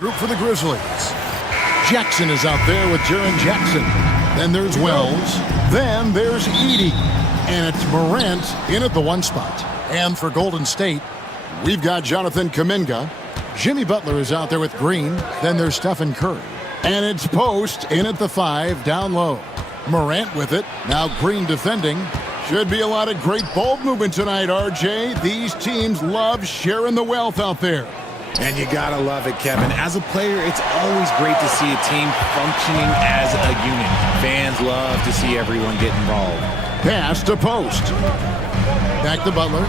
Group for the Grizzlies. Jackson is out there with Jaren Jackson. Then there's Wells. Then there's Edey. And it's Morant in at the one spot. And for Golden State, we've got Jonathan Kuminga. Jimmy Butler is out there with Green. Then there's Stephen Curry. And it's Post in at the 5 down low. Morant with it. Now Green defending. Should be a lot of great ball movement tonight, RJ. These teams love sharing the wealth out there. And you gotta love it, Kevin. As a player, it's always great to see a team functioning as a unit. Fans love to see everyone get involved. Pass to Post. Back to Butler.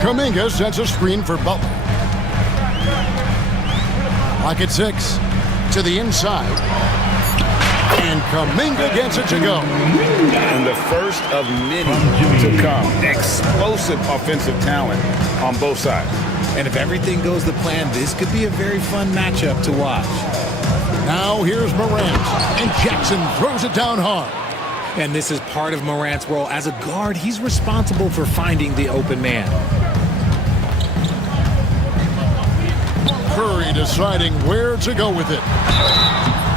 Kuminga sets a screen for Butler. Lock at 6. To the inside. And Kuminga gets it to go. And the first of many to come. Explosive offensive talent on both sides. And if everything goes to plan, this could be a very fun matchup to watch. Now here's Morant. And Jackson throws it down hard. And this is part of Morant's role. As a guard, he's responsible for finding the open man. Curry deciding where to go with it.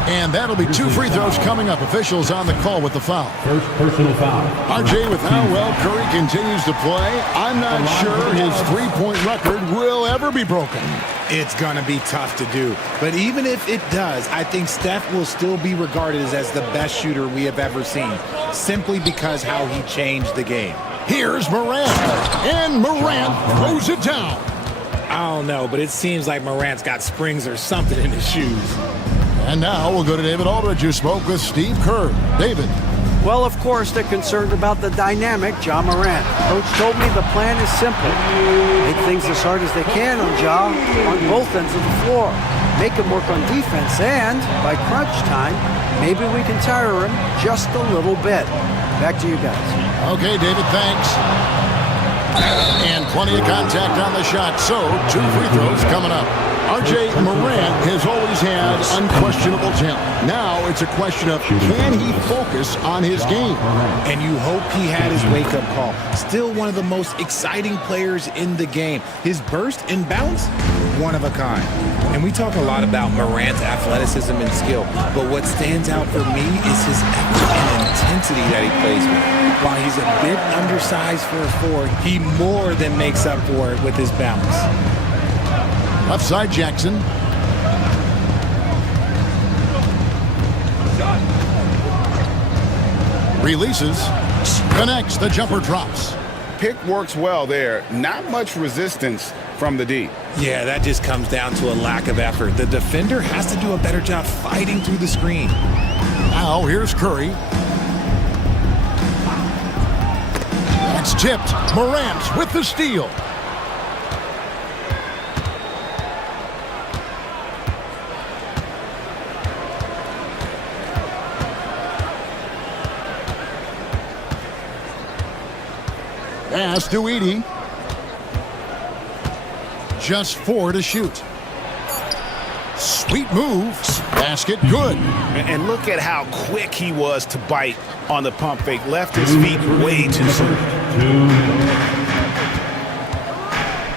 And that'll be 2 free throws coming up. Officials on the call with the foul. First personal foul. RJ, with how well Curry continues to play, I'm not sure his three-point record will ever be broken. It's going to be tough to do. But even if it does, I think Steph will still be regarded as the best shooter we have ever seen, simply because how he changed the game. Here's Morant. And Morant throws it down. I don't know, but it seems like Morant's got springs or something in his shoes. And now we'll go to David Aldridge, who spoke with Steve Kerr. David. Well, of course, they're concerned about the dynamic Ja Morant. Coach told me the plan is simple. Make things as hard as they can on Ja on both ends of the floor. Make him work on defense, and by crunch time, maybe we can tire him just a little bit. Back to you guys. Okay, David, thanks. And plenty of contact on the shot, so 2 free throws coming up. RJ, Morant has always had unquestionable talent. Now it's a question of can he focus on his game? And you hope he had his wake-up call. Still one of the most exciting players in the game. His burst and bounce, one of a kind. And we talk a lot about Morant's athleticism and skill, but what stands out for me is his effort and intensity that he plays with. While he's a bit undersized for a 4, he more than makes up for it with his bounce. Left side, Jackson. Releases. Connects. The jumper drops. Pick works well there. Not much resistance from the D. Yeah, that just comes down to a lack of effort. The defender has to do a better job fighting through the screen. Now here's Curry. That's tipped. Morant with the steal. Pass to Edey. Just 4 to shoot. Sweet moves. Basket good. And look at how quick he was to bite on the pump fake. Left his feet way too soon.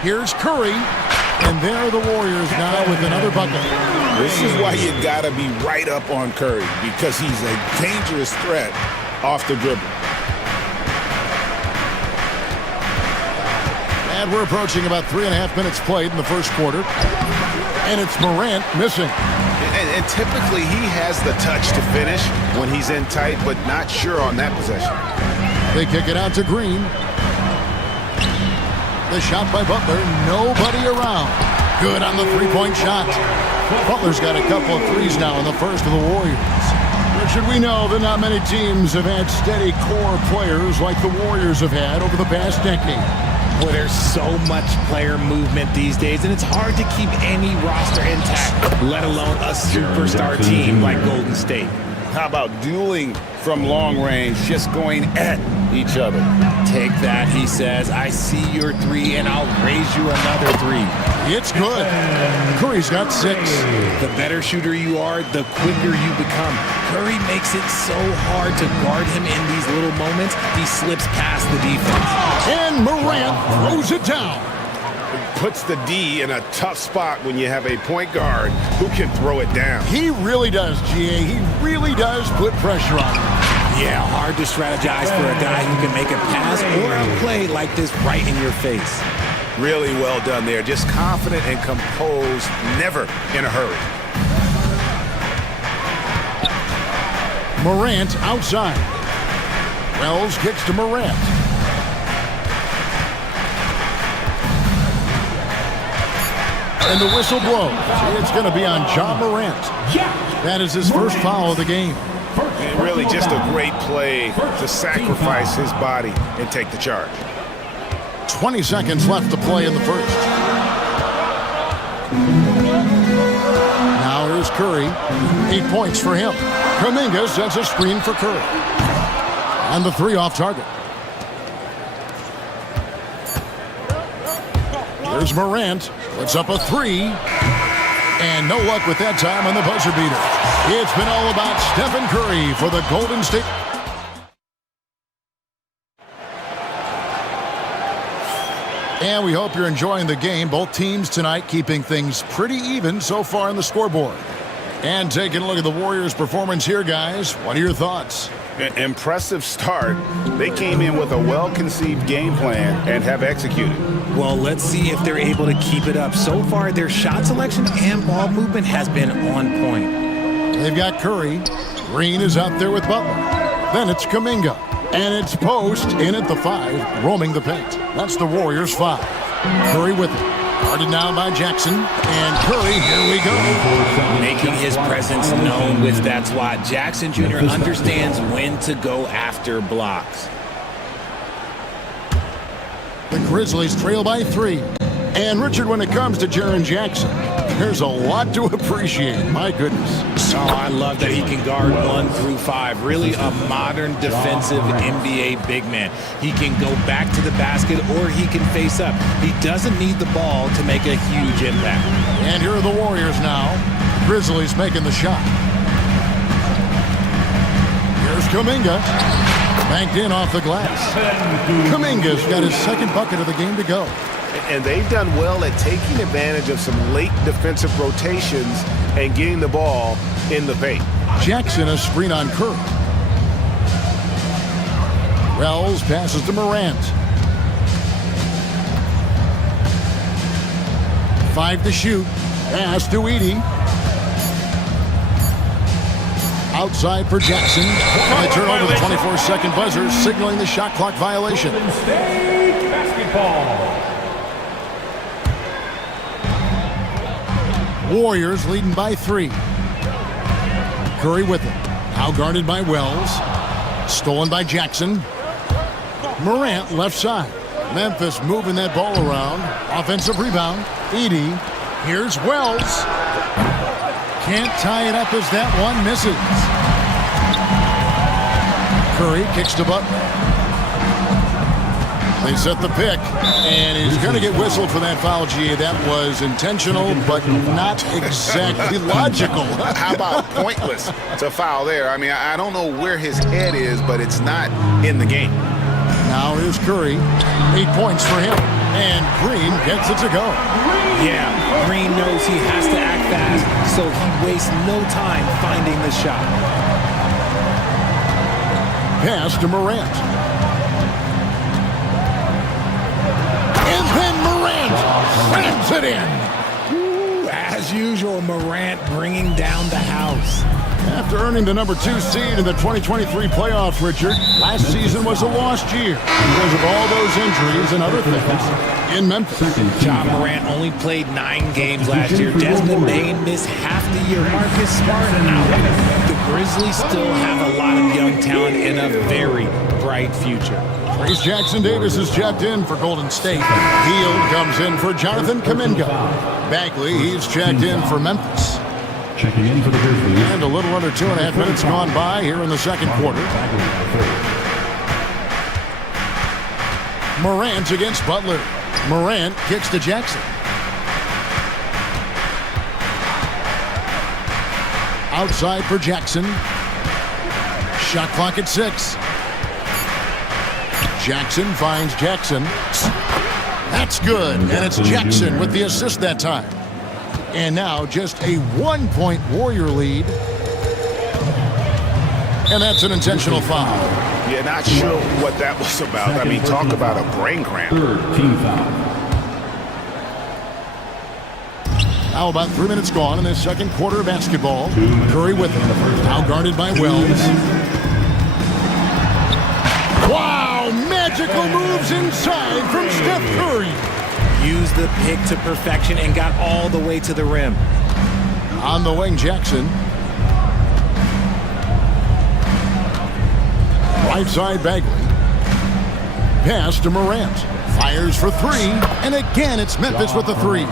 Here's Curry. And there are the Warriors now with another bucket. This is why you gotta be right up on Curry, because he's a dangerous threat off the dribble. And we're approaching about 3.5 minutes played in the first quarter. And it's Morant missing. And typically he has the touch to finish when he's in tight, but not sure on that possession. They kick it out to Green. The shot by Butler. Nobody around. Good on the three-point shot. Butler's got a couple of threes now in the first of the Warriors. Richard, we know that not many teams have had steady core players like the Warriors have had over the past decade. Well, there's so much player movement these days, and it's hard to keep any roster intact, let alone a superstar team like Golden State. How about dueling from long range, just going at each other? Take that, he says. I see your 3, and I'll raise you another 3. It's good. Curry's got 6. The better shooter you are, the quicker you become. Curry makes it so hard to guard him in these little moments, he slips past the defense. And Morant throws it down. puts the D in a tough spot when you have a point guard who can throw it down. He really does, GA. He really does put pressure on him. Yeah, hard to strategize for a guy who can make a pass or a play like this right in your face. Really well done there. Just confident and composed, never in a hurry. Morant outside. Wells kicks to Morant. And the whistle blows. It's going to be on Ja Morant. That is his first foul of the game. And really just a great play to sacrifice his body and take the charge. 20 seconds left to play in the first. Now here's Curry. 8 points for him. Kuminga sets a screen for Curry. And the three off target. Here's Morant. Puts up a three. And no luck with that time on the buzzer beater. It's been all about Stephen Curry for the Golden State. And we hope you're enjoying the game. Both teams tonight keeping things pretty even so far on the scoreboard. And taking a look at the Warriors' performance here, guys. What are your thoughts? Impressive start. They came in with a well-conceived game plan and have executed. Well, let's see if they're able to keep it up. So far, their shot selection and ball movement has been on point. They've got Curry. Green is out there with Butler. Then it's Kuminga. And it's Post in at the 5, roaming the paint. That's the Warriors' 5. Curry with it. Guarded now by Jackson. And Curry, here we go. Making his presence known with that swat. Jackson Jr. understands when to go after blocks. The Grizzlies trail by 3. And Richard, when it comes to Jaren Jackson, there's a lot to appreciate. My goodness. Oh, I love that he can guard 1 through 5. Really a modern defensive NBA big man. He can go back to the basket or he can face up. He doesn't need the ball to make a huge impact. And here are the Warriors now. Grizzlies making the shot. Here's Kuminga. Banked in off the glass. Kuminga's got his second bucket of the game to go. And they've done well at taking advantage of some late defensive rotations and getting the ball in the paint. Jackson a screen on Curry. Wells passes to Morant. 5 to shoot. Pass to Edey. Outside for Jackson. And they turn over the 24-second buzzer, signaling the shot clock violation. Warriors leading by 3. Curry with it. Now guarded by Wells. Stolen by Jackson. Morant left side. Memphis moving that ball around. Offensive rebound. Edey. Here's Wells. Can't tie it up as that one misses. Curry kicks to Butler. They set the pick, and he's going to get whistled for that foul, GA. That was intentional, but not exactly logical. How about pointless to foul there? I mean, I don't know where his head is, but it's not in the game. Now here's Curry. 8 points for him, and Green gets it to go. Yeah, Green knows he has to act fast, so he wastes no time finding the shot. Pass to Morant. And then Morant slams it in. Ooh, as usual, Morant bringing down the house. After earning the number 2 seed in the 2023 playoffs, Richard, last season was a lost year because of all those injuries and other things in Memphis. Ja Morant only played 9 games last year. Desmond Bane missed half the year. Marcus Smart out. The Grizzlies still have a lot of young talent and a very bright future. Trace Jackson-Davis is checked in for Golden State. Hield comes in for Jonathan Kuminga. Bagley, he's checked in for Memphis. Checking in for the Grizzlies. And a little under 2.5 minutes gone by here in the second quarter. Morant against Butler. Morant kicks to Jackson. Outside for Jackson. Shot clock at 6. Jackson finds Jackson. That's It's good, and it's Jackson with the assist that time. And now just a 1-point Warrior lead. And that's an intentional foul. Yeah, not sure what that was about. I mean, talk about a brain cramp. Third team foul. Now about 3 minutes gone in this second quarter of basketball. Curry with him. Now guarded by Wells. Wow, magical moves inside from Steph Curry. Used the pick to perfection and got all the way to the rim. On the wing, Jackson. Right side, Bagley. Pass to Morant. Fires for three. And again, it's Memphis with the three.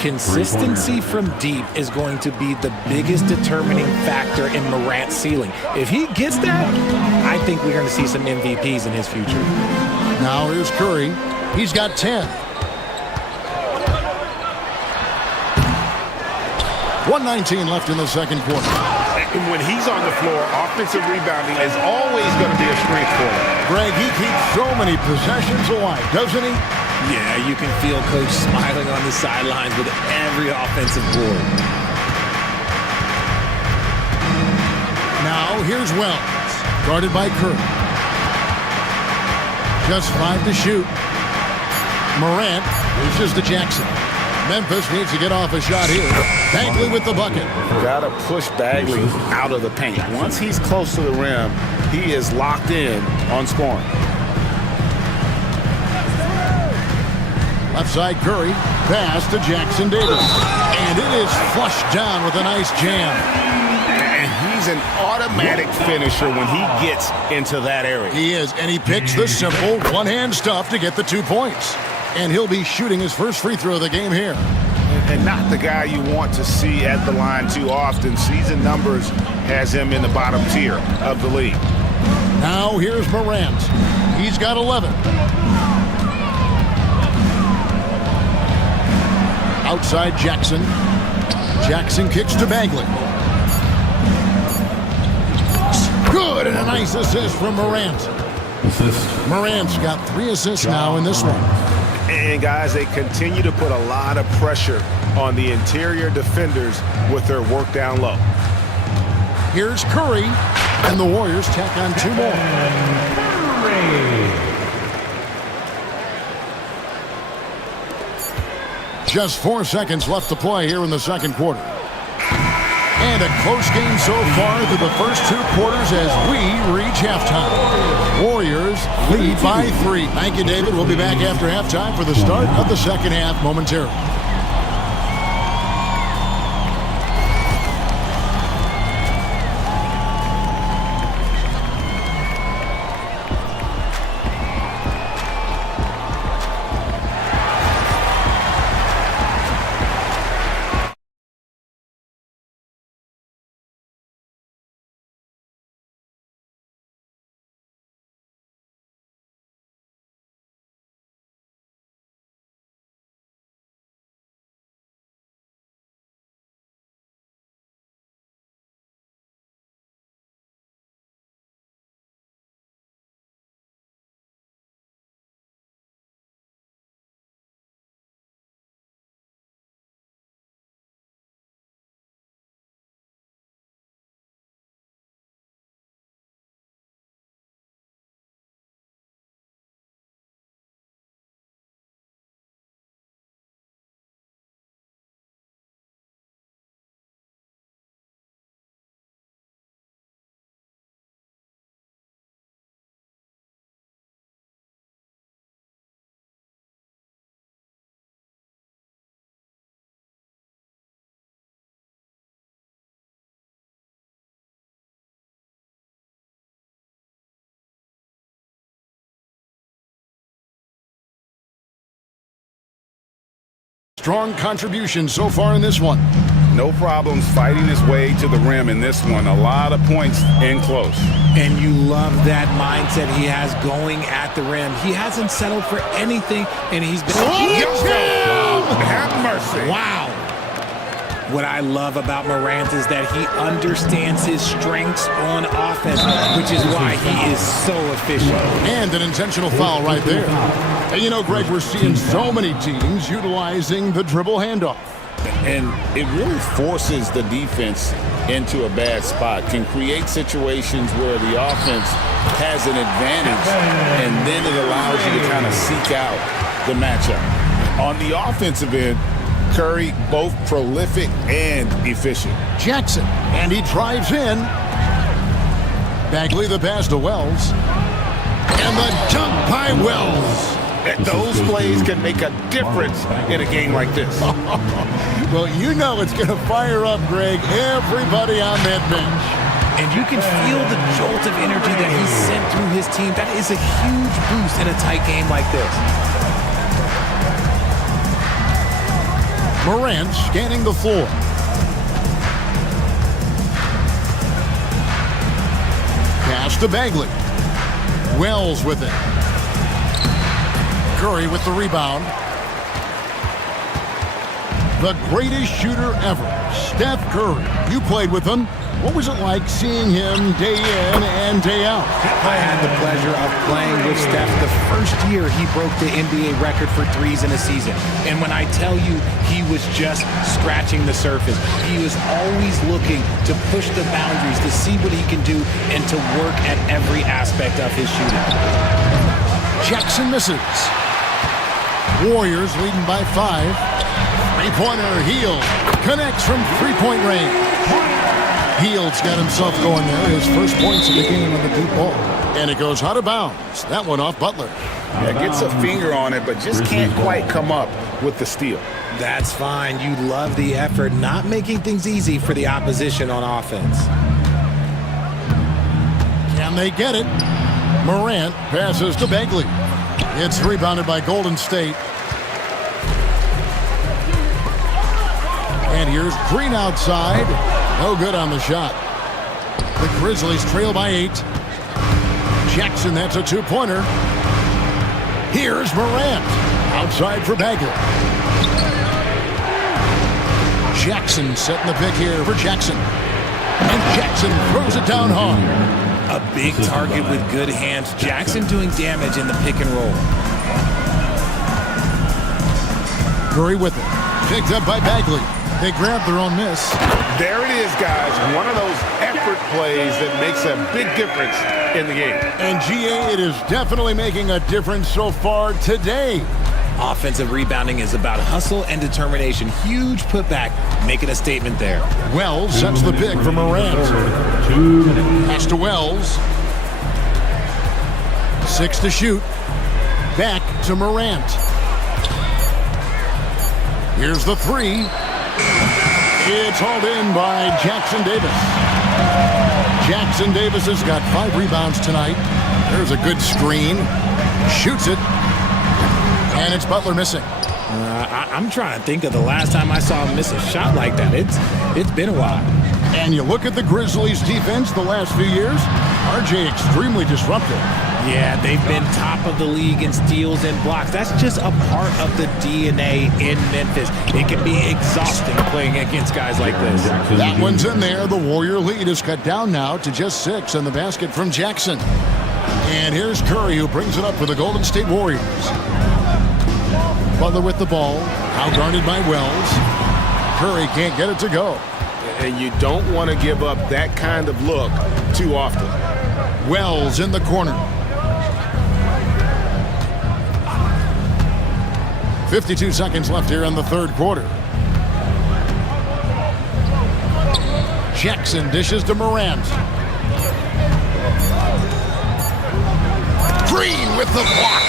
Consistency from deep is going to be the biggest determining factor in Morant's ceiling. If he gets that, I think we're going to see some MVPs in his future. Now here's Curry. He's got 10. 1:19 left in the second quarter. When he's on the floor, offensive rebounding is always going to be a strength for him. Greg, he keeps so many possessions alive, doesn't he? Yeah, you can feel Coach smiling on the sidelines with every offensive board. Now here's Wells, guarded by Curry. Just 5 to shoot. Morant pushes to Jackson. Memphis needs to get off a shot here. Bagley with the bucket. Got to push Bagley out of the paint. Once he's close to the rim, he is locked in on scoring. Left side Curry, pass to Jackson Davis. And it is flushed down with a nice jam. And he's an automatic finisher when he gets into that area. He is, and he picks the simple one-hand stuff to get the 2 points. And he'll be shooting his first free throw of the game here. And not the guy you want to see at the line too often. Season numbers has him in the bottom tier of the league. Now here's Morant. He's got 11. Outside Jackson. Jackson kicks to Bagley. Good, and a nice assist from Morant. Assist. Morant's got 3 assists now in this one. And guys, they continue to put a lot of pressure on the interior defenders with their work down low. Here's Curry, and the Warriors tack on 2 more. Just 4 seconds left to play here in the second quarter. And a close game so far through the first 2 quarters as we reach halftime. Warriors lead by 3. Thank you, David. We'll be back after halftime for the start of the second half momentarily. Strong contribution so far in this one. No problems fighting his way to the rim in this one. A lot of points in close. And you love that mindset he has going at the rim. He hasn't settled for anything, and he's been... Have mercy. Wow. What I love about Morant is that he understands his strengths on offense, which is why he is so efficient. And an intentional foul right there. And you know, Greg, we're seeing so many teams utilizing the dribble handoff. And it really forces the defense into a bad spot, can create situations where the offense has an advantage, and then it allows you to kind of seek out the matchup. On the offensive end, Curry, both prolific and efficient. Jackson, and he drives in. Bagley the pass to Wells. And the dunk by Wells. Those plays can make a difference in a game like this. Well, you know it's going to fire up, Greg, everybody on that bench. And you can feel the jolt of energy that he sent through his team. That is a huge boost in a tight game like this. Morant scanning the floor. Pass to Bagley. Wells with it. Curry with the rebound. The greatest shooter ever, Steph Curry. You played with him. What was it like seeing him day in and day out? I had the pleasure of playing with Steph the first year he broke the NBA record for threes in a season. And when I tell you he was just scratching the surface, he was always looking to push the boundaries, to see what he can do, and to work at every aspect of his shooting. Jackson misses. Warriors leading by 5. Three-pointer, Hield connects from three-point range. Hield's got himself going there. His first points of the game on the deep ball. And it goes out of bounds. That one off Butler. Yeah, gets a finger on it, but just can't quite come up with the steal. That's fine. You love the effort, not making things easy for the opposition on offense. Can they get it? Morant passes to Bagley. It's rebounded by Golden State. And here's Green outside. No good on the shot. The Grizzlies trail by 8. Jackson, that's a two-pointer. Here's Morant. Outside for Bagley. Jackson setting the pick here for Jackson. And Jackson throws it down hard. A big target with good hands. Jackson doing damage in the pick and roll. Curry with it. Picked up by Bagley. They grab their own miss. There it is, guys. One of those effort plays that makes a big difference in the game. And GA, it is definitely making a difference so far today. Offensive rebounding is about hustle and determination. Huge putback, making a statement there. Wells sets the pick for Morant. Pass to Wells. 6 to shoot. Back to Morant. Here's the three. It's hauled in by Jackson Davis. Jackson Davis has got 5 rebounds tonight. There's a good screen. Shoots it. And it's Butler missing. I'm trying to think of the last time I saw him miss a shot like that. It's been a while. And you look at the Grizzlies' defense the last few years, RJ extremely disruptive. Yeah, they've been top of the league in steals and blocks. That's just a part of the DNA in Memphis. It can be exhausting playing against guys like this. That one's in there. The Warrior lead is cut down now to just 6 on the basket from Jackson. And here's Curry, who brings it up for the Golden State Warriors. Butler with the ball, outguarded by Wells. Curry can't get it to go. And you don't want to give up that kind of look too often. Wells in the corner. 52 seconds left here in the third quarter. Jackson dishes to Morant. Green with the block.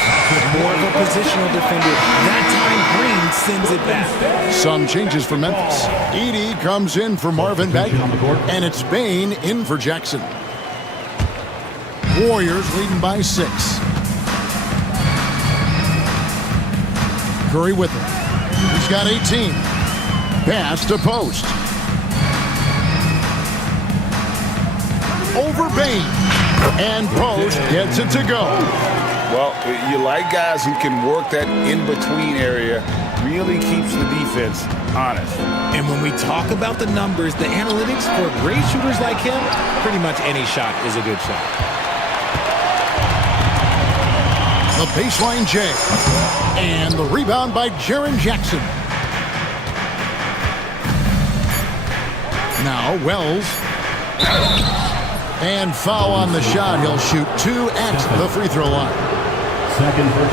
More of a positional defender. That time Green sends it back. Some changes for Memphis. Edey comes in for Marvin Bagley. And it's Bane in for Jackson. Warriors leading by 6. Curry with it. He's got 18. Pass to post. Over Bane. And Post gets it to go. Well, you like guys who can work that in-between area really keeps the defense honest. And when we talk about the numbers, the analytics for great shooters like him, pretty much any shot is a good shot. The baseline J. And the rebound by Jaren Jackson. Now Wells. And foul on the shot. He'll shoot 2 at the free throw line.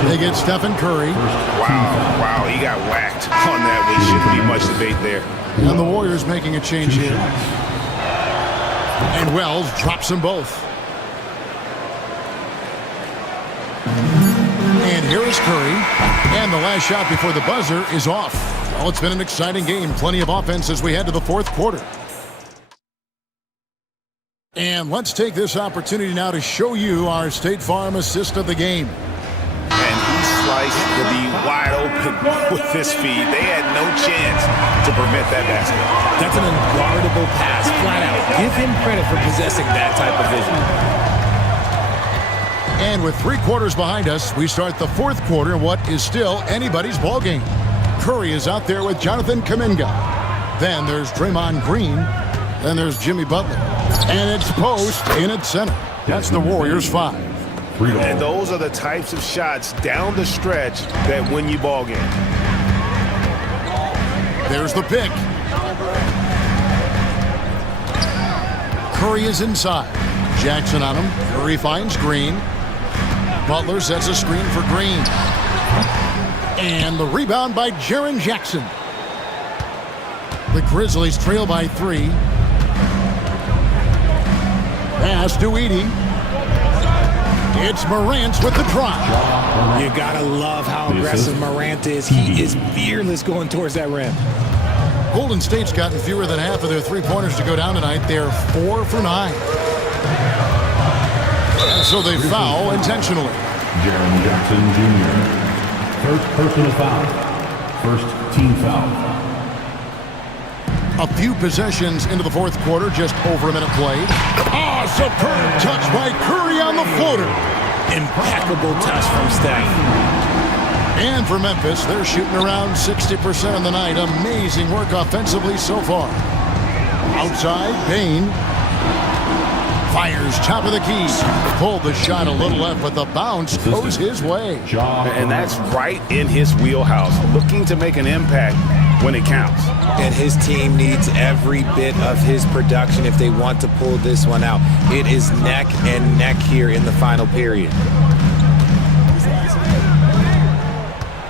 They get Stephen Curry. Wow, he got whacked on that. There shouldn't be much debate there. And the Warriors making a change here. And Wells drops them both. And here is Curry. And the last shot before the buzzer is off. Well, it's been an exciting game. Plenty of offense as we head to the fourth quarter. And let's take this opportunity now to show you our State Farm assist of the game. And he sliced the D wide open with this feed. They had no chance to prevent that basket. That's an unguardable pass, flat out. Give him credit for possessing that type of vision. And with 3 quarters behind us, we start the fourth quarter in what is still anybody's ball game. Curry is out there with Jonathan Kuminga. Then there's Draymond Green. Then there's Jimmy Butler. And it's post in its center. That's the Warriors 5. And those are the types of shots down the stretch that win you ball game. There's the pick. Curry is inside. Jackson on him. Curry finds Green. Butler sets a screen for Green. And the rebound by Jaren Jackson. The Grizzlies trail by 3. Pass to Edey. It's Morant with the drop. You gotta love how aggressive Morant is. He is fearless going towards that rim. Golden State's gotten fewer than half of their three-pointers to go down tonight. They're 4 for 9. And so they foul intentionally. Jaren Jackson Jr. First personal foul. First team foul. A few possessions into the fourth quarter, just over a minute played. Superb touch by Curry on the floater. Impeccable touch from Steph. And for Memphis, they're shooting around 60% on the night. Amazing work offensively so far. Outside, Payne. Fires top of the key. Pulled the shot a little left, but the bounce goes his way. And that's right in his wheelhouse. Looking to make an impact when it counts. And his team needs every bit of his production if they want to pull this one out. It is neck and neck here in the final period.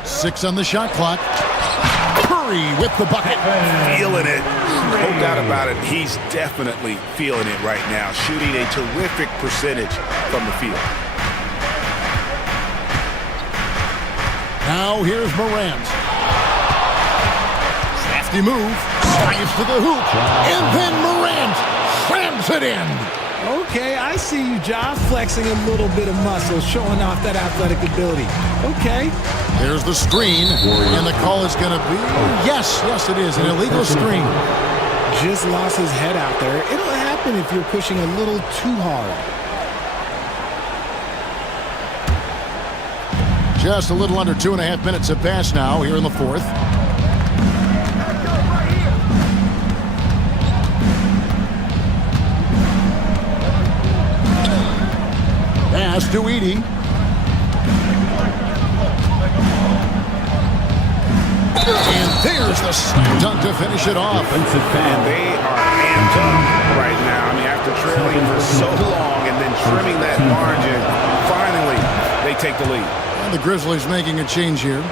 6 on the shot clock. Curry with the bucket. Feeling it. No doubt about it. He's definitely feeling it right now. Shooting a terrific percentage from the field. Now here's Morant. Safety move. Drives to the hoop. And then Morant slams it in. Okay, I see you, Ja, flexing a little bit of muscle, showing off that athletic ability. Okay. There's the screen, and the call is going to be, yes, it is, an illegal screen. Just lost his head out there. It'll happen if you're pushing a little too hard. Just a little under 2.5 minutes have passed now here in the fourth. Pass to Edey. And there's the slam dunk to finish it off. And they are amped up right now. I mean, after trailing for so long and then trimming that margin, finally they take the lead. And the Grizzlies making a change here.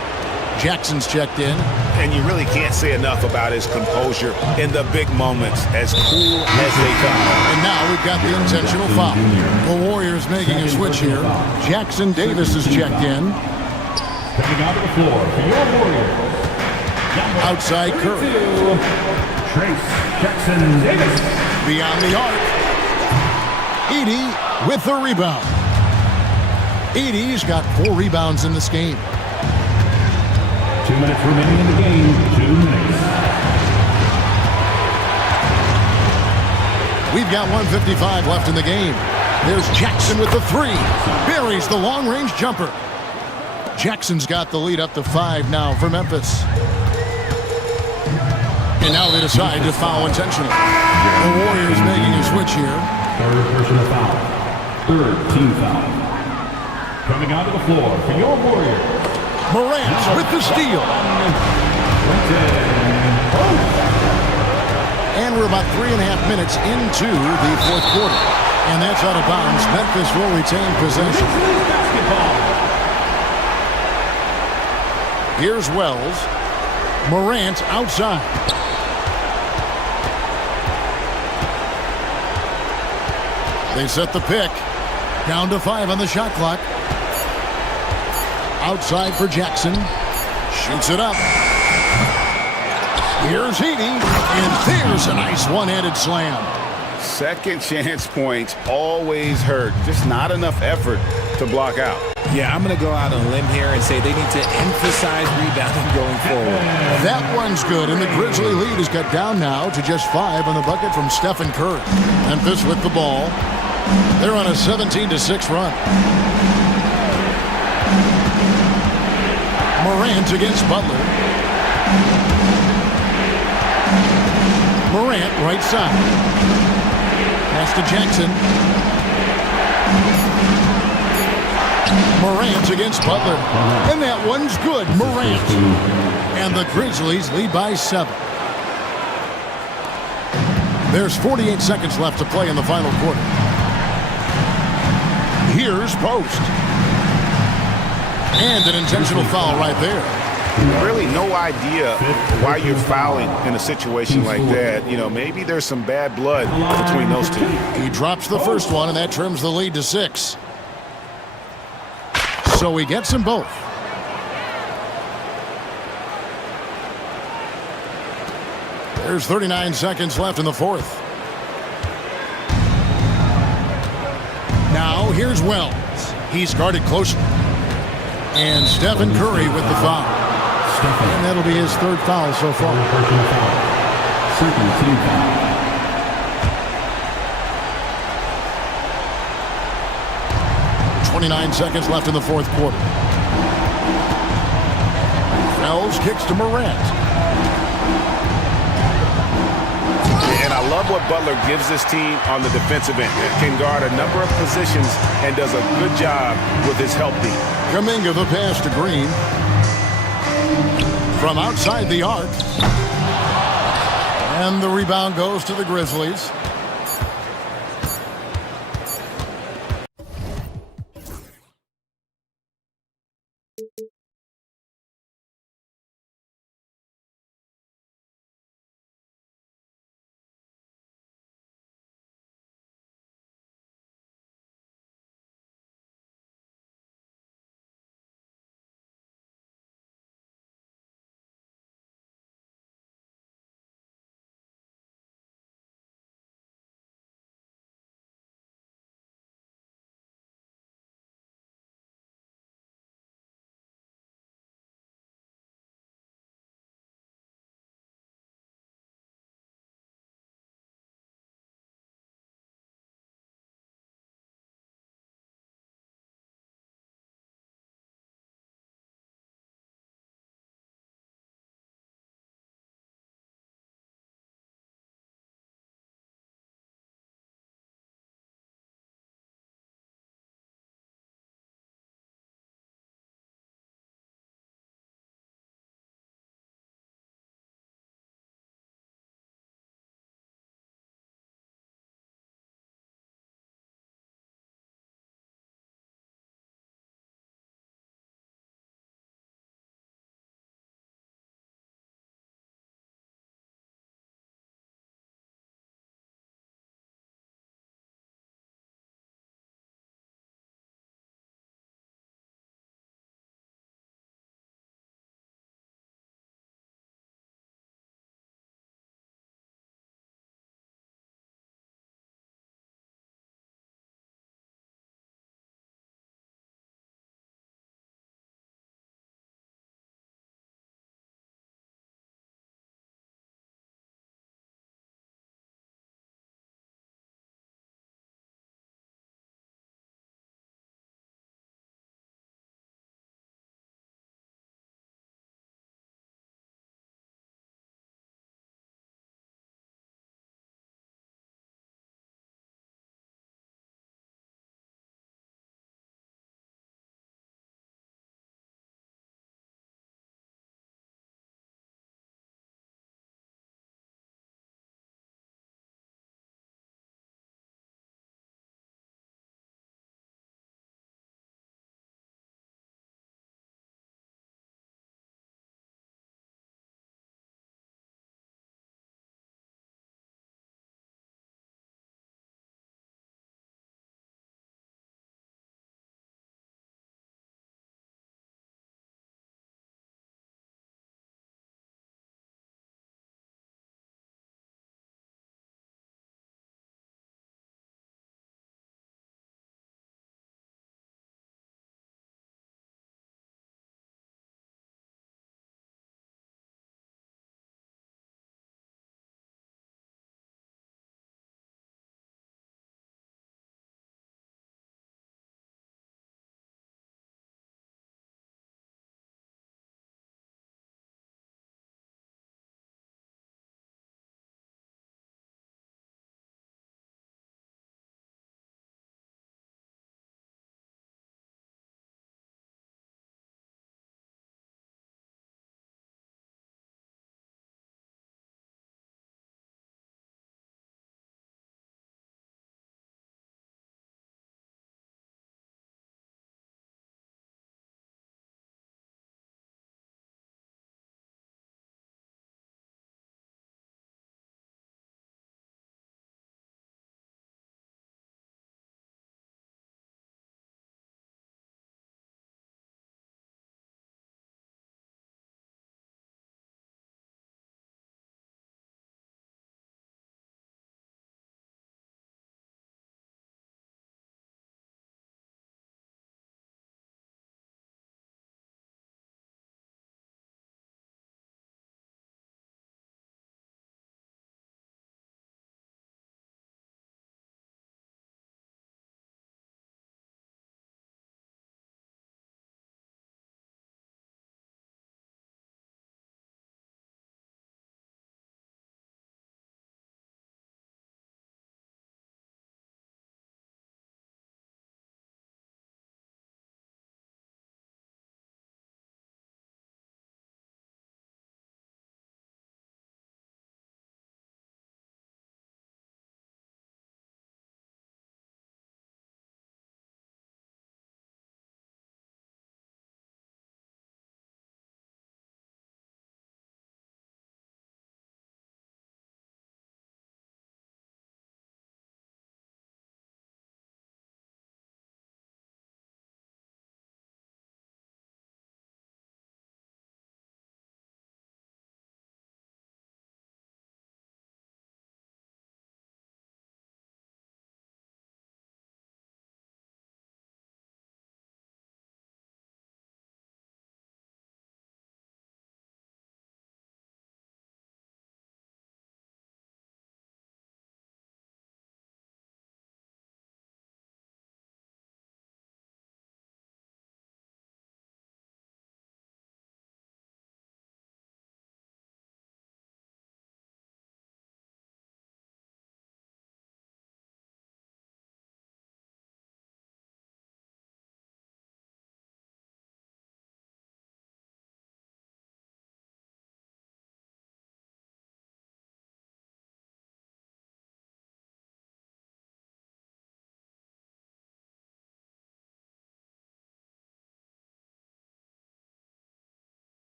Jackson's checked in. And you really can't say enough about his composure in the big moments, as cool as they come. And now we've got the intentional foul. The Warriors making a switch here. Jackson Davis is checked in. Coming out of the floor for your Warriors. Outside Curry. Trace Jackson Davis. Beyond the arc. Edey with the rebound. Edey's got 4 rebounds in this game. 2 minutes remaining in the game. 2 minutes. We've got 1:55 left in the game. There's Jackson with the 3. Buries the long-range jumper. Jackson's got the lead up to 5 now for Memphis. And now they decide to foul intentionally. The Warriors making a switch here. Third personal foul. Third team foul. Coming onto the floor for your Warriors. Morant with the steal. And we're about 3.5 minutes into the fourth quarter. And that's out of bounds. Memphis will retain possession. Here's Wells. Morant outside. They set the pick. Down to 5 on the shot clock. Outside for Jackson. Shoots it up. Here's Heaney. And there's a nice one-handed slam. Second chance points always hurt. Just not enough effort to block out. Yeah, I'm going to go out on a limb here and say they need to emphasize rebounding going forward. That one's good, and the Grizzly lead is cut down now to just 5 on the bucket from Stephen Curry. Memphis with the ball. They're on a 17-6 run. Morant against Butler. Morant right side. Pass to Jackson. Morant against Butler. And that one's good. Morant. And the Grizzlies lead by 7. There's 48 seconds left to play in the final quarter. Here's Post. And an intentional foul right there. Really no idea why you're fouling in a situation like that. You know, maybe there's some bad blood between those two. He drops the first one, and that trims the lead to 6. So he gets them both. There's 39 seconds left in the fourth. Now here's Wells. He's guarded closely. And Stephen Curry with the foul. And that'll be his third foul so far. Second team foul. .29 seconds left in the fourth quarter. Wells kicks to Morant. And I love what Butler gives this team on the defensive end. Can guard a number of positions and does a good job with his help team. Kuminga the pass to Green. From outside the arc. And the rebound goes to the Grizzlies.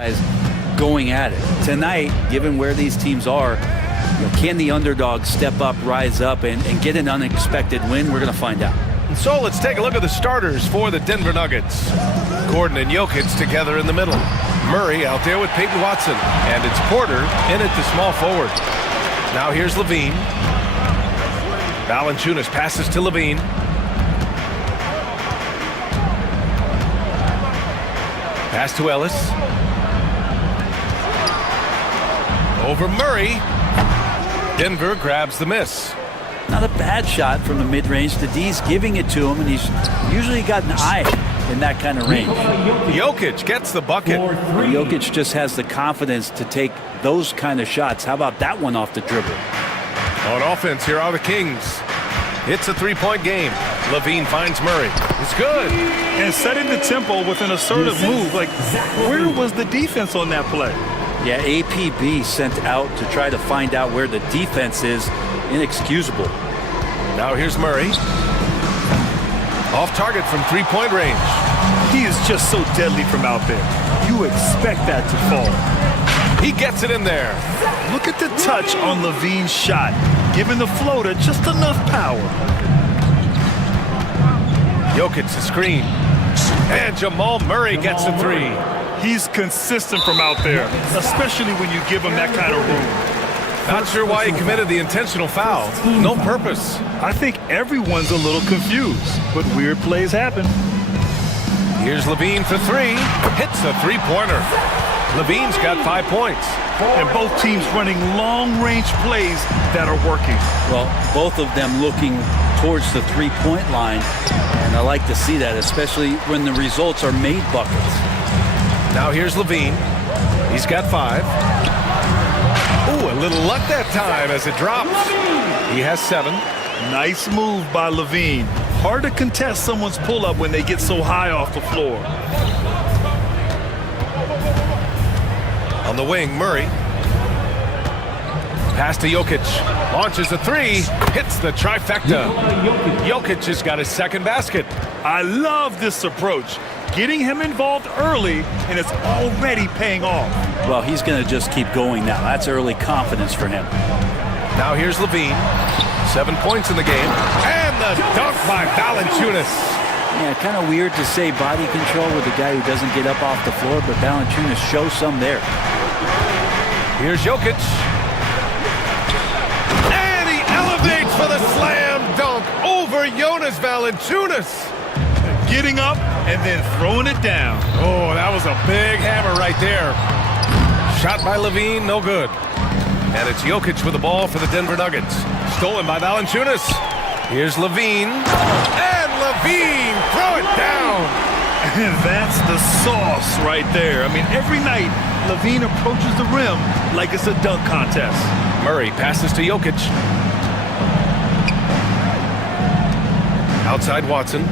Guys going at it. Tonight, given where these teams are, can the underdog step up, rise up, and get an unexpected win? We're going to find out. So let's take a look at the starters for the Denver Nuggets. Gordon and Jokic together in the middle. Murray out there with Peyton Watson. And it's Porter in at the small forward. Now here's Levine. Valanciunas passes to Levine. Pass to Ellis. Over Murray. Denver grabs the miss. Not a bad shot from the mid-range. The D's giving it to him, and he's usually got an eye in that kind of range. Jokic gets the bucket. Jokic just has the confidence to take those kind of shots. How about that one off the dribble? On offense, here are the Kings. It's a three-point game. Levine finds Murray. It's good. And setting the tempo with an assertive move. Like, where was the defense on that play? Yeah, APB sent out to try to find out where the defense is. Inexcusable. Now here's Murray. Off target from three-point range. He is just so deadly from out there. You expect that to fall. He gets it in there. Look at the touch on Levine's shot, giving the floater just enough power. Jokic the screen. And Jamal Murray gets a three. He's consistent from out there, especially when you give him that kind of room. Not sure why he committed the intentional foul. No purpose. I think everyone's a little confused, but weird plays happen. Here's Levine for three. Hits a three-pointer. Levine's got 5 points. And both teams running long-range plays that are working. Well, both of them looking towards the three-point line, and I like to see that, especially when the results are made buckets. Now here's Levine. He's got 5. Ooh, a little luck that time as it drops. He has 7. Nice move by Levine. Hard to contest someone's pull-up when they get so high off the floor. On the wing, Murray. Pass to Jokic. Launches a three. Hits the trifecta. Jokic has got his second basket. I love this approach. Getting him involved early, and it's already paying off. Well, he's going to just keep going now. That's early confidence for him. Now here's Levine. 7 points in the game. And the dunk by Valanciunas. Yeah, kind of weird to say body control with a guy who doesn't get up off the floor, but Valanciunas shows some there. Here's Jokic. And he elevates for the slam dunk over Jonas Valanciunas. Getting up and then throwing it down. Oh, that was a big hammer right there. Shot by Levine, no good. And it's Jokic with the ball for the Denver Nuggets. Stolen by Valanciunas. Here's Levine. And Levine, throw it down. And that's the sauce right there. I mean, every night, Levine approaches the rim like it's a dunk contest. Murray passes to Jokic. Outside Watson.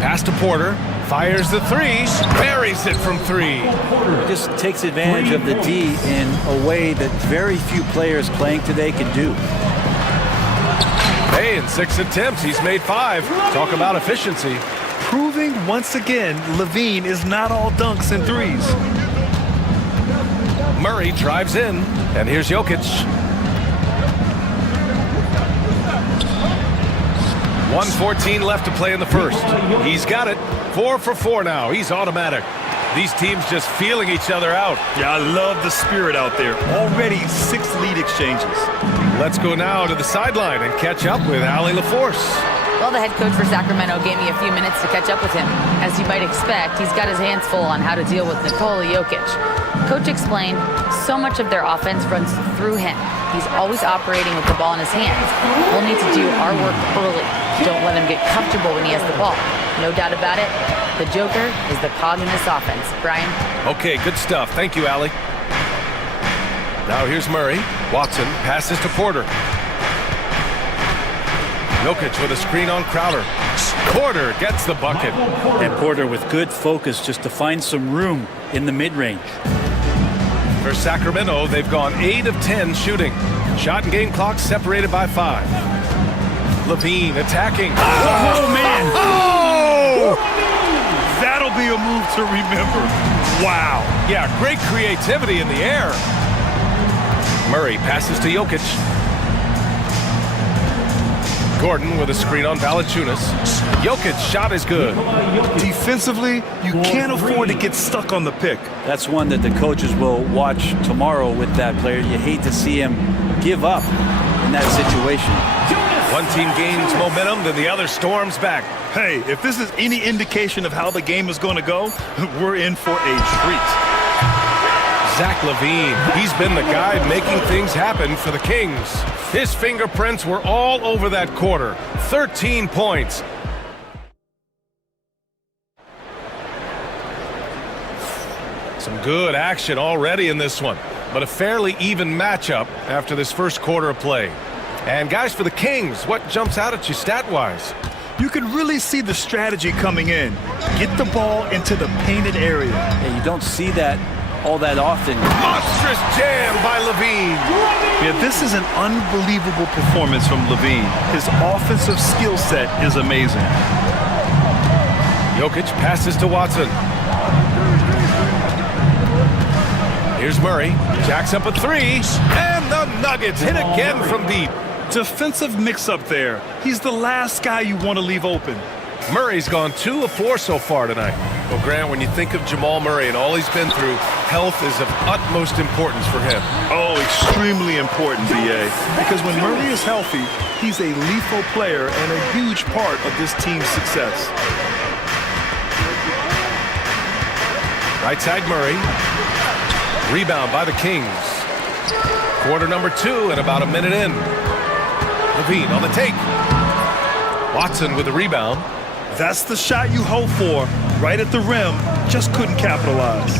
Pass to Porter. Fires the three. Buries it from three. Just takes advantage of the D in a way that very few players playing today can do. Hey, in 6 attempts, he's made 5. Talk about efficiency. Proving once again, Levine is not all dunks and threes. Murray drives in, and here's Jokic. 1:14 left to play in the first. He's got it. 4 for 4 now. He's automatic. These teams just feeling each other out. Yeah, I love the spirit out there. Already 6 lead exchanges. Let's go now to the sideline and catch up with Allie LaForce. Well, the head coach for Sacramento gave me a few minutes to catch up with him. As you might expect, he's got his hands full on how to deal with Nikola Jokic. Coach explained so much of their offense runs through him. He's always operating with the ball in his hands. We'll need to do our work early. Don't let him get comfortable when he has the ball. No doubt about it, the Joker is the cog in this offense. Brian? Okay, good stuff. Thank you, Allie. Now here's Murray. Watson passes to Porter. Jokic with a screen on Crowder. Porter gets the bucket. And Porter with good focus just to find some room in the mid-range. For Sacramento, they've gone 8 of 10 shooting. Shot and game clock separated by 5. Levine attacking. Oh, man. Oh! That'll That'll be a move to remember. Wow. Yeah, great creativity in the air. Murray passes to Jokic. Gordon with a screen on Valanciunas. Jokic's shot is good. Defensively, you can't afford to get stuck on the pick. That's one that the coaches will watch tomorrow with that player. You hate to see him give up in that situation. One team gains momentum, then the other storms back. Hey, if this is any indication of how the game is going to go, we're in for a treat. Zach LaVine, he's been the guy making things happen for the Kings. His fingerprints were all over that quarter. 13 points. Some good action already in this one, but a fairly even matchup after this first quarter of play. And guys, for the Kings, what jumps out at you stat-wise? You can really see the strategy coming in. Get the ball into the painted area. Yeah, you don't see that all that often. Monstrous jam by LaVine. Yeah, this is an unbelievable performance from LaVine. His offensive skill set is amazing. Jokic passes to Watson. Here's Murray, jacks up a three, and the Nuggets hit again from deep. Defensive mix-up there. He's the last guy you want to leave open. Murray's gone 2 of 4 so far tonight. Well, Grant, when you think of Jamal Murray and all he's been through, health is of utmost importance for him. Oh, extremely important, B.A. Because when Murray is healthy, he's a lethal player and a huge part of this team's success. Right side Murray. Rebound by the Kings. Quarter number 2 and about a minute in. LaVine on the take. Watson with the rebound. That's the shot you hope for. Right at the rim, just couldn't capitalize.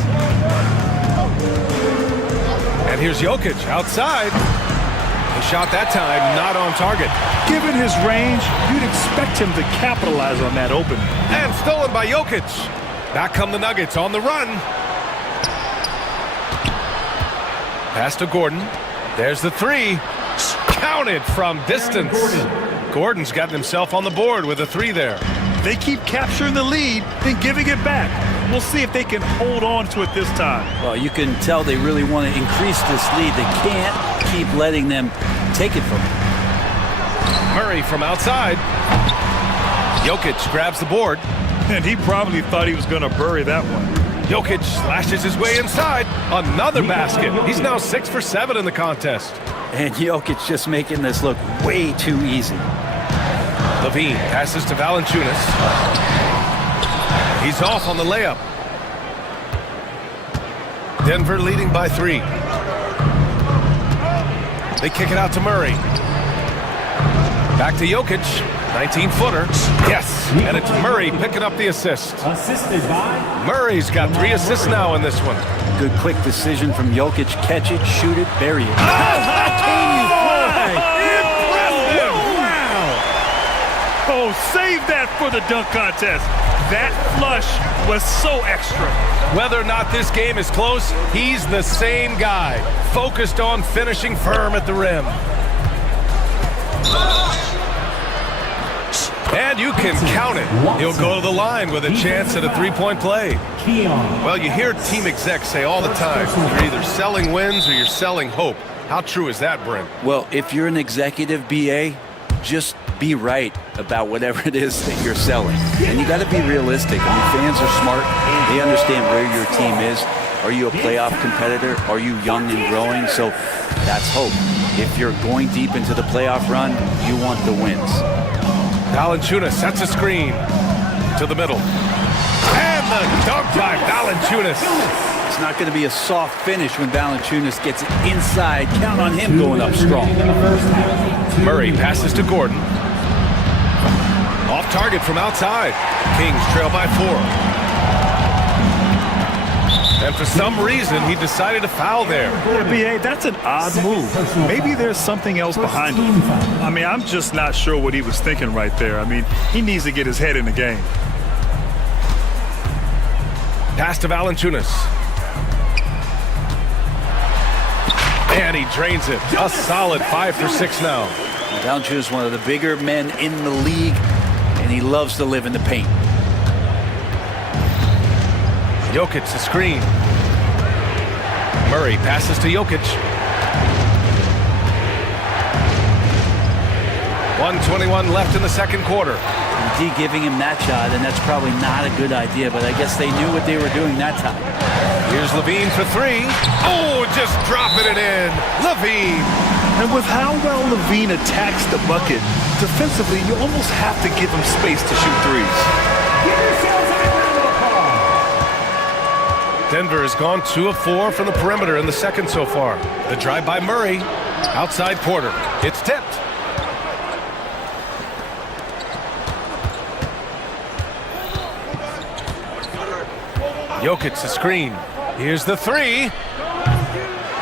And here's Jokic outside. The shot that time not on target. Given his range, you'd expect him to capitalize on that opening. And stolen by Jokic. Back come the Nuggets on the run. Pass to Gordon. There's the three. Counted from distance. Gordon's gotten himself on the board with a three there. They keep capturing the lead, then giving it back. We'll see if they can hold on to it this time. Well, you can tell they really want to increase this lead. They can't keep letting them take it from them. Murray from outside. Jokic grabs the board. And he probably thought he was going to bury that one. Jokic slashes his way inside. Another basket. He's now 6 for 7 in the contest. And Jokic just making this look way too easy. LaVine passes to Valanciunas. He's off on the layup. Denver leading by 3. They kick it out to Murray. Back to Jokic. 19-footer. Yes, and it's Murray picking up the assist. Assisted by Murray's got 3 assists now in this one. Good quick decision from Jokic. Catch it, shoot it, bury it. Oh, save that for the dunk contest. That flush was so extra. Whether or not this game is close, he's the same guy, focused on finishing firm at the rim. And you can count it. He'll go to the line with a chance at a three-point play. Well, you hear team execs say all the time, you're either selling wins or you're selling hope. How true is that, Brent? Well, if you're an executive BA, just be right about whatever it is that you're selling. And you got to be realistic. I mean, fans are smart. They understand where your team is. Are you a playoff competitor? Are you young and growing? So that's hope. If you're going deep into the playoff run, you want the wins. Valanciunas sets a screen to the middle. And the dunk by Valanciunas. It's not going to be a soft finish when Valanciunas gets it inside. Count on him going up strong. Murray passes to Gordon. Off target from outside. Kings trail by 4. And for some reason, he decided to foul there. Yeah, B.A., that's an odd move. Maybe there's something else behind it. I mean, I'm just not sure what he was thinking right there. I mean, he needs to get his head in the game. Pass to Valanciunas. And he drains it. A solid 5 for 6 now. Valanciunas is one of the bigger men in the league, and he loves to live in the paint. Jokic the screen. Murray passes to Jokic. 1:21 left in the second quarter. D giving him that shot, and that's probably not a good idea, but I guess they knew what they were doing that time. Here's Levine for three. Oh, just dropping it in. Levine. And with how well Levine attacks the bucket, defensively, you almost have to give him space to shoot threes. Denver has gone 2 of 4 from the perimeter in the second so far. The drive by Murray. Outside Porter. It's tipped. Jokic the screen. Here's the three.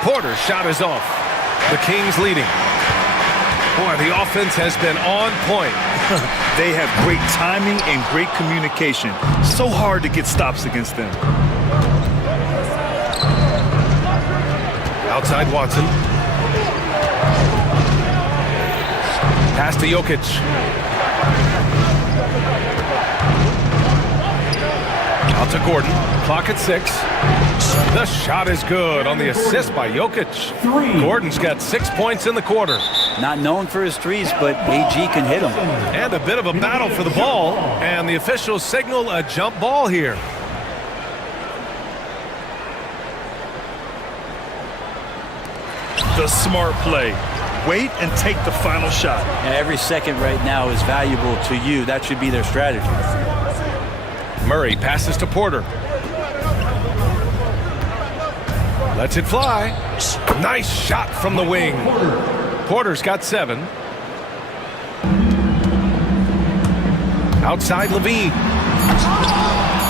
Porter's shot is off. The Kings leading. Boy, the offense has been on point. They have great timing and great communication. So hard to get stops against them. Outside Watson. Pass to Jokic. Out to Gordon. Clock at 6. The shot is good on the assist by Jokic. Gordon's got 6 points in the quarter. Not known for his threes, but AG can hit them. And a bit of a battle for the ball. And the officials signal a jump ball here. The smart play. Wait and take the final shot. And every second right now is valuable to you. That should be their strategy. Murray passes to Porter. Lets it fly. Nice shot from the wing. Porter's got 7. Outside Levine.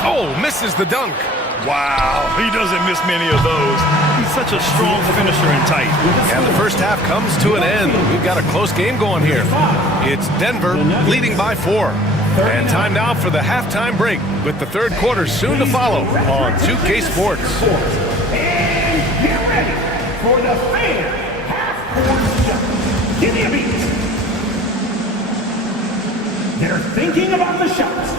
Oh, misses the dunk. Wow, he doesn't miss many of those. He's such a strong finisher and tight. And the first half comes to an end. We've got a close game going here. It's Denver leading by 4. And time now for the halftime break with the third quarter soon to follow on 2K Sports. And get ready for the fan half-court shot. Give me a beat. They're thinking about the shots.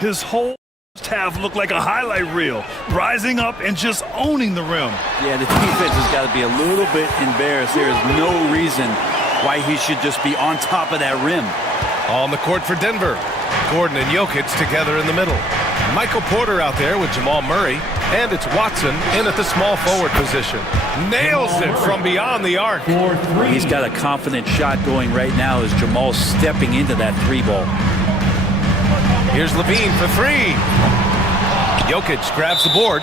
His whole half looked like a highlight reel, rising up and just owning the rim. Yeah, the defense has got to be a little bit embarrassed. There is no reason why he should just be on top of that rim. On the court for Denver. Gordon and Jokic together in the middle. Michael Porter out there with Jamal Murray. And it's Watson in at the small forward position. Nails it from beyond the arc. He's got a confident shot going right now as Jamal's stepping into that 3-ball. Here's Levine for 3. Jokic grabs the board.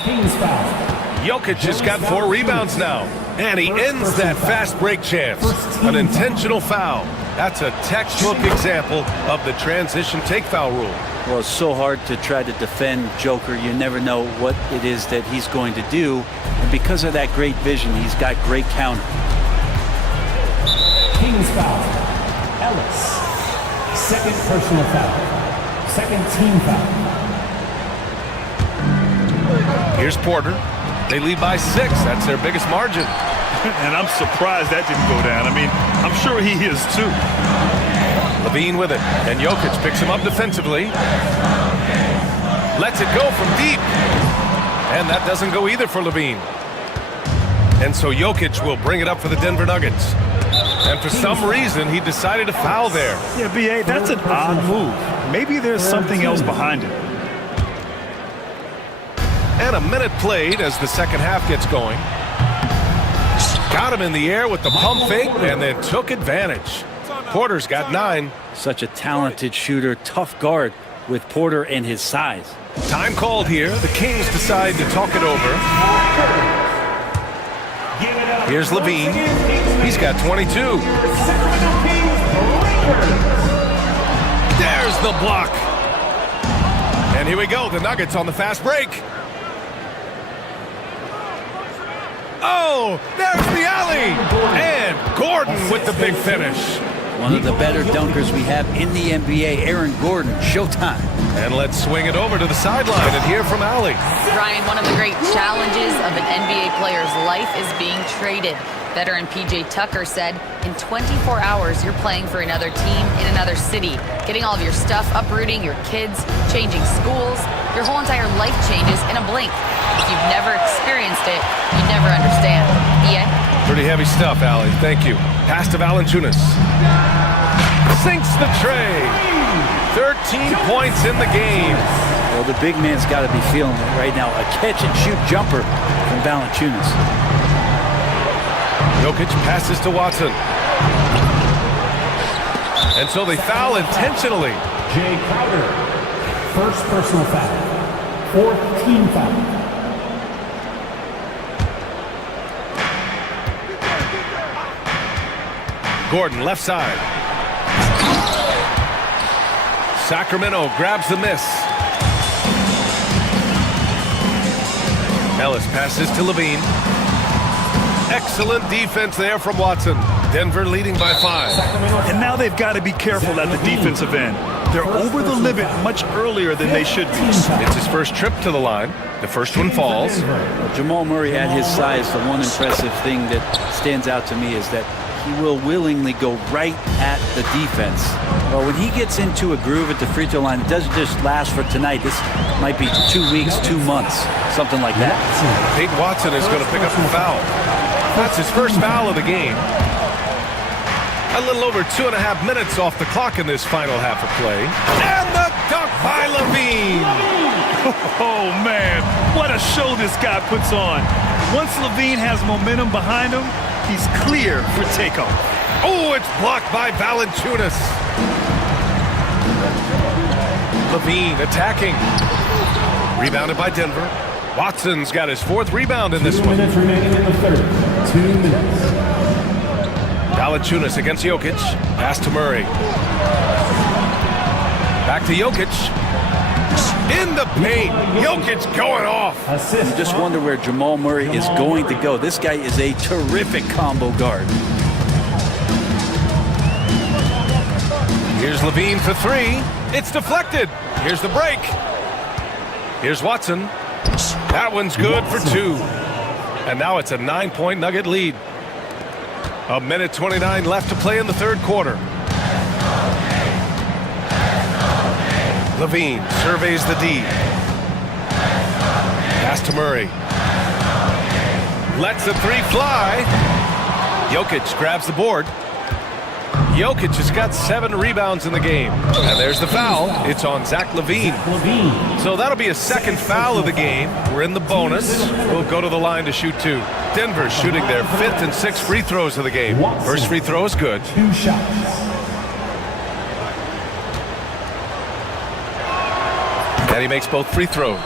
Jokic has got 4 rebounds now. And he ends that fast break chance. An intentional foul. That's a textbook example of the transition take foul rule. Well, it's so hard to try to defend Joker. You never know what it is that he's going to do. And because of that great vision, he's got great counter. Kings foul. Ellis. Second personal foul. Second team foul. Here's Porter. They lead by 6. That's their biggest margin. And I'm surprised that didn't go down. I mean, I'm sure he is too. Levine with it. And Jokic picks him up defensively. Lets it go from deep. And that doesn't go either for Levine. And so Jokic will bring it up for the Denver Nuggets. And for some reason, he decided to foul there. Yeah, B.A., that's an odd move. Maybe there's something else behind it. And a minute played as the second half gets going. Got him in the air with the pump fake and then took advantage. Porter's got 9. Such a talented shooter, tough guard with Porter and his size. Time called here. The Kings decide to talk it over. Here's Levine. He's got 22. There's the block. And here we go. The Nuggets on the fast break. Oh, there's the alley. And Gordon with the big finish. One of the better dunkers we have in the NBA, Aaron Gordon, showtime. And let's swing it over to the sideline and hear from Allie. Ryan, one of the great challenges of an NBA player's life is being traded. Veteran PJ Tucker said, in 24 hours, you're playing for another team in another city, getting all of your stuff, uprooting your kids, changing schools. Your whole entire life changes in a blink. If you've never experienced it, you never understand. EA? Pretty heavy stuff, Allie. Thank you. Pass to Valanciunas. Sinks the tray. 13 points in the game. Well, the big man's got to be feeling it right now. A catch-and-shoot jumper from Valanciunas. Jokic passes to Watson. And so they foul intentionally. Jay Crowder, first personal foul. Fourth team foul. Gordon, left side. Sacramento grabs the miss. Ellis passes to Levine. Excellent defense there from Watson. Denver leading by 5. And now they've got to be careful at the defensive end. They're over the limit much earlier than they should be. It's his first trip to the line. The first one falls. Jamal Murray at his size, the one impressive thing that stands out to me is that he will willingly go right at the defense. Well, when he gets into a groove at the free throw line, it doesn't just last for tonight. This might be 2 weeks, 2 months, something like that. Peyton Watson is going to pick up the foul. That's his first foul of the game. A little over 2.5 minutes off the clock in this final half of play. And the dunk by Levine. Oh, man, what a show this guy puts on. Once Levine has momentum behind him, he's clear for takeoff. Oh, it's blocked by Valanciunas. Levine attacking. Rebounded by Denver. Watson's got his 4th rebound in this one. 2 minutes remaining in the third. 2 minutes. Valanciunas against Jokic. Pass to Murray. Back to Jokic. In the paint. Jokic going off. You just wonder where Jamal Murray is going to go. This guy is a terrific combo guard. Here's Levine for 3. It's deflected. Here's the break. Here's Watson. That one's good for 2. And now it's a 9-point Nugget lead. 1:29 left to play in the third quarter. Levine surveys the D. Pass to Murray. Lets the 3 fly. Jokic grabs the board. Jokic has got 7 rebounds in the game. And there's the foul. It's on Zach LaVine. So that'll be a second foul of the game. We're in the bonus. We'll go to the line to shoot 2. Denver's shooting their 5th and 6th free throws of the game. First free throw is good. 2 shots. And he makes both free throws.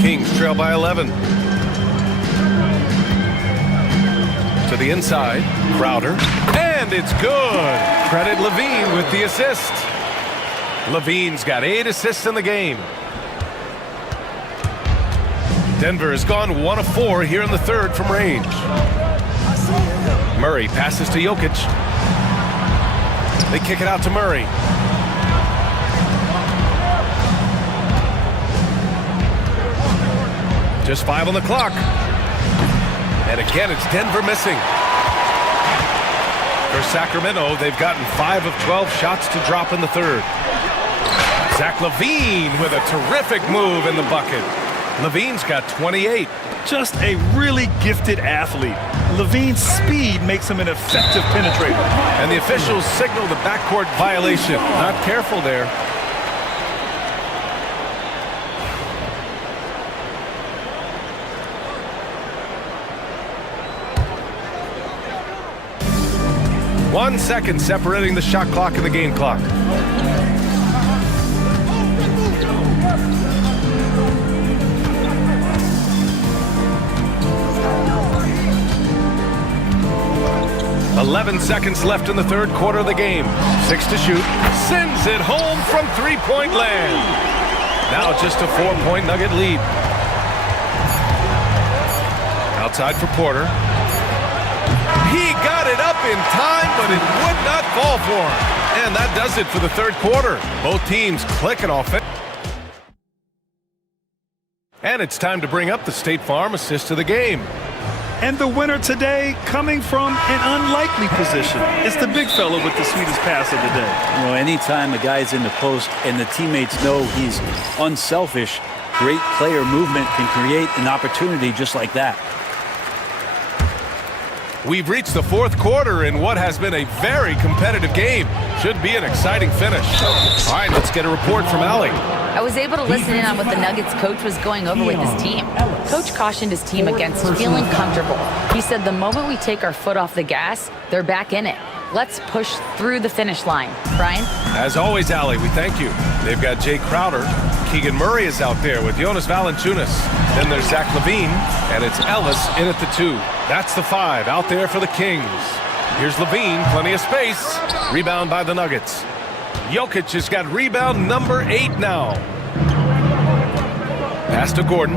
Kings trail by 11. To the inside, Crowder, and it's good. Credit Levine with the assist. Levine's got 8 assists in the game. Denver has gone 1 of 4 here in the third from range. Murray passes to Jokic. They kick it out to Murray. Just 5 on the clock. And again, it's Denver missing. For Sacramento, they've gotten 5 of 12 shots to drop in the third. Zach LaVine with a terrific move in the bucket. LaVine's got 28. Just a really gifted athlete. LaVine's speed makes him an effective penetrator. And the officials signal the backcourt violation. Not careful there. One second separating the shot clock and the game clock. "11 seconds left in the third quarter of the game. 6 to shoot. Sends it home from three-point land. Now just a 4-point Nugget lead. Outside for Porter. He got it up in time, but it would not fall for him. And that does it for the third quarter. Both teams clicking off it. And it's time to bring up the State Farm assist of the game. And the winner today coming from an unlikely position. It's the big fella with the sweetest pass of the day. You know, anytime a guy's in the post and the teammates know he's unselfish, great player movement can create an opportunity just like that. We've reached the fourth quarter in what has been a very competitive game. Should be an exciting finish. All right, let's get a report from Allie. I was able to listen in on what the Nuggets coach was going over with his team. Coach cautioned his team against feeling comfortable. He said the moment we take our foot off the gas, they're back in it. Let's push through the finish line. Brian? As always, Allie, we thank you. They've got Jay Crowder. Keegan Murray is out there with Jonas Valanciunas. Then there's Zach LaVine, and it's Ellis in at the 2. That's the 5 out there for the Kings. Here's LaVine, plenty of space. Rebound by the Nuggets. Jokic has got rebound number 8 now. Pass to Gordon.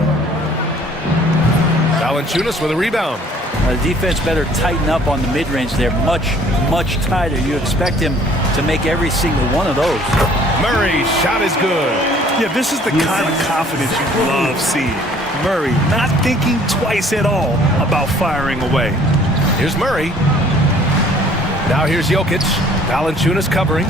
Valanciunas with a rebound. The defense better tighten up on the mid-range there. Much tighter. You expect him to make every single one of those. Murray's shot is good. Yeah, this is the kind of confidence you love seeing. Murray not thinking twice at all about firing away. Here's Murray. Now here's Jokic. Valanciunas covering.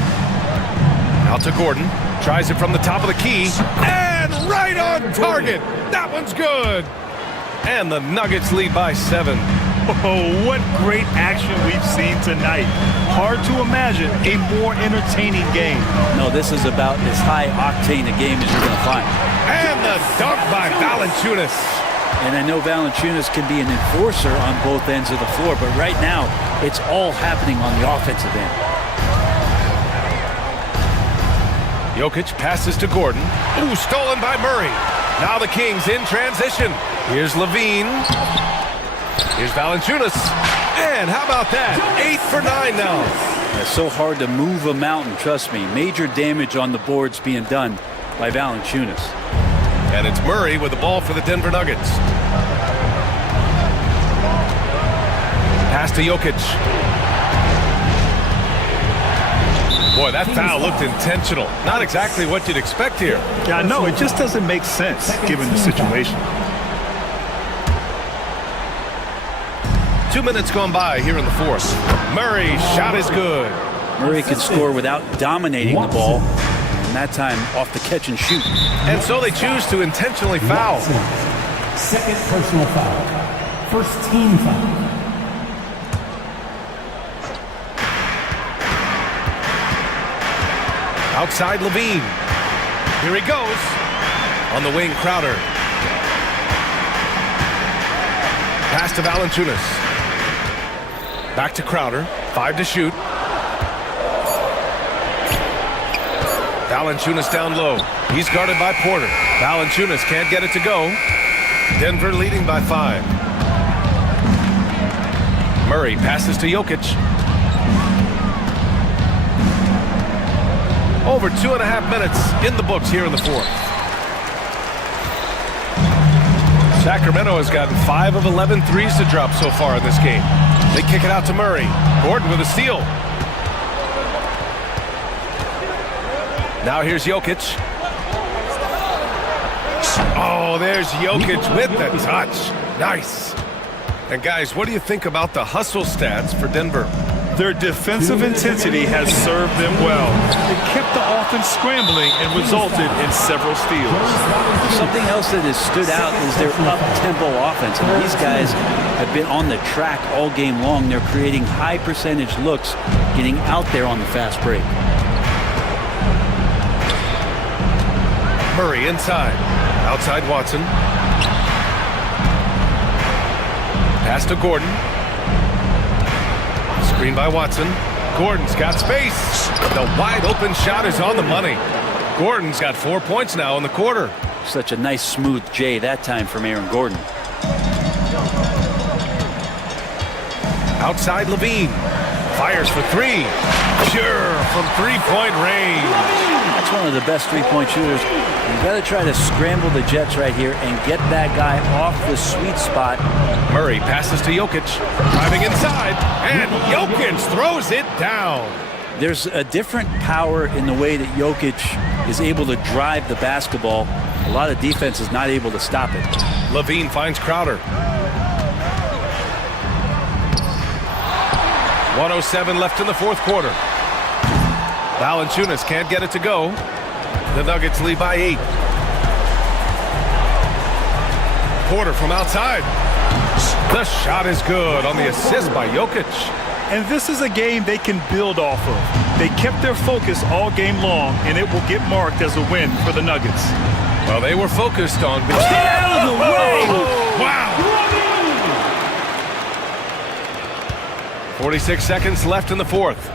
Out to Gordon. Tries it from the top of the key. And right on target. That one's good. And the Nuggets lead by 7. Oh, what great action we've seen tonight. Hard to imagine a more entertaining game. No, this is about as high-octane a game as you're going to find. And the dunk by Valanciunas. And I know Valanciunas can be an enforcer on both ends of the floor, but right now, it's all happening on the offensive end. Jokic passes to Gordon. Ooh, stolen by Murray. Now the Kings in transition. Here's LaVine. Here's Valanciunas. And how about that? 8 for 9 now. It's so hard to move a mountain, trust me. Major damage on the boards being done by Valanciunas. And it's Murray with the ball for the Denver Nuggets. Pass to Jokic. Boy, that foul looked intentional. Not exactly what you'd expect here. Yeah, I know. It just doesn't make sense given the situation. 2 minutes gone by here in the fourth. Murray's shot is good. Murray can score without dominating the ball. And that time off the catch and shoot. And so they choose to intentionally foul. Second personal foul. First team foul. Outside LaVine. Here he goes. On the wing, Crowder. Pass to Valanciunas. Back to Crowder. 5 to shoot. Valanciunas down low. He's guarded by Porter. Valanciunas can't get it to go. Denver leading by 5. Murray passes to Jokic. Over 2.5 minutes in the books here in the fourth. Sacramento has gotten 5 of 11 threes to drop so far in this game. They kick it out to Murray. Gordon with a steal. Now here's Jokic. Oh, there's Jokic with the touch. Nice. And guys, what do you think about the hustle stats for Denver? Their defensive intensity has served them well. It kept the offense scrambling and resulted in several steals. Something else that has stood out is their up-tempo offense. I mean, these guys have been on the track all game long. They're creating high percentage looks, getting out there on the fast break. Murray inside. Outside Watson. Pass to Gordon. Screen by Watson. Gordon's got space. The wide open shot is on the money. Gordon's got 4 points now in the quarter. Such a nice smooth J that time from Aaron Gordon. Outside Levine. Fires for three. Pure from three-point range. That's one of the best three-point shooters. You've got to try to scramble the Jets right here and get that guy off the sweet spot. Murray passes to Jokic. Driving inside. And Jokic throws it down. There's a different power in the way that Jokic is able to drive the basketball. A lot of defense is not able to stop it. Levine finds Crowder. 1:07 left in the fourth quarter. Valanciunas can't get it to go. The Nuggets lead by 8. Porter from outside. The shot is good on the assist by Jokic. And this is a game they can build off of. They kept their focus all game long, and it will get marked as a win for the Nuggets. Well, they were focused on... Get out of the way! Wow! 46 seconds left in the fourth.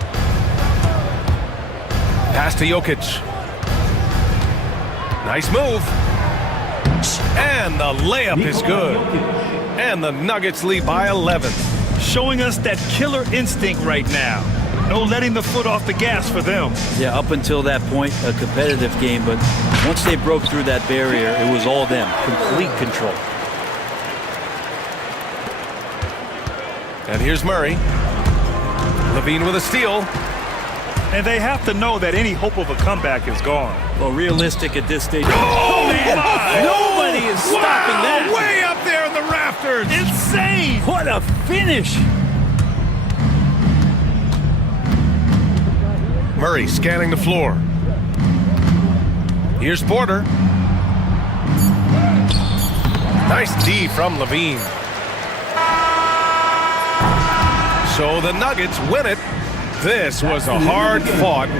Pass to Jokic. Nice move. And the layup is good. And the Nuggets lead by 11. Showing us that killer instinct right now. No letting the foot off the gas for them. Yeah, up until that point, a competitive game, but once they broke through that barrier, it was all them. Complete control. And here's Murray. Levine with a steal. And they have to know that any hope of a comeback is gone. Well, realistic at this stage. Oh, man! Nobody is stopping that. Way up there in the rafters! Insane! What a finish! Murray scanning the floor. Here's Porter. Nice D from Levine. So the Nuggets win it. This was a hard-fought,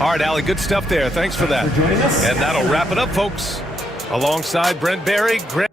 all right, Allie, good stuff there. Thanks for that. And that'll wrap it up, folks. Alongside Brent Barry, Greg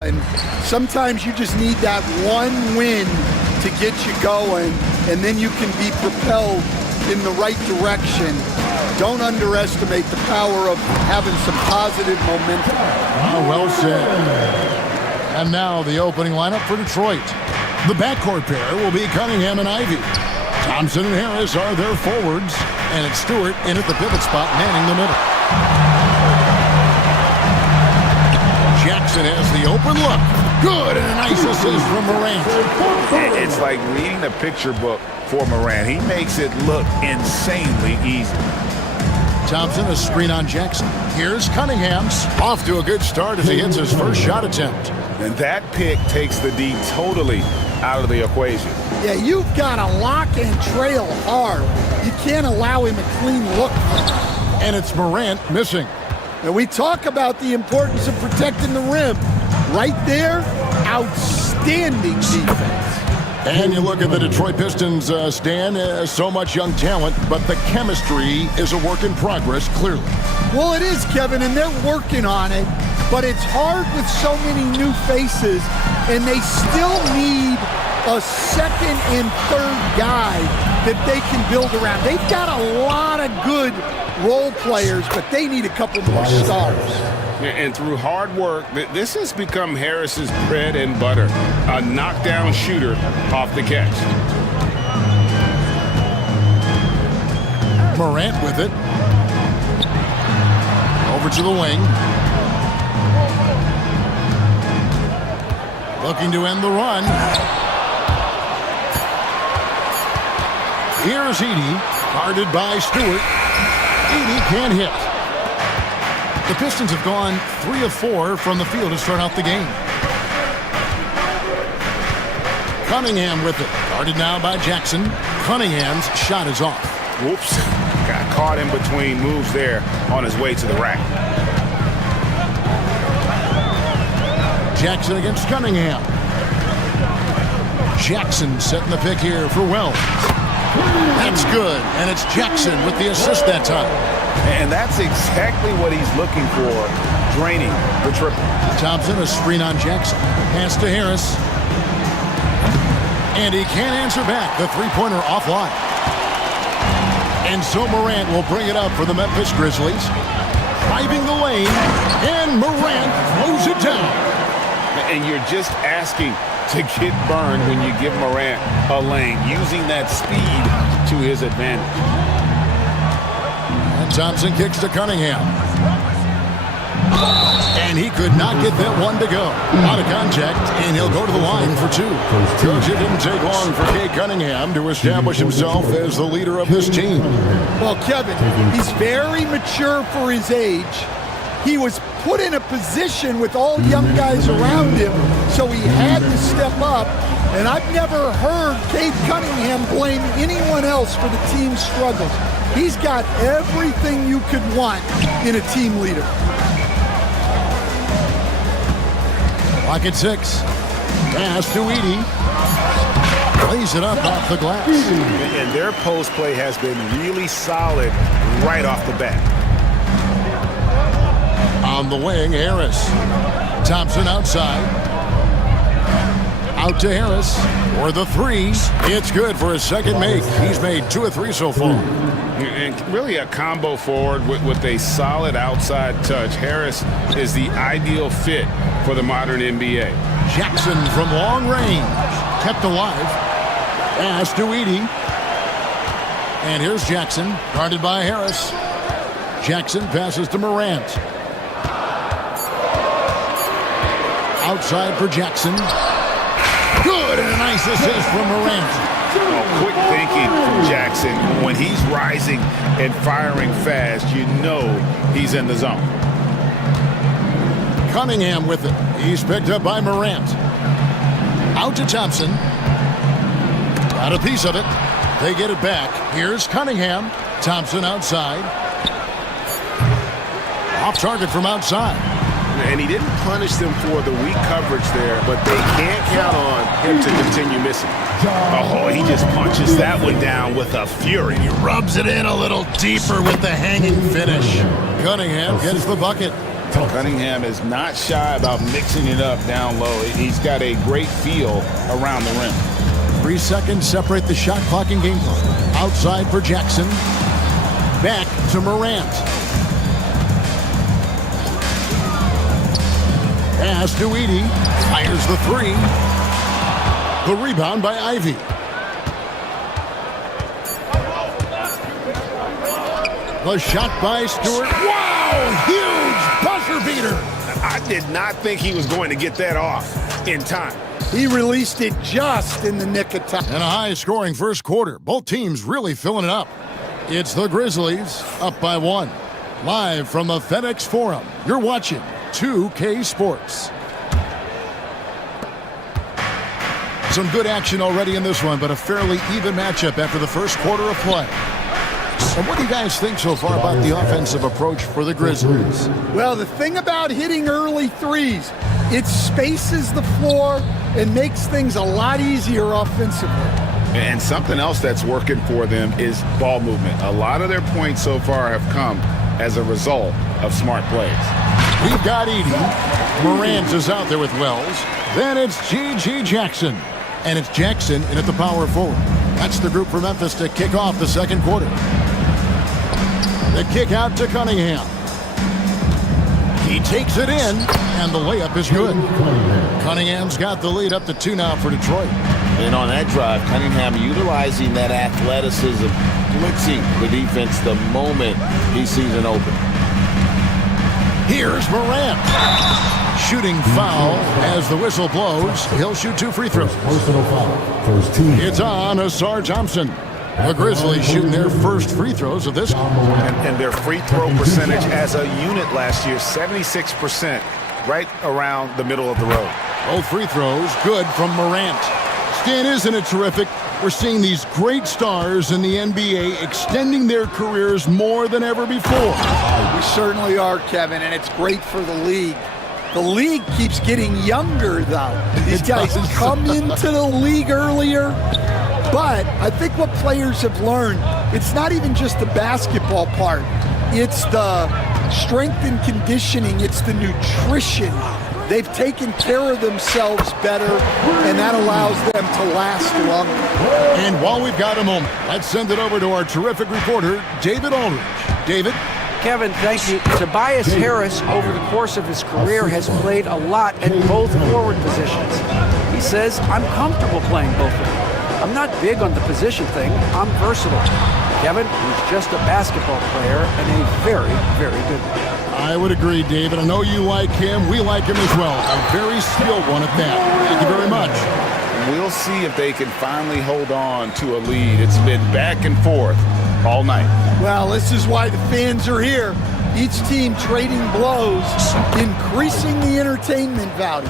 And sometimes you just need that one win to get you going, and then you can be propelled in the right direction. Don't underestimate the power of having some positive momentum. Well said. And now the opening lineup for Detroit. The backcourt pair will be Cunningham and Ivy. Thompson and Harris are their forwards, and it's Stewart in at the pivot spot, manning the middle. Jackson has the open look. Good, and a nice assist from Morant. It's like reading a picture book for Morant. He makes it look insanely easy. Thompson, a screen on Jackson. Here's Cunningham, off to a good start as he hits his first shot attempt. And that pick takes the D totally out of the equation. Yeah, you've got to lock and trail hard. You can't allow him a clean look. And it's Morant missing. And we talk about the importance of protecting the rim. Right there, outstanding defense. And you look at the Detroit Pistons, Stan, so much young talent, but the chemistry is a work in progress, clearly. Well, it is, Kevin, and they're working on it, but it's hard with so many new faces, and they still need a second and third guy that they can build around. They've got a lot of good role players, but they need a couple more stars. And through hard work, this has become Harris's bread and butter. A knockdown shooter off the catch. Morant with it. Over to the wing. Looking to end the run. Here's Edey, guarded by Stewart. Edey can't hit. The Pistons have gone 3 of 4 from the field to start out the game. Cunningham with it. Guarded now by Jackson. Cunningham's shot is off. Whoops. Got caught in between moves there on his way to the rack. Jackson against Cunningham. Jackson setting the pick here for Wells. That's good, and it's Jackson with the assist that time. And that's exactly what he's looking for, draining the triple. Thompson, a screen on Jackson. Pass to Harris. And he can't answer back. The three-pointer offline. And so Morant will bring it up for the Memphis Grizzlies. Driving the lane, and Morant throws it down. And you're just asking to get burned when you give Morant a lane, using that speed to his advantage. And Thompson kicks to Cunningham. And he could not get that one to go. Out of contact, and he'll go to the line for 2. Coach, it didn't take long for Cade Cunningham to establish himself as the leader of this team. Well, Kevin, he's very mature for his age. He was put in a position with all young guys around him, so he had to step up. And I've never heard Cade Cunningham blame anyone else for the team's struggles. He's got everything you could want in a team leader. Clock at 6. Pass to Edey. Plays it up off the glass. And their post play has been really solid right off the bat. On the wing, Harris. Thompson outside. Out to Harris for the 3. It's good for his second make. He's made 2 of 3 so far. And really a combo forward with a solid outside touch. Harris is the ideal fit for the modern NBA. Jackson from long range. Kept alive. Pass to Edey. And here's Jackson, guarded by Harris. Jackson passes to Morant. Outside for Jackson. Good, and a nice assist from Morant. Oh, quick thinking from Jackson. When he's rising and firing fast, you know he's in the zone. Cunningham with it. He's picked up by Morant. Out to Thompson. Got a piece of it. They get it back. Here's Cunningham. Thompson outside. Off target from outside. And he didn't punish them for the weak coverage there, but they can't count on him to continue missing. Oh, he just punches that one down with a fury. He rubs it in a little deeper with the hanging finish. Cunningham gets the bucket. Cunningham is not shy about mixing it up down low. He's got a great feel around the rim. 3 seconds separate the shot clock and game clock. Outside for Jackson. Back to Morant. Pass to Edey. Fires the three. The rebound by Ivy. The shot by Stewart. Wow! Huge buzzer beater. I did not think he was going to get that off in time. He released it just in the nick of time. And a high-scoring first quarter. Both teams really filling it up. It's the Grizzlies up by 1. Live from the FedEx Forum, you're watching 2K Sports. Some good action already in this one, but a fairly even matchup after the first quarter of play. And what do you guys think so far about the offensive approach for the Grizzlies? Well, the thing about hitting early threes, it spaces the floor and makes things a lot easier offensively. And something else that's working for them is ball movement. A lot of their points so far have come as a result of smart plays. We've got Edey. Morant is out there with Wells. Then it's G.G. Jackson. And it's Jackson in at the power forward. That's the group for Memphis to kick off the second quarter. The kick out to Cunningham. He takes it in, and the layup is good. Cunningham's got the lead up to 2 now for Detroit. And on that drive, Cunningham utilizing that athleticism, blitzing the defense the moment he sees an open. Here's Morant. Shooting foul as the whistle blows. He'll shoot 2 free throws. It's on Asar Thompson. The Grizzlies shooting their first free throws of this. And their free throw percentage as a unit last year, 76%, right around the middle of the road. Both free throws good from Morant. Stan, isn't it terrific? We're seeing these great stars in the NBA extending their careers more than ever before. We certainly are, Kevin, and it's great for the league. The league keeps getting younger, though. These guys come into the league earlier. But I think what players have learned, it's not even just the basketball part. It's the strength and conditioning. It's the nutrition. They've taken care of themselves better, and that allows them to last longer. And while we've got a moment, let's send it over to our terrific reporter, David Aldridge. David? Kevin, thank you. Tobias Harris, over the course of his career, has played a lot at both forward positions. He says, I'm comfortable playing both of them. I'm not big on the position thing. I'm versatile. Kevin, he's just a basketball player and a very, very good one. I would agree, David. I know you like him. We like him as well. A very skilled one at that. Thank you very much. We'll see if they can finally hold on to a lead. It's been back and forth all night. Well, this is why the fans are here. Each team trading blows, increasing the entertainment value.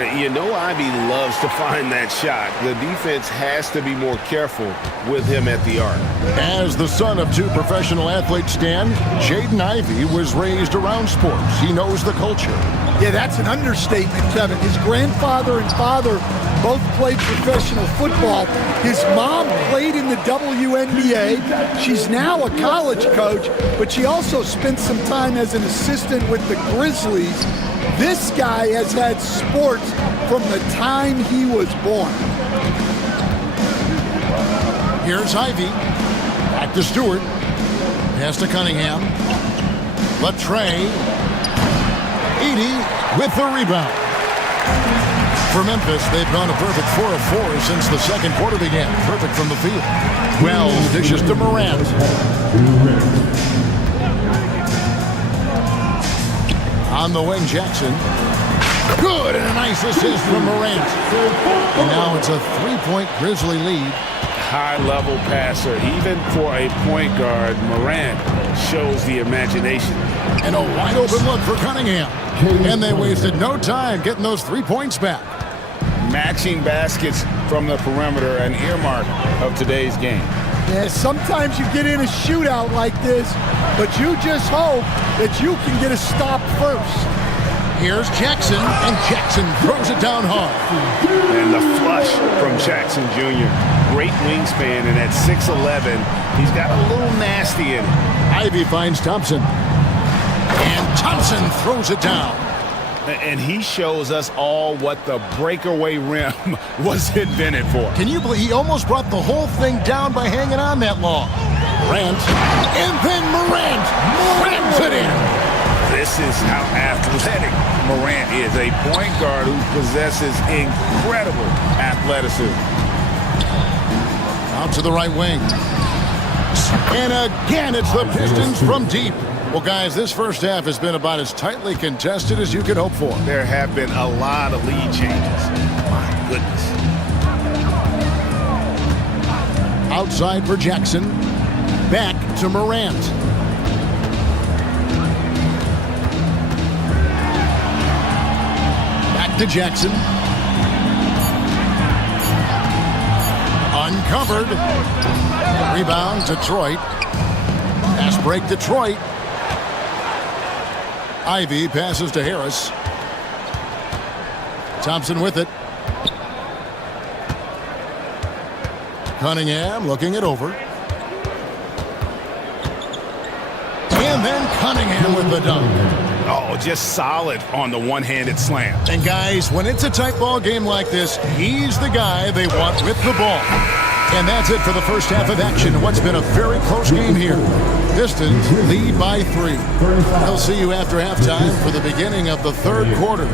You know Ivy loves to find that shot. The defense has to be more careful with him at the arc. As the son of 2 professional athletes, Stan, Jaden Ivey was raised around sports. He knows the culture. Yeah, that's an understatement, Kevin. His grandfather and father both played professional football. His mom played in the WNBA. She's now a college coach, but she also spent some time as an assistant with the Grizzlies. This guy has had sports from the time he was born. Here's Ivy. Back to Stewart. Pass to Cunningham. Latre. Edey with the rebound. For Memphis, they've gone a perfect 4 of 4 since the second quarter began. Perfect from the field. Wells dishes to Morant. On the wing, Jackson. Good, and a nice assist from Morant. And now it's a 3-point Grizzly lead. High-level passer. Even for a point guard, Morant shows the imagination. And a wide-open look for Cunningham. And they wasted no time getting those 3 points back. Matching baskets from the perimeter, an earmark of today's game. Yeah, sometimes you get in a shootout like this, but you just hope that you can get a stop first. Here's Jackson, and Jackson throws it down hard. And the flush from Jackson Jr. Great wingspan, and at 6'11", he's got a little nasty in it. Ivy finds Thompson. And Thompson throws it down. And he shows us all what the breakaway rim was invented for. Can you believe he almost brought the whole thing down by hanging on that long? Morant, and then Morant slams it in. This is how athletic Morant is, a point guard who possesses incredible athleticism. Out to the right wing. And again, it's the Pistons from deep. Well, guys, this first half has been about as tightly contested as you could hope for. There have been a lot of lead changes. My goodness. Outside for Jackson. Back to Morant. Back to Jackson. Uncovered. Rebound, Detroit. Pass break, Detroit. Ivy passes to Harris. Thompson with it. Cunningham looking it over. And then Cunningham with the dunk. Oh, just solid on the one-handed slam. And guys, when it's a tight ball game like this, he's the guy they want with the ball. And that's it for the first half of action. What's been a very close game here. Pistons lead by 3. I'll see you after halftime for the beginning of the third quarter.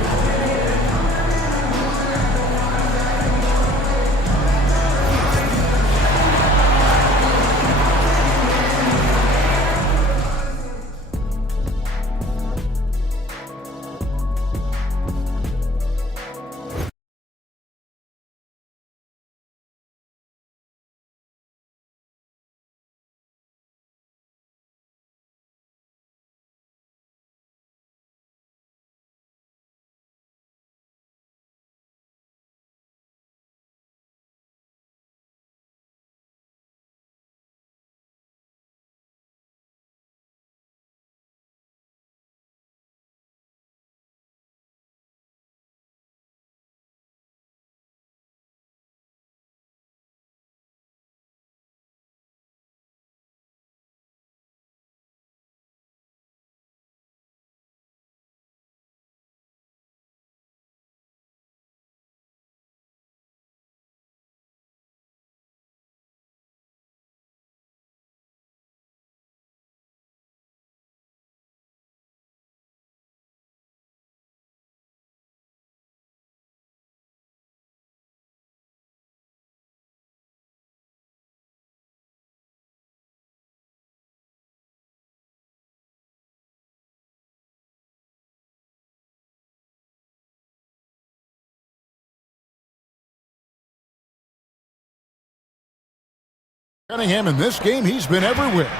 Cunningham in this game, he's been everywhere.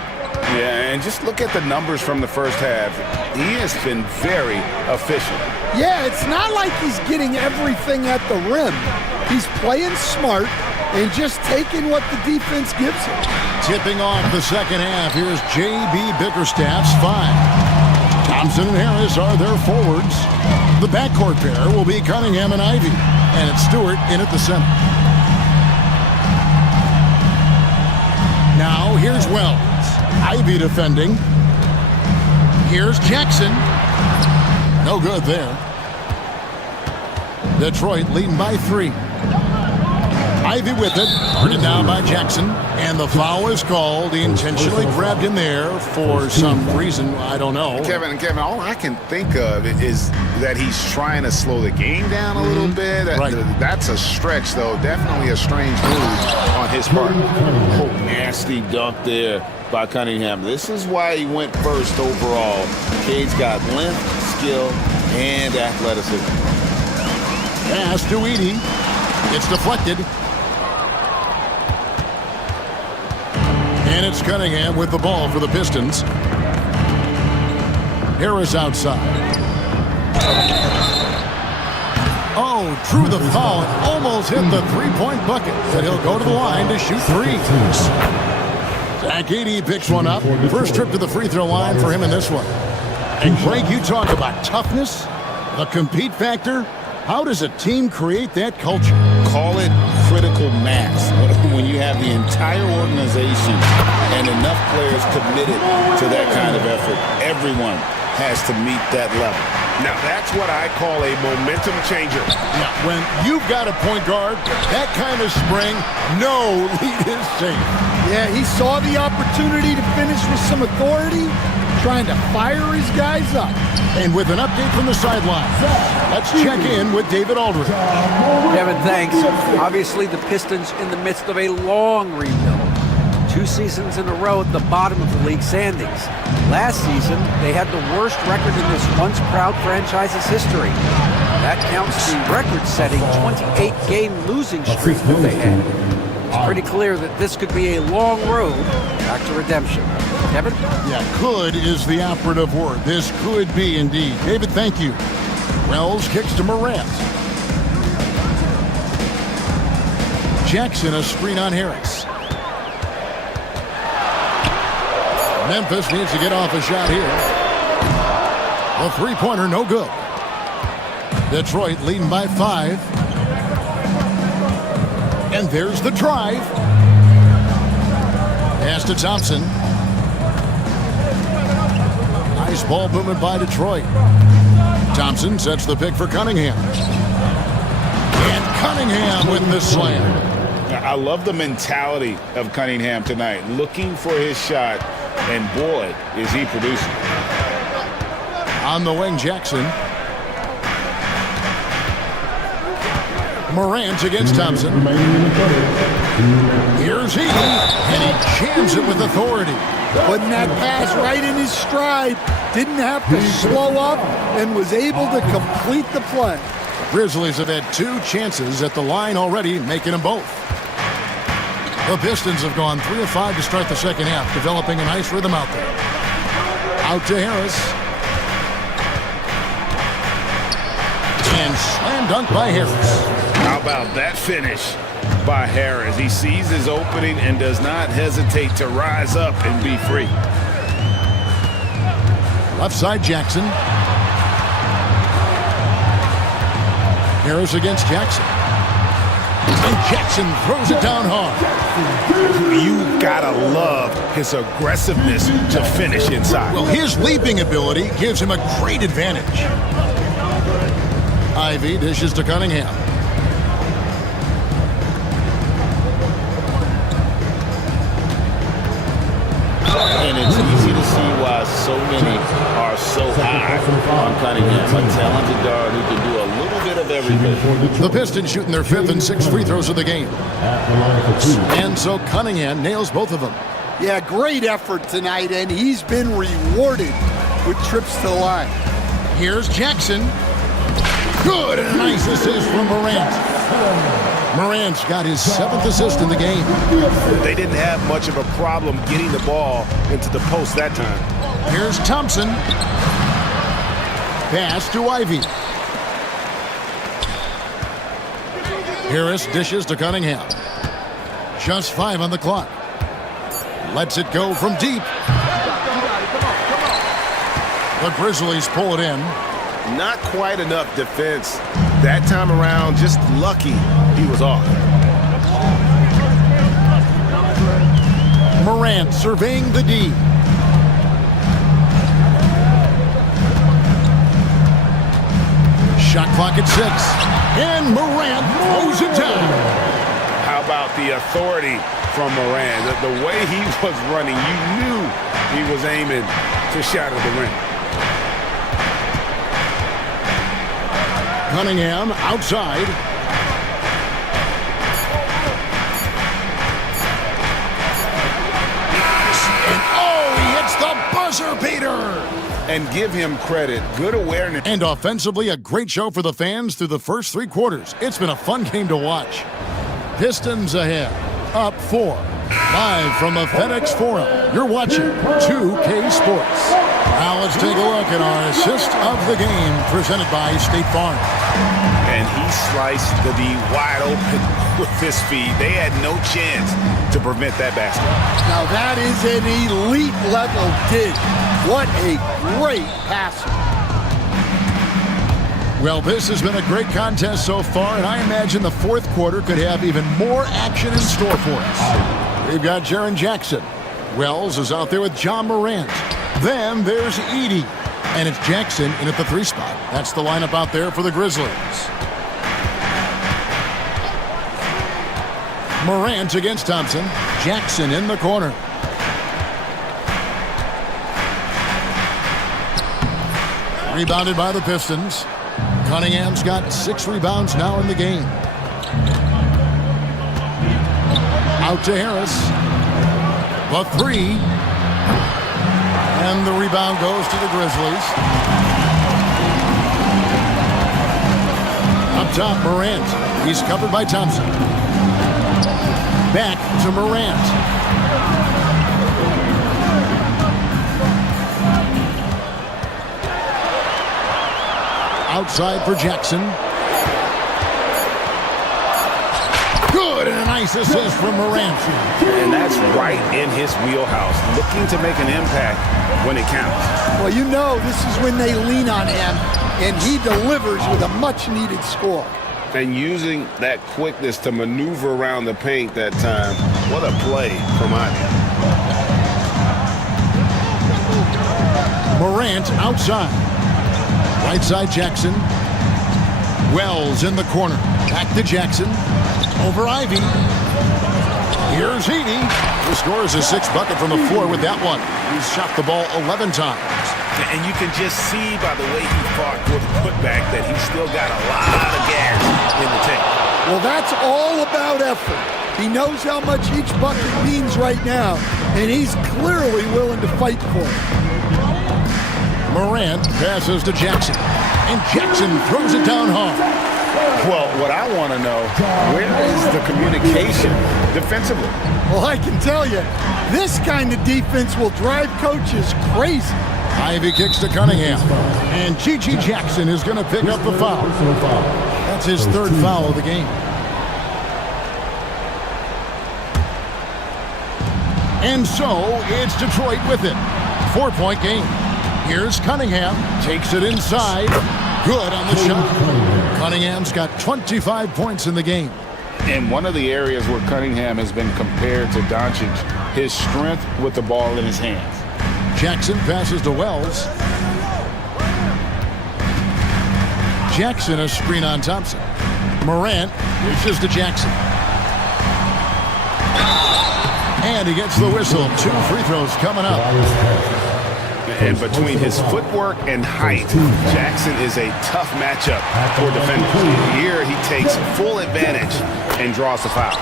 Yeah, and just look at the numbers from the first half. He has been very efficient. Yeah, it's not like he's getting everything at the rim. He's playing smart and just taking what the defense gives him. Tipping off the second half, here's J.B. Bickerstaff's 5. Thompson and Harris are their forwards. The backcourt pair will be Cunningham and Ivy. And it's Stewart in at the center. Now, here's Wells. Ivy defending. Here's Jackson. No good there. Detroit leading by 3. Ivy with it. Guarded down by Jackson. And the foul is called. He intentionally grabbed him there for some reason. I don't know. Kevin, all I can think of is that he's trying to slow the game down a little bit. Right. That's a stretch, though. Definitely a strange move on his part. Oh, nasty dunk there by Cunningham. This is why he went first overall. Cade's got length, skill, and athleticism. Pass to Edey. It's deflected. And it's Cunningham with the ball for the Pistons. Harris outside. Oh, drew the foul and almost hit the three-point bucket. But he'll go to the line to shoot 3. Zach Edey picks one up. First trip to the free throw line for him in this one. And Greg, you talk about toughness, the compete factor. How does a team create that culture? Call it critical mass. When you have the entire organization and enough players committed to that kind of effort, everyone has to meet that level. Now that's what I call a momentum changer. Yeah, when you've got a point guard, that kind of spring, no lead is safe. Yeah, he saw the opportunity to finish with some authority, trying to fire his guys up. And with an update from the sideline, let's check in with David Aldridge. Kevin, thanks. Obviously, the Pistons in the midst of a long rebuild. 2 seasons in a row at the bottom of the league standings. Last season, they had the worst record in this once proud franchise's history. That counts the record-setting 28-game losing streak that they had. It's pretty clear that this could be a long road back to redemption. Kevin? Yeah, could is the operative word. This could be indeed. David, thank you. Wells kicks to Morant. Jackson, a screen on Harris. Memphis needs to get off a shot here. The three-pointer, no good. Detroit leading by 5. And there's the drive. Pass to Thompson. Nice ball movement by Detroit. Thompson sets the pick for Cunningham. And Cunningham with the slam. I love the mentality of Cunningham tonight, looking for his shot, and boy, is he producing. On the wing, Jackson. Morant against Thompson. Here's he, and he jams it with authority. Putting that pass right in his stride. Didn't have to slow up and was able to complete the play. Grizzlies have had 2 chances at the line already, making them both. The Pistons have gone 3 of 5 to start the second half, developing a nice rhythm out there. Out to Harris. And slam dunk by Harris. How about that finish by Harris? He sees his opening and does not hesitate to rise up and be free. Left side, Jackson. Harris against Jackson. And Jackson throws it down hard. You gotta love his aggressiveness to finish inside. Well, his leaping ability gives him a great advantage. Ivy dishes to Cunningham. And it's easy to see why so many are so high on Cunningham. A talented guard who can do a little bit of everything. The Pistons shooting their 5th and 6th free throws of the game. And so Cunningham nails both of them. Yeah, great effort tonight, and he's been rewarded with trips to the line. Here's Jackson. Good, and a nice assist from Morant. Morant's got his 7th assist in the game. They didn't have much of a problem getting the ball into the post that time. Here's Thompson. Pass to Ivy. Harris dishes to Cunningham. Just 5 on the clock. Lets it go from deep. The Grizzlies pull it in. Not quite enough defense that time around. Just lucky he was off. Morant surveying the D. Shot clock at 6. And Morant throws it down. How about the authority from Morant? The way he was running, you knew he was aiming to shatter the rim. Cunningham outside. And he hits the buzzer beater. And give him credit. Good awareness. And offensively, a great show for the fans through the first 3 quarters. It's been a fun game to watch. Pistons ahead, up 4. Live from the FedEx Forum, you're watching 2K Sports. Now let's take a look at our assist of the game, presented by State Farm. And he sliced the D wide open with his feet. They had no chance to prevent that basket. Now that is an elite level dig. What a great passer. Well, this has been a great contest so far, and I imagine the 4th quarter could have even more action in store for us. We've got Jaren Jackson. Wells is out there with John Morant. Then there's Edey. And it's Jackson in at the 3 spot. That's the lineup out there for the Grizzlies. Morant against Thompson. Jackson in the corner. Rebounded by the Pistons. Cunningham's got 6 rebounds now in the game. Out to Harris. The 3. And the rebound goes to the Grizzlies. Up top, Morant. He's covered by Thompson. Back to Morant. Outside for Jackson. Good, and a nice assist from Morant. And that's right in his wheelhouse, looking to make an impact when it counts. Well, you know this is when they lean on him, and he delivers with a much-needed score. And using that quickness to maneuver around the paint that time. What a play from Ivy. Morant outside. Right side Jackson. Wells in the corner. Back to Jackson. Over Ivy. Here's Heaney, who scores his 6th bucket from the floor with that one. He's shot the ball 11 times. And you can just see by the way he fought for the putback that he's still got a lot of gas in the tank. Well, that's all about effort. He knows how much each bucket means right now, and he's clearly willing to fight for it. Morant passes to Jackson, and Jackson throws it down hard. Well, what I want to know, where is the communication defensively? Well, I can tell you, this kind of defense will drive coaches crazy. Ivy kicks to Cunningham, and G.G. Jackson is going to pick up the foul. That's his 3rd foul of the game. And so, it's Detroit with it. 4-point game. Here's Cunningham, takes it inside. Good on the shot. Cunningham's got 25 points in the game. And one of the areas where Cunningham has been compared to Doncic, his strength with the ball in his hands. Jackson passes to Wells. Jackson a screen on Thompson. Morant reaches to Jackson. And he gets the whistle. 2 free throws coming up. And between his footwork and height, Jackson is a tough matchup for defenders. Here he takes full advantage and draws the foul.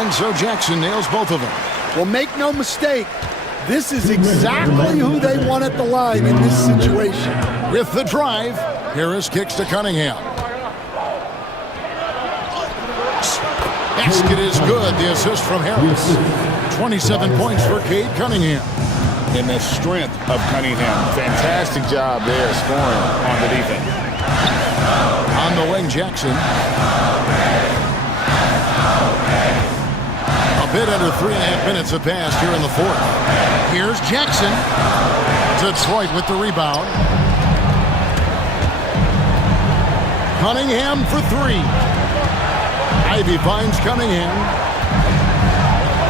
And so Jackson nails both of them. Well, make no mistake, this is exactly who they want at the line in this situation. With the drive, Harris kicks to Cunningham. Basket is good. The assist from Harris. 27 points for Cade Cunningham. And the strength of Cunningham. Fantastic job there scoring on the defense. On the wing, Jackson. A bit under 3.5 minutes have passed here in the 4th. Here's Jackson. Detroit with the rebound. Cunningham for 3. Ivy finds Cunningham.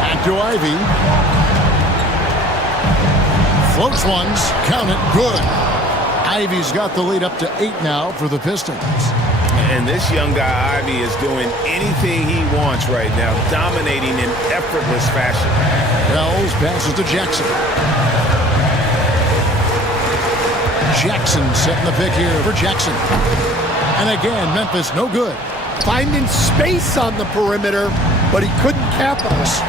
Back to Ivy. Floats ones, count it, good. Ivy's got the lead up to 8 now for the Pistons. And this young guy, Ivy, is doing anything he wants right now, dominating in effortless fashion. Wells passes to Jackson. Jackson setting the pick here for Jackson. And again, Memphis no good. Finding space on the perimeter, but he couldn't capitalize.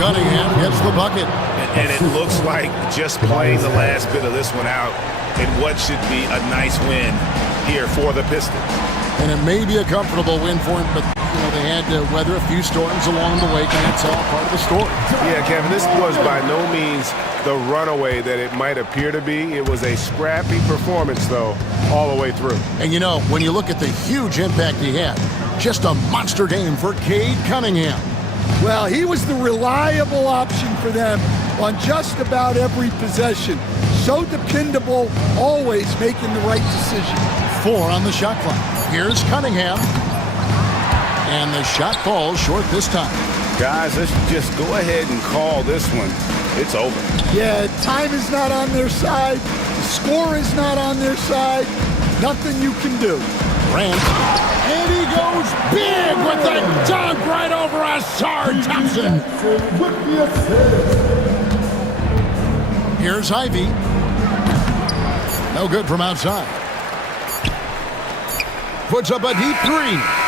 Cunningham gets the bucket. And it looks like just playing the last bit of this one out in what should be a nice win here for the Pistons. And it may be a comfortable win for him, but they had to weather a few storms along the way, and that's all part of the story. Yeah, Kevin, this was by no means the runaway that it might appear to be. It was a scrappy performance, though, all the way through. And when you look at the huge impact he had, just a monster game for Cade Cunningham. Well, he was the reliable option for them on just about every possession. So dependable, always making the right decision. 4 on the shot clock. Here's Cunningham. And the shot falls short this time. Guys, let's just go ahead and call this one. It's over. Yeah, time is not on their side. The score is not on their side. Nothing you can do. Grant. And he goes big with the dunk right over Asar Thompson. Here's Ivy. No good from outside. Puts up a deep three.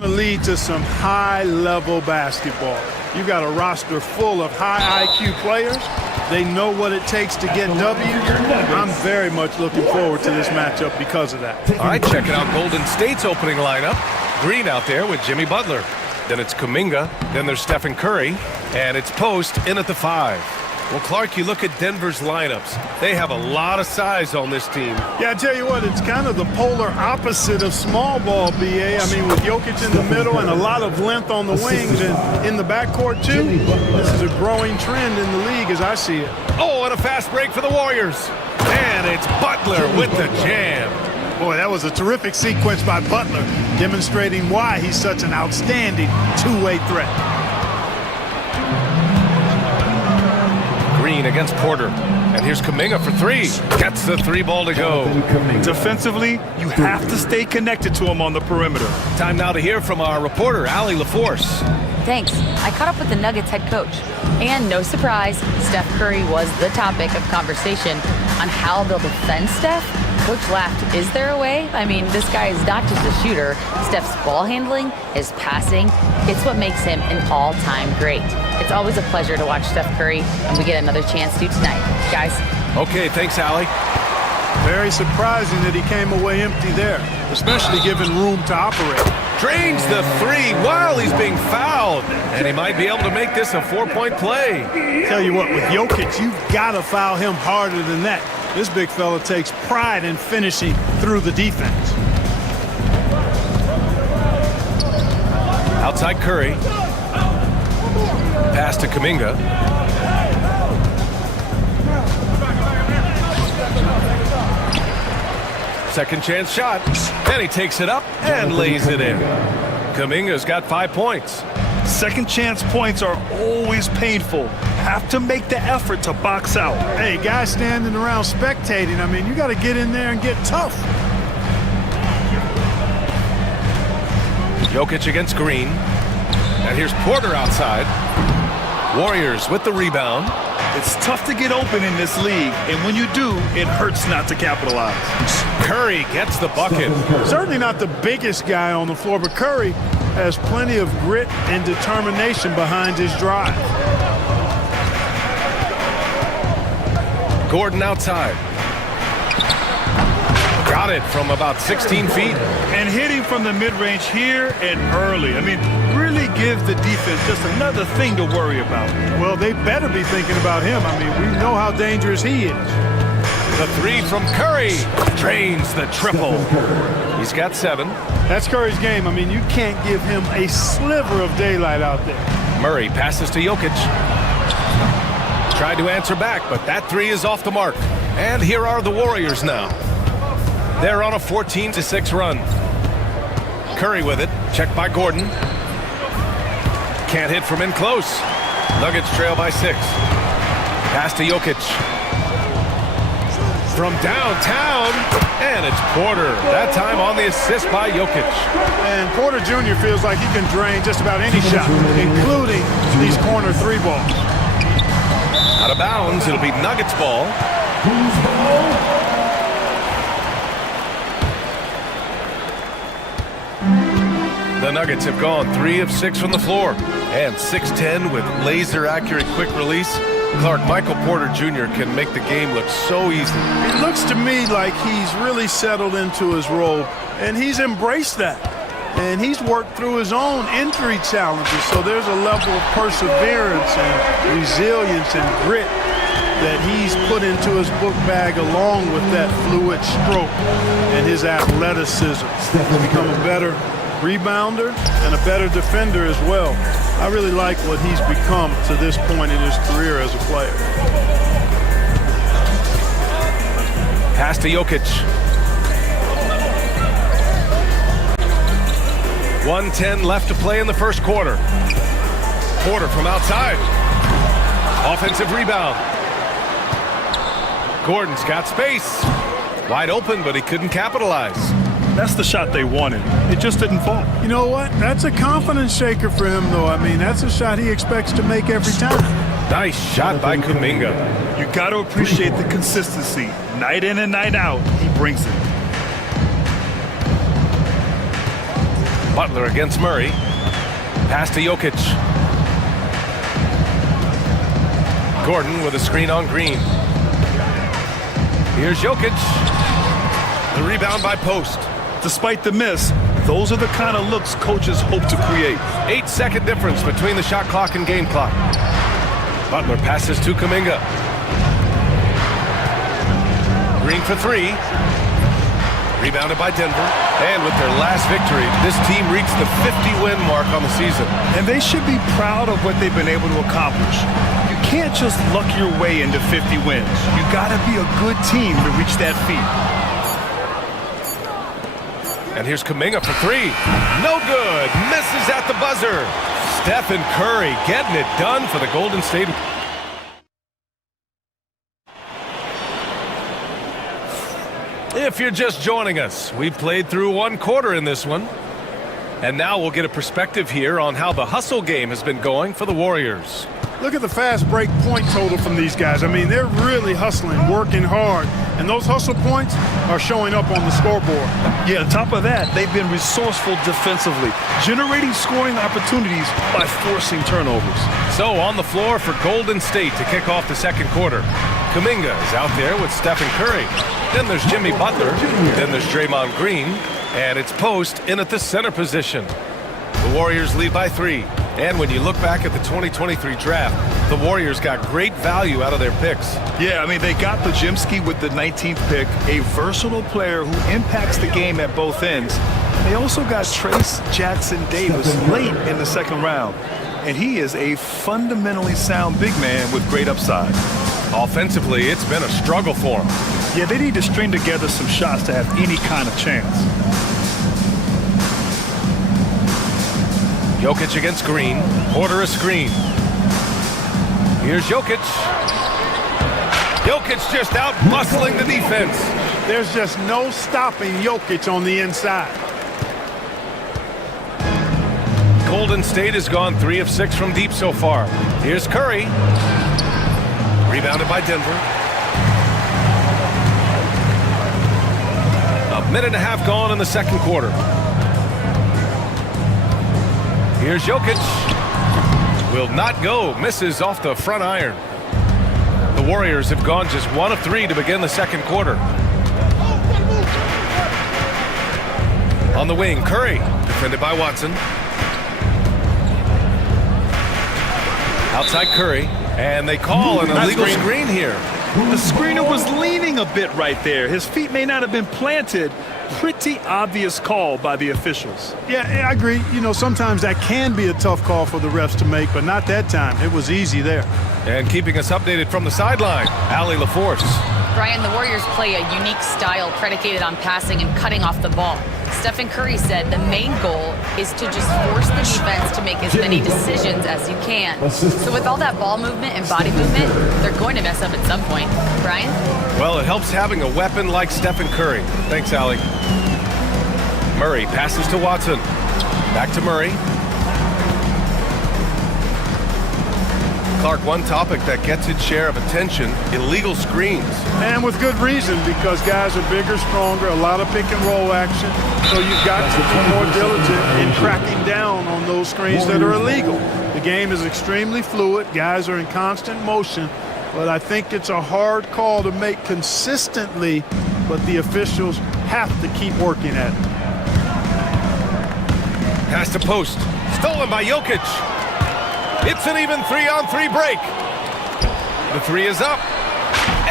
Lead to some high-level basketball. You've got a roster full of high IQ players. They know what it takes to get W's. I'm very much looking forward to this matchup because of that. All right, checking out Golden State's opening lineup. Green out there with Jimmy Butler. Then it's Kuminga. Then there's Stephen Curry. And it's Post in at the 5. Well, Clark, you look at Denver's lineups. They have a lot of size on this team. Yeah, I tell you what, it's kind of the polar opposite of small ball, BA. I mean, with Jokic in the middle and a lot of length on the wings and in the backcourt, too. This is a growing trend in the league as I see it. Oh, and a fast break for the Warriors. And it's Butler with the jam. Boy, that was a terrific sequence by Butler, demonstrating why he's such an outstanding two-way threat. Green against Porter. And here's Kuminga for 3. Gets the 3 ball to go. Defensively, you have to stay connected to him on the perimeter. Time now to hear from our reporter, Allie LaForce. Thanks. I caught up with the Nuggets head coach. And no surprise, Steph Curry was the topic of conversation on how they'll defend Steph. Coach laughed. Is there a way? I mean, this guy is not just a shooter. Steph's ball handling, his passing, it's what makes him an all-time great. It's always a pleasure to watch Steph Curry, and we get another chance to tonight. Guys. Okay, thanks, Allie. Very surprising that he came away empty there, especially given room to operate. Drains the 3 while he's being fouled. And he might be able to make this a 4-point play. Tell you what, with Jokic, you've got to foul him harder than that. This big fella takes pride in finishing through the defense. Outside Curry. Pass to Kuminga. Second chance shot. And he takes it up and lays it in. Kuminga's got 5 points. Second chance points are always painful. Have to make the effort to box out. Hey, guys standing around spectating, I mean, you got to get in there and get tough. Jokic against Green. And here's Porter outside. Warriors with the rebound. It's tough to get open in this league, and when you do, it hurts not to capitalize. Curry gets the bucket. Certainly not the biggest guy on the floor, but Curry has plenty of grit and determination behind his drive. Gordon outside. Got it from about 16 feet. And hitting from the mid-range here and early. I mean, really gives the defense just another thing to worry about. Well, they better be thinking about him. I mean, we know how dangerous he is. The 3 from Curry drains the triple. He's got 7. That's Curry's game. I mean, you can't give him a sliver of daylight out there. Murray passes to Jokic. Tried to answer back, but that 3 is off the mark. And here are the Warriors now. They're on a 14-6 run. Curry with it. Checked by Gordon. Can't hit from in close. Nuggets trail by 6. Pass to Jokic. From downtown, and it's Porter. That time on the assist by Jokic. And Porter Jr. feels like he can drain just about any shot, including these corner 3 balls. Out of bounds, it'll be Nuggets ball. The Nuggets have gone 3 of 6 from the floor, and 6'10" with laser-accurate quick release. Clark, Michael Porter Jr. can make the game look so easy. It looks to me like he's really settled into his role, and he's embraced that. And he's worked through his own injury challenges, so there's a level of perseverance and resilience and grit that he's put into his book bag along with that fluid stroke and his athleticism. He's become a better rebounder and a better defender as well. I really like what he's become to this point in his career as a player. Pass to Jokic. 1:10 left to play in the first quarter. Porter from outside. Offensive rebound. Gordon's got space. Wide open, but he couldn't capitalize. That's the shot they wanted. It just didn't fall. You know what? That's a confidence shaker for him, though. I mean, that's a shot he expects to make every time. Nice shot by Kuminga. You got to appreciate the consistency. Night in and night out, he brings it. Butler against Murray. Pass to Jokic. Gordon with a screen on Green. Here's Jokic. The rebound by Post. Despite the miss, those are the kind of looks coaches hope to create. 8-second difference between the shot clock and game clock. Butler passes to Kuminga. Green for three. Rebounded by Denver. And with their last victory, this team reached the 50-win mark on the season. And they should be proud of what they've been able to accomplish. You can't just luck your way into 50 wins. You gotta be a good team to reach that feat. And here's Kuminga for three. No good. Misses at the buzzer. Stephen Curry getting it done for the Golden State. If you're just joining us, we played through one quarter in this one. And now we'll get a perspective here on how the hustle game has been going for the Warriors. Look at the fast break point total from these guys. I mean, they're really hustling, working hard. And those hustle points are showing up on the scoreboard. Yeah, on top of that, they've been resourceful defensively, generating scoring opportunities by forcing turnovers. So on the floor for Golden State to kick off the second quarter. Kuminga is out there with Stephen Curry. Then there's Jimmy Butler. Then there's Draymond Green. And it's Post in at the center position. The Warriors lead by 3. And when you look back at the 2023 draft, the Warriors got great value out of their picks. Yeah, I mean, they got Pajimski with the 19th pick, a versatile player who impacts the game at both ends. They also got Trace Jackson-Davis late in the second round. And he is a fundamentally sound big man with great upside. Offensively, it's been a struggle for them. Yeah, they need to string together some shots to have any kind of chance. Jokic against Green. Porter a screen. Here's Jokic. Jokic just out muscling the defense. There's just no stopping Jokic on the inside. Golden State has gone 3 of 6 from deep so far. Here's Curry. Rebounded by Denver. A minute and a half gone in the second quarter. Here's Jokic. Will not go. Misses off the front iron. The Warriors have gone just 1 of 3 to begin the second quarter. On the wing, Curry. Defended by Watson. Outside Curry. And they call an illegal screen here. The screener was leaning a bit right there. His feet may not have been planted. Pretty obvious call by the officials. Yeah, I agree. You know, sometimes that can be a tough call for the refs to make, but not that time. It was easy there. And keeping us updated from the sideline, Allie LaForce. Brian, the Warriors play a unique style predicated on passing and cutting off the ball. Stephen Curry said the main goal is to just force the defense to make as many decisions as you can. So with all that ball movement and body movement, they're going to mess up at some point. Brian? Well, it helps having a weapon like Stephen Curry. Thanks, Allie. Murray passes to Watson. Back to Murray. Clark, one topic that gets its share of attention, illegal screens. And with good reason, because guys are bigger, stronger, a lot of pick and roll action. So you've got to be more diligent in cracking down on those screens that are illegal. The game is extremely fluid. Guys are in constant motion. But I think it's a hard call to make consistently, but the officials have to keep working at it. Pass to Post. Stolen by Jokic. It's an even 3-on-3 break. The 3 is up.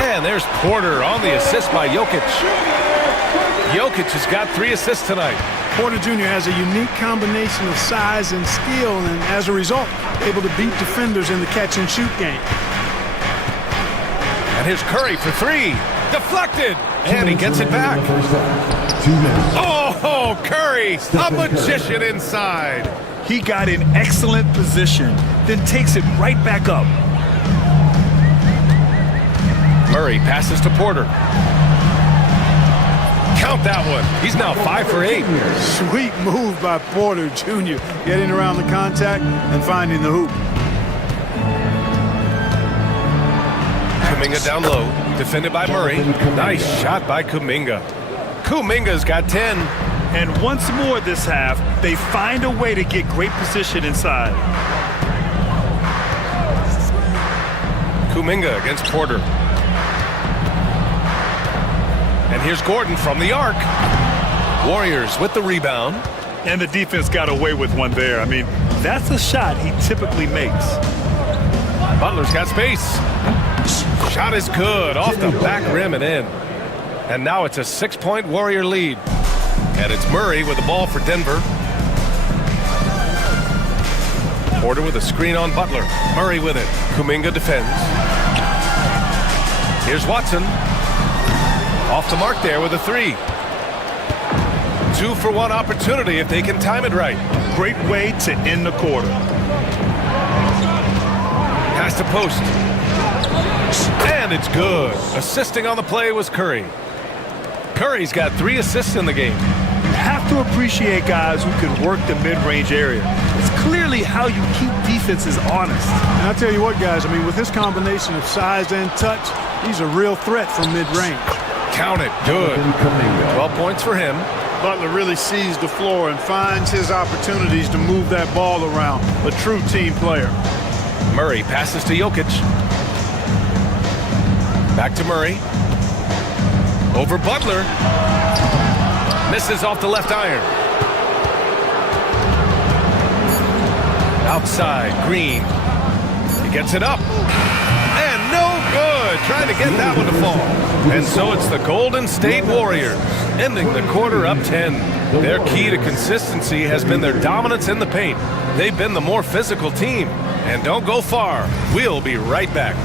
And there's Porter on the assist by Jokic. Jokic has got 3 assists tonight. Porter Jr. has a unique combination of size and skill, and as a result, able to beat defenders in the catch-and-shoot game. And here's Curry for 3. Deflected. And he gets it back. Oh, Curry, a magician inside. He got in excellent position, then takes it right back up. Murray passes to Porter. Count that one. He's now 5 for 8. Sweet move by Porter Jr. Getting around the contact and finding the hoop. Kuminga down low. Defended by Murray. Nice shot by Kuminga. Kuminga's got 10. And once more this half, they find a way to get great position inside. Kuminga against Porter. And here's Gordon from the arc. Warriors with the rebound. And the defense got away with one there. I mean, that's a shot he typically makes. Butler's got space. Shot is good, off the back rim and in. And now it's a 6-point Warrior lead. And it's Murray with the ball for Denver. Porter with a screen on Butler. Murray with it. Kuminga defends. Here's Watson. Off the mark there with a 3. 2-for-1 opportunity if they can time it right. Great way to end the quarter. Pass to post. And it's good. Assisting on the play was Curry. Curry's got 3 assists in the game. You have to appreciate guys who can work the mid-range area. It's clearly how you keep defenses honest. And I'll tell you what, guys, I mean, with his combination of size and touch, he's a real threat from mid-range. Count it. Good. 12 points for him. Butler really sees the floor and finds his opportunities to move that ball around. A true team player. Murray passes to Jokic. Back to Murray. Over Butler. Misses off the left iron. Outside, Green. He gets it up. And no good. Trying to get that one to fall. And so it's the Golden State Warriors, ending the quarter up 10. Their key to consistency has been their dominance in the paint. They've been the more physical team. And don't go far. We'll be right back.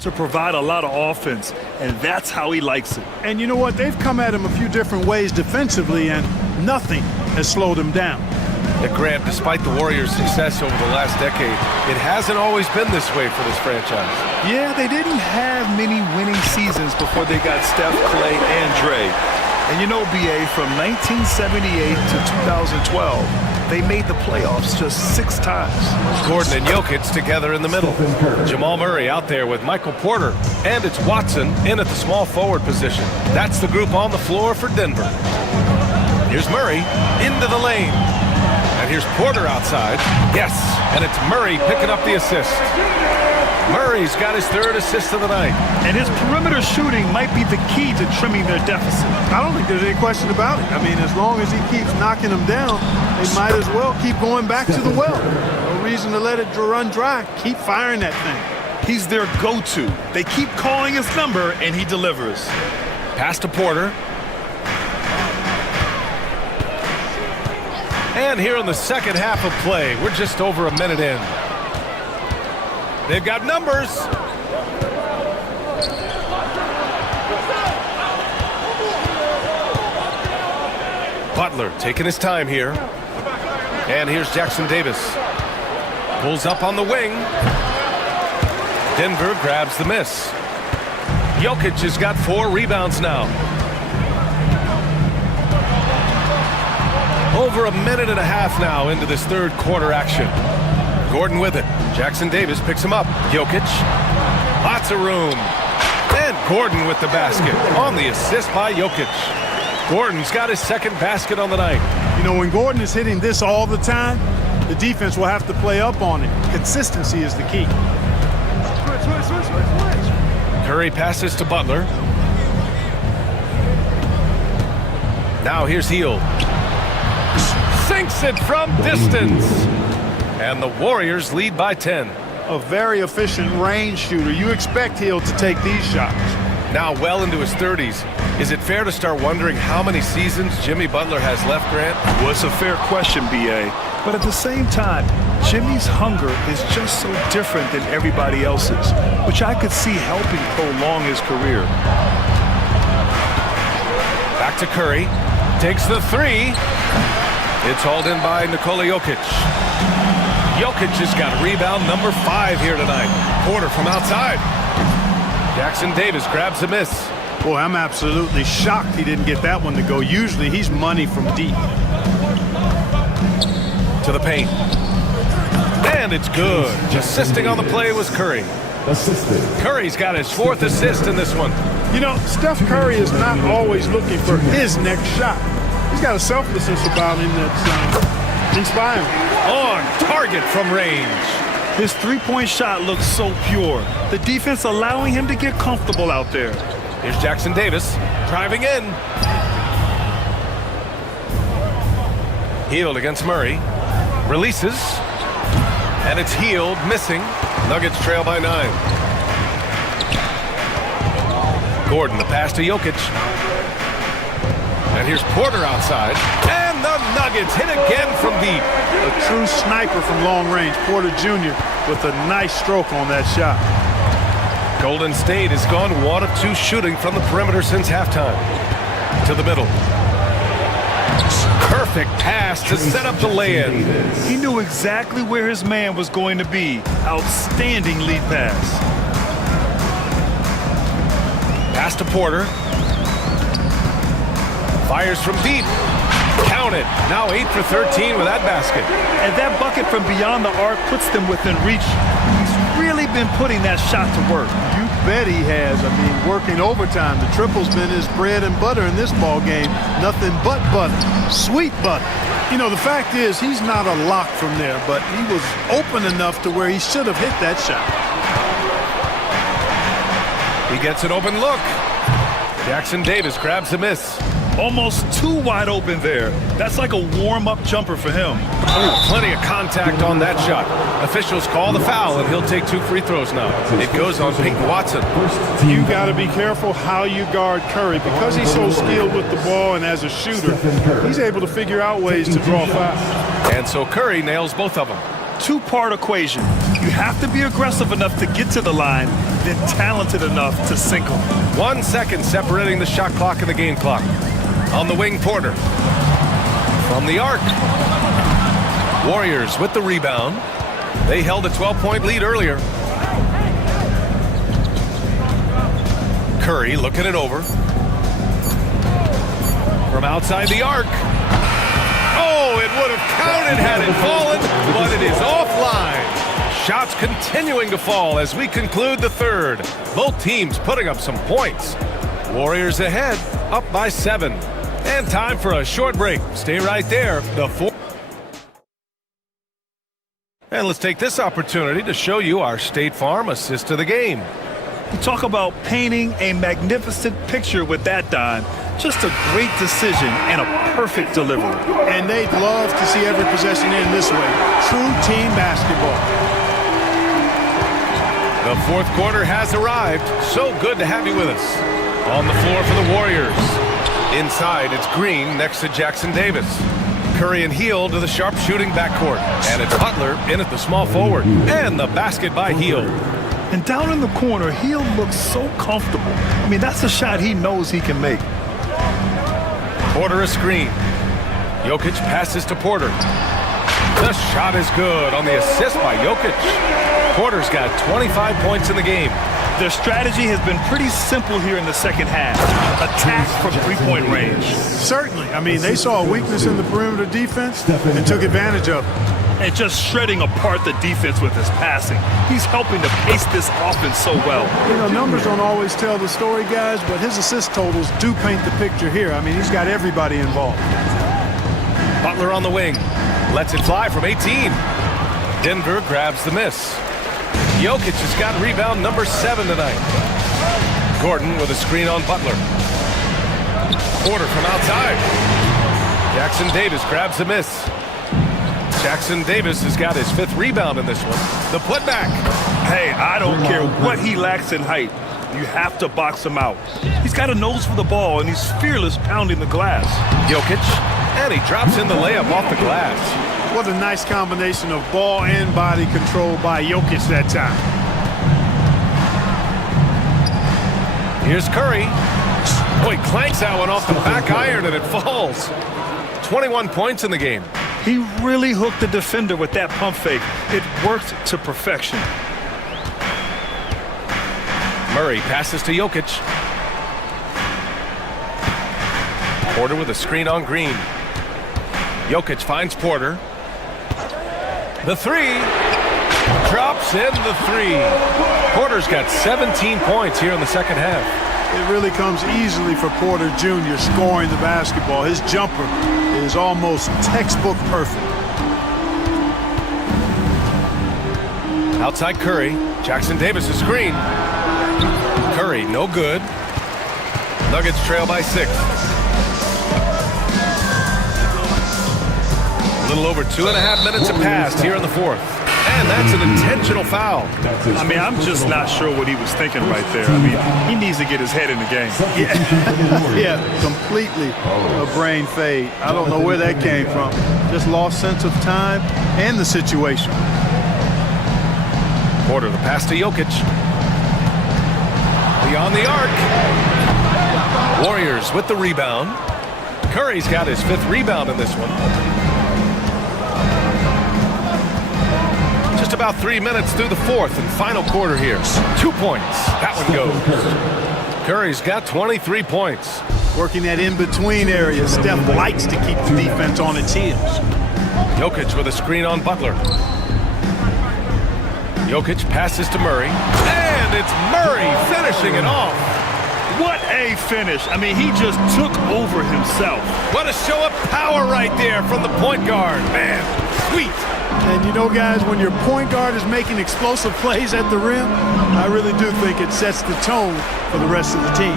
To provide a lot of offense, and that's how he likes it. And you know what? They've come at him a few different ways defensively, and nothing has slowed him down. Grant, despite the Warriors' success over the last decade, it hasn't always been this way for this franchise. Yeah, they didn't have many winning seasons before they got Steph, Clay, and Dre. And you know, BA, from 1978 to 2012, they made the playoffs just 6 times. Gordon and Jokic together in the middle. Jamal Murray out there with Michael Porter. And it's Watson in at the small forward position. That's the group on the floor for Denver. Here's Murray into the lane. And here's Porter outside. Yes, and it's Murray picking up the assist. Murray's got his 3rd assist of the night. And his perimeter shooting might be the key to trimming their deficit. I don't think there's any question about it. I mean, as long as he keeps knocking them down, they might as well keep going back to the well. No reason to let it run dry. Keep firing that thing. He's their go-to. They keep calling his number, and he delivers. Pass to Porter. And here in the second half of play, we're just over a minute in. They've got numbers. Butler taking his time here. And here's Jackson Davis. Pulls up on the wing. Denver grabs the miss. Jokic has got 4 rebounds now. Over a minute and a half now into this 3rd quarter action. Gordon with it. Jackson Davis picks him up. Jokic. Lots of room. And Gordon with the basket on the assist by Jokic. Gordon's got his second basket on the night. You know, when Gordon is hitting this all the time, the defense will have to play up on it. Consistency is the key. Curry passes to Butler. Now here's Hield. Sinks it from distance. And the Warriors lead by 10. A very efficient range shooter. You expect Hield to take these shots. Now well into his 30s. Is it fair to start wondering how many seasons Jimmy Butler has left, Grant? Well, it's a fair question, B.A. But at the same time, Jimmy's hunger is just so different than everybody else's, which I could see helping prolong his career. Back to Curry. Takes the three. It's hauled in by Nikola Jokic. Jokic has got rebound number 5 here tonight. Porter from outside. Jackson Davis grabs a miss. Boy, I'm absolutely shocked he didn't get that one to go. Usually he's money from deep. To the paint. And it's good. Assisting on the play was Curry. Curry's got his 4th assist in this one. You know, Steph Curry is not always looking for his next shot. He's got a selflessness about him that's inspiring. On target from range. His three-point shot looks so pure. The defense allowing him to get comfortable out there. Here's Jackson Davis driving in. Hield against Murray. Releases. And it's Hield missing. Nuggets trail by 9. Gordon, the pass to Jokic. And here's Porter outside. And the Nuggets hit again from deep. A true sniper from long range. Porter Jr. with a nice stroke on that shot. Golden State has gone 1 of 2 shooting from the perimeter since halftime. To the middle. Perfect pass to set up the lay-in. He knew exactly where his man was going to be. Outstanding lead pass. Pass to Porter. Fires from deep. Count it. Now 8 for 13 with that basket. And that bucket from beyond the arc puts them within reach. He's really been putting that shot to work. You bet he has. I mean, working overtime. The triple's been his bread and butter in this ball game. Nothing but butter. Sweet butter. You know, the fact is he's not a lock from there, but he was open enough to where he should have hit that shot. He gets an open look. Jackson Davis grabs a miss. Almost too wide open there. That's like a warm-up jumper for him. Oh, plenty of contact on that shot. Officials call the foul, and he'll take 2 free throws now. It goes on Peyton Watson. You got to be careful how you guard Curry. Because he's so skilled with the ball and as a shooter, he's able to figure out ways to draw fouls. And so Curry nails both of them. 2-part equation. You have to be aggressive enough to get to the line, then talented enough to sink them. 1 second separating the shot clock and the game clock. On the wing, Porter. From the arc. Warriors with the rebound. They held a 12-point lead earlier. Curry looking it over. From outside the arc. Oh, it would have counted had it fallen, but it is offline. Shots continuing to fall as we conclude the third. Both teams putting up some points. Warriors ahead, up by 7. And time for a short break. Stay right there. And let's take this opportunity to show you our State Farm assist to the game. You talk about painting a magnificent picture with that dime. Just a great decision and a perfect delivery. And they'd love to see every possession end this way. True team basketball. The fourth quarter has arrived. So good to have you with us. On the floor for the Warriors. Inside, it's Green next to Jackson Davis. Curry and Hield to the sharp-shooting backcourt. And it's Butler in at the small forward. And the basket by Hield. And down in the corner, Hield looks so comfortable. I mean, that's a shot he knows he can make. Porter a screen. Jokic passes to Porter. The shot is good on the assist by Jokic. Porter's got 25 points in the game. Their strategy has been pretty simple here in the second half. Attack from three-point range. Certainly. I mean, they saw a weakness in the perimeter defense and took advantage of it. and just shredding apart the defense with his passing. He's helping to pace this offense so well. You know, numbers don't always tell the story, guys, but his assist totals do paint the picture here. I mean, he's got everybody involved. Butler on the wing. Lets it fly from 18. Denver grabs the miss. Jokic has got rebound number 7 tonight. Gordon with a screen on Butler. Porter from outside. Jackson Davis grabs the miss. Jackson Davis has got his 5th rebound in this one. The putback. Hey, I don't care what he lacks in height. You have to box him out. He's got a nose for the ball, and he's fearless pounding the glass. Jokic, and he drops in the layup off the glass. What a nice combination of ball and body control by Jokic that time. Here's Curry. Oh, he clanks that one off the back iron and it falls. 21 points in the game. He really hooked the defender with that pump fake. It worked to perfection. Murray passes to Jokic. Porter with a screen on Green. Jokic finds Porter. The 3. Drops in the 3. Porter's got 17 points here in the second half. It really comes easily for Porter Jr. scoring the basketball. His jumper is almost textbook perfect. Outside Curry. Jackson Davis a screen. Curry no good. Nuggets trail by 6. A little over 2.5 minutes have passed here in the 4th. And that's an intentional foul. I mean, I'm just not sure what he was thinking right there. I mean, he needs to get his head in the game. Yeah, completely a brain fade. I don't know where that came from. Just lost sense of time and the situation. Porter, the pass to Jokic. Beyond the arc. Warriors with the rebound. Curry's got his 5th rebound in this one. Just about 3 minutes through the 4th and final quarter here. 2 points. That one goes. Curry's got 23 points. Working that in-between area. Steph likes to keep the defense on its heels. Jokic with a screen on Butler. Jokic passes to Murray. And it's Murray finishing it off. What a finish. I mean, he just took over himself. What a show of power right there from the point guard. Man, sweet. And you know, guys, when your point guard is making explosive plays at the rim, I really do think it sets the tone for the rest of the team.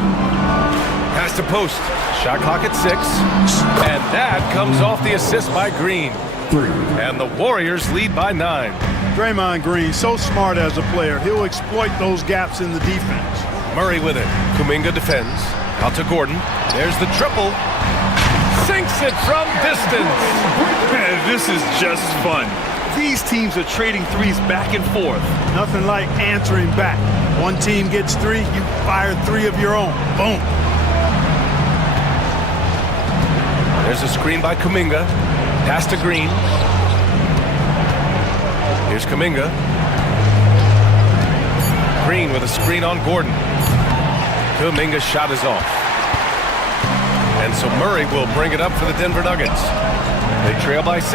Pass to post. Shot clock at 6. And that comes off the assist by Green. And the Warriors lead by 9. Draymond Green, so smart as a player. He'll exploit those gaps in the defense. Murray with it. Kuminga defends. Out to Gordon. There's the triple. Sinks it from distance. Man, this is just fun. These teams are trading threes back and forth. Nothing like answering back. One team gets 3, you fire 3 of your own. Boom. There's a screen by Kuminga. Pass to Green. Here's Kuminga. Green with a screen on Gordon. Kuminga's shot is off. And so Murray will bring it up for the Denver Nuggets. They trail by 6.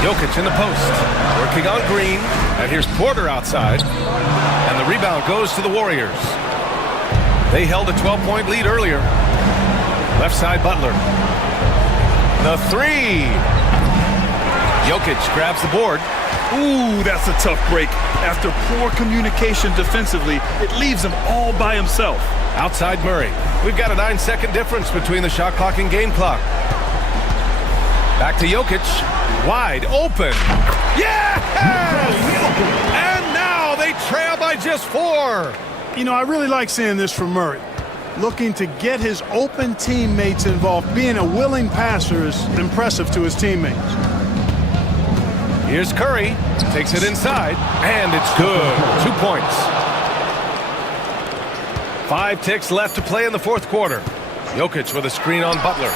Jokic in the post. Working on Green. And here's Porter outside. And the rebound goes to the Warriors. They held a 12-point lead earlier. Left side Butler. The 3. Jokic grabs the board. Ooh, that's a tough break. After poor communication defensively, it leaves him all by himself. Outside Murray. We've got a 9-second difference between the shot clock and game clock. Back to Jokic. Wide open. Yes! And now they trail by just 4. You know, I really like seeing this from Murray. Looking to get his open teammates involved. Being a willing passer is impressive to his teammates. Here's Curry. Takes it inside. And it's good. 2 points. 5 ticks left to play in the 4th quarter. Jokic with a screen on Butler.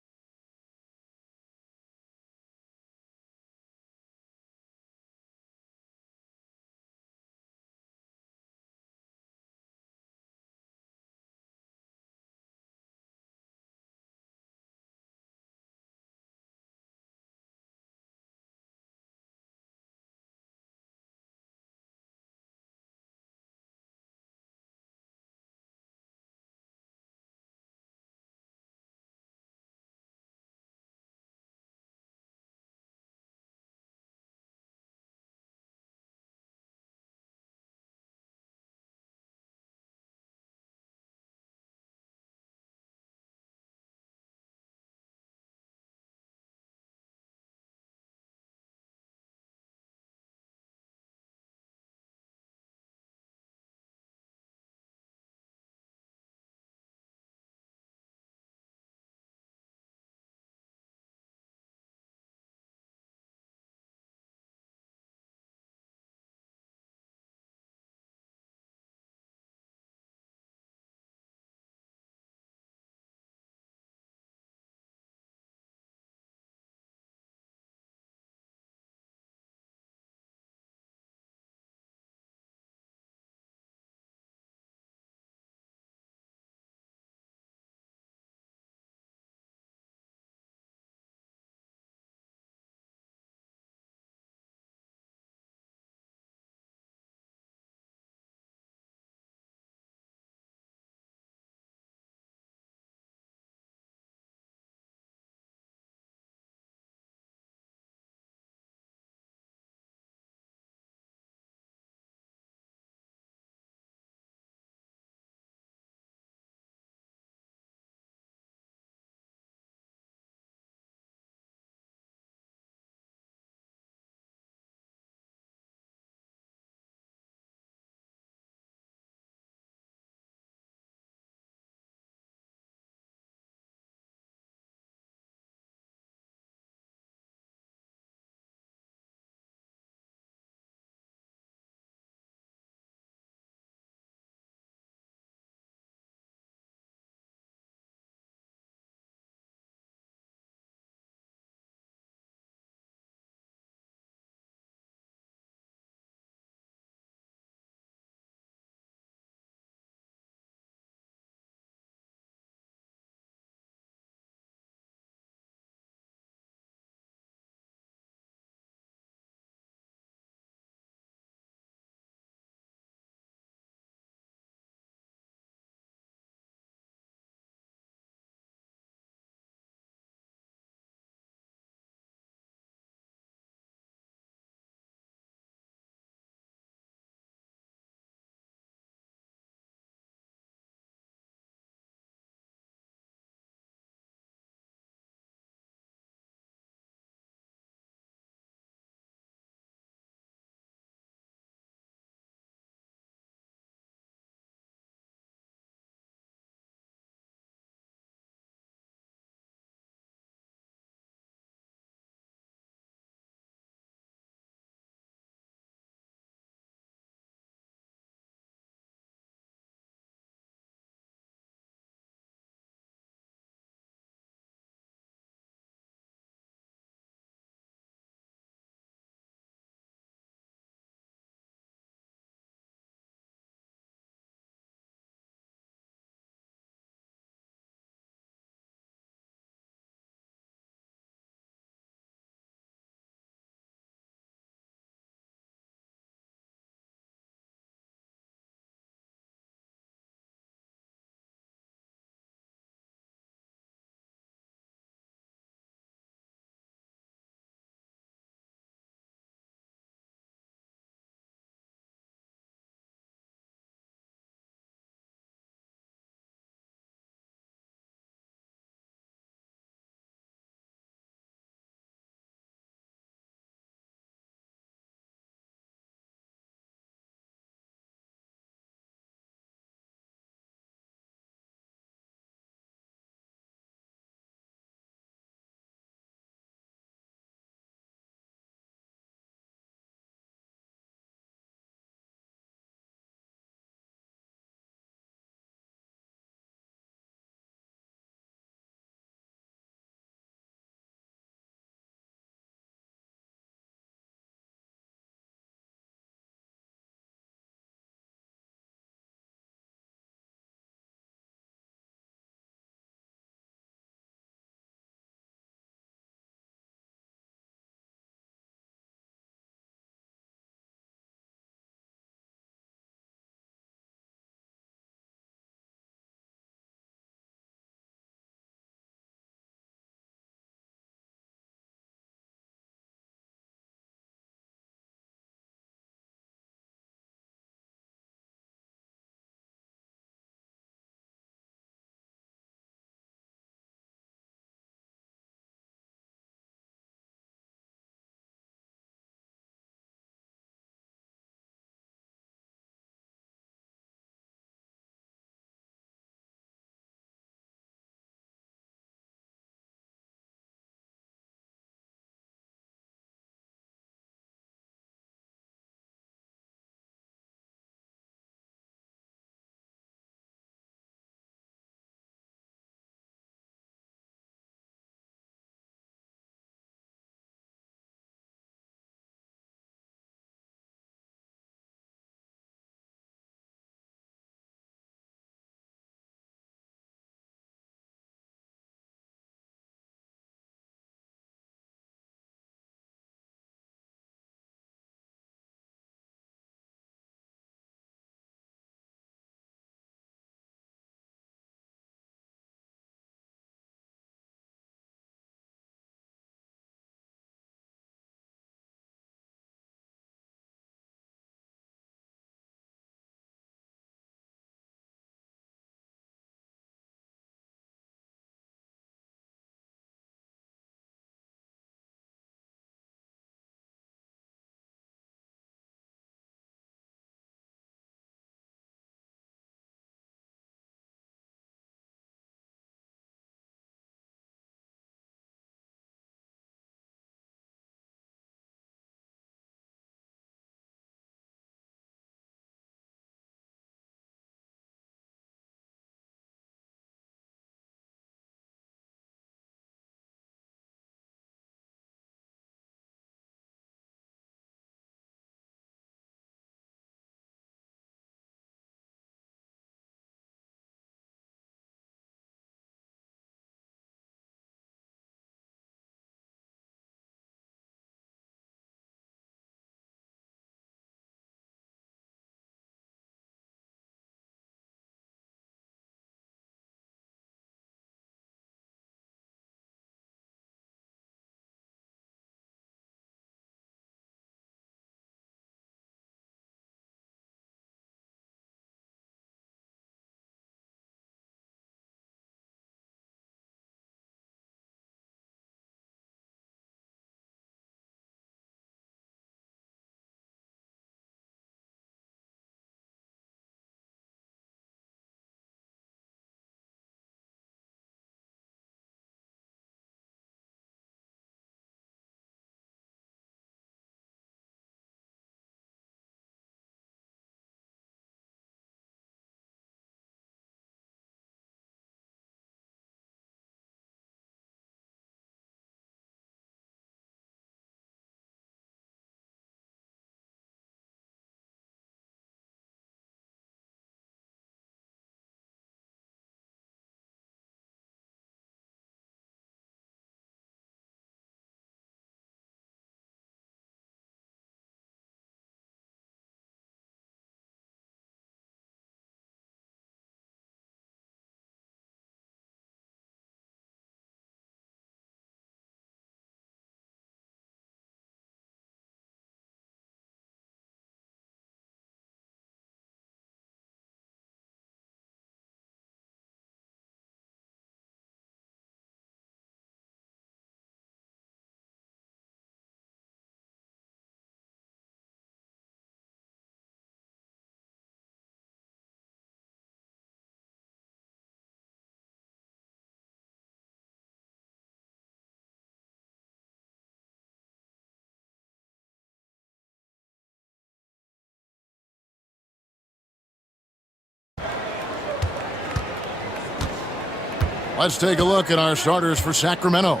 Let's take a look at our starters for Sacramento.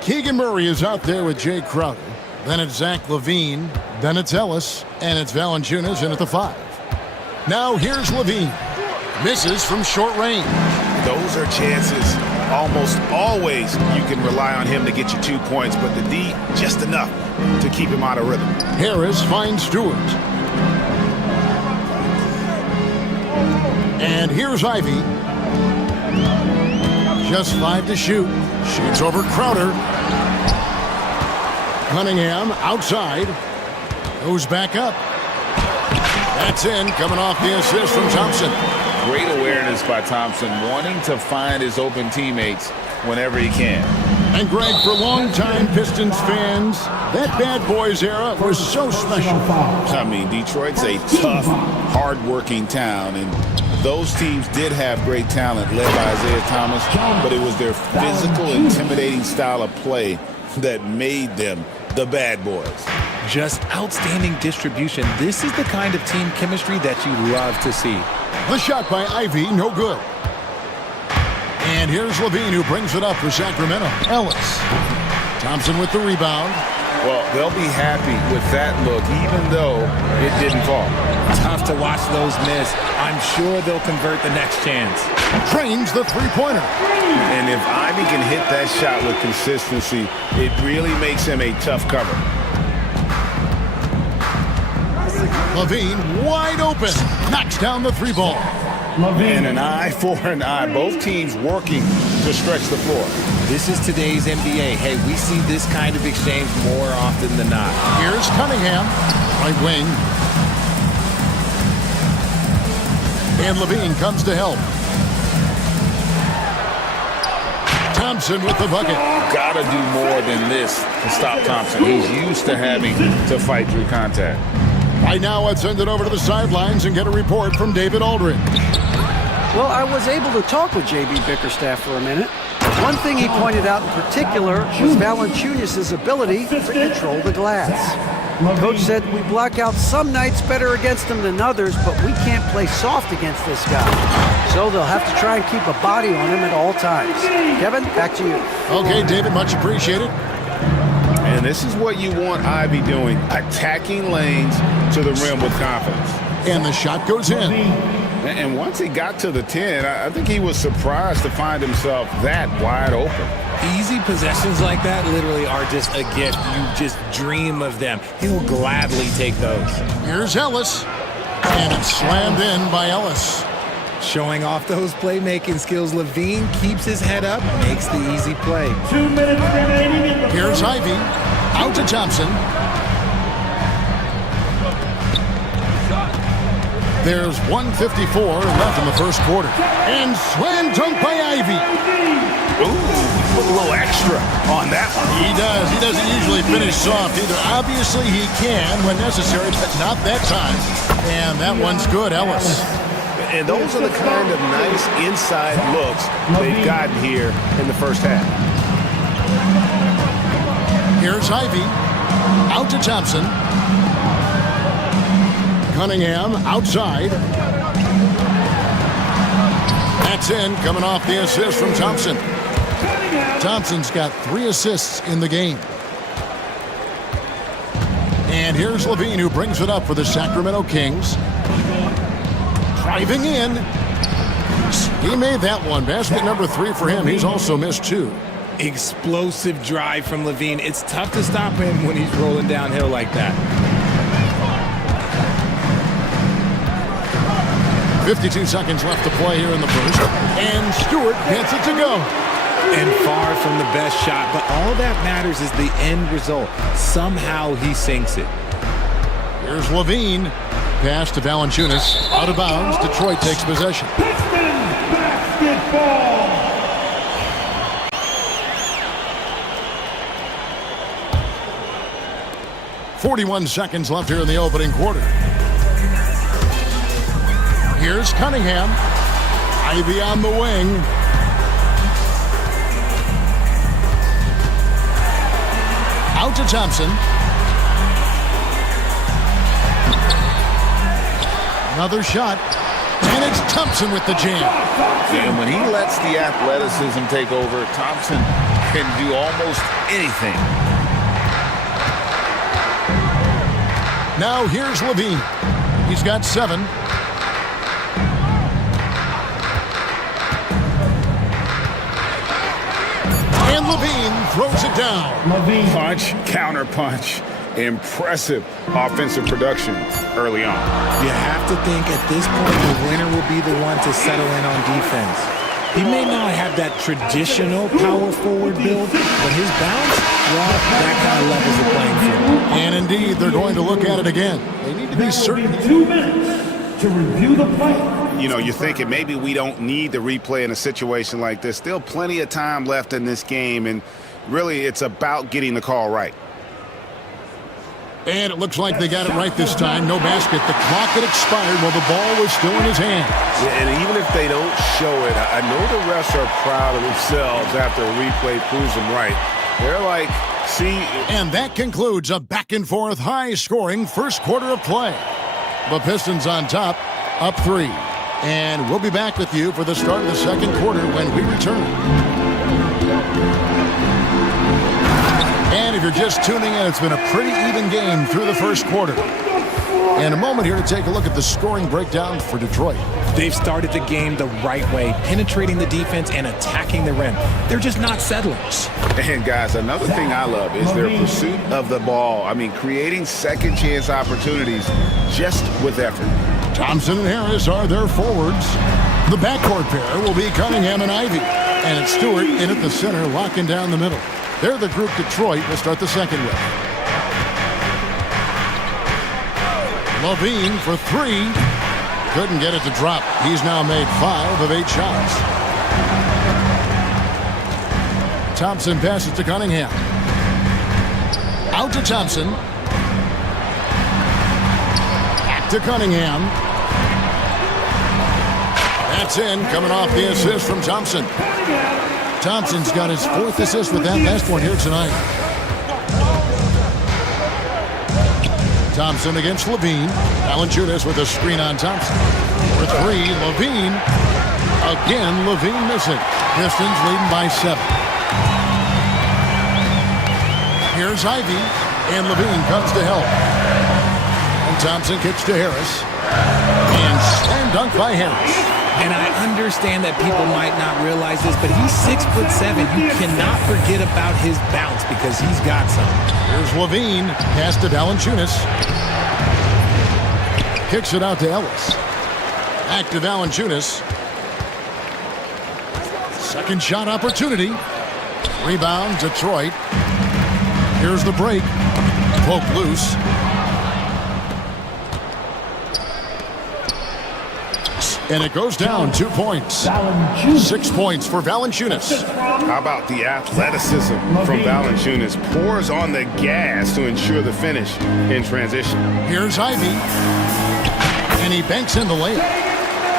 Keegan Murray is out there with Jay Crowder. Then it's Zach LaVine. Then it's Ellis. And it's Valanciunas in at the 5. Now here's LaVine. Misses from short range. Those are chances. Almost always you can rely on him to get you 2 points, but the D, just enough to keep him out of rhythm. Harris finds Stewart. And here's Ivy. Just 5 to shoot. Shoots over Crowder. Cunningham outside. Goes back up. That's in, coming off the assist from Thompson. Great awareness by Thompson, wanting to find his open teammates whenever he can. And Greg, for longtime Pistons fans, that Bad Boys era was so special. I mean, Detroit's a tough, hard-working town, and those teams did have great talent led by Isaiah Thomas, but it was their physical, intimidating style of play that made them the Bad Boys. Just outstanding distribution. This is the kind of team chemistry that you love to see. The shot by Ivy, no good. And here's LaVine, who brings it up for Sacramento. Ellis. Thompson with the rebound. Well, they'll be happy with that look, even though it didn't fall. Tough to watch those miss. I'm sure they'll convert the next chance. Trains the three-pointer. And if Ivy can hit that shot with consistency, it really makes him a tough cover. LaVine wide open. Knocks down the 3-ball. And an eye for an eye. Both teams working to stretch the floor. This is today's NBA. Hey, we see this kind of exchange more often than not. Here's Cunningham. Right wing. And LaVine comes to help. Thompson with the bucket. Gotta do more than this to stop Thompson. He's used to having to fight through contact. Right now, let's send it over to the sidelines and get a report from David Aldridge. Well, I was able to talk with J.B. Bickerstaff for a minute. One thing he pointed out in particular was Valanciunas' ability to control the glass. Coach said we block out some nights better against him than others, but we can't play soft against this guy. So they'll have to try and keep a body on him at all times. Kevin, back to you. Okay, David, much appreciated. And this is what you want Ivy doing, attacking lanes to the rim with confidence. And the shot goes in. And once he got to the 10, I think he was surprised to find himself that wide open. Easy possessions like that literally are just a gift. You just dream of them. He'll gladly take those. Here's Ellis. And it's slammed in by Ellis. Showing off those playmaking skills, LaVine keeps his head up, makes the easy play. 2 minutes remaining in the Here's Ivy. Out to Thompson. There's 1:54 left in the first quarter. And slam dunk by Ivy. Ooh, put a little extra on that one. He does. He doesn't usually finish soft either. Obviously, he can when necessary, but not that time. And that one's good, Ellis. And those are the kind of nice inside looks they've gotten here in the first half. Here's Ivy. Out to Thompson. Cunningham outside. That's in, coming off the assist from Thompson. Thompson's got 3 assists in the game. And here's LaVine, who brings it up for the Sacramento Kings. Driving in. He made that one. Basket number 3 for him. He's also missed 2. Explosive drive from LaVine. It's tough to stop him when he's rolling downhill like that. 52 seconds left to play here in the first. And Stewart gets it to go. And far from the best shot, but all that matters is the end result. Somehow he sinks it. Here's LaVine. Pass to Valanciunas. Out of bounds. Detroit takes possession. Pistons basketball. .41 seconds left here in the opening quarter. Here's Cunningham. Ivy on the wing. Out to Thompson. Another shot. And it's Thompson with the jam. And when he lets the athleticism take over, Thompson can do almost anything. Now here's Levine. He's got 7. And Levine throws it down. Punch, counter punch. Impressive offensive production early on. You have to think at this point the winner will be the one to settle in on defense. He may not have that traditional power forward build, but his bounce, well, that kind of levels the playing field. And indeed, they're going to look at it again. They need to be certain. 2 minutes to review the play. You know, you're thinking maybe we don't need the replay in a situation like this. Still plenty of time left in this game, and really it's about getting the call right. And it looks like they got it right this time. No basket. The clock had expired while the ball was still in his hand. Yeah, and even if they don't show it, I know the refs are proud of themselves after a replay proves them right. They're like, see. And that concludes a back-and-forth, high-scoring first quarter of play. The Pistons on top, up 3. And we'll be back with you for the start of the second quarter when we return. And if you're just tuning in, it's been a pretty even game through the first quarter. And a moment here to take a look at the scoring breakdown for Detroit. They've started the game the right way, penetrating the defense and attacking the rim. They're just not settlers. And guys, another thing I love is their pursuit of the ball. I mean, creating second chance opportunities just with effort. Thompson and Harris are their forwards. The backcourt pair will be Cunningham and Ivy. And it's Stewart in at the center, locking down the middle. They're the group Detroit will start the second with. Levine for 3. Couldn't get it to drop. He's now made 5 of 8 shots. Thompson passes to Cunningham. Out to Thompson. Back to Cunningham. That's in, coming off the assist from Thompson. Thompson's got his 4th assist with that last one here tonight. Thompson against Levine. Valanciunas with a screen on Thompson. For 3, Levine. Again, Levine missing. Pistons leading by 7. Here's Ivy, and Levine comes to help. And Thompson kicks to Harris. And slam dunk by Harris. And I understand that people might not realize this, but he's 6'7". You cannot forget about his bounce because he's got some. Here's Levine, pass to Valanciunas. Kicks it out to Ellis. Back to Valanciunas. Second shot opportunity. Rebound, Detroit. Here's the break. Poke loose. And it goes down 2 points. 6 points for Valanciunas. How about the athleticism from Valanciunas? Pours on the gas to ensure the finish in transition. Here's Ivy. And he banks in the layup.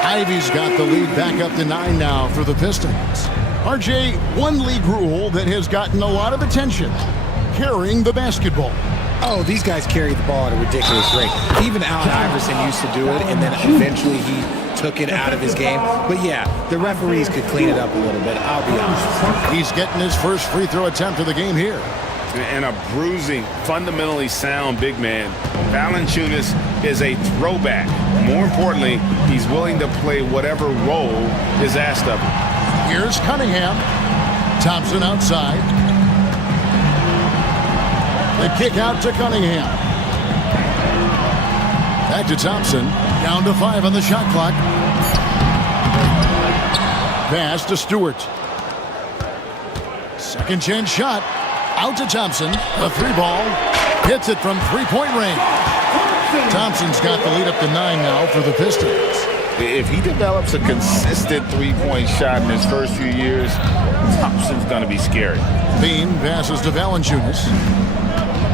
Ivy's got the lead back up to 9 now for the Pistons. RJ, one league rule that has gotten a lot of attention. Carrying the basketball. Oh, these guys carry the ball at a ridiculous rate. Even Allen Iverson used to do it, and then eventually he took it out of his game. But yeah, the referees could clean it up a little bit, I'll be honest. He's getting his first free throw attempt of the game here. And a bruising, fundamentally sound big man. Valanciunas is a throwback. More importantly, he's willing to play whatever role is asked of him. Here's Cunningham. Thompson outside. The kick out to Cunningham. Back to Thompson. Down to 5 on the shot clock. Pass to Stewart. Second chance shot. Out to Thompson. The 3-ball. Hits it from 3-point range. Thompson's got the lead up to 9 now for the Pistons. If he develops a consistent 3-point shot in his first few years, Thompson's going to be scary. Bean passes to Valanciunas.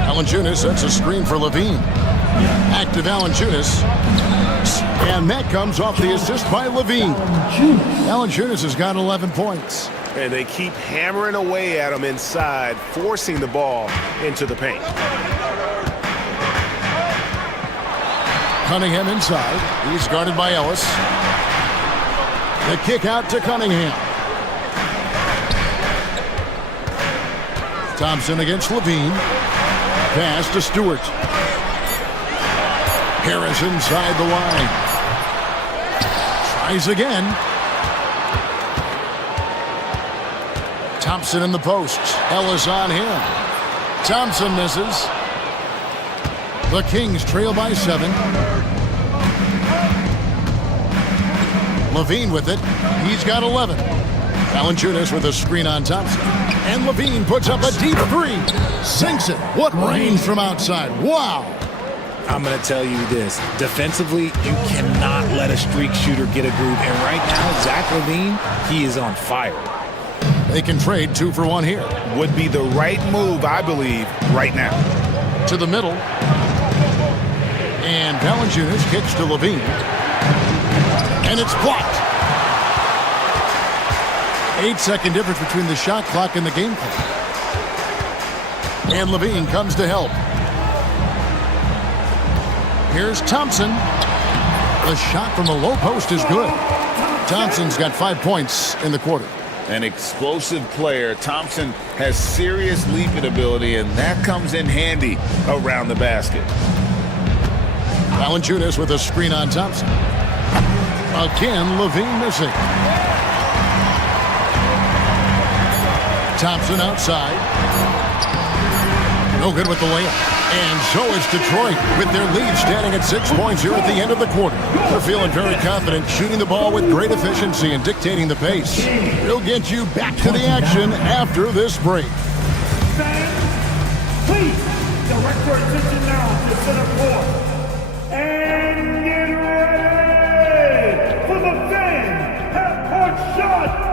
Valanciunas sets a screen for Levine. Back to Valanciunas. And that comes off the assist by Levine. Valanciunas has got 11 points. And they keep hammering away at him inside, forcing the ball into the paint. Cunningham inside. He's guarded by Ellis. The kick out to Cunningham. Thompson against Levine. Pass to Stewart. Harris inside the line. Tries again. Thompson in the post. Ellis on him. Thompson misses. The Kings trail by 7. Levine with it. He's got 11. Valanciunas with a screen on Thompson. And Levine puts up a deep 3. Sinks it. What range from outside. Wow. I'm going to tell you this. Defensively, you cannot let a streak shooter get a groove. And right now, Zach LaVine, he is on fire. They can trade 2 for 1 here. Would be the right move, I believe, right now. To the middle. And Valanciunas kicks to Levine. And it's blocked. 8-second difference between the shot clock and the game clock. And Levine comes to help. Here's Thompson. The shot from the low post is good. Thompson's got 5 points in the quarter. An explosive player. Thompson has serious leaping ability, and that comes in handy around the basket. Valanciunas with a screen on Thompson. Again, Levine missing. Thompson outside. No good with the layup. And so is Detroit with their lead standing at 6 points here at the end of the quarter. They're feeling very confident, shooting the ball with great efficiency and dictating the pace. We'll get you back to the action after this break. Fans, please direct your attention now to center court. And get ready for the fan half-court shot.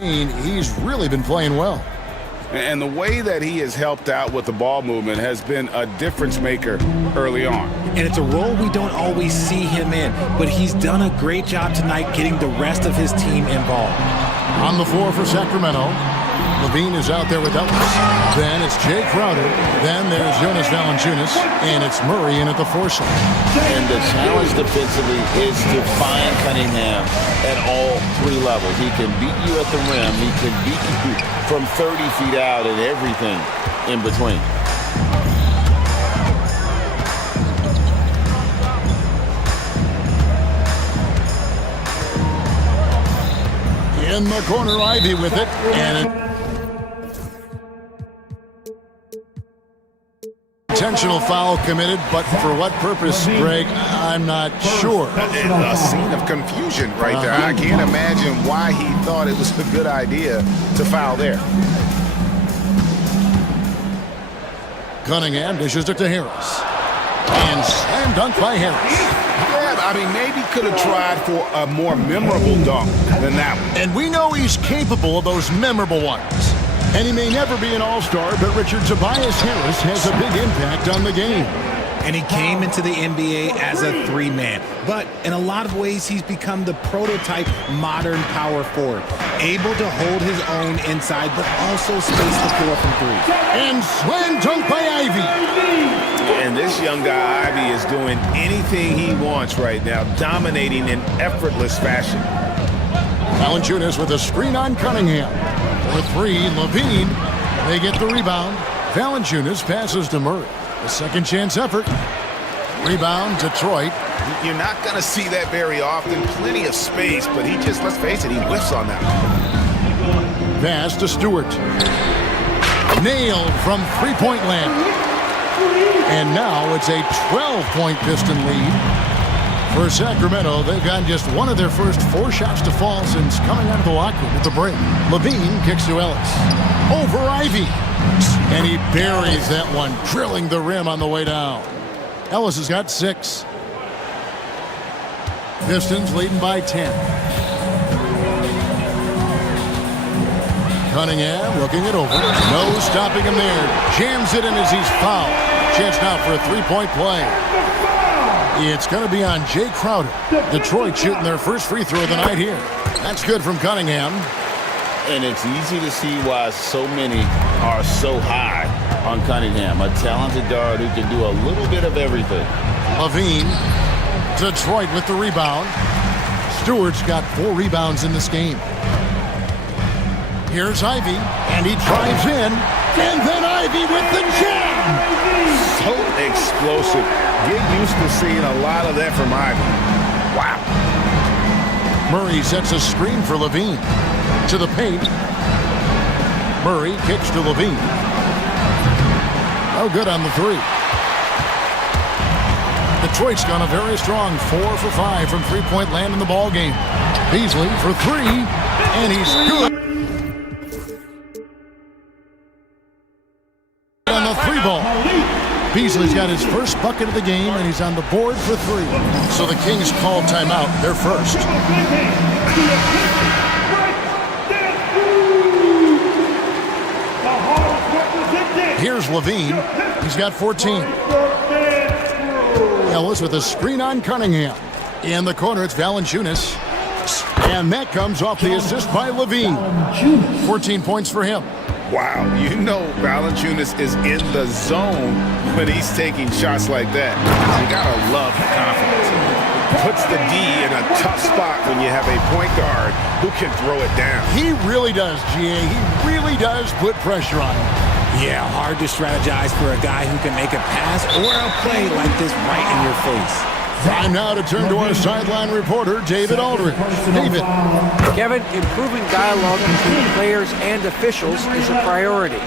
He's really been playing well. And the way that he has helped out with the ball movement has been a difference maker early on. And it's a role we don't always see him in, but he's done a great job tonight getting the rest of his team involved. On the floor for Sacramento, Levine is out there with Ellis. Then it's Jay Crowder. Then there's Jonas Valanciunas. And it's Murray in at the 4 slot. And the challenge defensively is to find Cunningham at all 3 levels. He can beat you at the rim. He can beat you from 30 feet out and everything in between. In the corner, Ivy with it. And intentional foul committed, but for what purpose, Greg, I'm not sure. A scene of confusion right there. I can't imagine why he thought it was a good idea to foul there. Cunningham dishes it to Harris. And slam dunk by Harris. Yeah, I mean, maybe could have tried for a more memorable dunk than that one. And we know he's capable of those memorable ones. And he may never be an all-star, but Richard Tobias Harris has a big impact on the game. And he came into the NBA as a 3-man. But in a lot of ways, he's become the prototype modern power forward. Able to hold his own inside, but also space the floor from 3. And slam dunk by Ivy. And this young guy, Ivy, is doing anything he wants right now, dominating in effortless fashion. Valanciunas with a screen on Cunningham. For three, Levine. They get the rebound. Valanciunas passes to Murray. A second chance effort. Rebound, Detroit. You're not going to see that very often. Plenty of space, but he just, let's face it, he whiffs on that. Pass to Stewart. Nailed from three-point land. And now it's a 12-point Piston lead. For Sacramento, they've gotten just one of their first 4 shots to fall since coming out of the locker room at the break. Levine kicks to Ellis. Over Ivy. And he buries that one, drilling the rim on the way down. Ellis has got 6. Pistons leading by 10. Cunningham looking it over. No stopping him there. Jams it in as he's fouled. Chance now for a three-point play. It's going to be on Jay Crowder. Detroit shooting their first free throw of the night here. That's good from Cunningham. And it's easy to see why so many are so high on Cunningham. A talented guard who can do a little bit of everything. Levine. Detroit with the rebound. Stewart's got 4 rebounds in this game. Here's Ivy, and he drives in, and then Ivy with the jam! So explosive. Get used to seeing a lot of that from Ivy. Wow. Murray sets a screen for Levine. To the paint. Murray kicks to Levine. No good on the 3. Detroit's gone a very strong 4 for 5 from three-point land in the ball game. Beasley for 3, and he's good. On the 3-ball. Beasley's got his first bucket of the game, and he's on the board for 3. So the Kings call timeout, their first. Here's Levine. He's got 14. Ellis with a screen on Cunningham. In the corner, it's Valanciunas. And that comes off the assist by Levine. 14 points for him. Wow, you know Valanciunas is in the zone when he's taking shots like that. You gotta love the confidence. Puts the D in a tough spot when you have a point guard who can throw it down. He really does, GA. He really does put pressure on him. Yeah, hard to strategize for a guy who can make a pass or a play like this right in your face. Time now to turn to our sideline reporter, David Aldridge. David. Kevin, improving dialogue between players and officials is a priority.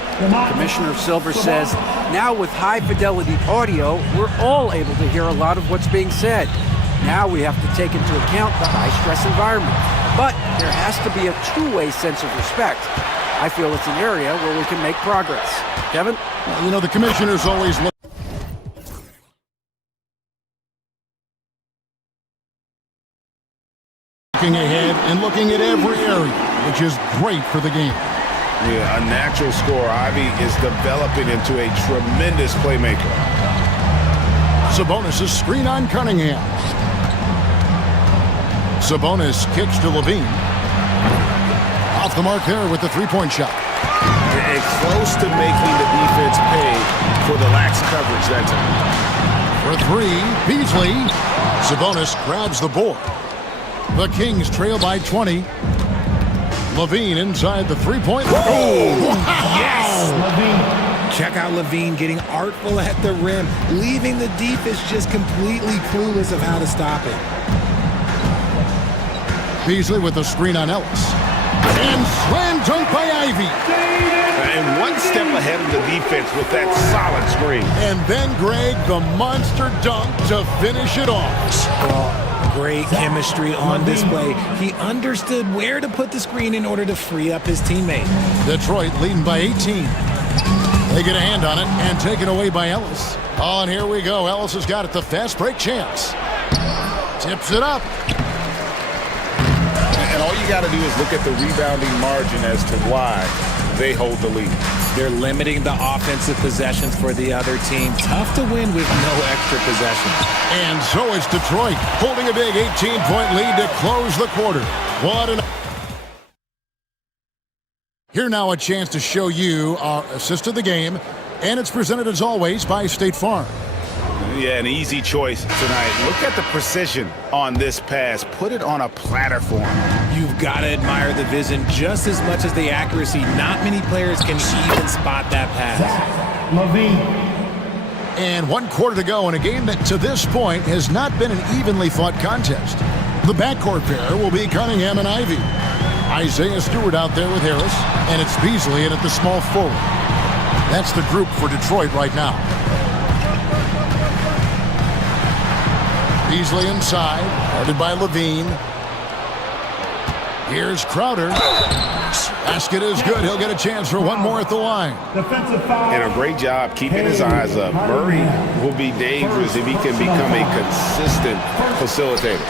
Commissioner Silver says, now with high-fidelity audio, we're all able to hear a lot of what's being said. Now we have to take into account the high-stress environment. But there has to be a two-way sense of respect. I feel it's an area where we can make progress. Kevin? You know, the commissioner's always looking ahead and looking at every area, which is great for the game. Yeah, a natural scorer. Ivy is developing into a tremendous playmaker. Sabonis' screen on Cunningham. Sabonis kicks to Levine. Off the mark there with the three-point shot. And close to making the defense pay for the lax coverage that time. For 3, Beasley. Sabonis grabs the board. The Kings trail by 20. Levine inside the three-point line. Oh, wow. Yes! Check out Levine getting artful at the rim, leaving the defense just completely clueless of how to stop it. Beasley with the screen on Ellis. And slam dunk by Ivy. And one step ahead of the defense with that solid screen. And then Greg, the monster dunk to finish it off. Well, great chemistry on display. He understood where to put the screen in order to free up his teammate. Detroit leading by 18. They get a hand on it and taken away by Ellis. Oh, and here we go. Ellis has got it, the fast break chance. Tips it up. And all you got to do is look at the rebounding margin as to why they hold the lead. They're limiting the offensive possessions for the other team. Tough to win with no extra possessions. And so it's Detroit holding a big 18-point lead to close the quarter. What an... Here now a chance to show you our assist of the game, and it's presented as always by State Farm. Yeah, an easy choice tonight. Look at the precision on this pass. Put it on a platter for him. You've got to admire the vision just as much as the accuracy. Not many players can even spot that pass. Levine. And 1 quarter to go in a game that to this point has not been an evenly fought contest. The backcourt pair will be Cunningham and Ivy. Isaiah Stewart out there with Harris, and it's Beasley in at the small forward. That's the group for Detroit right now. Beasley inside, guarded by Levine. Here's Crowder. Basket is good. He'll get a chance for one more at the line. Defensive foul. And a great job keeping his eyes up. Murray will be dangerous if he can become a consistent facilitator.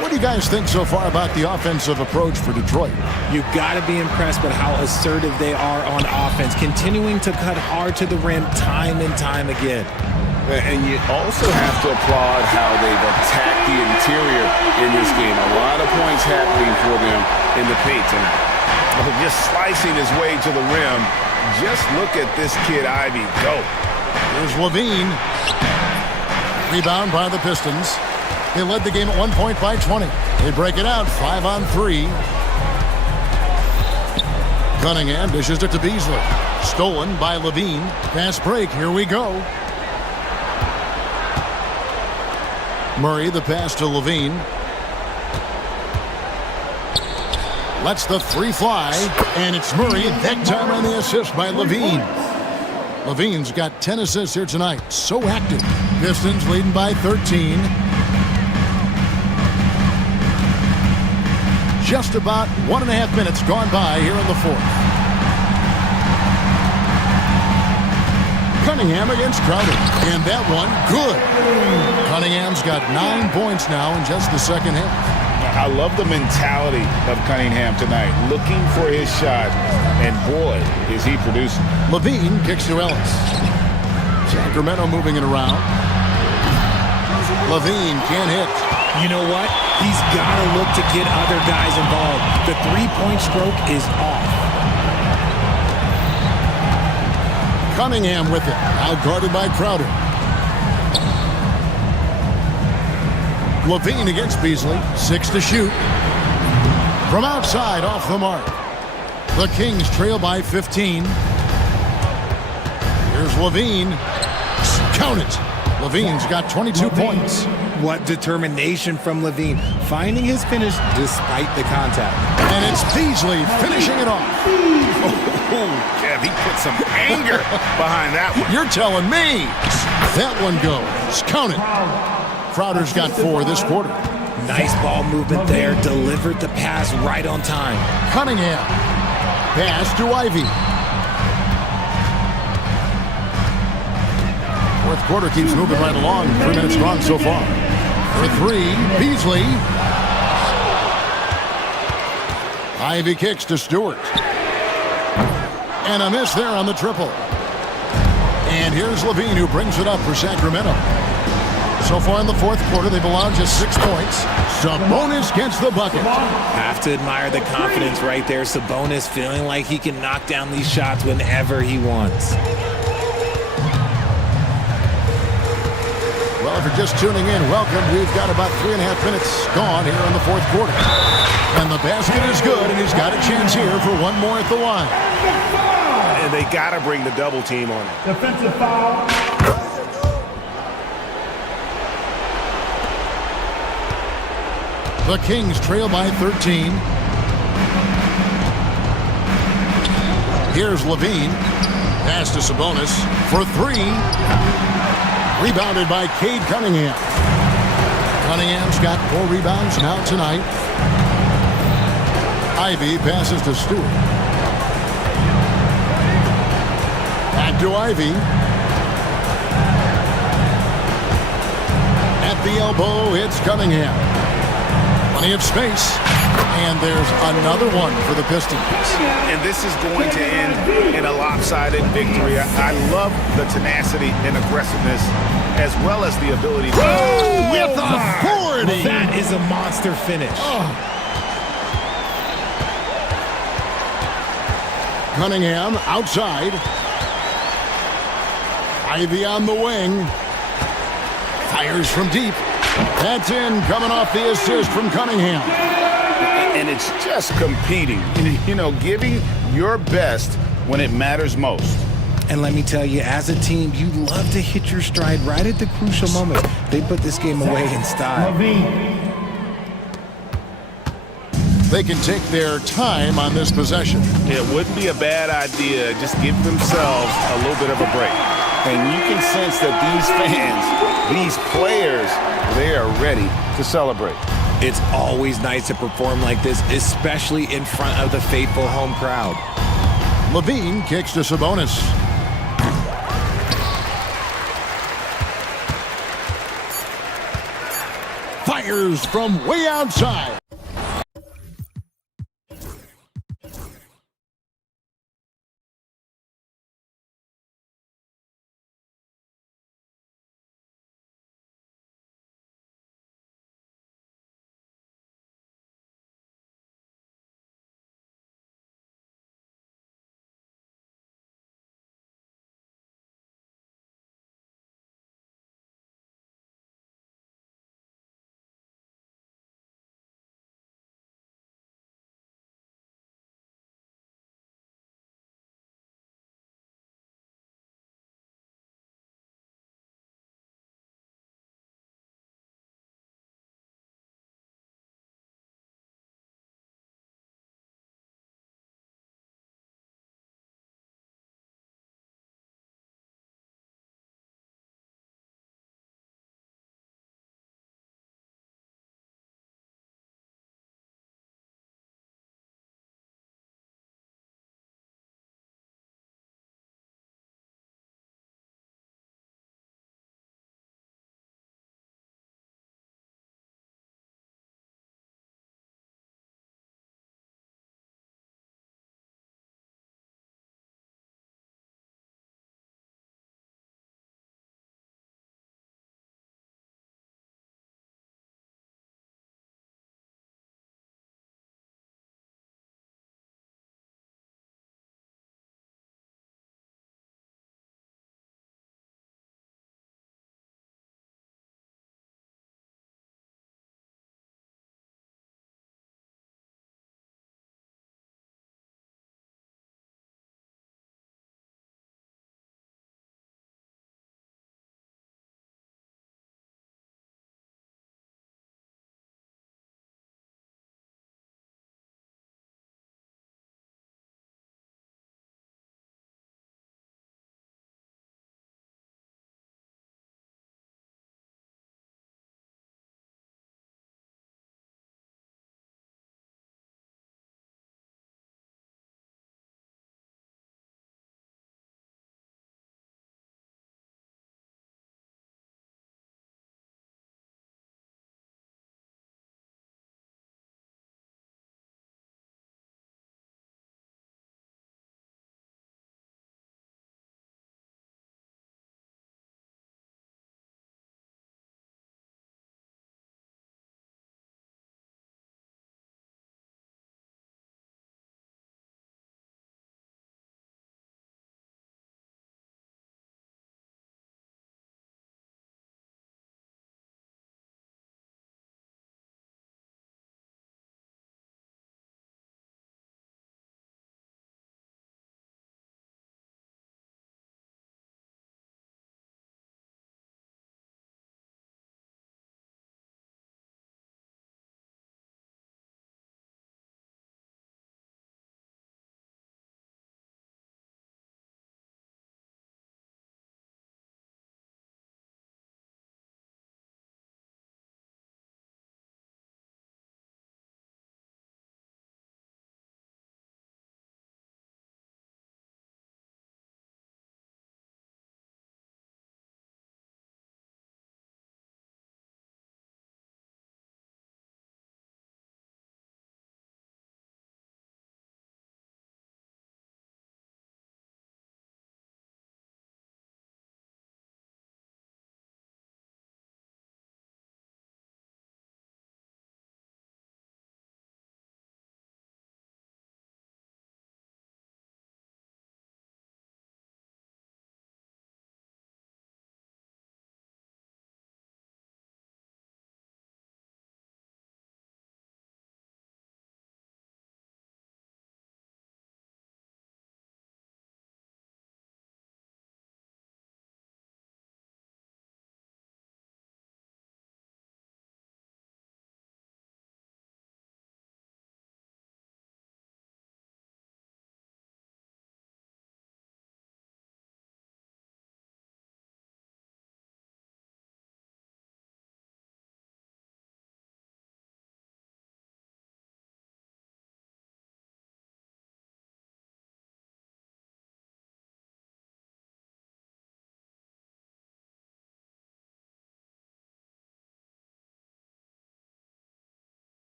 What do you guys think so far about the offensive approach for Detroit? You've got to be impressed with how assertive they are on offense, continuing to cut hard to the rim time and time again. And you also have to applaud how they've attacked the interior in this game. A lot of points happening for them in the paint tonight. Just slicing his way to the rim. Just look at this kid, Ivy, go. Here's Levine. Rebound by the Pistons. They led the game at 1 point by 20. They break it out 5 on 3. Cunningham dishes it to Beasley. Stolen by Levine. Fast break. Here we go. Murray, the pass to Levine. Lets the three fly, and it's Murray. That time on the assist by Levine. Levine's got 10 assists here tonight. So active. Pistons leading by 13. Just about 1.5 minutes gone by here in the fourth. Cunningham against Crowder. And that one, good. Cunningham's got 9 points now in just the second half. I love the mentality of Cunningham tonight, looking for his shot, and boy, is he producing. Levine kicks to Ellis. Sacramento moving it around. Levine can't hit. You know what? He's got to look to get other guys involved. The three-point stroke is off. Cunningham with it. Out guarded by Crowder. Levine against Beasley. 6 to shoot. From outside, off the mark. The Kings trail by 15. Here's Levine. Count it. Levine's got 22 points. What determination from Levine, finding his finish despite the contact. And it's Beasley finishing it off. Oh, Kev, he put some anger behind that one. You're telling me. That one goes. Count it. Crowder's got 4 this quarter. Nice ball movement there. Delivered the pass right on time. Cunningham. Pass to Ivy. Fourth quarter keeps moving right along. 3 minutes gone so far. For 3, Beasley. Ivy kicks to Stewart. And a miss there on the triple. And here's Levine who brings it up for Sacramento. So far in the fourth quarter, they've allowed just 6 points. Sabonis gets the bucket. Have to admire the confidence right there. Sabonis feeling like he can knock down these shots whenever he wants. Well, if you're just tuning in, welcome. We've got about 3.5 minutes gone here in the fourth quarter. And the basket is good, and he's got a chance here for one more at the line. And they got to bring the double team on it. Defensive foul. The Kings trail by 13. Here's Levine. Pass to Sabonis for 3. Rebounded by Cade Cunningham. Cunningham's got 4 rebounds now tonight. Ivy passes to Stewart. Back to Ivy. At the elbow, it's Cunningham. Plenty of space. And there's another one for the Pistons. And this is going to end in a lopsided victory. I love the tenacity and aggressiveness, as well as the ability to... Oh, with authority! That is a monster finish. Oh. Cunningham outside. Ivy on the wing. Fires from deep. That's in, coming off the assist from Cunningham. And it's just competing, giving your best when it matters most. And let me tell you, as a team, you love to hit your stride right at the crucial moment. They put this game away in style. They can take their time on this possession. It wouldn't be a bad idea. Just give themselves a little bit of a break. And you can sense that these fans, these players, they are ready to celebrate. It's always nice to perform like this, especially in front of the faithful home crowd. Levine kicks to Sabonis. Fires from way outside.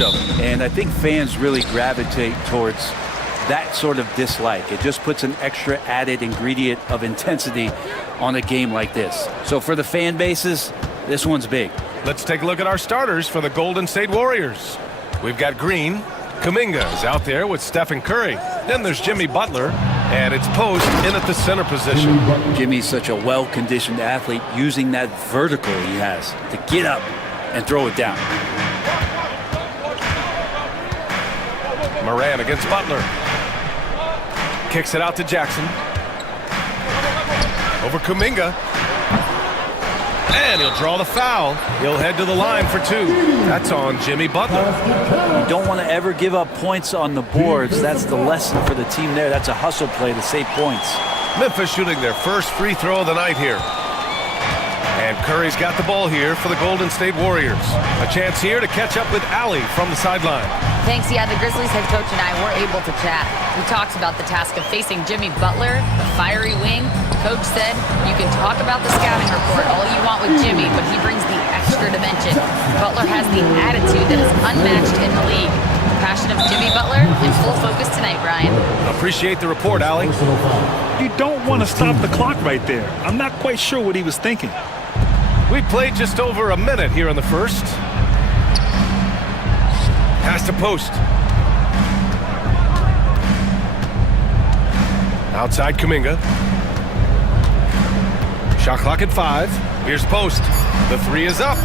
matchup. And I think fans really gravitate towards that sort of dislike. It just puts an extra added ingredient of intensity on a game like this. So for the fan bases, this one's big. Let's take a look at our starters for the Golden State Warriors. We've got Green. Kuminga is out there with Stephen Curry. Then there's Jimmy Butler, and it's Post in at the center position. Jimmy's such a well-conditioned athlete, using that vertical he has to get up and throw it down. Moran against Butler. Kicks it out to Jackson. Over Kuminga. And he'll draw the foul. He'll head to the line for two. That's on Jimmy Butler. You don't want to ever give up points on the boards. That's the lesson for the team there. That's a hustle play to save points. Memphis shooting their first free throw of the night here. And Curry's got the ball here for the Golden State Warriors. A chance here to catch up with Allie from the sideline. Thanks. Yeah, the Grizzlies head coach and I were able to chat. We talked about the task of facing Jimmy Butler, the fiery wing. Coach said, you can talk about the scouting report all you want with Jimmy, but he brings the extra dimension. Butler has the attitude that is unmatched in the league. The passion of Jimmy Butler in full focus tonight, Brian. Appreciate the report, Allie. You don't want to stop the clock right there. I'm not quite sure what he was thinking. We played just over a minute here in the first. Pass to Post. Outside Kuminga. Shot clock at 5. Here's Post. The three is up.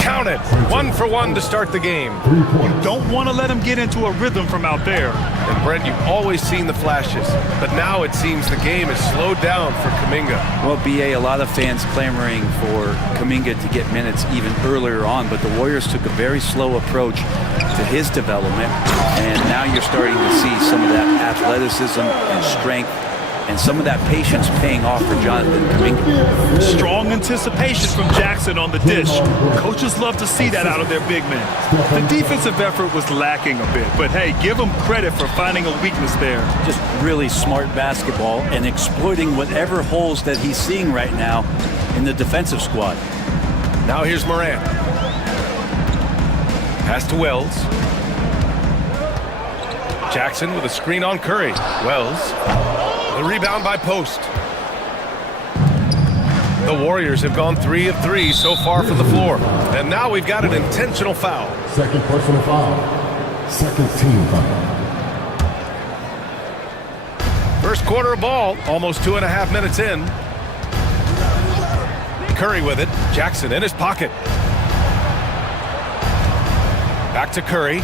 Count it. 1 for 1 to start the game. You don't want to let him get into a rhythm from out there. And Brent, you've always seen the flashes, but now it seems the game is slowed down for Kuminga. Well, BA, a lot of fans clamoring for Kuminga to get minutes even earlier on, but the Warriors took a very slow approach to his development, and now you're starting to see some of that athleticism and strength and some of that patience paying off for Jonathan Kuminga. Strong anticipation from Jackson on the dish. Coaches love to see that out of their big men. The defensive effort was lacking a bit, but hey, give him credit for finding a weakness there. Just really smart basketball and exploiting whatever holes that he's seeing right now in the defensive squad. Now here's Moran. Pass to Wells. Jackson with a screen on Curry. Wells. The rebound by Post. The Warriors have gone 3 of 3 so far from the floor. And now we've got an intentional foul. Second personal foul. Second team foul. First quarter of ball, almost 2.5 minutes in. Curry with it. Jackson in his pocket. Back to Curry.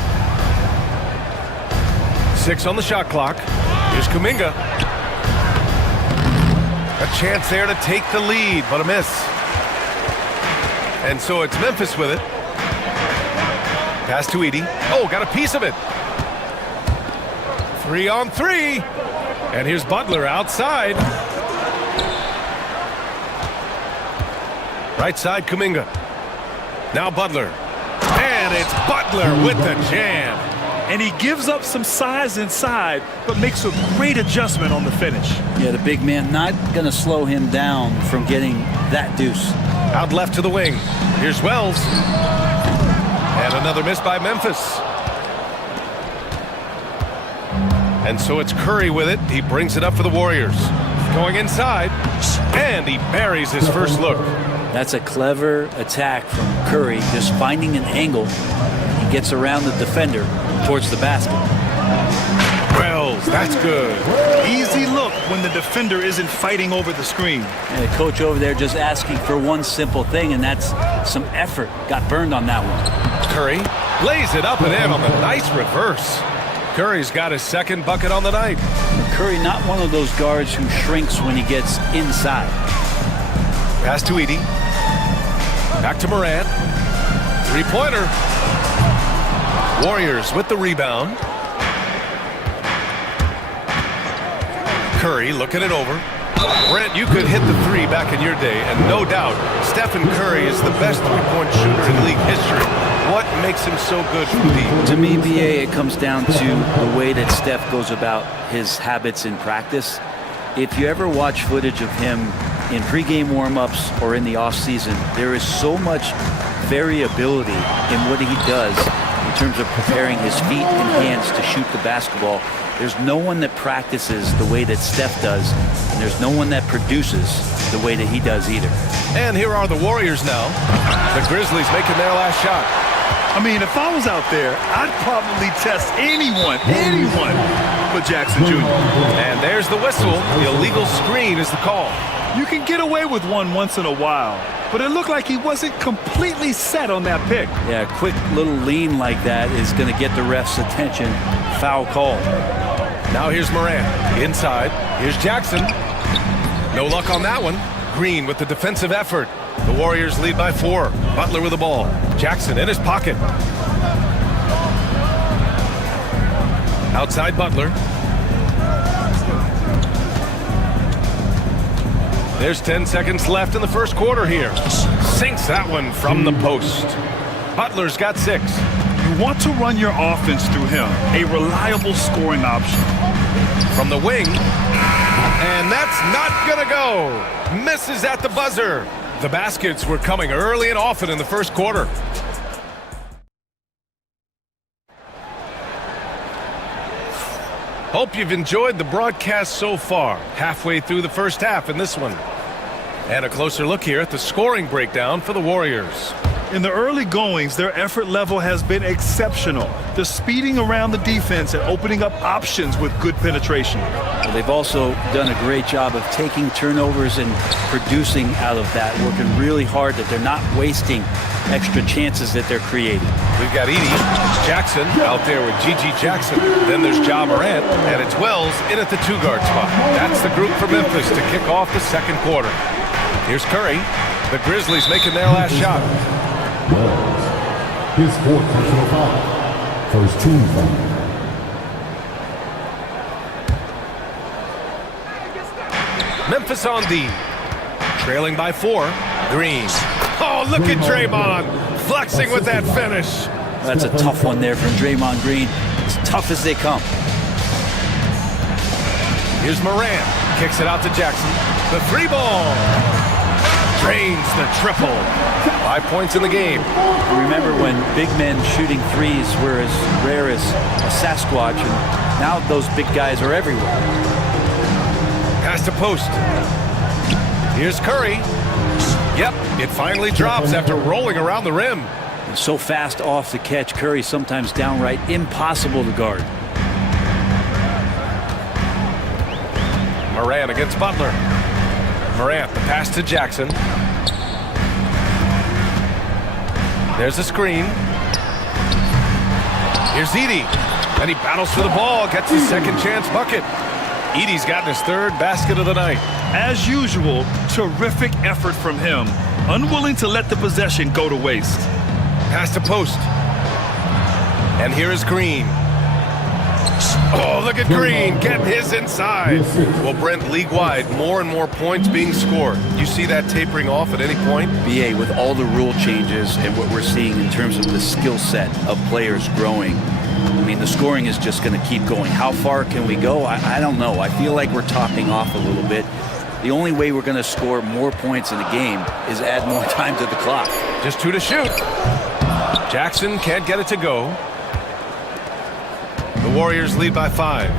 6 on the shot clock. Here's Kuminga. A chance there to take the lead, but a miss. And so it's Memphis with it. Pass to Edey. Oh, got a piece of it. 3 on 3. And here's Butler outside. Right side, Kuminga. Now Butler. And it's Butler with the jam. And he gives up some size inside, but makes a great adjustment on the finish. Yeah, the big man not going to slow him down from getting that deuce. Out left to the wing. Here's Wells. And another miss by Memphis. And so it's Curry with it. He brings it up for the Warriors. Going inside. And he buries his first look. That's a clever attack from Curry, just finding an angle. He gets around the defender towards the basket. Wells, that's good. Easy look when the defender isn't fighting over the screen. And the coach over there just asking for one simple thing, and that's some effort. Got burned on that one. Curry lays it up and in on the nice reverse. Curry's got his second bucket on the night. Curry not one of those guards who shrinks when he gets inside. Pass to Edey. Back to Moran. Three-pointer. Warriors with the rebound. Curry looking it over. Brent, you could hit the three back in your day, and no doubt, Stephen Curry is the best three-point shooter in league history. What makes him so good from deep? To me, BA, it comes down to the way that Steph goes about his habits in practice. If you ever watch footage of him in pregame warm-ups or in the off-season, there is so much variability in what he does terms of preparing his feet and hands to shoot the basketball. There's no one that practices the way that Steph does, and there's no one that produces the way that he does either. And here are the Warriors now. The Grizzlies making their last shot. I mean, if I was out there, I'd probably test anyone but Jackson Jr. And there's the whistle. The illegal screen is the call. You can get away with one once in a while, but it looked like he wasn't completely set on that pick. Yeah, a quick little lean like that is going to get the ref's attention. Foul call. Now here's Morant. Inside. Here's Jackson. No luck on that one. Green with the defensive effort. The Warriors lead by 4. Butler with the ball. Jackson in his pocket. Outside Butler. There's 10 seconds left in the first quarter here. Sinks that one from the post. Butler's got 6. You want to run your offense through him, a reliable scoring option. From the wing. And that's not gonna go. Misses at the buzzer. The baskets were coming early and often in the first quarter. Hope you've enjoyed the broadcast so far. Halfway through the first half in this one. And a closer look here at the scoring breakdown for the Warriors. In the early goings, their effort level has been exceptional. They're speeding around the defense and opening up options with good penetration. Well, they've also done a great job of taking turnovers and producing out of that, working really hard that they're not wasting extra chances that they're creating. We've got Edie Jackson out there with Gigi Jackson. Then there's Ja Morant, and it's Wells in at the 2-guard spot. That's the group for Memphis to kick off the second quarter. Here's Curry. The Grizzlies making their last shot. Wells. His 4th personal foul. First team foul. Memphis on D. Trailing by 4. Green. Oh, look at Draymond flexing with that finish. That's a tough one there from Draymond Green. As tough as they come. Here's Morant. Kicks it out to Jackson. The 3-ball. Drains the triple. 5 points in the game. Remember when big men shooting threes were as rare as a Sasquatch, and now those big guys are everywhere. Pass to post. Here's Curry. Yep, it finally drops after rolling around the rim. And so fast off the catch, Curry sometimes downright impossible to guard. Morant against Butler. Morant, the pass to Jackson. There's a screen. Here's Edie. And he battles for the ball, gets his second chance bucket. Edie's gotten his 3rd basket of the night. As usual, terrific effort from him. Unwilling to let the possession go to waste. Pass to post. And here is Green. Oh, look at Green getting his inside. Well, Brent, league-wide, more and more points being scored. You see that tapering off at any point? BA, with all the rule changes and what we're seeing in terms of the skill set of players growing, I mean, the scoring is just going to keep going. How far can we go? I don't know. I feel like we're topping off a little bit. The only way we're going to score more points in the game is add more time to the clock. Just 2 to shoot. Jackson can't get it to go. The Warriors lead by 5.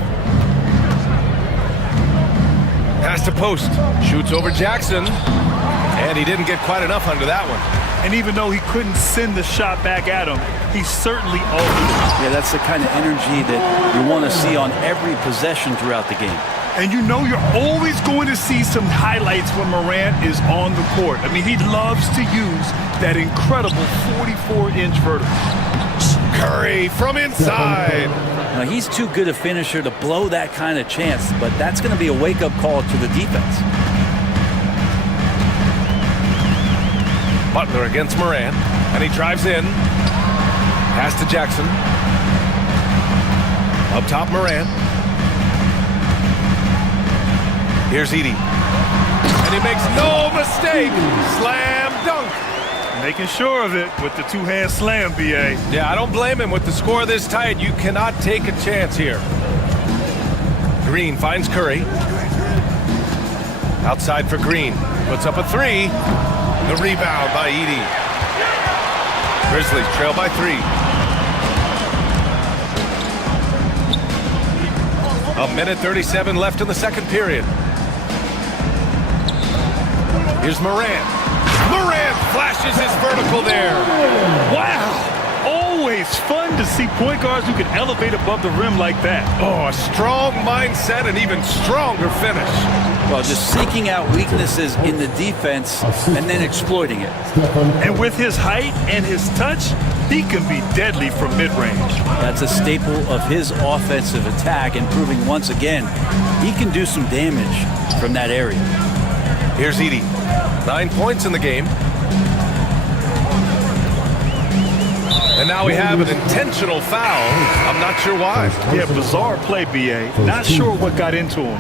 Pass to post. Shoots over Jackson. And he didn't get quite enough under that one. And even though he couldn't send the shot back at him, he certainly altered it. Yeah, that's the kind of energy that you want to see on every possession throughout the game. And you know you're always going to see some highlights when Morant is on the court. I mean, he loves to use that incredible 44-inch vertical. Curry from inside. Now, he's too good a finisher to blow that kind of chance, but that's going to be a wake-up call to the defense. Butler against Morant, and he drives in. Pass to Jackson. Up top, Morant. Here's Edie. And he makes no mistake. Slam dunk. Making sure of it with the 2-hand slam, BA. Yeah, I don't blame him. With the score this tight, you cannot take a chance here. Green finds Curry. Outside for Green. Puts up a 3. The rebound by Edie. Grizzlies trail by 3. 1:37 left in the second period. Here's Morant. Morant flashes his vertical there. Wow! Always fun to see point guards who can elevate above the rim like that. Oh, a strong mindset and even stronger finish. Well, just seeking out weaknesses in the defense and then exploiting it. And with his height and his touch, he can be deadly from mid-range. That's a staple of his offensive attack, and proving once again he can do some damage from that area. Here's Edie. 9 points in the game. And now we have an intentional foul. I'm not sure why. Yeah, bizarre play, B.A. Not sure what got into him.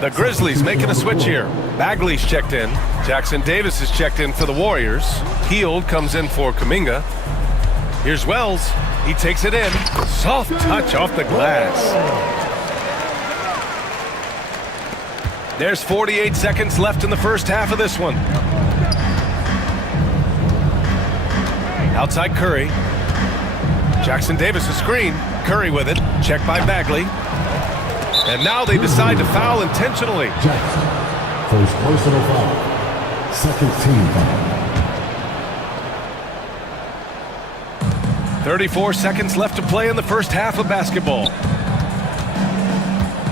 The Grizzlies making a switch here. Bagley's checked in. Jackson Davis is checked in for the Warriors. Hield comes in for Kuminga. Here's Wells. He takes it in. Soft touch off the glass. There's 48 seconds left in the first half of this one. Outside Curry. Jackson Davis a screen. Curry with it. Checked by Bagley. And now they decide to foul intentionally. Jackson, first personal foul. Second team foul. 34 seconds left to play in the first half of basketball.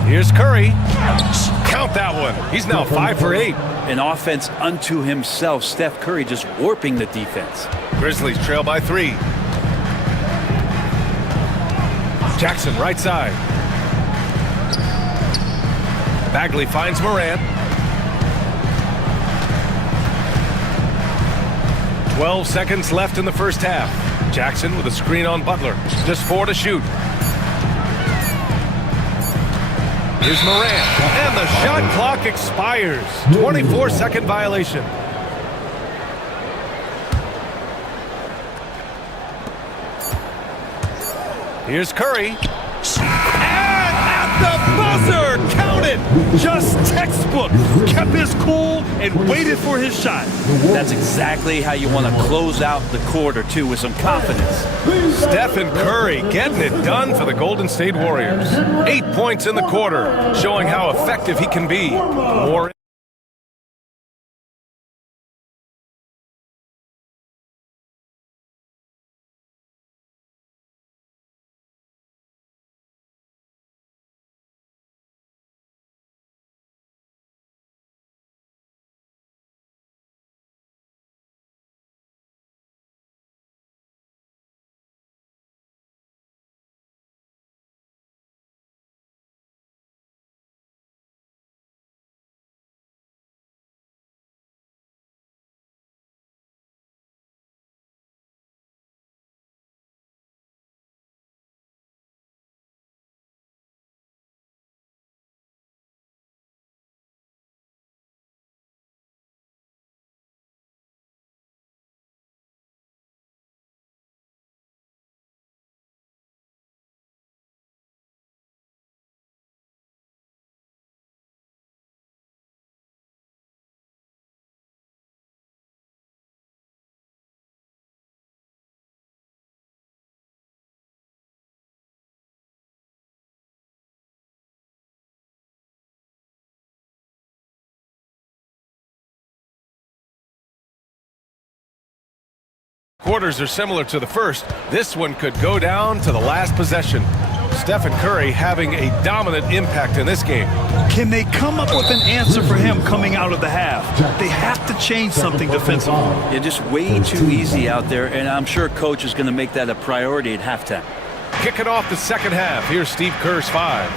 Here's Curry. Count that one. He's now 5 for 8. An offense unto himself. Steph Curry just warping the defense. Grizzlies trail by 3. Jackson right side. Bagley finds Morant. 12 seconds left in the first half. Jackson with a screen on Butler. Just 4 to shoot. Here's Morant. And the shot clock expires. 24-second violation. Here's Curry. And at the buzzer, counted. Just textbook. Kept his cool and waited for his shot. That's exactly how you want to close out the quarter, too, with some confidence. Stephen Curry getting it done for the Golden State Warriors. 8 points in the quarter, showing how effective he can be. More quarters are similar to the first. This one could go down to the last possession. Stephen Curry having a dominant impact in this game. Can they come up with an answer for him coming out of the half? They have to change something defensively. Yeah, just way too easy out there, and I'm sure coach is going to make that a priority at halftime. Kicking off the second half. Here's Steve Kerr's 5.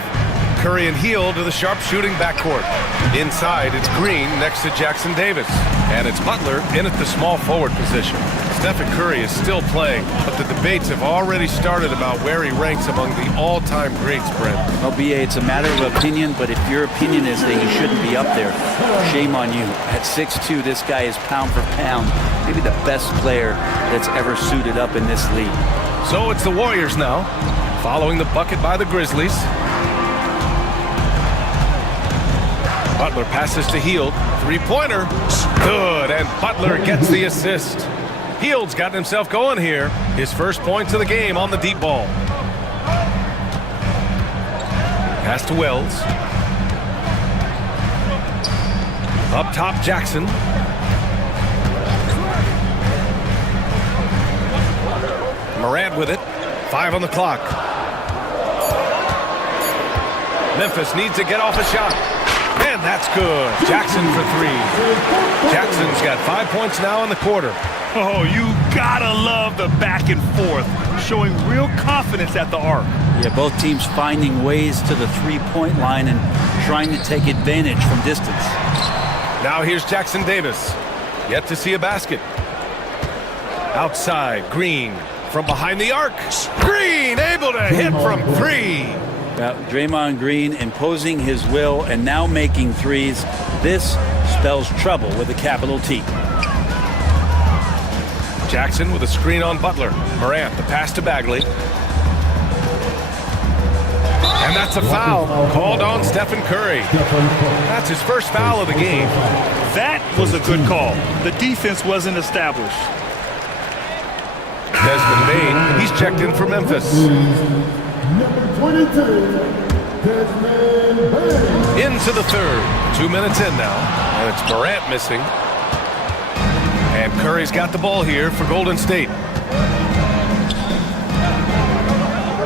Curry and Hield to the sharp-shooting backcourt. Inside, it's Green next to Jackson Davis. And it's Butler in at the small forward position. Stephen Curry is still playing, but the debates have already started about where he ranks among the all-time greats, Brent. Well, B.A., it's a matter of opinion, but if your opinion is that he shouldn't be up there, shame on you. At 6'2", this guy is pound for pound, maybe the best player that's ever suited up in this league. So it's the Warriors now, following the bucket by the Grizzlies. Butler passes to Hield. Three-pointer. Good, and Butler gets the assist. Hield's gotten himself going here. His first points of the game on the deep ball. Pass to Wells. Up top, Jackson. Morant with it. 5 on the clock. Memphis needs to get off a shot. And that's good. Jackson for 3. Jackson's got 5 points now in the quarter. Oh, you gotta love the back and forth, showing real confidence at the arc. Yeah, both teams finding ways to the three-point line and trying to take advantage from distance. Now here's Jackson Davis. Yet to see a basket. Outside, Green from behind the arc. Green able to hit from 3. Draymond Green imposing his will and now making threes. This spells trouble with a capital T. Jackson with a screen on Butler. Morant, the pass to Bagley. And that's a foul called on Stephen Curry. That's his first foul of the game. That was a good call. The defense wasn't established. Desmond Bane, he's checked in for Memphis. Into the third. 2 minutes in now. And it's Morant missing. And Curry's got the ball here for Golden State.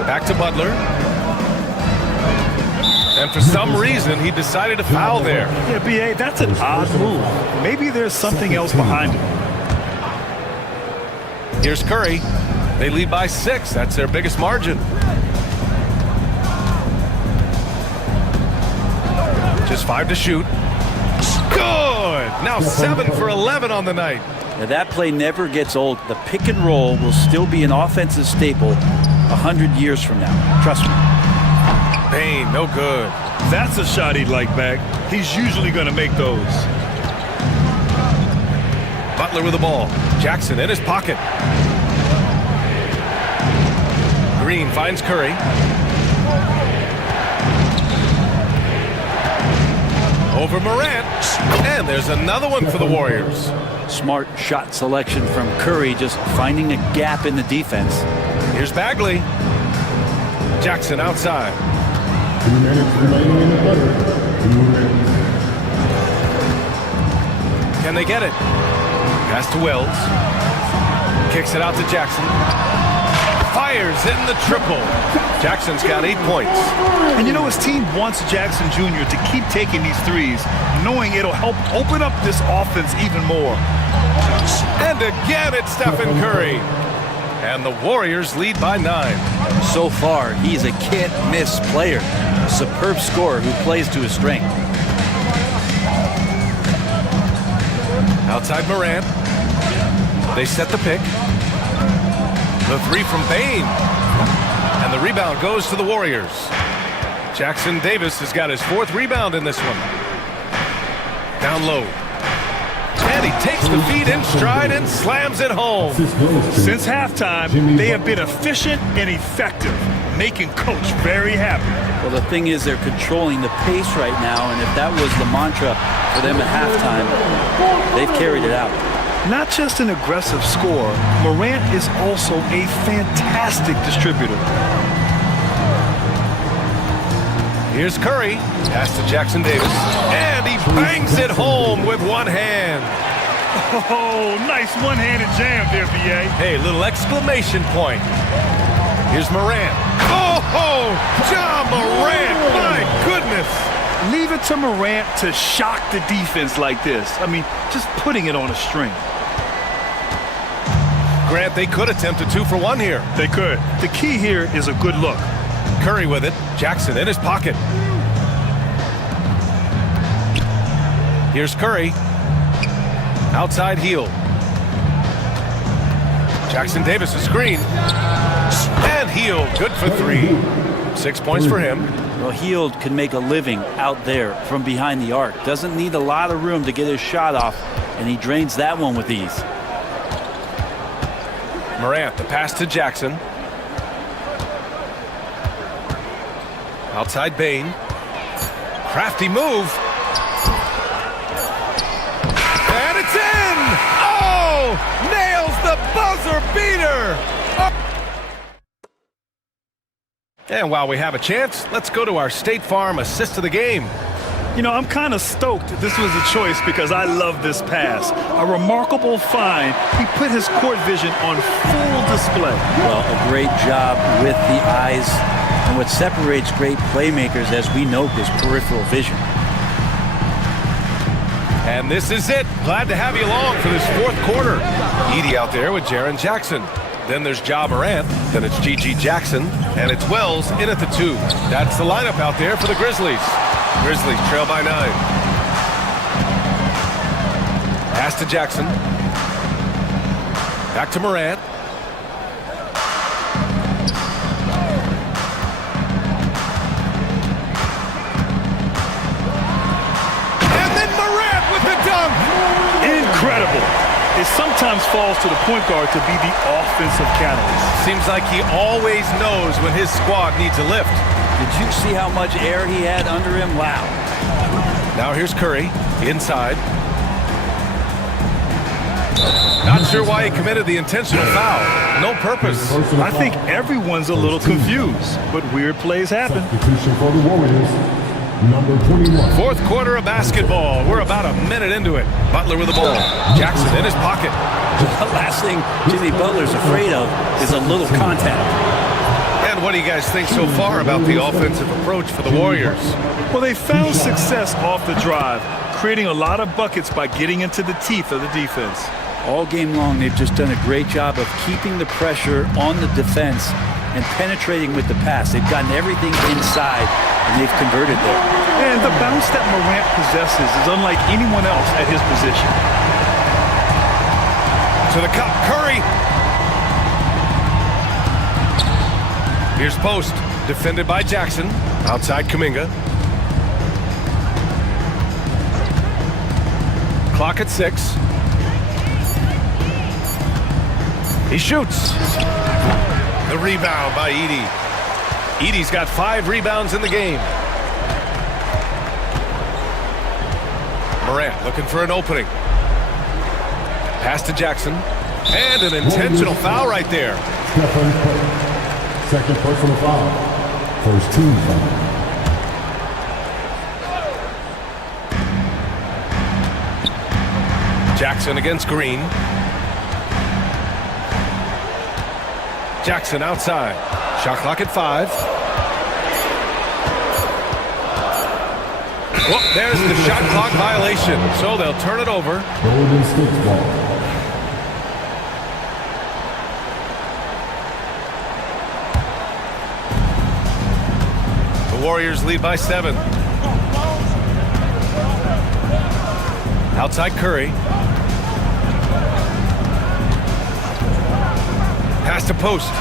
Back to Butler. And for some reason, he decided to foul there. Yeah, B.A., that's an odd move. Maybe there's something else behind it. Here's Curry. They lead by 6. That's their biggest margin. Just 5 to shoot. Good! Now 7 for 11 on the night. Now that play never gets old. The pick and roll will still be an offensive staple 100 years from now. Trust me. Bane, no good. That's a shot he'd like back. He's usually going to make those. Butler with the ball. Jackson in his pocket. Green finds Curry. Over Morant. And there's another one for the Warriors. Smart shot selection from Curry, just finding a gap in the defense. Here's Bagley. Jackson outside. 2 minutes remaining in the quarter. 2 minutes. Can they get it? Pass to Wells. Kicks it out to Jackson. Fires in the triple. Jackson's got 8 points. And you know, his team wants Jackson Jr. to keep taking these threes, knowing it'll help open up this offense even more. And again, it's Stephen Curry. And the Warriors lead by 9. So far, he's a can't-miss player. A superb scorer who plays to his strength. Outside Morant. They set the pick. The 3 from Bane. And the rebound goes to the Warriors. Jackson Davis has got his 4th rebound in this one. Down low. And he takes the feed in stride and slams it home. Since halftime, they have been efficient and effective, making Coach very happy. Well, the thing is, they're controlling the pace right now, and if that was the mantra for them at halftime, they've carried it out. Not just an aggressive scorer, Morant is also a fantastic distributor. Here's Curry. Pass to Jackson Davis. And he bangs it home with one hand. Oh, nice one-handed jam there, B.A. Hey, little exclamation point. Here's Morant. Oh, John Morant, my goodness. Leave it to Morant to shock the defense like this. I mean, just putting it on a string. Grant, they could attempt a 2 for 1 here. They could. The key here is a good look. Curry with it. Jackson in his pocket. Here's Curry. Outside heel. Jackson Davis, a screen. And heel, good for 3. 6 points for him. Well, Hield can make a living out there from behind the arc. Doesn't need a lot of room to get his shot off, and he drains that one with ease. Morant, the pass to Jackson. Outside Bane. Crafty move. And it's in! Oh! Nails the buzzer beater! And while we have a chance, let's go to our State Farm assist of the game. You know, I'm kind of stoked this was a choice because I love this pass. A remarkable find. He put his court vision on full display. Well, a great job with the eyes. And what separates great playmakers, as we note, is peripheral vision. And this is it. Glad to have you along for this fourth quarter. Edie out there with Jaren Jackson. Then there's Ja Morant. Then it's G.G. Jackson. And it's Wells in at the 2. That's the lineup out there for the Grizzlies. Grizzlies trail by 9. Pass to Jackson. Back to Morant. And then Morant with the dunk. Incredible. It sometimes falls to the point guard to be the offensive catalyst. Seems like he always knows when his squad needs a lift. Did you see how much air he had under him? Wow. Now here's Curry, inside. Not sure why he committed the intentional foul. No purpose. I think everyone's a little confused, but weird plays happen. Substitution for the Warriors, number 21. Fourth quarter of basketball. We're about a minute into it. Butler with the ball. Jackson in his pocket. The last thing Jimmy Butler's afraid of is a little contact. And what do you guys think so far about the offensive approach for the Warriors? Well, they found success off the drive, creating a lot of buckets by getting into the teeth of the defense. All game long, they've just done a great job of keeping the pressure on the defense and penetrating with the pass. They've gotten everything inside, and they've converted there. And the bounce that Morant possesses is unlike anyone else at his position. To the cup, Curry. Here's post, defended by Jackson. Outside Kuminga. Clock at 6. He shoots. The rebound by Edie. Edie's got 5 rebounds in the game. Morant looking for an opening. Pass to Jackson. And an intentional foul right there. Second personal foul. First team foul. Jackson against Green. Jackson outside. Shot clock at 5. Well, there's the shot clock violation, so they'll turn it over. Golden State ball. Warriors lead by 7. Outside Curry. Pass to post.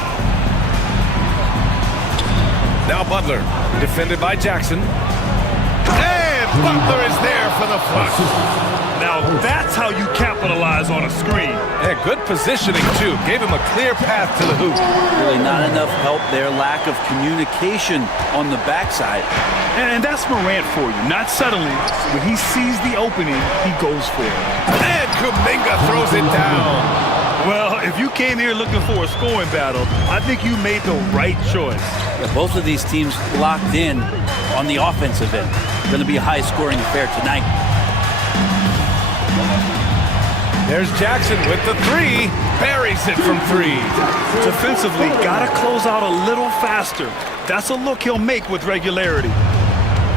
Now Butler, defended by Jackson. And Butler is there for the flush. Now that's how you capitalize on a screen. Yeah, good positioning too. Gave him a clear path to the hoop. Really not enough help there. Lack of communication on the backside. And that's Morant for you. Not settling. When he sees the opening, he goes for it. And Kuminga throws it down. Well, if you came here looking for a scoring battle, I think you made the right choice. Yeah, both of these teams locked in on the offensive end. Going to be a high-scoring affair tonight. There's Jackson with the 3. Buries it from 3. Defensively, got to close out a little faster. That's a look he'll make with regularity.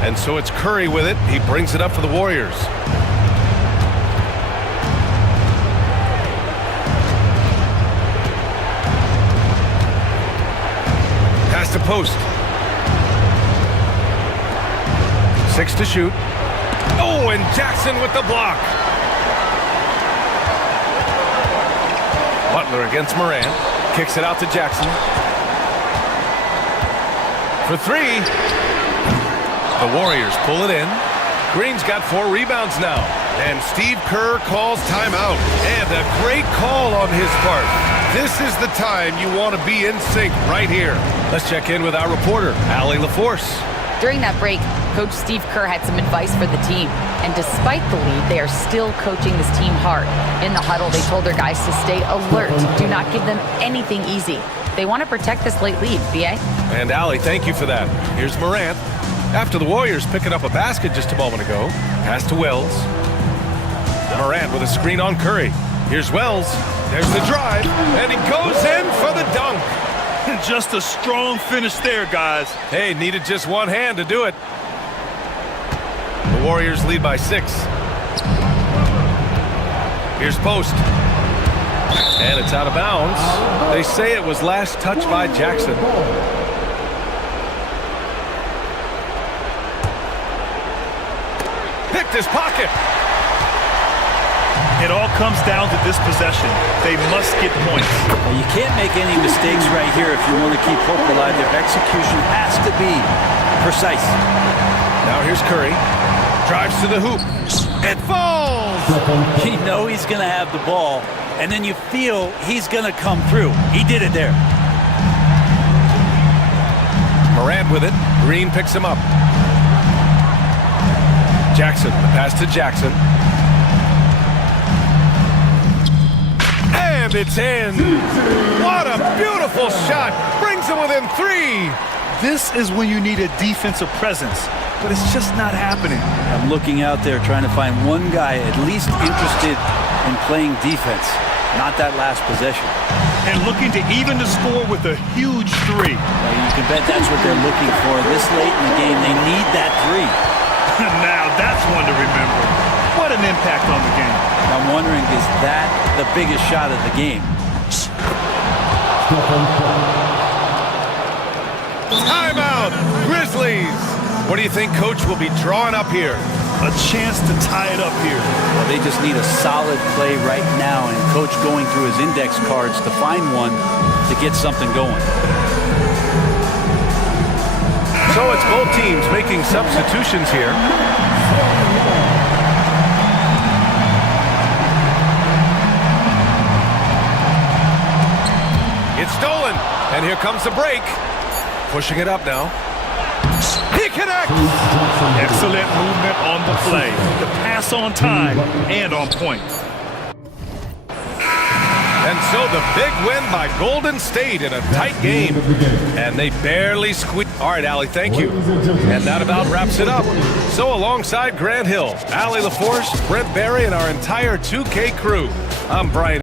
And so it's Curry with it. He brings it up for the Warriors. Pass to post. 6 to shoot. Oh, and Jackson with the block. Butler against Morant. Kicks it out to Jackson. For 3. The Warriors pull it in. Green's got 4 rebounds now. And Steve Kerr calls timeout. And a great call on his part. This is the time you want to be in sync right here. Let's check in with our reporter, Allie LaForce. During that break, Coach Steve Kerr had some advice for the team, and despite the lead, they are still coaching this team hard. In the huddle, they told their guys to stay alert. Do not give them anything easy. They want to protect this late lead, B.A. And Allie, thank you for that. Here's Morant. After the Warriors picking up a basket just a moment ago. Pass to Wells. Morant with a screen on Curry. Here's Wells. There's the drive, and he goes in for the dunk. Just a strong finish there, guys. Hey, needed just one hand to do it. The Warriors lead by 6. Here's Post. And it's out of bounds. They say it was last touched by Jackson. Picked his pocket. It all comes down to this possession. They must get points. Well, you can't make any mistakes right here if you want to keep hope alive. Their execution has to be precise. Now here's Curry. Drives to the hoop. It falls! You know he's going to have the ball, and then you feel he's going to come through. He did it there. Morant with it. Green picks him up. Jackson, the pass to Jackson. And it's in. What a beautiful shot. Brings him within 3. This is when you need a defensive presence, but it's just not happening. I'm looking out there trying to find one guy at least interested in playing defense, not that last possession. And looking to even the score with a huge 3. Well, you can bet that's what they're looking for. This late in the game, they need that 3. Now that's one to remember. What an impact on the game. I'm wondering, is that the biggest shot of the game? Timeout, Grizzlies. What do you think Coach will be drawing up here? A chance to tie it up here. Well, they just need a solid play right now, and Coach going through his index cards to find one to get something going. So it's both teams making substitutions here. It's stolen, and here comes the break. Pushing it up now. He connects! Excellent movement on the play. The pass on time and on point. And so the big win by Golden State in a tight game. And they barely squeaked. All right, Allie, thank you. And that about wraps it up. So alongside Grant Hill, Allie LaForce, Brent Barry, and our entire 2K crew, I'm Brian.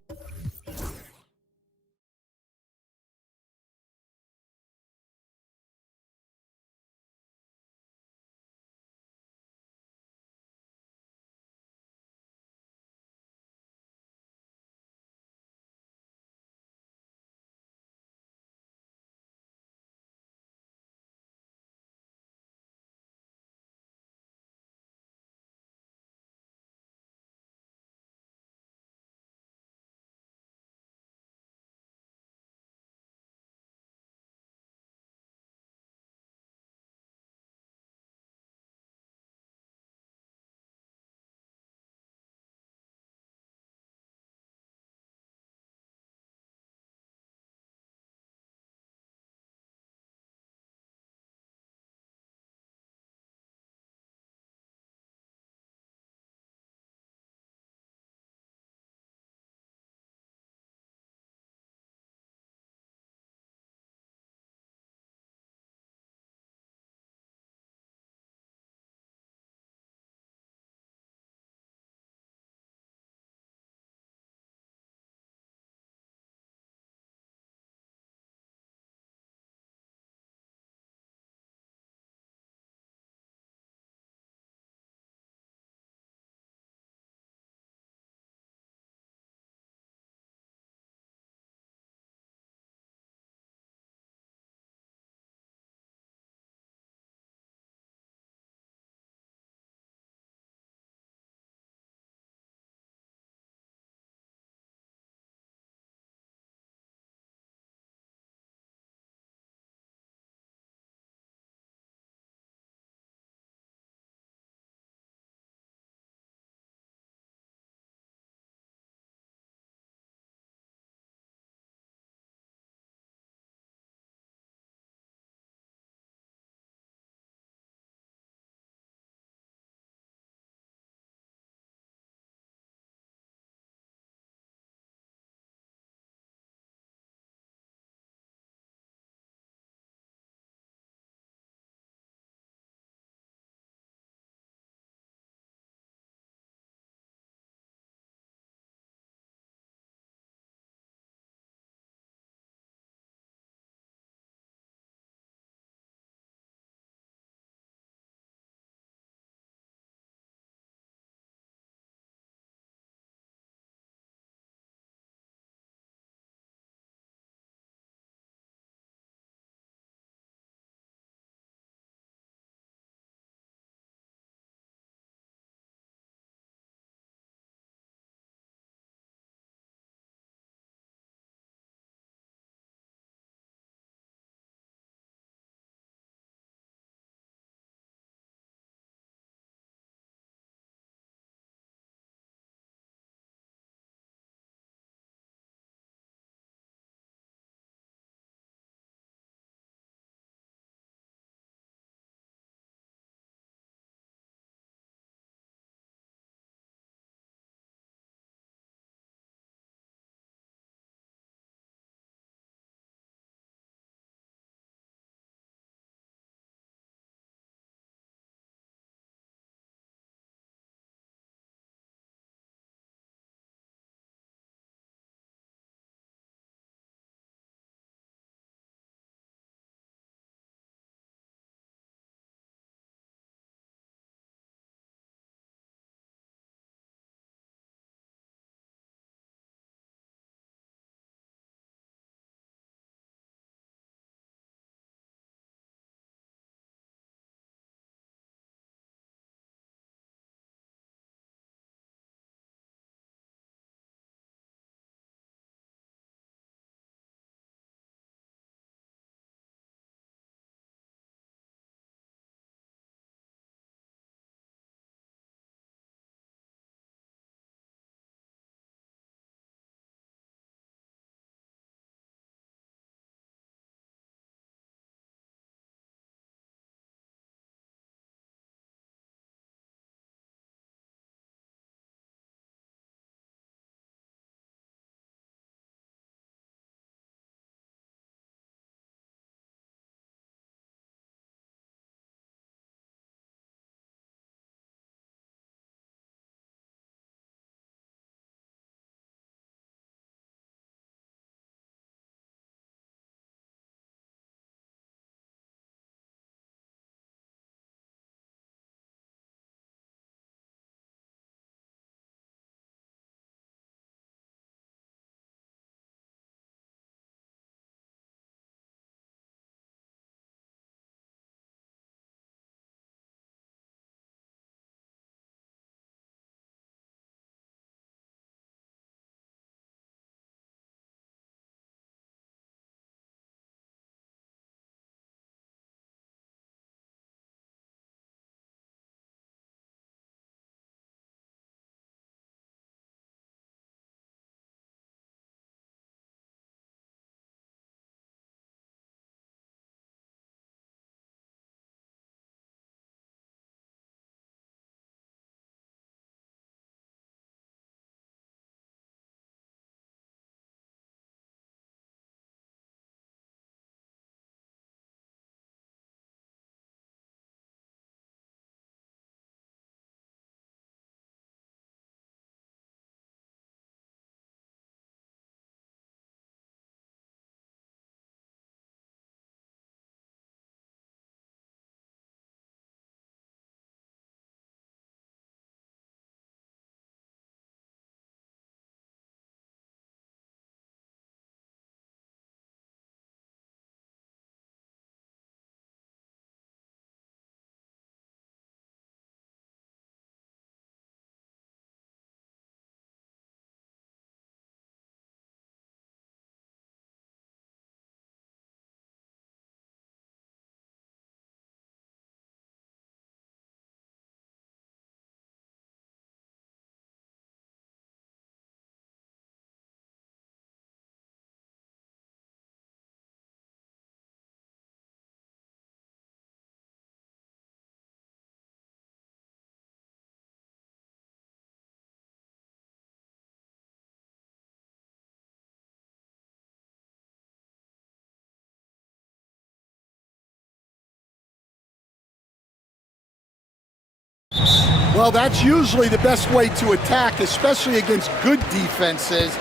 Well, that's usually the best way to attack, especially against good defenses.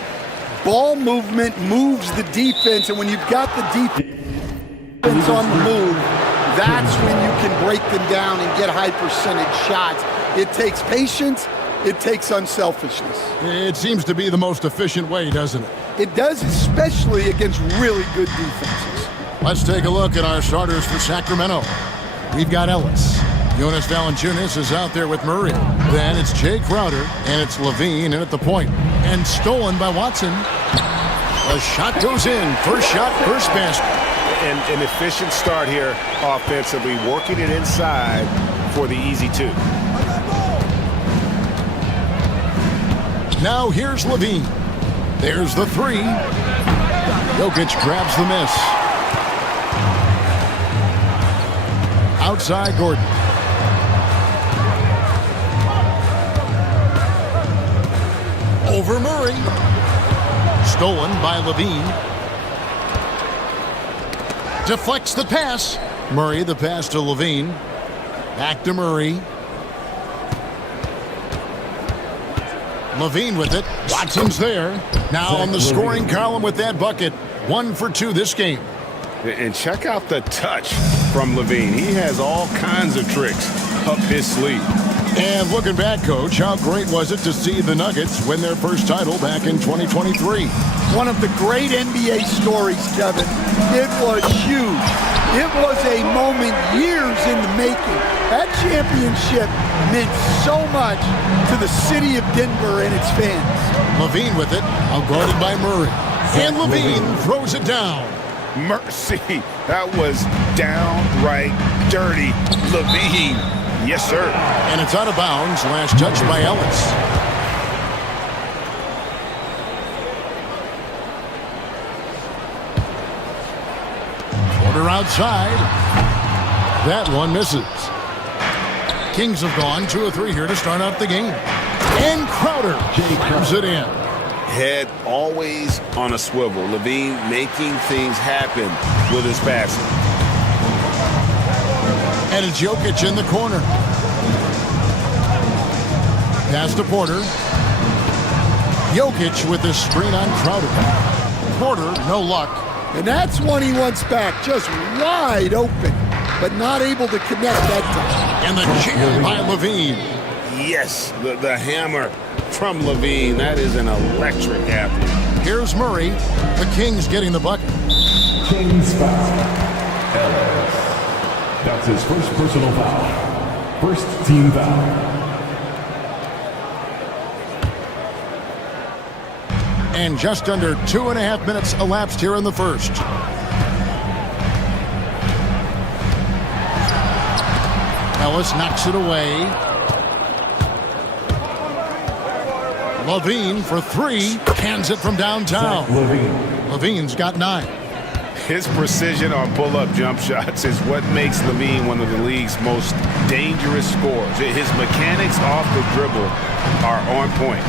Ball movement moves the defense, and when you've got the defense on the move, that's when you can break them down and get high percentage shots. It takes patience. It takes unselfishness. It seems to be the most efficient way, doesn't it? It does, especially against really good defenses. Let's take a look at our starters for Sacramento. We've got Ellis. Jonas Valanciunas is out there with Murray. Then it's Jay Crowder, and it's Levine in at the point. And stolen by Watson. The shot goes in. First shot, first basket. And an efficient start here offensively, working it inside for the easy two. Now here's Levine. There's the three. Jokic grabs the miss. Outside Gordon. Over Murray. Stolen by Levine. Deflects the pass. Murray the pass to Levine. Back to Murray. Levine with it. Watson's there. Now on the scoring column with that bucket. 1 for 2 this game. And check out the touch from Levine. He has all kinds of tricks up his sleeve. And looking back, Coach, how great was it to see the Nuggets win their first title back in 2023? One of the great NBA stories, Kevin. It was huge. It was a moment years in the making. That championship meant so much to the city of Denver and its fans. Levine with it, outguarded by Murray. And Levine throws it down. Mercy, that was downright dirty. Levine, yes sir. And it's out of bounds, last touch by Ellis. Porter outside. That one misses. Kings have gone 2 of 3 here to start out the game. And Crowder slams it in. Head always on a swivel. Levine making things happen with his passing. And it's Jokic in the corner. Pass to Porter. Jokic with the screen on Crowder. Porter, no luck. And that's one he wants back, just wide open, but not able to connect that time. And the jam by Levine. Yes, the hammer from Levine. That is an electric athlete. Here's Murray. The Kings getting the bucket. Kings foul. Ellis. That's his first personal foul. First team foul. And just under 2.5 minutes elapsed here in the first. Ellis knocks it away. Levine for 3, cans it from downtown. Levine's got 9. His precision on pull-up jump shots is what makes Levine one of the league's most dangerous scorers. His mechanics off the dribble are on point.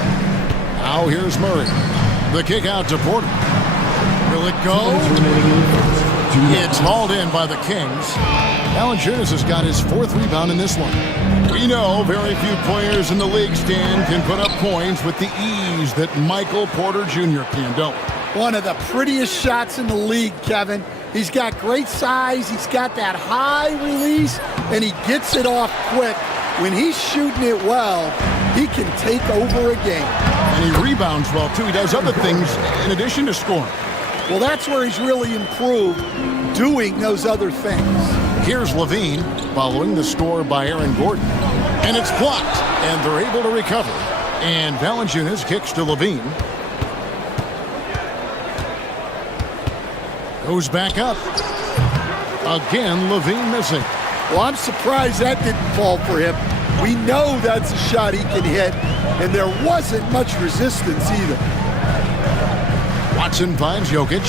Now here's Murray. The kick out to Porter. Will it go? It's hauled in by the Kings. Valanciunas has got his 4th rebound in this one. We know very few players in the league, Stan, can put up points with the ease that Michael Porter Jr. can, don't we? One of the prettiest shots in the league, Kevin. He's got great size. He's got that high release, and he gets it off quick. When he's shooting it well, he can take over a game. And he rebounds well, too. He does other things in addition to scoring. Well, that's where he's really improved, doing those other things. Here's Levine following the score by Aaron Gordon. And it's blocked, and they're able to recover. And Valanciunas kicks to Levine. Goes back up. Again, Levine missing. Well, I'm surprised that didn't fall for him. We know that's a shot he can hit, and there wasn't much resistance either. Watson finds Jokic.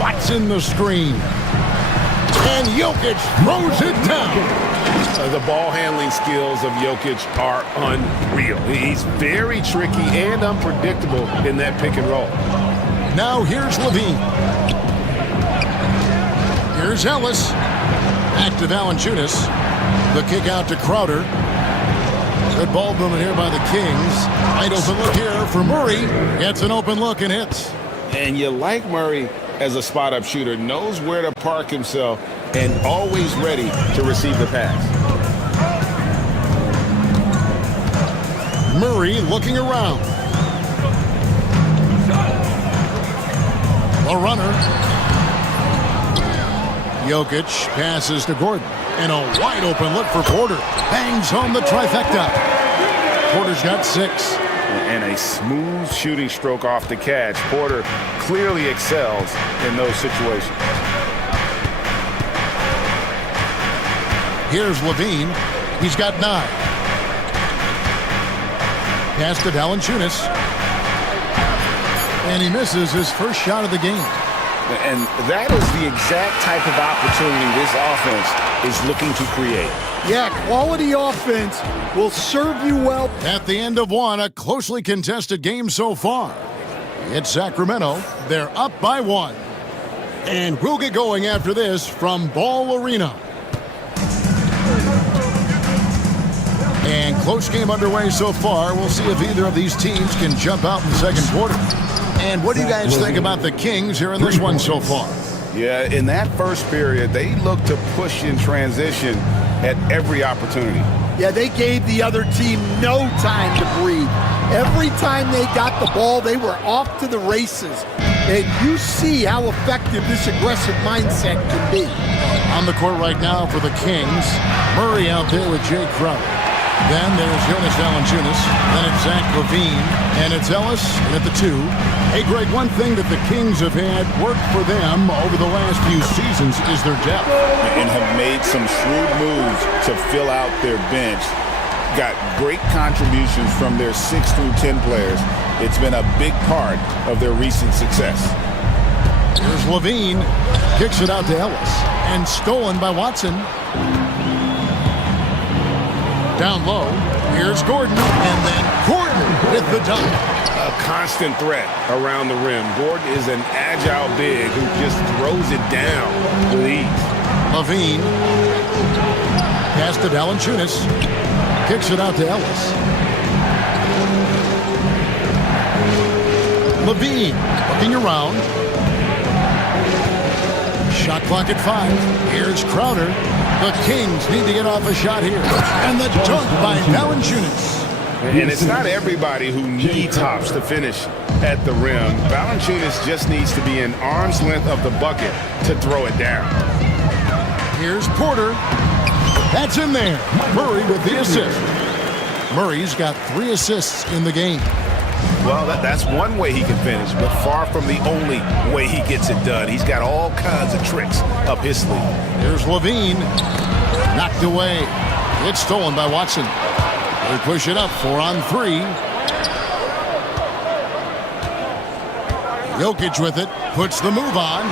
Watson the screen. And Jokic throws it down. The ball handling skills of Jokic are unreal. He's very tricky and unpredictable in that pick and roll. Now here's Levine. Here's Ellis. Back to Valanciunas. The kick out to Crowder. Good ball movement here by the Kings. Wide open look here for Murray. Gets an open look and hits. And you like Murray as a spot-up shooter. Knows where to park himself and always ready to receive the pass. Murray looking around. A runner. Jokic passes to Gordon. And a wide open look for Porter. Bangs home the trifecta. Porter's got 6. And a smooth shooting stroke off the catch. Porter clearly excels in those situations. Here's Levine. He's got 9. Pass to Valanciunas. And he misses his first shot of the game. And that is the exact type of opportunity this offense is looking to create. Yeah, quality offense will serve you well. At the end of one, a closely contested game so far. It's Sacramento. They're up by 1. And we'll get going after this from Ball Arena. And close game underway so far. We'll see if either of these teams can jump out in the second quarter. And what do you guys think about the Kings here in this one so far? Yeah, in that first period, they looked to push in transition at every opportunity. Yeah, they gave the other team no time to breathe. Every time they got the ball, they were off to the races. And you see how effective this aggressive mindset can be. On the court right now for the Kings, Murray out there with Jay Crowder. Then there's Jonas Valanciunas. Then it's Zach LaVine. And it's Ellis at the 2. Hey, Greg, one thing that the Kings have had work for them over the last few seasons is their depth. And have made some shrewd moves to fill out their bench. Got great contributions from their 6 through 10 players. It's been a big part of their recent success. Here's LaVine. Kicks it out to Ellis. And stolen by Watson. Down low, here's Gordon, and then Gordon with the dunk. A constant threat around the rim. Gordon is an agile big who just throws it down with ease. LaVine, pass to Valanciunas, kicks it out to Ellis. LaVine looking around. Shot clock at 5. Here's Crowder. The Kings need to get off a shot here. And the dunk by Valanciunas. And it's not everybody who needs hops to finish at the rim. Valanciunas just needs to be an arm's length of the bucket to throw it down. Here's Porter. That's in there. Murray with the assist. Murray's got 3 assists in the game. Well, that's one way he can finish, but far from the only way he gets it done. He's got all kinds of tricks up his sleeve. Here's LaVine. Knocked away. It's stolen by Watson. They push it up 4 on 3. Jokic with it. Puts the move on.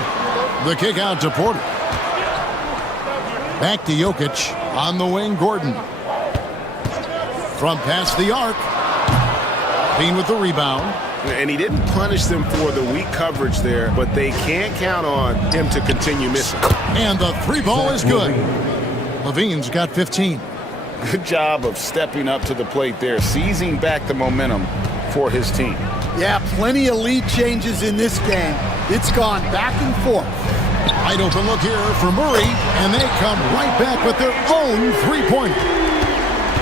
The kick out to Porter. Back to Jokic. On the wing, Gordon. From past the arc. Bean with the rebound. And he didn't punish them for the weak coverage there, but they can't count on him to continue missing. And the 3 ball is good. LaVine's got 15. Good job of stepping up to the plate there, seizing back the momentum for his team. Yeah, plenty of lead changes in this game. It's gone back and forth. Wide open look here for Murray, and they come right back with their own 3-pointer.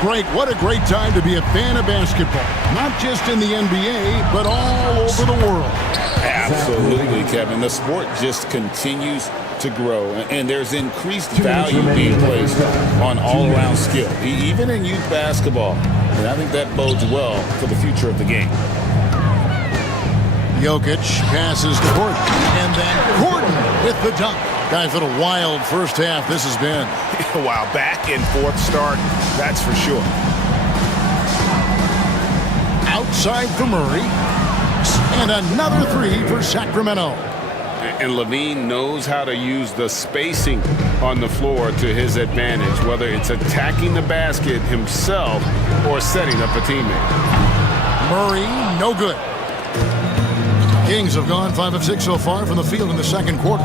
Greg, what a great time to be a fan of basketball. Not just in the NBA, but all over the world. Absolutely, Kevin. The sport just continues to grow, and there's increased value being placed on all-around skill, even in youth basketball. And I think that bodes well for the future of the game. Jokic passes to Gordon, and then Gordon with the dunk. Guys, what a wild first half this has been. Wow, back and forth start, that's for sure. Outside for Murray, and another 3 for Sacramento. And LaVine knows how to use the spacing on the floor to his advantage, whether it's attacking the basket himself or setting up a teammate. Murray, no good. Kings have gone 5 of 6 so far from the field in the second quarter.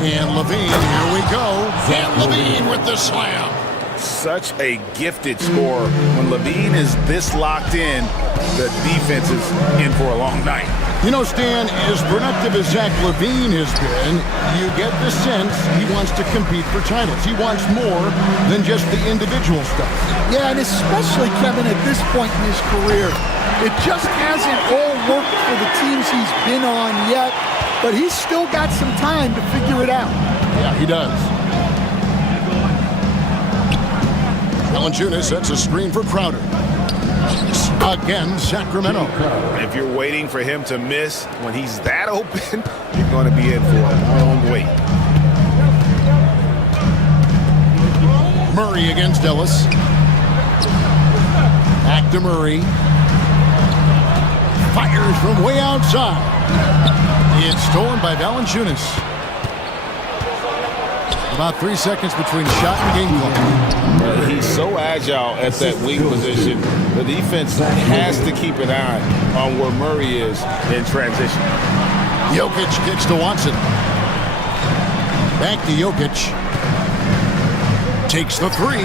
And LaVine, here we go. And LaVine with the slam. such a gifted scorer. When Levine is this locked in, the defense is in for a long night. You know, Stan, as productive as Zach LaVine has been, you get the sense he wants to compete for titles. He wants more than just the individual stuff. Yeah, and especially, Kevin, at this point in his career, it just hasn't all worked for the teams he's been on yet, but he's still got some time to figure it out. Yeah, he does. Valanciunas sets a screen for Crowder. Again, Sacramento. If you're waiting for him to miss when he's that open, you're going to be in for a long wait. Murray against Ellis. Back to Murray. Fires from way outside. It's stolen by Valanciunas. About 3 seconds between shot and game clock. He's so agile at that wing position. The defense has to keep an eye on where Murray is in transition. Jokic kicks to Watson. Back to Jokic. Takes the three.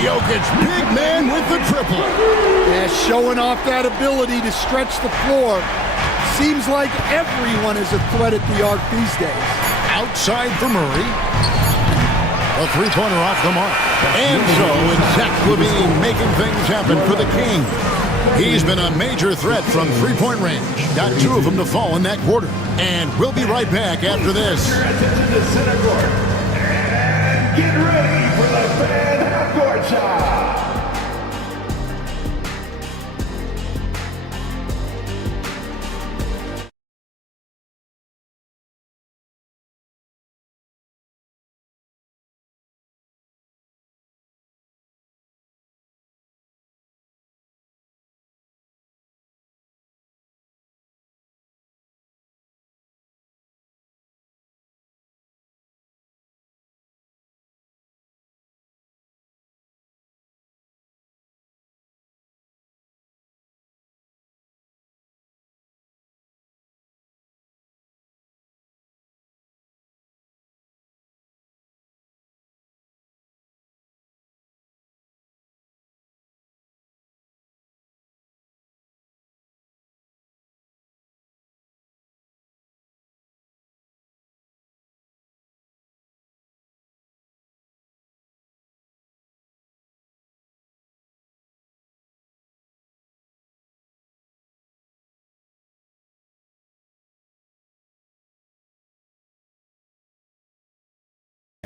Jokic, big man with the triple. Yeah, showing off that ability to stretch the floor. Seems like everyone is a threat at the arc these days. Outside for Murray. A three-pointer off the mark. And so it's Zach LaVine making things happen for the King. He's been a major threat from three-point range. Got two of them to fall in that quarter. And we'll be right back after this. Get ready for the fan half-court shot.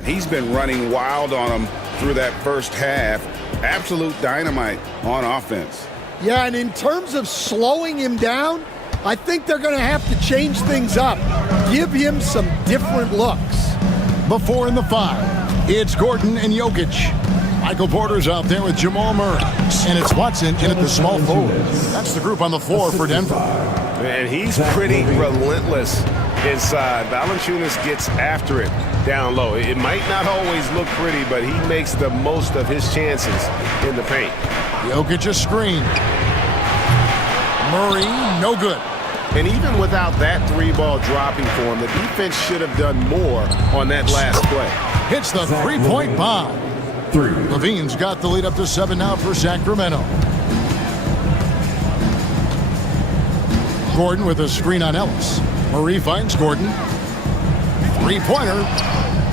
He's been running wild on them through that first half. Absolute dynamite on offense. Yeah, and in terms of slowing him down, I think they're going to have to change things up. Give him some different looks. Before in the five, it's Gordon and Jokic. Michael Porter's out there with Jamal Murray. And it's Watson in at the small forward. That's the group on the floor for Denver. And he's pretty relentless inside. Valanciunas gets after it down low. It might not always look pretty, but he makes the most of his chances in the paint. Jokic a screen. Murray, no good. And even without that three-ball dropping for him, the defense should have done more on that last play. Hits the three-point bomb. Levine's got the lead up to 7 now for Sacramento. Gordon with a screen on Ellis. Murray finds Gordon. Three-pointer.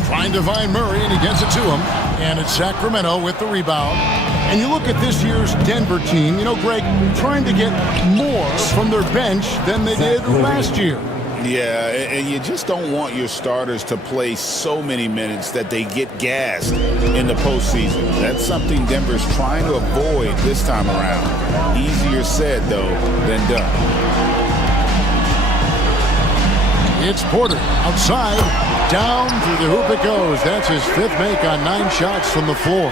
Trying to find Murray, and he gets it to him. And it's Sacramento with the rebound. And you look at this year's Denver team, you know, Greg, trying to get more from their bench than they did last year. Yeah, and you just don't want your starters to play so many minutes that they get gassed in the postseason. That's something Denver's trying to avoid this time around. Easier said, though, than done. It's Porter outside, down through the hoop it goes. That's his fifth make on 9 shots from the floor.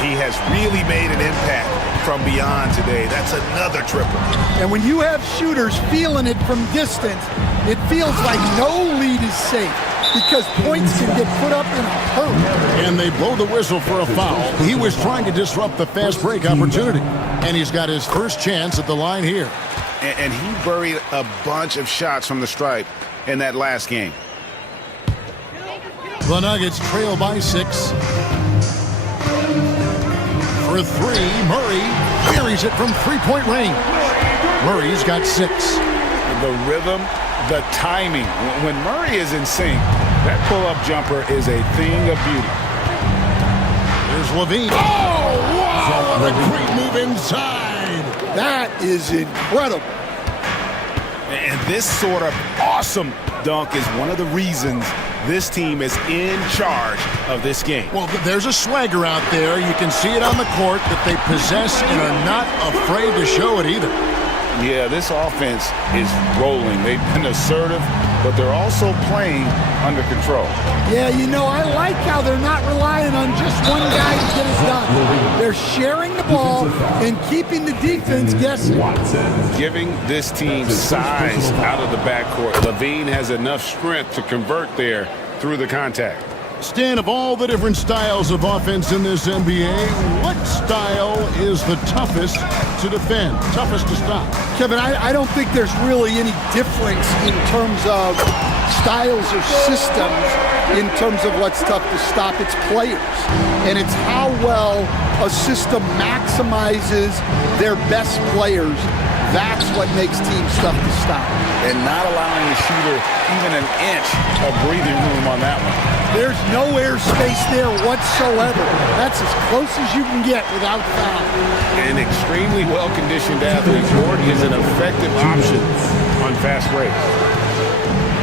He has really made an impact from beyond today. That's another triple. And when you have shooters feeling it from distance, it feels like no lead is safe because points can get put up in a hurry. And they blow the whistle for a foul. He was trying to disrupt the fast break opportunity. And he's got his first chance at the line here. And he buried a bunch of shots from the stripe in that last game. The Nuggets trail by 6. For 3, Murray buries it from three-point range. Murray's got 6. The rhythm, the timing. When Murray is in sync, that pull-up jumper is a thing of beauty. Here's Levine. Oh, wow! What a great move inside. That is incredible. And this sort of awesome dunk is one of the reasons this team is in charge of this game. Well, there's a swagger out there. You can see it on the court that they possess and are not afraid to show it either. Yeah, this offense is rolling. They've been assertive, but they're also playing under control. Yeah, you know, I like how they're not relying on just one guy to get it done. They're sharing the ball and keeping the defense guessing. Giving this team size out of the backcourt. Levine has enough strength to convert there through the contact. Stan, of all the different styles of offense in this NBA, what style is the toughest to defend, toughest to stop? Kevin, I don't think there's really any difference in terms of styles or systems in terms of what's tough to stop. It's players. And it's how well a system maximizes their best players. That's what makes teams tough to stop. And not allowing the shooter even an inch of breathing room on that one. There's no airspace there whatsoever. That's as close as you can get without foul. An extremely well-conditioned athlete, Gordon is an effective option on fast breaks.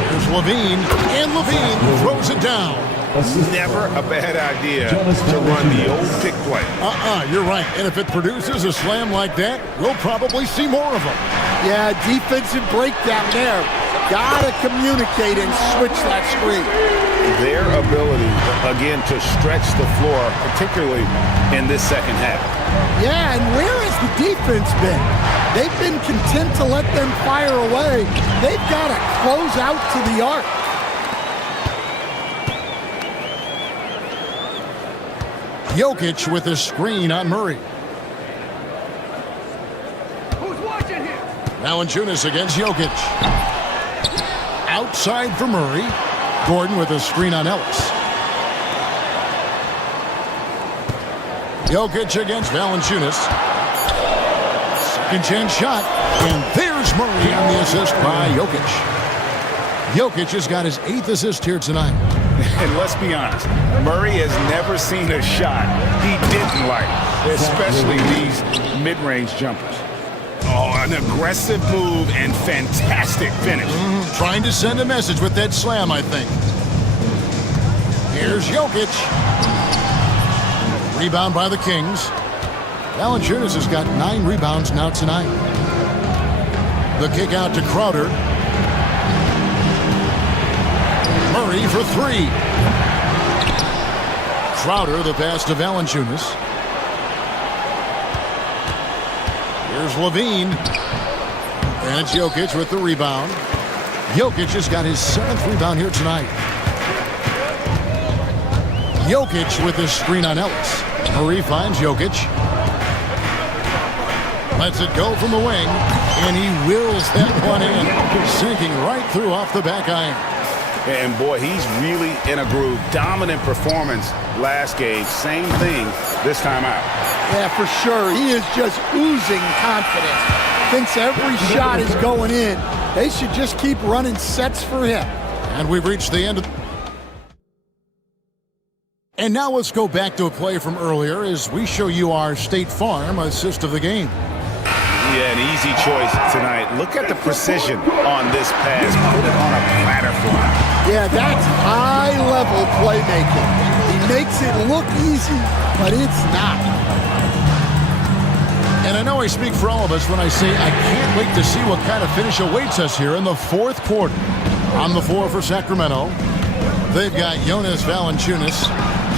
There's Levine, and Levine throws it down. Never a bad idea to run the old pick play. You're right. And if it produces a slam like that, we'll probably see more of them. Yeah, defensive breakdown there. Gotta communicate and switch that screen. Their ability, again, to stretch the floor, particularly in this second half. Yeah, and where has the defense been? They've been content to let them fire away. They've got to close out to the arc. Jokic with a screen on Murray. Who's watching here? Valanciunas against Jokic. Outside for Murray. Gordon with a screen on Ellis. Jokic against Valanciunas. Second chance shot. And there's Murray on the assist by Jokic. Jokic has got his 8th assist here tonight. And let's be honest, Murray has never seen a shot he didn't like, especially these mid-range jumpers. Oh, an aggressive move and fantastic finish. Trying to send a message with that slam, I think. Here's Jokic. Rebound by the Kings. Valanciunas has got 9 rebounds now tonight. The kick out to Crowder. Murray for 3. Crowder, the pass to Valanciunas. Here's Levine. And it's Jokic with the rebound. Jokic has got his 7th rebound here tonight. Jokic with his screen on Ellis. Murray finds Jokic. Lets it go from the wing. And he wills that one in. Sinking right through off the back iron. And boy, he's really in a groove. Dominant performance last game. Same thing this time out. Yeah, for sure. He is just oozing confidence. Thinks every shot is going in. They should just keep running sets for him. And we've reached the end of... And now let's go back to a play from earlier as we show you our State Farm assist of the game. Yeah, an easy choice tonight. Look at the precision on this pass. Put it on a platter for him. Yeah, that's high-level playmaking. He makes it look easy, but it's not. And I know I speak for all of us when I say I can't wait to see what kind of finish awaits us here in the 4th quarter. On the floor for Sacramento, they've got Jonas Valanciunas.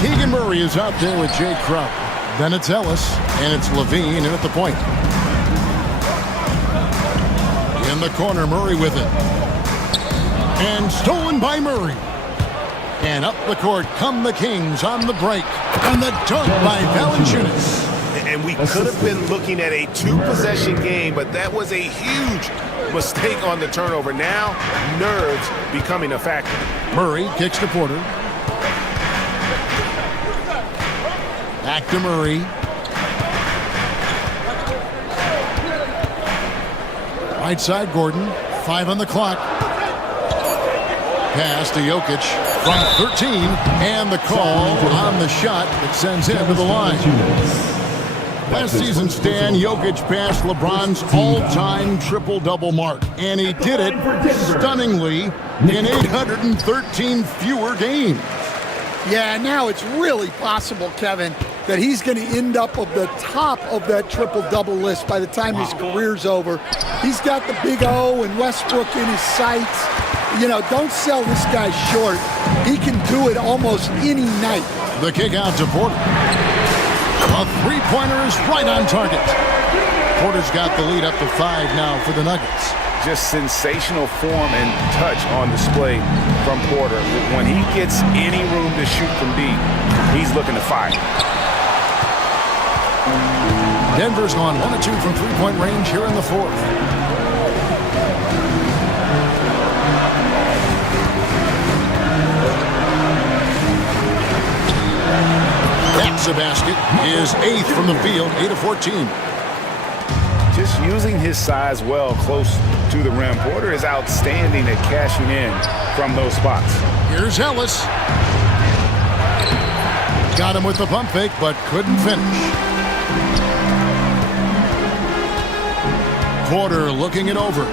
Keegan Murray is out there with Jay Crowder. Then it's Ellis, and it's Levine in at the point. In the corner, Murray with it. And stolen by Murray. And up the court come the Kings on the break. And the dunk by Valanciunas. And we could have been looking at a 2-possession game, but that was a huge mistake on the turnover. Now, nerves becoming a factor. Murray kicks to Porter. Back to Murray. Right side, Gordon. 5 on the clock. Pass to Jokic from 13, and the call on the shot that sends him to the line. Last season, Stan, Jokic passed LeBron's all-time triple-double mark, and he did it stunningly in 813 fewer games. Yeah, now it's really possible, Kevin, that he's going to end up at the top of that triple-double list by the time his career's over. He's got the big O and Westbrook in his sights. You know, don't sell this guy short. He can do it almost any night. The kick out to Porter. A three-pointer is right on target. Porter's got the lead up to 5 now for the Nuggets. Just sensational form and touch on display from Porter. When he gets any room to shoot from deep, he's looking to fire. Denver's gone 1 of 2 from three-point range here in the fourth. That's a basket. His 8th from the field, 8 of 14. Just using his size well close to the rim. Porter is outstanding at cashing in from those spots. Here's Ellis. Got him with the pump fake, but couldn't finish. Porter looking it over.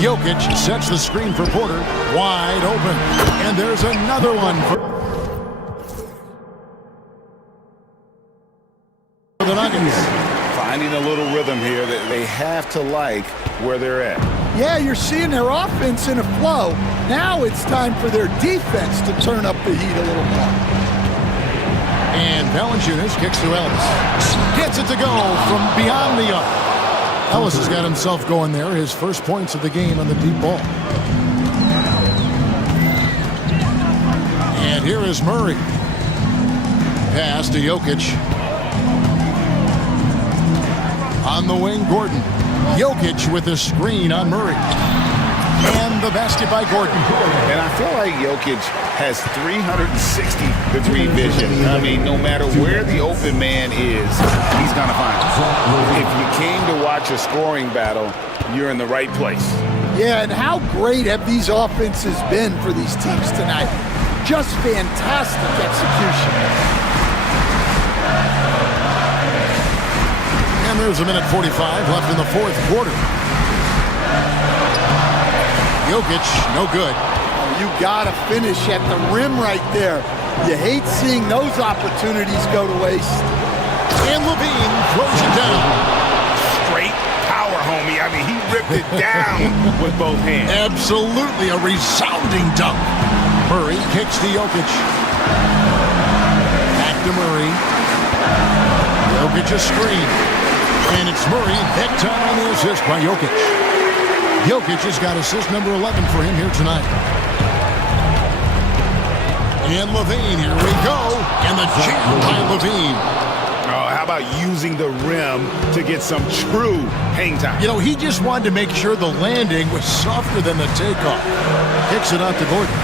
Jokic sets the screen for Porter. Wide open. And there's another one for the Nuggets. Finding a little rhythm here that they have to like where they're at. Yeah, you're seeing their offense in a flow. Now it's time for their defense to turn up the heat a little more. And Valanciunas kicks to Ellis. Gets it to go from beyond the arc. Ellis has got himself going there. His first points of the game on the deep ball. And here is Murray. Pass to Jokic. On the wing, Gordon. Jokic with a screen on Murray. And the basket by Gordon. And I feel like Jokic has 360-degree vision. I mean, no matter where the open man is, he's going to find it. If you came to watch a scoring battle, you're in the right place. Yeah, and how great have these offenses been for these teams tonight? Just fantastic execution. And there's a minute 45 left in the fourth quarter. Jokic, no good. You got to finish at the rim right there. You hate seeing those opportunities go to waste. And Levine throws it down. Straight power, homie. I mean, he ripped it down with both hands. Absolutely a resounding dunk. Murray kicks to Jokic. Back to Murray. Jokic a screen. And it's Murray, that time on the assist by Jokic. Jokic has got assist number 11 for him here tonight. And Levine, here we go. And the jam by Levine. Oh, how about using the rim to get some true hang time? You know, he just wanted to make sure the landing was softer than the takeoff. Kicks it out to Gordon.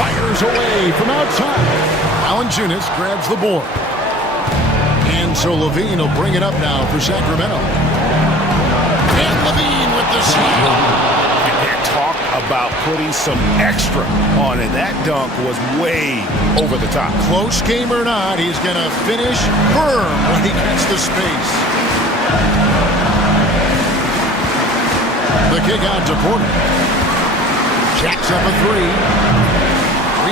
Fires away from outside. Valanciunas grabs the board. And so Levine will bring it up now for Sacramento. And Levine with the slam. Talk about putting some extra on it. That dunk was way over the top. Close game or not, he's going to finish firm when he gets the space. The kick out to Porter. Jacks up a three.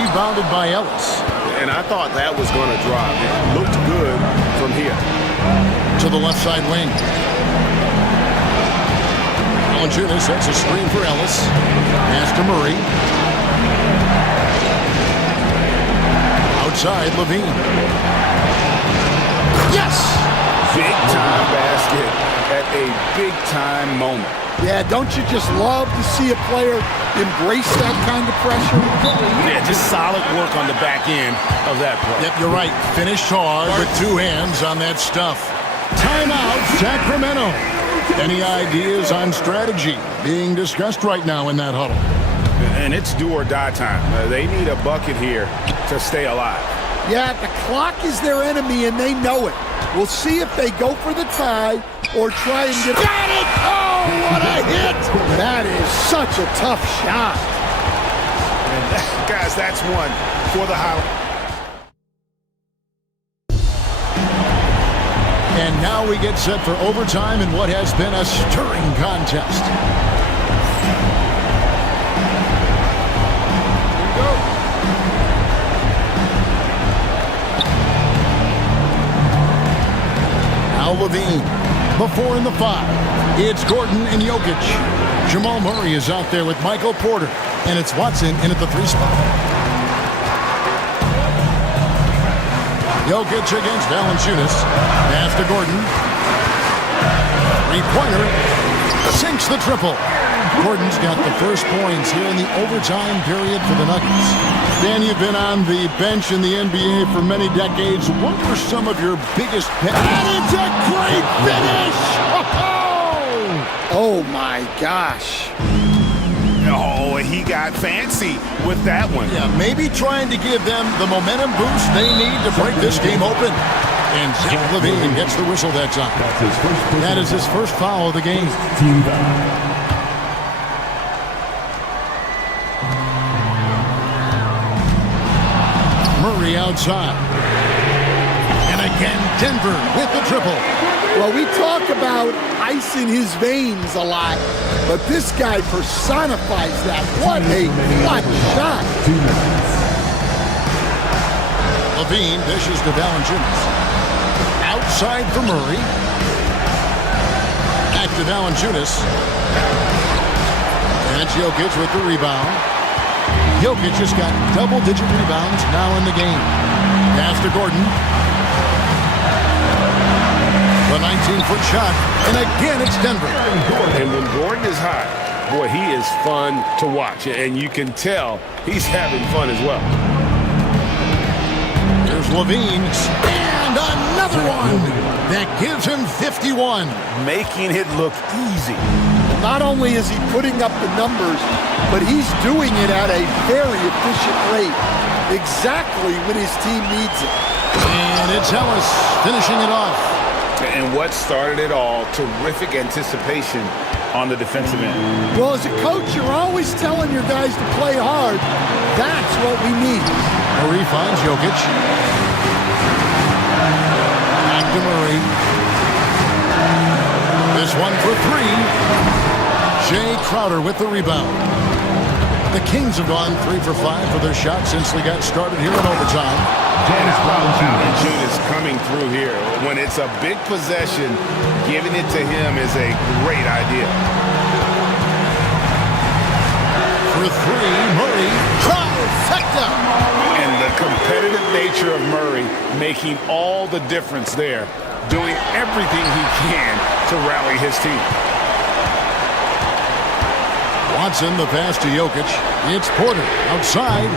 Rebounded by Ellis. And I thought that was going to drop. It looked good from here. To the left side wing. Valanciunas sets a screen for Ellis. Pass to Murray. Outside, Levine. Yes! Big time basket at a big time moment. Yeah, don't you just love to see a player embrace that kind of pressure? Yeah, just solid work on the back end of that play. Yep, you're right. Finished hard with two hands on that stuff. Timeout, Sacramento. Any ideas on strategy being discussed right now in that huddle? And it's do or die time. They need a bucket here to stay alive. Yeah, the clock is their enemy, and they know it. We'll see if they go for the tie or try and get... Got it! Oh, what a hit! That is such a tough shot. And guys, that's one for the highlight. And now we get set for overtime in what has been a stirring contest. Now Levine, before in the 5. It's Gordon and Jokic. Jamal Murray is out there with Michael Porter, and it's Watson in at the 3 spot. Jokic against Valanciunas. Pass to Gordon. Three-pointer. Sinks the triple. Gordon's got the first points here in the overtime period for the Nuggets. Dan, you've been on the bench in the NBA for many decades. What were some of your biggest pets? And it's a great finish! Oh my gosh. Oh, he got fancy with that one. Yeah, maybe trying to give them the momentum boost they need to break this game open. And Zach LaVine gets the whistle that time. That is his first foul of the game. Team foul. Murray outside. And again, Denver with the triple. Well, we talk about ice in his veins a lot, but this guy personifies that. What a clutch shot. 2 minutes. Levine dishes to Valanciunas. Outside for Murray. Back to Valanciunas. And it's Jokic with the rebound. Jokic just got double-digit rebounds now in the game. Pass to Gordon. The 19-foot shot, and again it's Denver. And when Gordon is hot, boy, he is fun to watch. And you can tell he's having fun as well. There's Levine, and another one that gives him 51. Making it look easy. Not only is he putting up the numbers, but he's doing it at a very efficient rate, exactly when his team needs it. And it's Ellis finishing it off. And what started it all, terrific anticipation on the defensive end. Well, as a coach, you're always telling your guys to play hard. That's what we need. Murray finds Jokic. Back to Murray. This one for 3. Jay Crowder with the rebound. The Kings have gone 3 for 5 for their shots since they got started here in overtime. Valanciunas coming through here. When it's a big possession, giving it to him is a great idea. For 3, Murray. Trifecta! And the competitive nature of Murray making all the difference there, doing everything he can to rally his team. Watson, the pass to Jokic. It's Porter outside.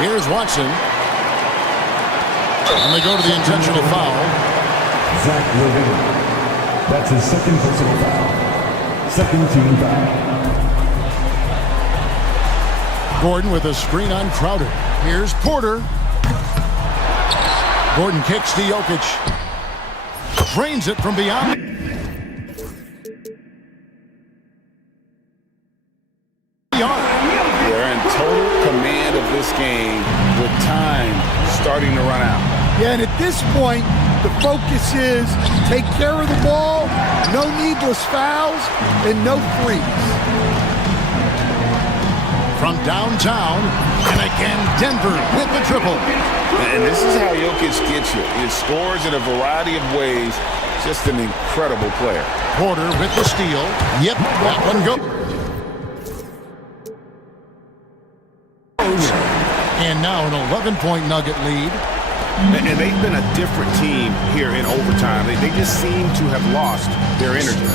Here's Watson. And they go to the intentional foul. Zach LaVine. That's his second personal foul. Second team foul. Gordon with a screen on Crowder. Here's Porter. Gordon kicks to Jokic. Drains it from beyond. They're in total command of this game with time starting to run out. Yeah, and at this point, the focus is take care of the ball, no needless fouls, and no threes. From downtown, and again Denver with the triple. And this is how Jokic gets you. He scores in a variety of ways. Just an incredible player. Porter with the steal. Yep, that one goes. And now an 11-point Nugget lead. And they've been a different team here in overtime. They just seem to have lost their energy.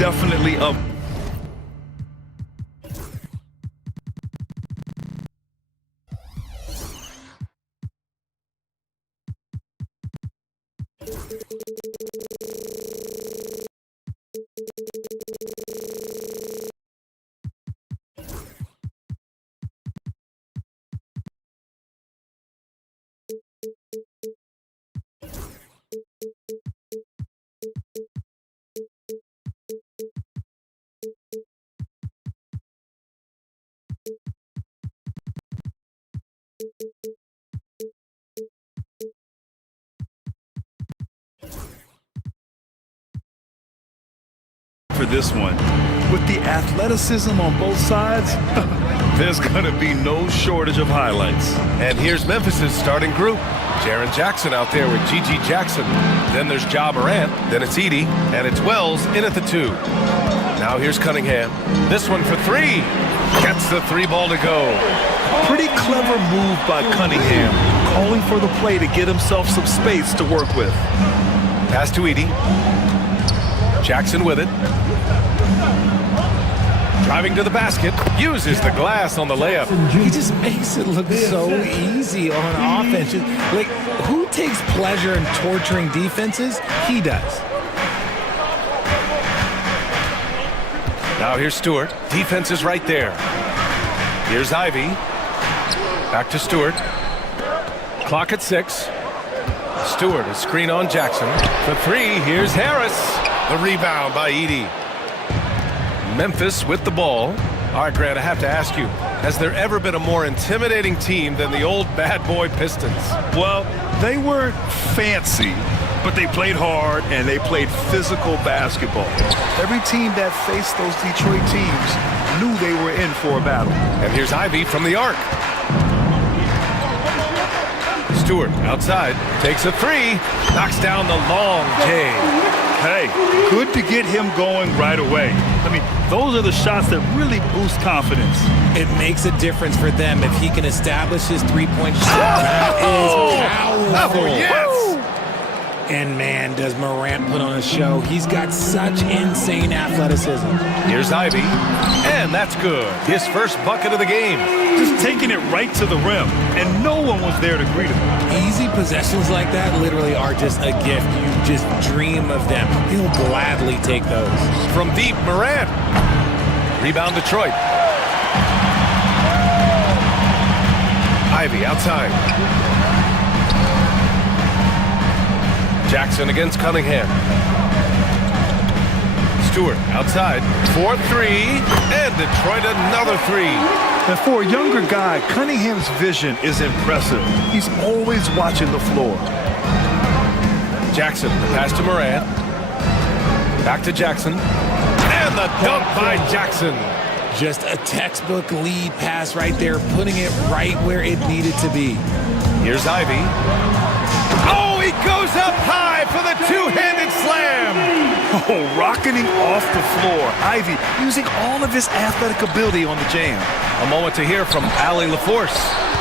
definitely up. For this one, with the athleticism on both sides, there's going to be no shortage of highlights. And here's Memphis's starting group. Jaren Jackson out there with Gigi Jackson. Then there's Ja Morant. Then it's Edey. And it's Wells in at the 2. Now here's Cunningham. This one for 3. Gets the 3 ball to go. Pretty clever move by Cunningham, calling for the play to get himself some space to work with. Pass to Edey. Jackson with it. Driving to the basket. Uses the glass on the layup. He just makes it look so easy on offense. Like, who takes pleasure in torturing defenses? He does. Now here's Stewart. Defense is right there. Here's Ivy. Back to Stewart. Clock at 6. Stewart is screen on Jackson. For 3, here's Harris. The rebound by Edey. Memphis with the ball. All right, Grant, I have to ask you, has there ever been a more intimidating team than the old bad boy Pistons? Well, they weren't fancy, but they played hard and they played physical basketball. Every team that faced those Detroit teams knew they were in for a battle. And here's Ivy from the arc. Stewart outside, takes a 3, knocks down the long J. Hey, good to get him going right away. I mean, those are the shots that really boost confidence. It makes a difference for them if he can establish his three-point shot. That is powerful. Yes! And man, does Morant put on a show. He's got such insane athleticism. Here's Ivy, and that's good. His first bucket of the game. Just taking it right to the rim, and no one was there to greet him. Easy possessions like that literally are just a gift. You just dream of them. He'll gladly take those. From deep, Morant. Rebound Detroit. Ivy outside. Jackson against Cunningham. Stewart outside. 4-3, and Detroit another 3. And for a younger guy, Cunningham's vision is impressive. He's always watching the floor. Jackson, pass to Morant. Back to Jackson. And the dunk by Jackson. Just a textbook lead pass right there, putting it right where it needed to be. Here's Ivy. Oh, he goes up high for the two-handed slam. Oh, rocketing off the floor. Ivy using all of his athletic ability on the jam. A moment to hear from Allie LaForce.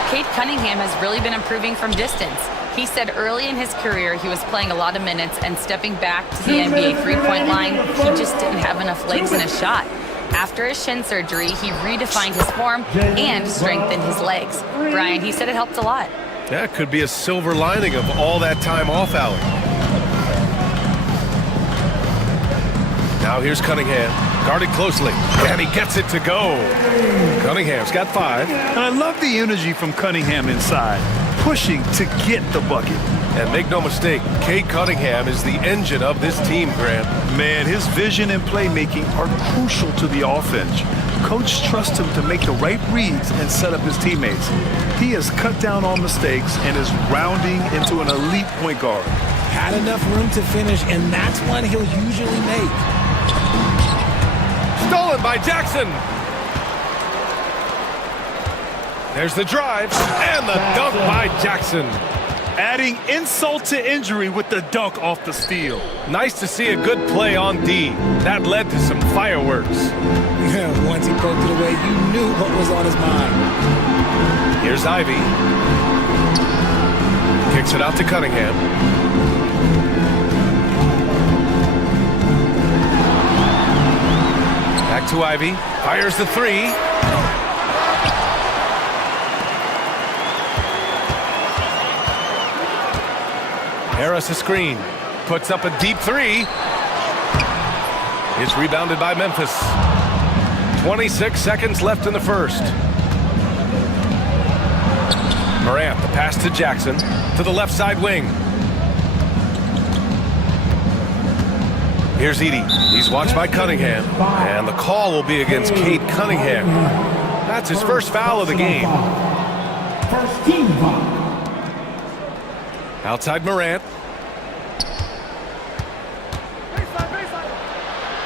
Cade Cunningham has really been improving from distance. He said early in his career he was playing a lot of minutes and stepping back to the NBA three-point line, he just didn't have enough legs in his shot. After his shin surgery, he redefined his form and strengthened his legs. Brian, he said it helped a lot. That could be a silver lining of all that time off, Allie. Now here's Cunningham, guarded closely, and he gets it to go. Cunningham's got 5. And I love the energy from Cunningham inside, pushing to get the bucket. And make no mistake, Cade Cunningham is the engine of this team, Grant. Man, his vision and playmaking are crucial to the offense. Coach trusts him to make the right reads and set up his teammates. He has cut down on mistakes and is rounding into an elite point guard. Had enough room to finish, and that's one he'll usually make. Stolen by Jackson. There's the drive and the dunk by Jackson. Adding insult to injury with the dunk off the steal. Nice to see a good play on D. That led to some fireworks. Once he poked it away, you knew what was on his mind. Here's Ivy. Kicks it out to Cunningham. Back to Ivy. Fires the three. Harris a screen. Puts up a deep three. It's rebounded by Memphis. 26 seconds left in the first. Morant, the pass to Jackson. To the left side wing. Here's Edey. He's watched by Cunningham. And the call will be against Cade Cunningham. That's his first foul of the game. First team foul. Outside Morant.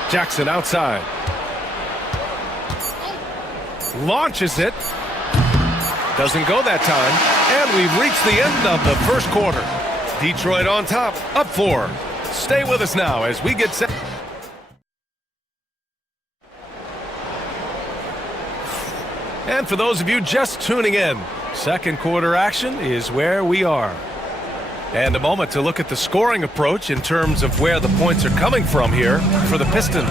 Jackson outside. Launches it. Doesn't go that time. And we've reached the end of the first quarter. Detroit on top, up 4. Stay with us now as we get set. And for those of you just tuning in, second quarter action is where we are. And a moment to look at the scoring approach in terms of where the points are coming from here for the Pistons.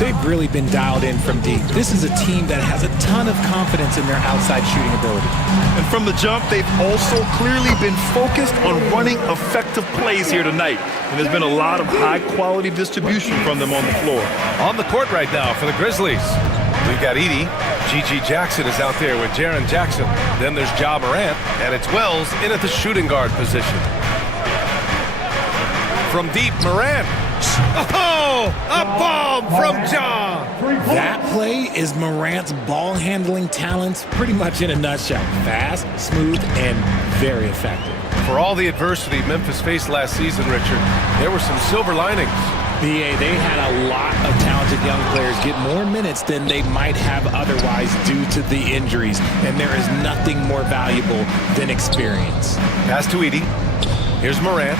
They've really been dialed in from deep. This is a team that has a ton of confidence in their outside shooting ability. And from the jump, they've also clearly been focused on running effective plays here tonight. And there's been a lot of high-quality distribution from them on the floor. On the court right now for the Grizzlies, we've got Edey. G.G. Jackson is out there with Jaren Jackson. Then there's Ja Morant, and it's Wells in at the shooting guard position. From deep, Morant. Oh, a bomb from Ja. That play is Morant's ball handling talents pretty much in a nutshell. Fast, smooth, and very effective. For all the adversity Memphis faced last season, Richard, there were some silver linings. BA, they had a lot of talented young players get more minutes than they might have otherwise due to the injuries, and there is nothing more valuable than experience. Pass to Edey. Here's Morant.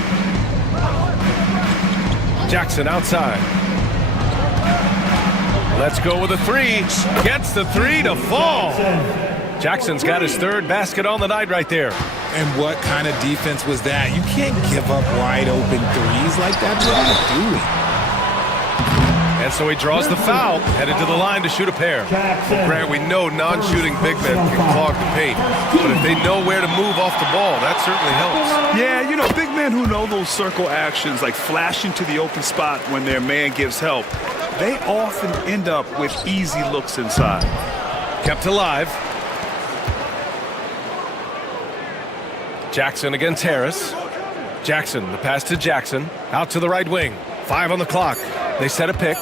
Jackson outside. Let's go with a three. Gets the three to fall. Jackson's got his third basket on the night right there. And what kind of defense was that? You can't give up wide open threes like that. What are you doing? And so he draws the foul, headed to the line to shoot a pair. Well, Grant, we know non-shooting big men can clog the paint, but if they know where to move off the ball, that certainly helps. Yeah, you know, big men who know those circle actions, like flashing to the open spot when their man gives help, they often end up with easy looks inside. Kept alive. Jackson against Harris. Jackson, the pass to Jackson, out to the right wing. 5 on the clock. They set a pick.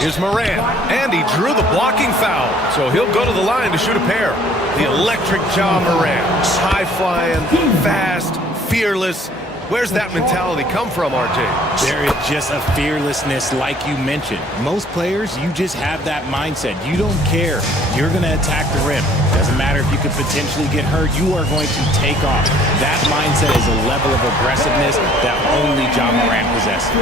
Here's Morant, and he drew the blocking foul, so he'll go to the line to shoot a pair. The electric Ja Morant, high-flying, fast, fearless. Where's that mentality come from, RJ? There is just a fearlessness like you mentioned. Most players, you just have that mindset. You don't care. You're going to attack the rim. Doesn't matter if you could potentially get hurt. You are going to take off. That mindset is a level of aggressiveness that only Ja Morant possesses.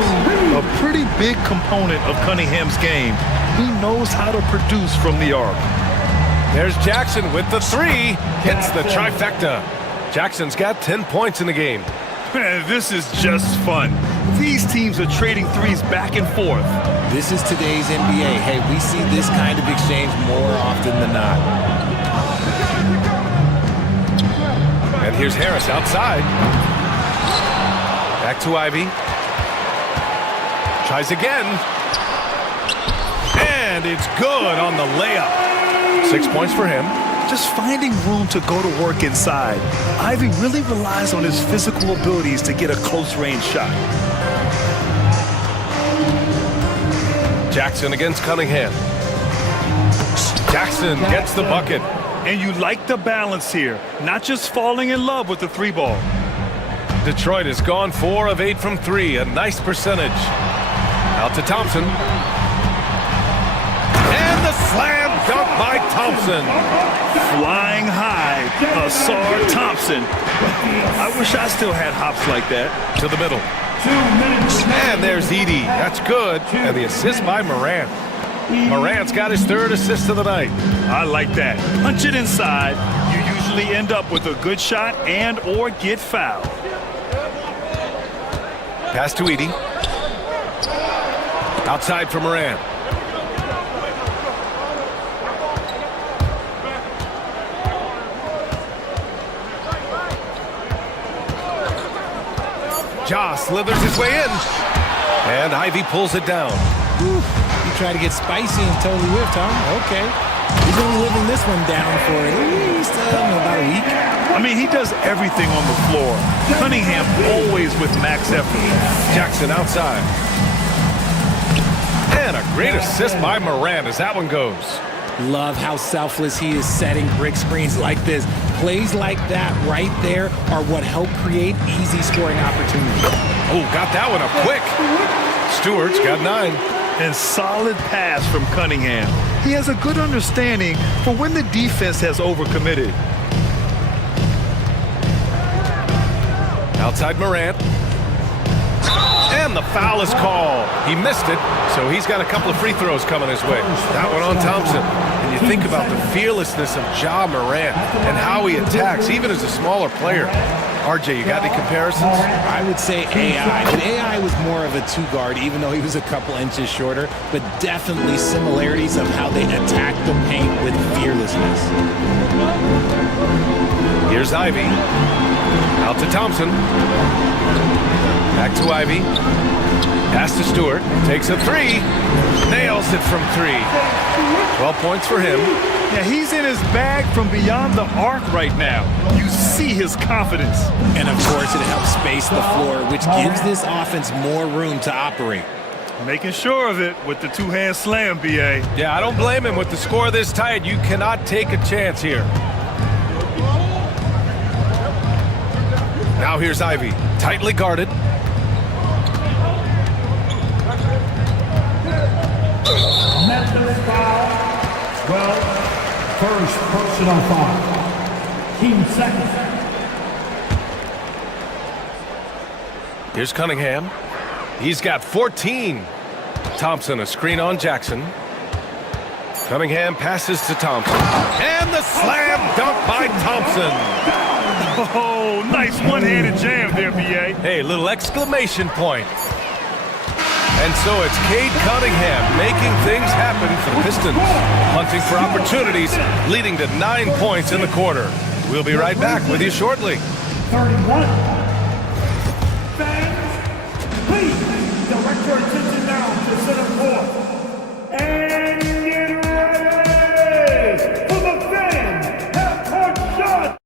A pretty big component of Cunningham's game. He knows how to produce from the arc. There's Jackson with the three. Hits the trifecta. Jackson's got 10 points in the game. Man, this is just fun. These teams are trading threes back and forth. This is today's NBA. Hey, we see this kind of exchange more often than not. And here's Harris outside. Back to Ivy. Tries again. And it's good on the layup. 6 points for him. Just finding room to go to work inside. Ivy really relies on his physical abilities to get a close-range shot. Jackson against Cunningham. Jackson gets the bucket. And you like the balance here, not just falling in love with the three ball. Detroit has gone 4 of 8 from 3, a nice percentage. Out to Thompson. And the slam dunk by Thompson. Flying high, Asar Thompson. I wish I still had hops like that. To the middle. And there's Edey. That's good. And the assist by Morant. Morant's got his 3rd assist of the night. I like that. Punch it inside. You usually end up with a good shot and or get fouled. Pass to Edey. Outside for Morant. Ja slithers his way in. And Ivy pulls it down. Whew. You try to get spicy and totally whiffed, huh? Okay. He's only living this one down for at least about a week. I mean, he does everything on the floor. Cunningham always with max effort. Jackson outside. And a great assist by Morant as that one goes. Love how selfless he is setting brick screens like this. Plays like that right there are what help create easy scoring opportunities. Oh, got that one up quick. Stewart's got 9. And solid pass from Cunningham. He has a good understanding for when the defense has overcommitted. Outside Morant. And the foul is called. He missed it, so he's got a couple of free throws coming his way. That one on Thompson. And you think about the fearlessness of Ja Morant and how he attacks, even as a smaller player. RJ, you got any comparisons? I would say AI, but AI was more of a two-guard, even though he was a couple inches shorter, but definitely similarities of how they attack the paint with fearlessness. Here's Ivy. Out to Thompson. Back to Ivy. Pass to Stewart. Takes a 3. Nails it from 3. 12 points for him. Yeah, he's in his bag from beyond the arc right now. You see his confidence. And of course, it helps space the floor, which gives this offense more room to operate. Making sure of it with the two-hand slam, B.A. Yeah, I don't blame him. With the score this tight, you cannot take a chance here. Now here's Ivy. Tightly guarded. Memphis foul. 12. First personal foul. Team second. Here's Cunningham. He's got 14. Thompson, a screen on Jackson. Cunningham passes to Thompson. And the slam dunk by Thompson. Oh, nice one-handed jam there, B.A. Hey, little exclamation point. And so it's Cade Cunningham making things happen for the Pistons. Hunting for opportunities, leading to 9 points in the quarter. We'll be right back with you shortly. 31. Fans, please direct your attention now to center court. And get ready for the fan half-court shot.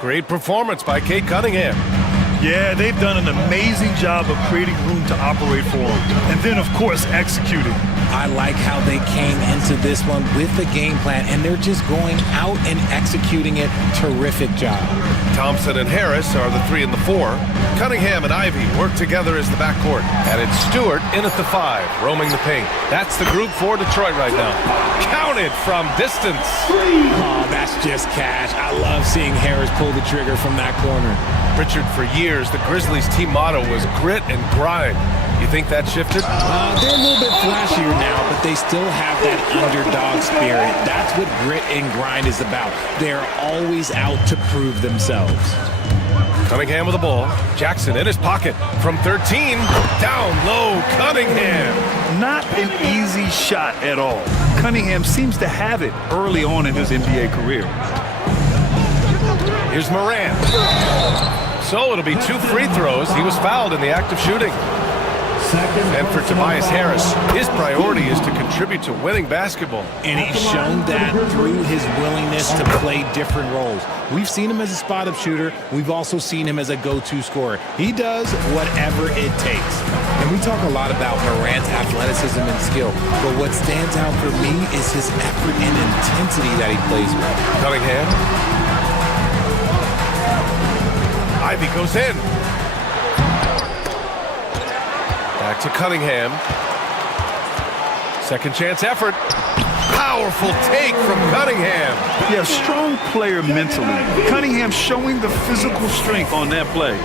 Great performance by Cade Cunningham. Yeah, they've done an amazing job of creating room to operate for him. And then, of course, executing. I like how they came into this one with the game plan, and they're just going out and executing it. Terrific job. Thompson and Harris are the 3 and the 4. Cunningham and Ivy work together as the backcourt. And it's Stewart in at the 5, roaming the paint. That's the group for Detroit right now. Counted from distance. Oh, that's just cash. I love seeing Harris pull the trigger from that corner. Richard, for years, the Grizzlies' team motto was grit and grind. You think that shifted? They're a little bit flashier now, but they still have that underdog spirit. That's what grit and grind is about. They're always out to prove themselves. Cunningham with the ball. Jackson in his pocket. From 13, down low, Cunningham. Not an easy shot at all. Cunningham seems to have it early on in his NBA career. Here's Morant. So it'll be 2 free throws. He was fouled in the act of shooting. And for Tobias Harris, his priority is to contribute to winning basketball. And he's shown that through his willingness to play different roles. We've seen him as a spot-up shooter. We've also seen him as a go-to scorer. He does whatever it takes. And we talk a lot about Morant's athleticism and skill, but what stands out for me is his effort and intensity that he plays with. Cunningham. Ivy goes in. Back to Cunningham. Second chance effort. Powerful take from Cunningham. Yeah, strong player mentally. Cunningham showing the physical strength on that play.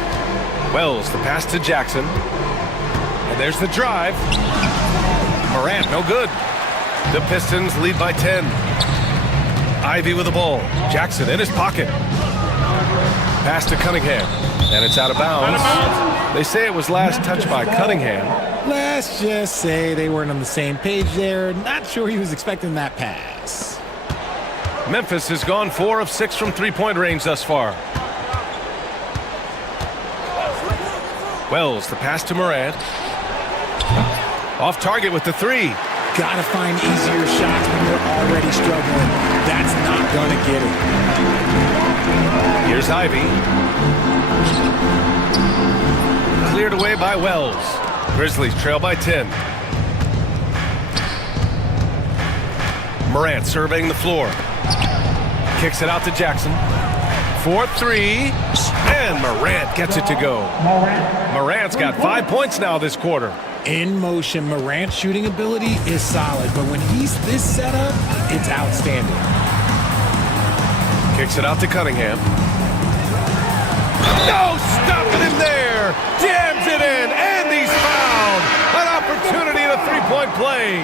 Wells, the pass to Jackson. And there's the drive. Morant, no good. The Pistons lead by 10. Ivy with the ball. Jackson in his pocket. Pass to Cunningham. And it's out of bounds. They say it was last touched by Cunningham. Let's just say they weren't on the same page there. Not sure he was expecting that pass. Memphis has gone 4 of 6 from three-point range thus far. Wells, the pass to Morant. Off target with the 3. Gotta find easier shots when you're already struggling. That's not gonna get it. Here's Ivy. Cleared away by Wells. Grizzlies trail by 10. Morant surveying the floor. Kicks it out to Jackson. 4-3. And Morant gets it to go. Morant's got 5 points now this quarter. In motion, Morant's shooting ability is solid, but when he's this set up, it's outstanding. Kicks it out to Cunningham. No stopping him there. Jams it in, and he's fouled. An opportunity in a three-point play.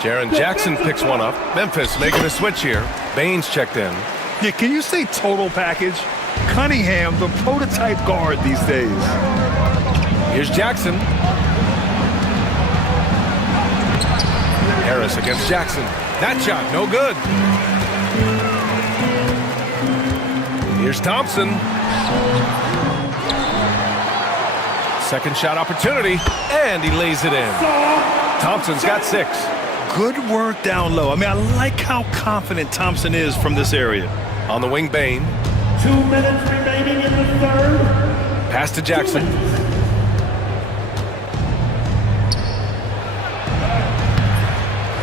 Jaren Jackson picks one up. Memphis making a switch here. Baines checked in. Yeah, can you say total package? Cunningham, the prototype guard these days. Here's Jackson. Harris against Jackson. That shot, no good. Here's Thompson. Second shot opportunity, and he lays it in. Thompson's got 6. Good work down low. I mean, I like how confident Thompson is from this area. On the wing, Bane. 2 minutes remaining in the third. Pass to Jackson.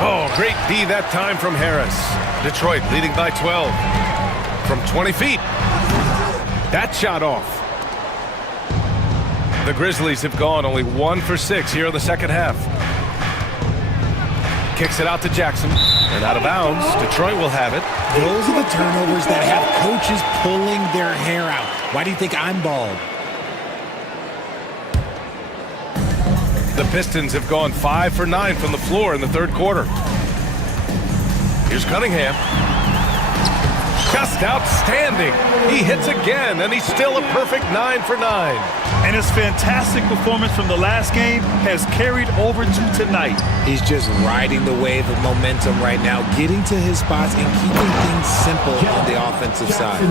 Oh, great D that time from Harris. Detroit leading by 12. From 20 feet. That shot off. The Grizzlies have gone only 1 for 6 here in the second half. Kicks it out to Jackson. And out of bounds. Detroit will have it. Those are the turnovers that have coaches pulling their hair out. Why do you think I'm bald? The Pistons have gone 5 for 9 from the floor in the third quarter. Here's Cunningham. Just outstanding. He hits again, and he's still a perfect 9 for 9. And his fantastic performance from the last game has carried over to tonight. He's just riding the wave of momentum right now, getting to his spots and keeping things simple on the offensive side.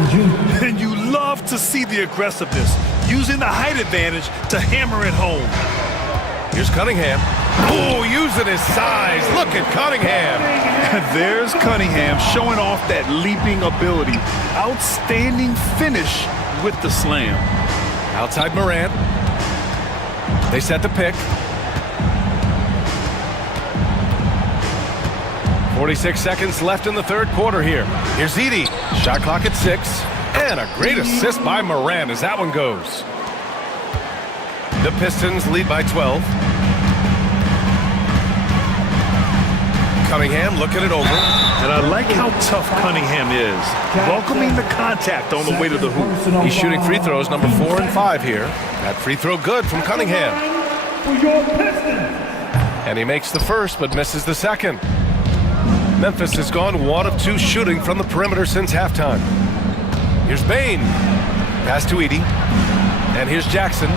And you love to see the aggressiveness, using the height advantage to hammer it home. Here's Cunningham. Oh, using his size. Look at Cunningham. There's Cunningham showing off that leaping ability. Outstanding finish with the slam. Outside Morant. They set the pick. 46 seconds left in the third quarter here. Here's Edey. Shot clock at 6. And a great assist by Morant as that one goes. The Pistons lead by 12. Cunningham looking it over. And I like how tough Cunningham is. Welcoming the contact on the way to the hoop. He's shooting free throws number 4 and 5 here. That free throw good from Cunningham. And he makes the first but misses the second. Memphis has gone 1 of 2 shooting from the perimeter since halftime. Here's Bane. Pass to Edie. And here's Jackson.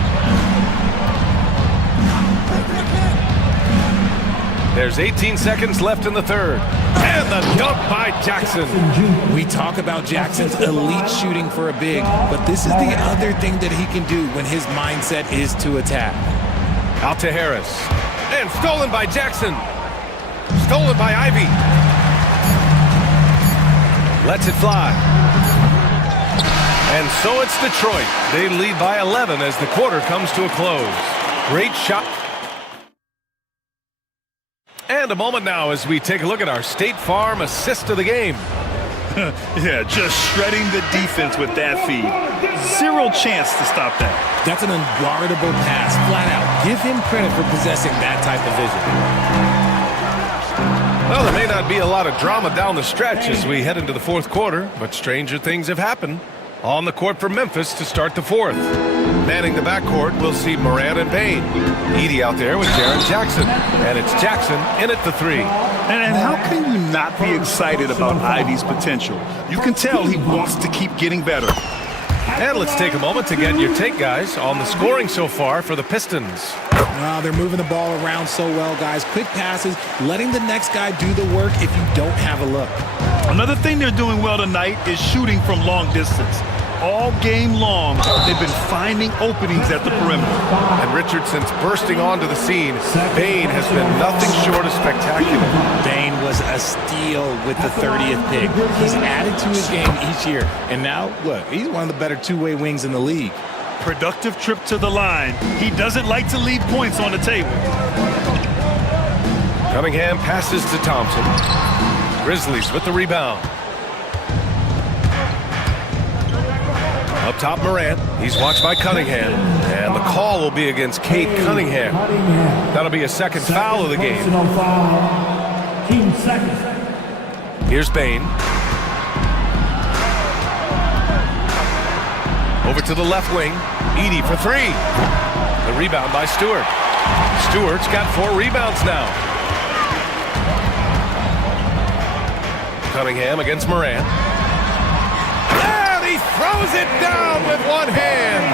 There's 18 seconds left in the third. And the dunk by Jackson. We talk about Jackson's elite shooting for a big, but this is the other thing that he can do when his mindset is to attack. Out to Harris. And stolen by Jackson. Stolen by Ivy. Lets it fly. And so it's Detroit. They lead by 11 as the quarter comes to a close. Great shot. And a moment now as we take a look at our State Farm assist of the game. Yeah, just shredding the defense with that feed. Zero chance to stop that. That's an unguardable pass, flat out. Give him credit for possessing that type of vision. Well, there may not be a lot of drama down the stretch as we head into the fourth quarter, but stranger things have happened. On the court for Memphis to start the fourth. Manning the backcourt, we'll see Morant and Payne. Edie out there with Jaren Jackson. And it's Jackson in at the three. And how can you not be excited about Ivy's potential? You can tell he wants to keep getting better. And let's take a moment to get your take, guys, on the scoring so far for the Pistons. They're moving the ball around so well, guys. Quick passes, letting the next guy do the work if you don't have a look. Another thing they're doing well tonight is shooting from long distance. All game long, they've been finding openings at the perimeter. And Richardson's bursting onto the scene. Bane has been nothing short of spectacular. Bane was a steal with the 30th pick. He's added to his game each year. And now, look, he's one of the better two-way wings in the league. Productive trip to the line. He doesn't like to leave points on the table. Cunningham passes to Thompson. Grizzlies with the rebound. Up top, Morant. He's watched by Cunningham. And the call will be against Cade Cunningham. That'll be a second foul of the game. Team second. Here's Bane. Over to the left wing. Edie for three. The rebound by Stewart. Stewart's got 4 rebounds now. Cunningham against Morant. And he throws it down with one hand.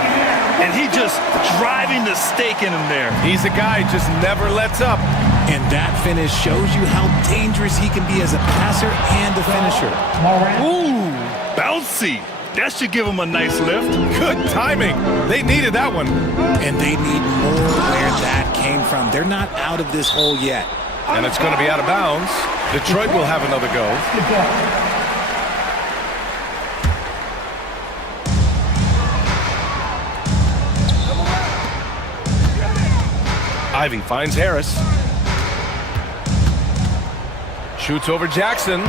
And he just driving the stake in him there. He's a guy who just never lets up. And that finish shows you how dangerous he can be as a passer and a finisher. Ooh, bouncy. That should give him a nice lift. Good timing. They needed that one. And they need more where that came from. They're not out of this hole yet. And it's going to be out of bounds. Detroit will have another go. Ivy finds Harris. Shoots over Jackson.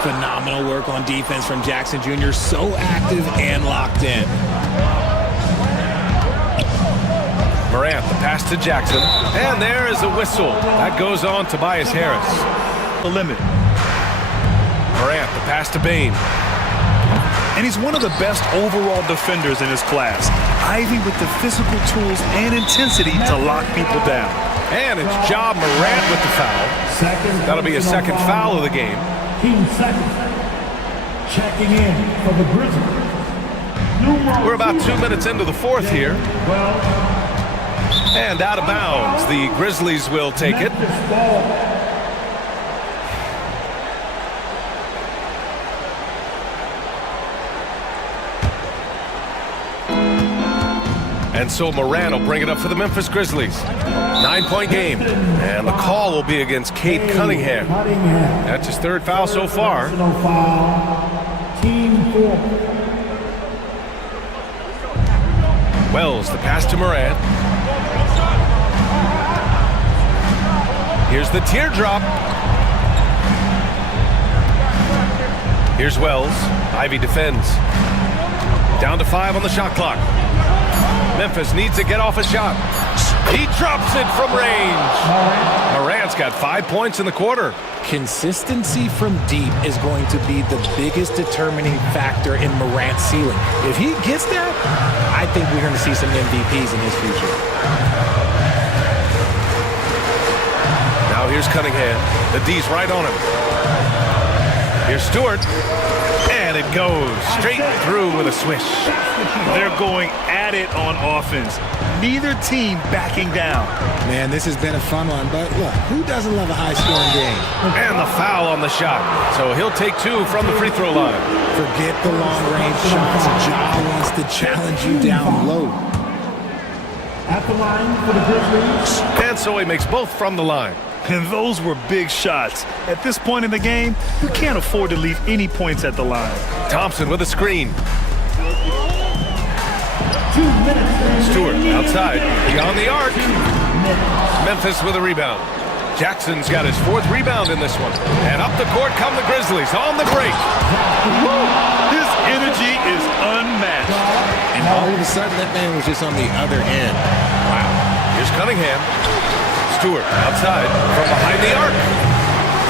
Phenomenal work on defense from Jackson Jr. So active and locked in. Morant, the pass to Jackson. And there is a whistle. That goes on Tobias Harris. The limit. Morant, the pass to Bane. And he's one of the best overall defenders in his class. Ivy with the physical tools and intensity to lock people down. And it's Ja Morant with the foul. That'll be a second foul of the game. Team second. Checking in for the Grizzlies. We're about 2 minutes into the fourth here. And out of bounds. The Grizzlies will take it. And so Morant will bring it up for the Memphis Grizzlies. 9-point game. And the call will be against Cade Cunningham. That's his third foul so far. Team 4. Wells, the pass to Morant. Here's the teardrop. Here's Wells. Ivy defends. Down to 5 on the shot clock. Memphis needs to get off a shot. He drops it from range. Morant's got 5 points in the quarter. Consistency from deep is going to be the biggest determining factor in Morant's ceiling. If he gets that, I think we're going to see some MVPs in his future. Now here's Cunningham. The D's right on him. Here's Stewart. And And it goes straight through with a swish. They're going at it on offense. Neither team backing down. Man, this has been a fun one, but look, who doesn't love a high-scoring game? And the foul on the shot. So he'll take 2 from the free throw line. Forget the long-range shots. Ja wants to challenge you down low. At the line for the Grizzlies. And so he makes both from the line. And those were big shots. At this point in the game, you can't afford to leave any points at the line. Thompson with a screen. 2 minutes. Stewart outside, beyond the arc. Memphis with a rebound. Jackson's got his 4th rebound in this one. And up the court come the Grizzlies on the break. His energy is unmatched. And all of a sudden, that man was just on the other end. Wow. Here's Cunningham. Stewart outside from behind the arc.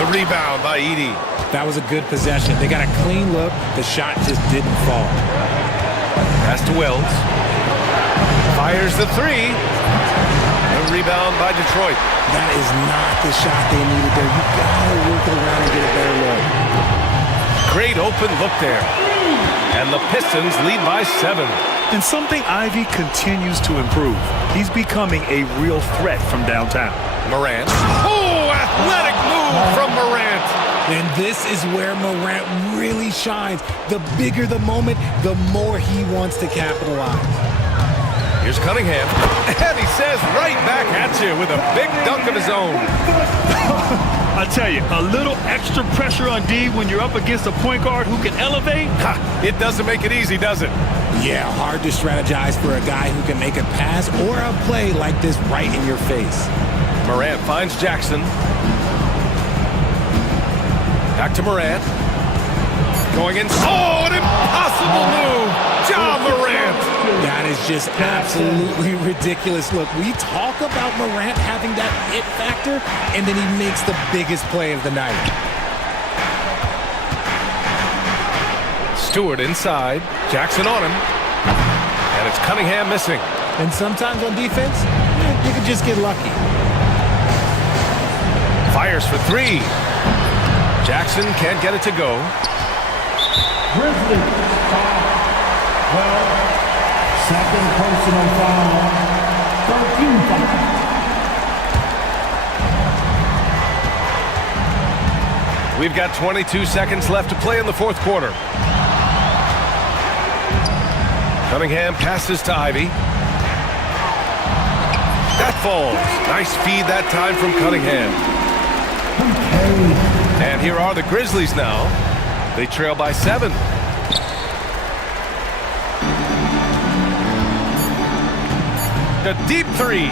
The rebound by Edey. That was a good possession. They got a clean look. The shot just didn't fall. Pass to Wells. Fires the 3. The rebound by Detroit. That is not the shot they needed there. You gotta work around and get a better look. Great open look there. And the Pistons lead by 7. And something Ivy continues to improve. He's becoming a real threat from downtown. Morant. Oh, athletic move from Morant. And this is where Morant really shines. The bigger the moment, the more he wants to capitalize. Here's Cunningham. And he says right back at you with a big dunk of his own. I tell you, a little extra pressure on D when you're up against a point guard who can elevate. Ha, it doesn't make it easy, does it? Yeah, hard to strategize for a guy who can make a pass or a play like this right in your face. Morant finds Jackson. Back to Morant. Going in. Oh, an impossible move. Ja Morant. That is just absolutely ridiculous. Look, we talk about Morant having that it factor, and then he makes the biggest play of the night. Stewart inside. Jackson on him. And it's Cunningham missing. And sometimes on defense, you can just get lucky. Fires for 3. Jackson can't get it to go. Grizzlies foul. Well, second personal foul. 13 foul. We've got 22 seconds left to play in the 4th quarter. Cunningham passes to Ivy. That falls. Nice feed that time from Cunningham. And here are the Grizzlies now. They trail by 7. A deep 3.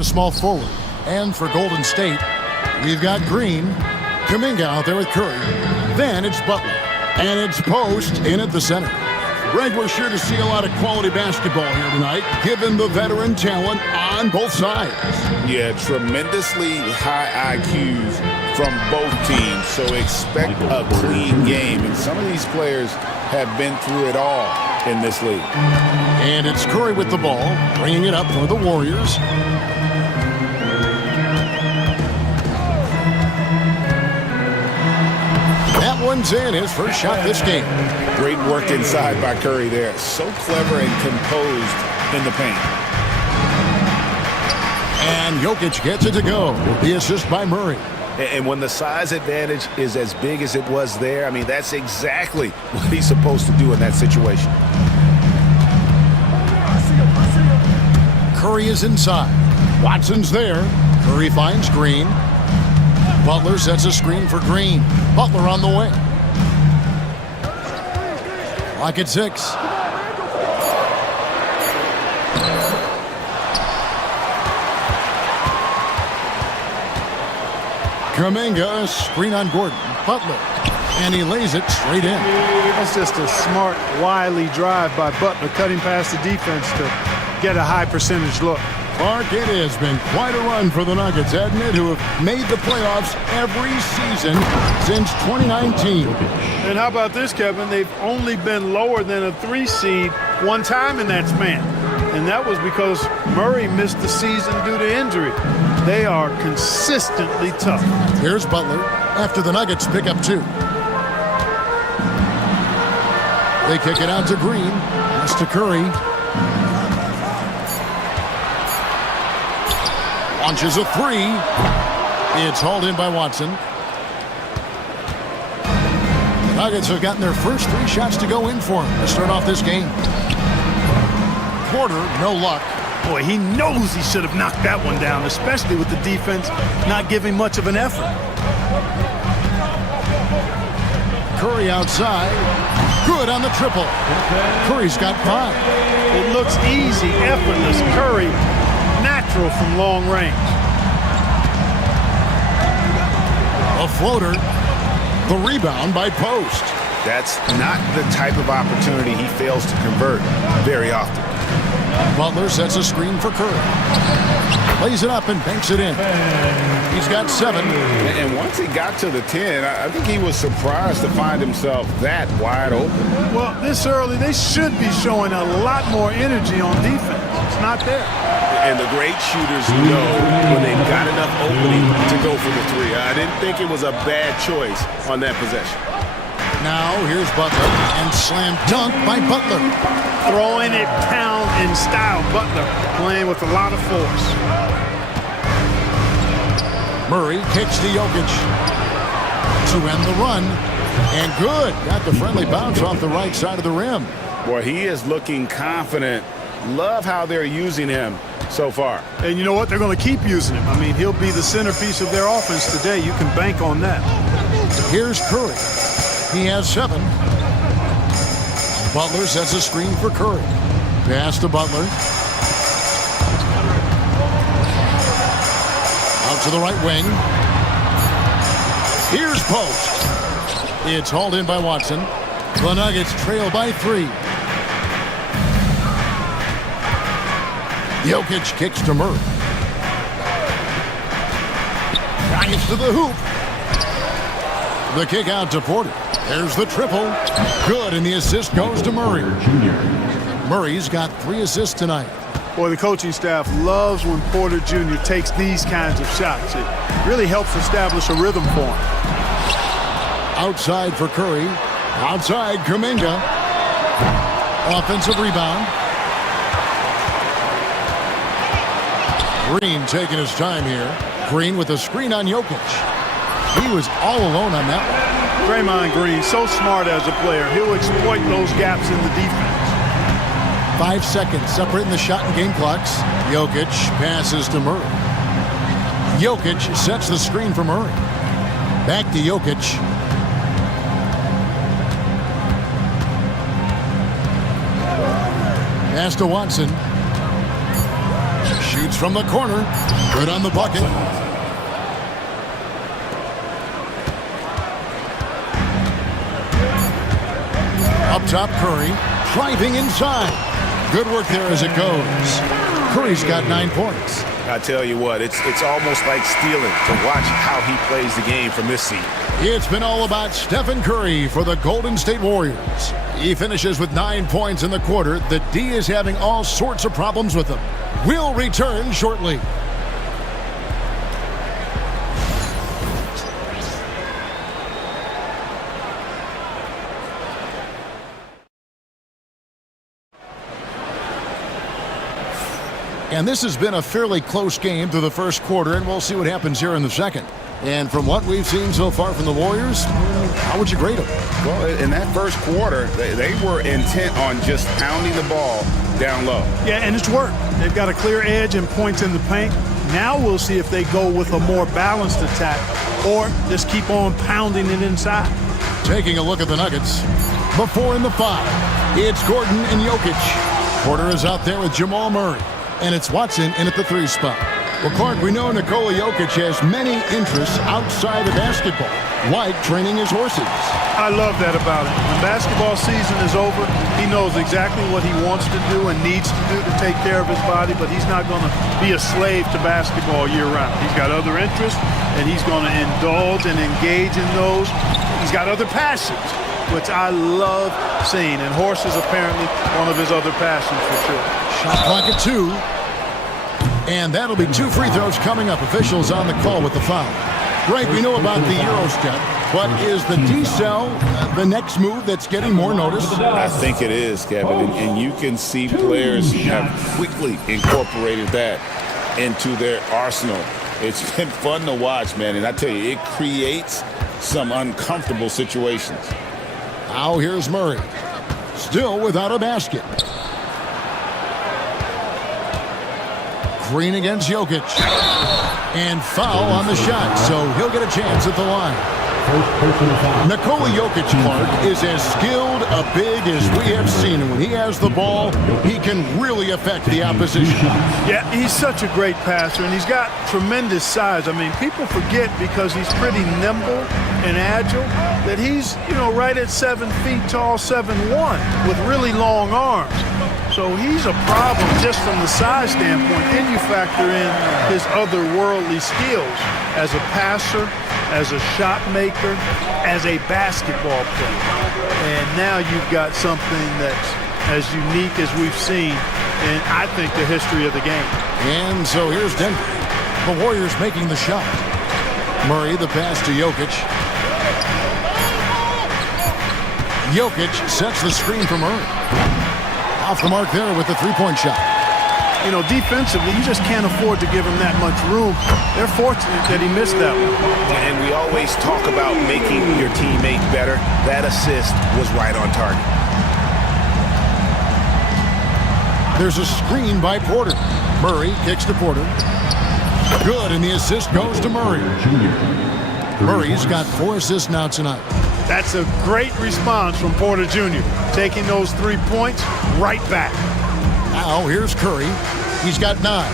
the small forward. And for Golden State, we've got Green. Kuminga out there with Curry. Then it's Butler. And it's Post in at the center. Greg, we're sure to see a lot of quality basketball here tonight, given the veteran talent on both sides. Yeah, tremendously high IQs from both teams, so expect a clean game. And some of these players have been through it all in this league. And it's Curry with the ball, bringing it up for the Warriors. That one's in, his first shot this game. Great work inside by Curry there. So clever and composed in the paint. And Jokic gets it to go with the assist by Murray. And when the size advantage is as big as it was there, I mean, that's exactly what he's supposed to do in that situation. Curry is inside. Watson's there. Curry finds Green. Butler sets a screen for Green. Butler on the wing. Clock at 6. Kuminga, screen on Gordon. Butler. And he lays it straight in. That's just a smart, wily drive by Butler, cutting past the defense to get a high percentage look. Clark, it has been quite a run for the Nuggets, hasn't it, who have made the playoffs every season since 2019. And how about this, Kevin? They've only been lower than a 3 seed one time in that span. And that was because Murray missed the season due to injury. They are consistently tough. Here's Butler after the Nuggets pick up 2. They kick it out to Green. Pass to Curry. Launches a 3. It's hauled in by Watson. The Nuggets have gotten their first 3 shots to go in for him to start off this game. Porter, no luck. Boy, he knows he should have knocked that one down, especially with the defense not giving much of an effort. Curry outside. Good on the triple. Curry's got 5. It looks easy, effortless. Curry, natural from long range. A floater. The rebound by Post. That's not the type of opportunity he fails to convert very often. Butler sets a screen for Curry. Lays it up and banks it in. He's got 7. And once he got to the 10, I think he was surprised to find himself that wide open. Well, this early, they should be showing a lot more energy on defense. It's not there. And the great shooters know when they've got enough opening to go for the 3. I didn't think it was a bad choice on that possession. Now here's Butler and slam dunk by Butler. Throwing it down in style. Butler playing with a lot of force. Murray kicks to Jokic to end the run. And good. Got the friendly bounce off the right side of the rim. Boy, he is looking confident. Love how they're using him so far. And you know what? They're going to keep using him. I mean, he'll be the centerpiece of their offense today. You can bank on that. Here's Curry. He has 7. Butler sets a screen for Curry. Pass to Butler. Out to the right wing. Here's Post. It's hauled in by Watson. The Nuggets trail by 3. Jokic kicks to Murray. Drives to the hoop. The kick out to Porter. There's the triple. Good, and the assist goes to Murray. Murray's got 3 assists tonight. Boy, the coaching staff loves when Porter Jr. takes these kinds of shots. It really helps establish a rhythm for him. Outside for Curry. Outside, Kuminga. Offensive rebound. Green taking his time here. Green with a screen on Jokic. He was all alone on that one. Draymond Green, so smart as a player. He'll exploit those gaps in the defense. 5 seconds separating the shot and game clocks. Jokic passes to Murray. Jokic sets the screen for Murray. Back to Jokic. Pass to Watson. Shoots Shoots from the corner. Good on the bucket. Up top, Curry. Driving inside. Good work there as it goes. Curry's got 9 points. I tell you what, it's almost like stealing to watch how he plays the game from this seat. It's been all about Stephen Curry for the Golden State Warriors. He finishes with 9 points in the quarter. The D is having all sorts of problems with him. We'll return shortly. And this has been a fairly close game through the first quarter, and we'll see what happens here in the second. And from what we've seen so far from the Warriors, how would you grade them? Well, in that first quarter, they were intent on just pounding the ball down low. Yeah, and it's worked. They've got a clear edge and points in the paint. Now we'll see if they go with a more balanced attack or just keep on pounding it inside. Taking a look at the Nuggets. Before in the 5, it's Gordon and Jokic. Porter is out there with Jamal Murray. And it's Watson in at the 3 spot. Well, Clark, we know Nikola Jokic has many interests outside of basketball, like training his horses. I love that about him. When basketball season is over, he knows exactly what he wants to do and needs to do to take care of his body, but he's not going to be a slave to basketball year-round. He's got other interests, and he's going to indulge and engage in those. He's got other passions, which I love seeing, and horses apparently one of his other passions for sure. Shot clock at 2. And that'll be 2 free throws coming up. Officials on the call with the foul. Greg, we know about the Euro step, but is the D-cell the next move that's getting more notice? I think it is, Kevin, and you can see players have quickly incorporated that into their arsenal. It's been fun to watch, man, and I tell you, it creates some uncomfortable situations. Now here's Murray, still without a basket. Green against Jokic. And foul on the shot, so he'll get a chance at the line. Nikola Jokic, Clark, is as skilled a big as we have seen. And when he has the ball, he can really affect the opposition. Yeah, he's such a great passer, and he's got tremendous size. I mean, people forget because he's pretty nimble and agile that he's, right at 7 feet tall, 7'1", with really long arms. So he's a problem just from the size standpoint. Then you factor in his otherworldly skills as a passer, as a shot maker, as a basketball player. And now you've got something that's as unique as we've seen in, I think, the history of the game. And so here's Denver. The Warriors making the shot. Murray, the pass to Jokic. Jokic sets the screen for Murray. Off the mark there with the 3-point shot. Defensively, you just can't afford to give him that much room. They're fortunate that he missed that one. And we always talk about making your teammate better. That assist was right on target. There's a screen by Porter. Murray kicks to Porter. Good, and the assist goes to Murray. Murray's got 4 assists now tonight. That's a great response from Porter Jr., taking those 3 points right back. Now here's Curry. He's got 9.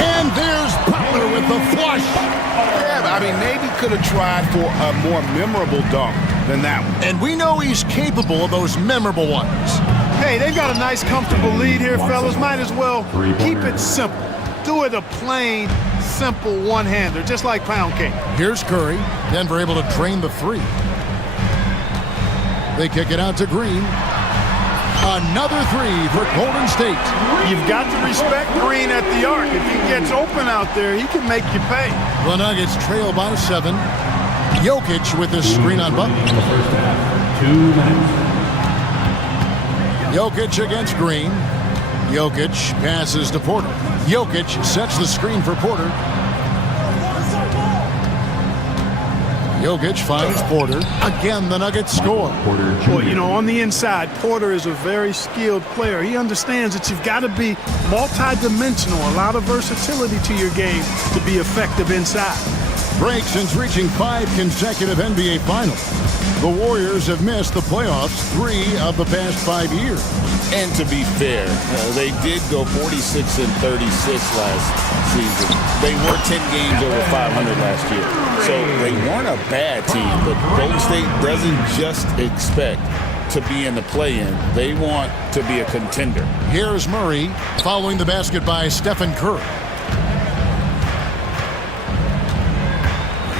And there's Butler with the flush. Yeah, maybe could have tried for a more memorable dunk than that one. And we know he's capable of those memorable ones. Hey, they've got a nice, comfortable lead here, fellas. Might as well keep it simple. Do it a plain, simple one-hander, just like pound cake. Here's Curry. Denver able to drain the 3. They kick it out to Green. Another 3 for Golden State. You've got to respect Green at the arc. If he gets open out there, he can make you pay. The Nuggets trail by 7. Jokic with the screen on Butler. 2 minutes. Jokic against Green. Jokic passes to Porter. Jokic sets the screen for Porter. Jokic finds Porter. Again, the Nuggets score. Well, on the inside, Porter is a very skilled player. He understands that you've got to be multi-dimensional, a lot of versatility to your game to be effective inside. break since reaching 5 consecutive NBA Finals. The Warriors have missed the playoffs 3 of the past 5 years. And to be fair, they did go 46 and 36 last season. They were 10 games over 500 last year. So they weren't a bad team, but Golden State doesn't just expect to be in the play-in. They want to be a contender. Here's Murray following the basket by Stephen Curry.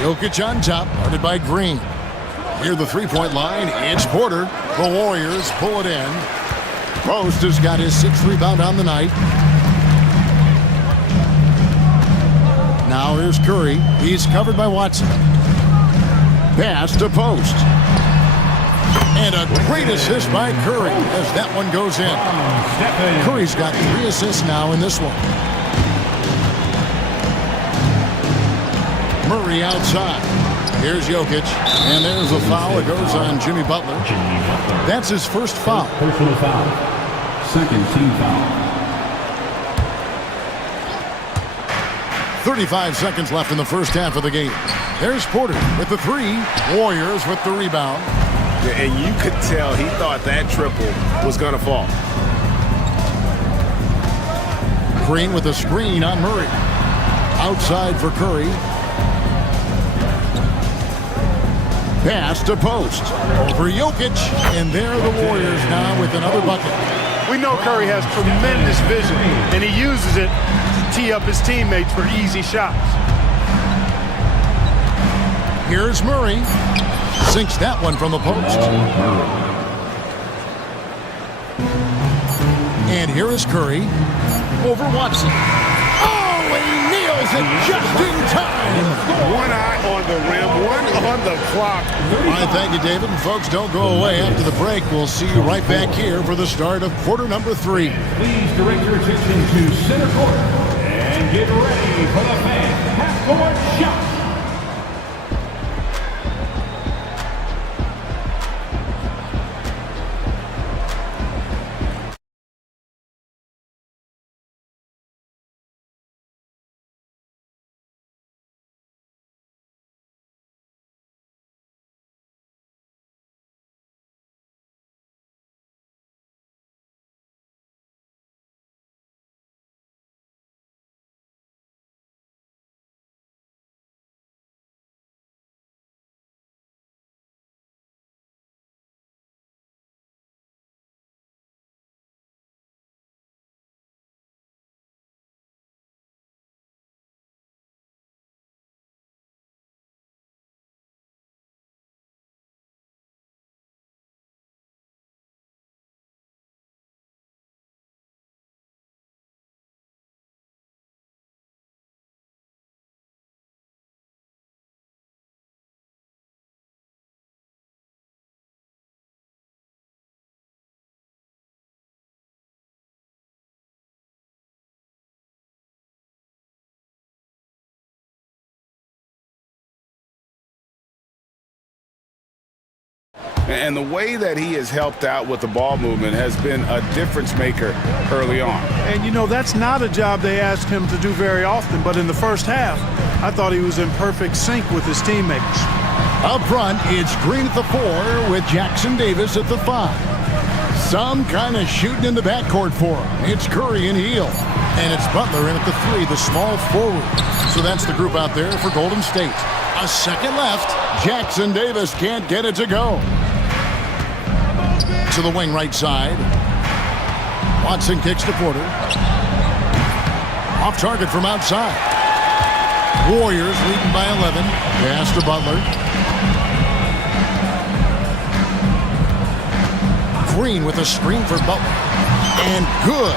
Jokic on top, guarded by Green. Near the three-point line, it's Porter. The Warriors pull it in. Post has got his 6th rebound on the night. Now here's Curry. He's covered by Watson. Pass to Post. And a great assist by Curry as that one goes in. Curry's got 3 assists now in this one. Murray outside. Here's Jokic. And there's a foul. It goes on Jimmy Butler. That's his first foul. Personal foul. Second team foul. 35 seconds left in the first half of the game. There's Porter with the 3. Warriors with the rebound. Yeah, and you could tell he thought that triple was going to fall. Green with a screen on Murray. Outside for Curry. Pass to Post. Over Jokic. And there are the Warriors now with another bucket. We know Curry has tremendous vision, and he uses it to tee up his teammates for easy shots. Here's Murray. Sinks that one from the post. And here is Curry. Over Watson. Oh, he nails it just in time. One eye on the rim, one on the clock. All right, thank you, David. And folks, don't go away. After the break, we'll see you right back here for the start of quarter number 3. Please direct your attention to center court and get ready for the fan half-court shot. And the way that he has helped out with the ball movement has been a difference maker early on. And, you know, that's not a job they ask him to do very often, but in the first half, I thought he was in perfect sync with his teammates. Up front, it's Green at the 4 with Jackson Davis at the 5. Some kind of shooting in the backcourt for him. It's Curry and Hill. And it's Butler in at the 3, the small forward. So that's the group out there for Golden State. A second left. Jackson Davis can't get it to go. To the wing right side. Watson kicks to Porter. Off target from outside. Warriors leading by 11. Pass to Butler. Green with a screen for Butler. And good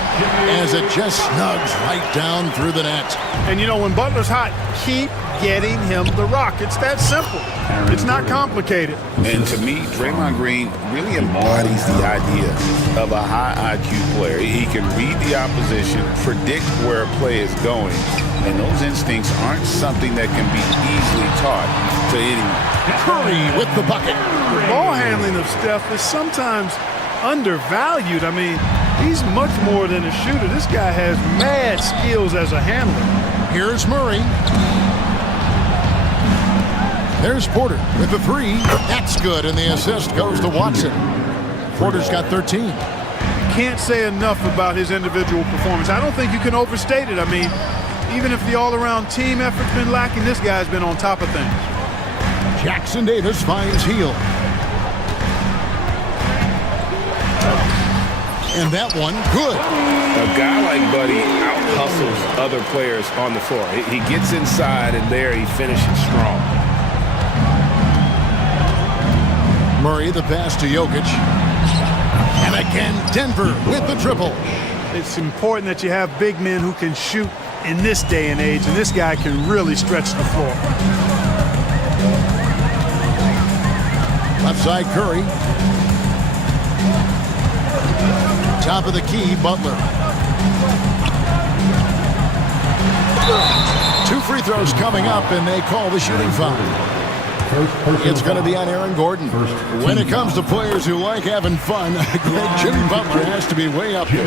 as it just snugs right down through the net. And you know, when Butler's hot, keep getting him the rock. It's that simple. It's not complicated. And to me, Draymond Green really embodies the idea of a high IQ player. He can read the opposition, predict where a play is going, and those instincts aren't something that can be easily taught to anyone. Curry with the bucket. The ball handling of Steph is sometimes undervalued. I mean, he's much more than a shooter. This guy has mad skills as a handler. Here's Murray. There's Porter with the three. That's good, and the assist goes to Watson. Porter's got 13. Can't say enough about his individual performance. I don't think you can overstate it. I mean, even if the all-around team effort's been lacking, this guy's been on top of things. Jackson Davis finds Hill. And that one, good. A guy like Buddy out-hustles other players on the floor. He gets inside, and there he finishes strong. Murray, the pass to Jokic. And again, Denver with the triple. It's important that you have big men who can shoot in this day and age, and this guy can really stretch the floor. Left side, Curry. Top of the key, Butler. 2 free throws coming up, and they call the shooting foul. It's going to be on Aaron Gordon. When it comes to players who like having fun, great Jimmy Butler has to be way up there.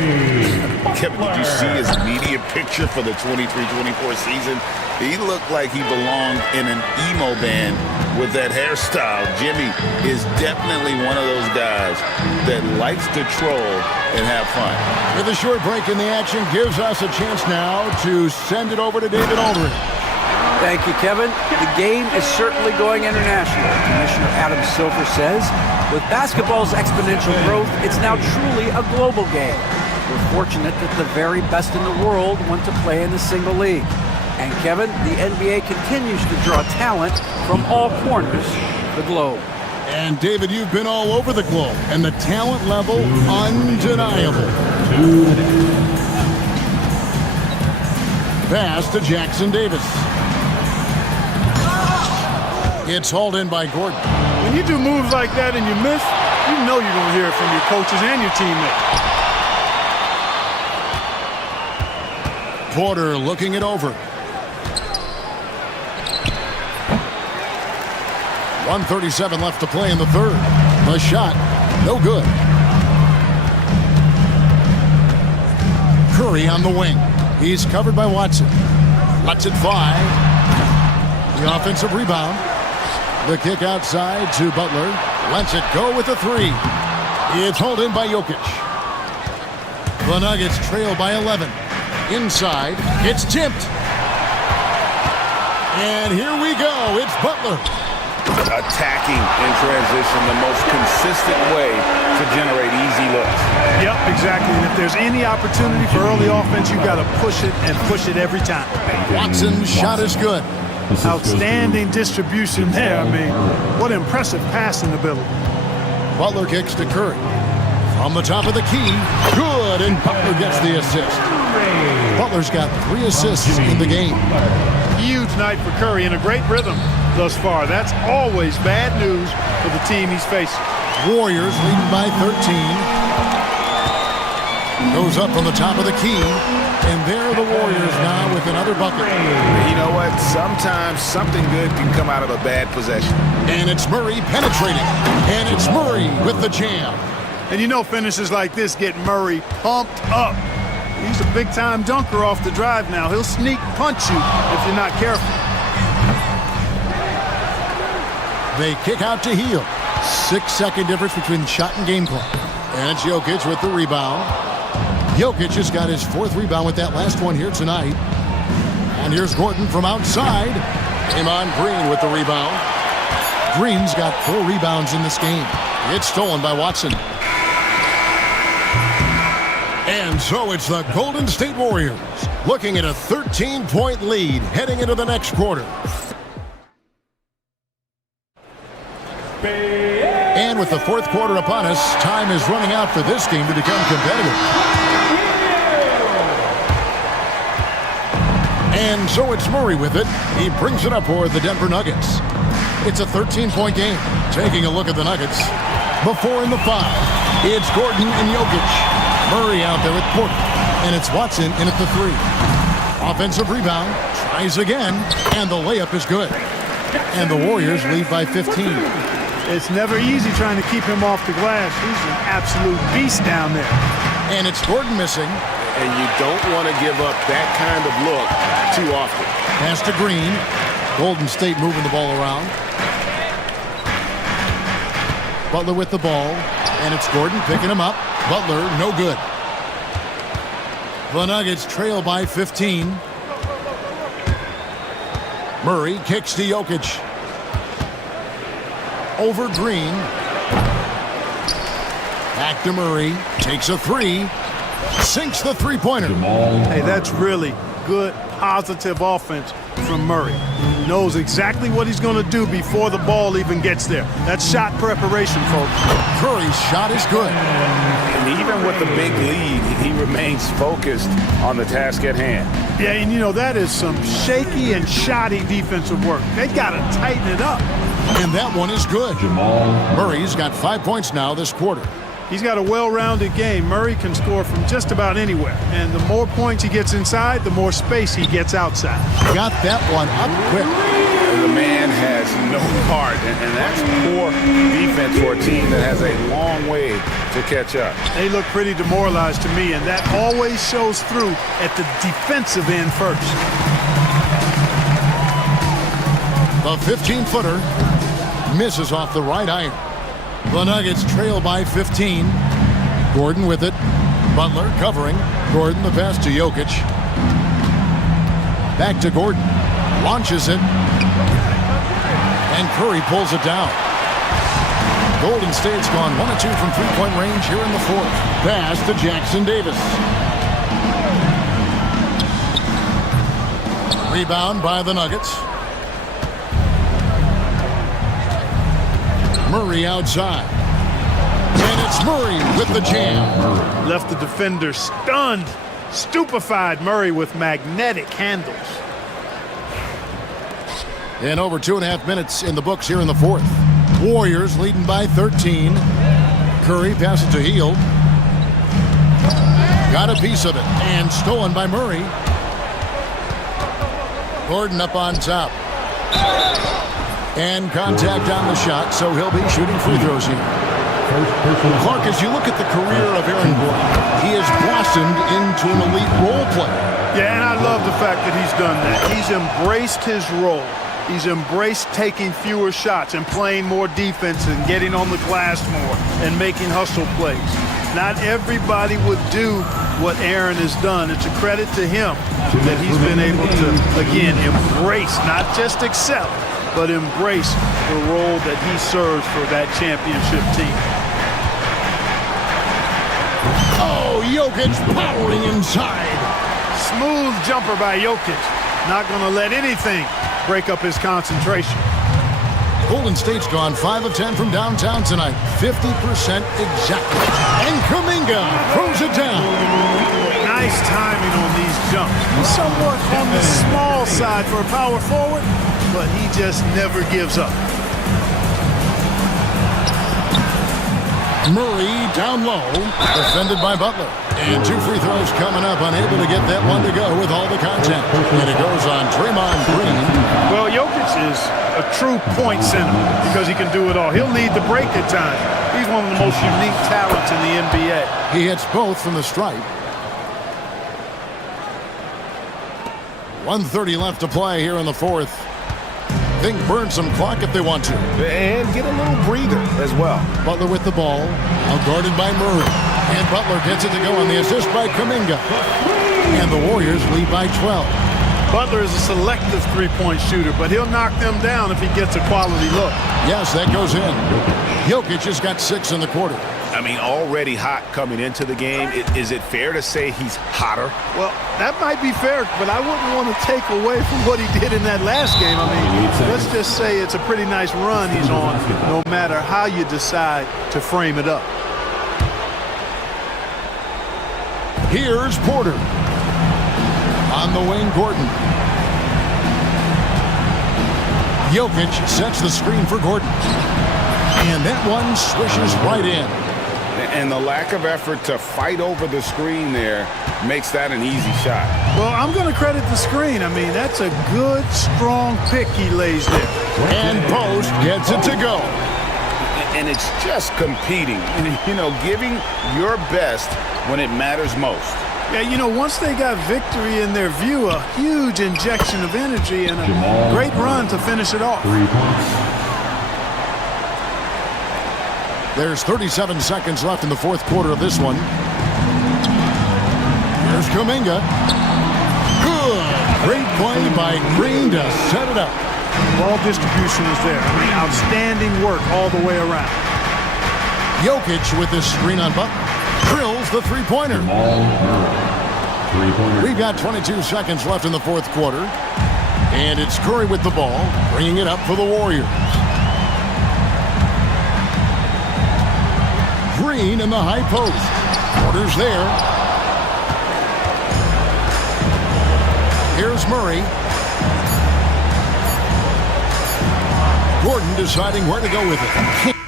Kevin, did you see his media picture for the 23-24 season? He looked like he belonged in an emo band with that hairstyle. Jimmy is definitely one of those guys that likes to troll and have fun. With a short break in the action, gives us a chance now to send it over to David Aldridge. Thank you, Kevin. The game is certainly going international. Commissioner Adam Silver says, with basketball's exponential growth, it's now truly a global game. We're fortunate that the very best in the world want to play in a single league. And Kevin, the NBA continues to draw talent from all corners of the globe. And David, you've been all over the globe, and the talent level, undeniable. Pass to Jackson Davis. It's hauled in by Gordon. When you do moves like that and you miss, you know you're going to hear it from your coaches and your teammates. Porter looking it over. 1:37 left to play in the third. The shot, no good. Curry on the wing. He's covered by Watson. Lets it fly. The offensive rebound. The kick outside to Butler. Lets it go with the three. It's hauled in by Jokic. The Nuggets trail by 11. Inside, it's tipped. And here we go. It's Butler. Attacking in transition, the most consistent way to generate easy looks. Yep, exactly. And if there's any opportunity for early offense, you've got to push it and push it every time. Watson's shot is good. Outstanding distribution there. I mean, what impressive passing ability. Butler kicks to Curry. From the top of the key, good, and Butler gets the assist. Butler's got 3 assists in the game. Huge night for Curry and a great rhythm thus far. That's always bad news for the team he's facing. Warriors leading by 13. Goes up from the top of the key, and there are the Warriors now with another bucket. You know what? Sometimes something good can come out of a bad possession. And it's Murray penetrating, and it's Murray with the jam. And you know finishes like this get Murray pumped up. He's a big-time dunker off the drive now. He'll sneak punch you if you're not careful. They kick out to Hill. 6-second difference between shot and game clock. And it's Jokic with the rebound. Jokic has got his 4th rebound with that last one here tonight. And here's Gordon from outside. Draymond Green with the rebound. Green's got 4 rebounds in this game. It's stolen by Watson. And so it's the Golden State Warriors looking at a 13-point lead heading into the next quarter. And with the 4th quarter upon us, time is running out for this game to become competitive. And so it's Murray with it. He brings it up for the Denver Nuggets. It's a 13-point game. Taking a look at the Nuggets. Before in the 5, it's Gordon and Jokic. Murray out there with Porter. And it's Watson in at the 3. Offensive rebound. Tries again. And the layup is good. And the Warriors lead by 15. It's never easy trying to keep him off the glass. He's an absolute beast down there. And it's Gordon missing. And you don't want to give up that kind of look too often. Pass to Green. Golden State moving the ball around. Butler with the ball, and it's Gordon picking him up. Butler, no good. The Nuggets trail by 15. Murray kicks to Jokic. Over Green. Back to Murray. Takes a three. Sinks the three-pointer. Hey, that's really good, positive offense from Murray. Knows exactly what he's going to do before the ball even gets there. That's shot preparation, folks. Curry's shot is good. And even with the big lead, he remains focused on the task at hand. Yeah, and you know, that is some shaky and shoddy defensive work. They got to tighten it up. And that one is good. Murray's got 5 points now this quarter. He's got a well-rounded game. Murray can score from just about anywhere. And the more points he gets inside, the more space he gets outside. Got that one up quick. The man has no heart, and that's poor defense for a team that has a long way to catch up. They look pretty demoralized to me, and that always shows through at the defensive end first. The 15-footer misses off the right iron. The Nuggets trail by 15. Gordon with it. Butler covering. Gordon the pass to Jokic. Back to Gordon. Launches it. And Curry pulls it down. Golden State's gone 1 of 2 from three-point range here in the fourth. Pass to Jackson Davis. Rebound by the Nuggets. Murray outside. And it's Murray with the jam. Left the defender stunned, stupefied. Murray with magnetic handles. And over 2.5 minutes in the books here in the fourth. Warriors leading by 13. Curry passes to Hield. Got a piece of it. And stolen by Murray. Gordon up on top. And contact on the shot, so he'll be shooting free throws here. Clark, as you look at the career of Aaron Gordon, he has blossomed into an elite role player. Yeah, and I love the fact that he's done that. He's embraced his role. He's embraced taking fewer shots and playing more defense and getting on the glass more and making hustle plays. Not everybody would do what Aaron has done. It's a credit to him that he's been able to, again, embrace, not just excel, but embrace the role that he serves for that championship team. Oh, Jokic powering inside. Smooth jumper by Jokic. Not going to let anything break up his concentration. Golden State's gone 5 of 10 from downtown tonight. 50% exactly. And Kuminga throws it down. Nice timing on these jumps. Somewhat on the small side for a power forward, but he just never gives up. Murray down low, defended by Butler. And 2 free throws coming up, unable to get that one to go with all the contact. And it goes on Draymond Green. Well, Jokic is a true point center because he can do it all. He'll lead the break at times. He's one of the most unique talents in the NBA. He hits both from the stripe. 1:30 left to play here in the fourth. Think burn some clock if they want to. And get a little breather as well. Butler with the ball, now guarded by Murray. And Butler gets it to go on the assist by Kuminga. And the Warriors lead by 12. Butler is a selective three-point shooter, but he'll knock them down if he gets a quality look. Yes, that goes in. Jokic has got 6 in the quarter. I mean, already hot coming into the game. Is it fair to say he's hotter? Well, that might be fair, but I wouldn't want to take away from what he did in that last game. I mean, let's just say it's a pretty nice run he's on, no matter how you decide to frame it up. Here's Porter. On the wing, Gordon. Jokic sets the screen for Gordon. And that one swishes right in. And the lack of effort to fight over the screen there makes that an easy shot. Well, I'm going to credit the screen. I mean, that's a good, strong pick he lays there. And Post gets it to go. And it's just competing, you know, giving your best when it matters most. Yeah, you know, once they got victory in their view, a huge injection of energy and a great run to finish it off. 3 points. There's 37 seconds left in the fourth quarter of this one. Here's Kuminga. Good. Great play by Green to set it up. Ball distribution was there. I mean, outstanding work all the way around. Jokic with this screen on Butler. Drills the three-pointer. We've got 22 seconds left in the fourth quarter. And it's Curry with the ball, bringing it up for the Warriors. Green in the high post. Porter's there. Here's Murray. Gordon deciding where to go with it.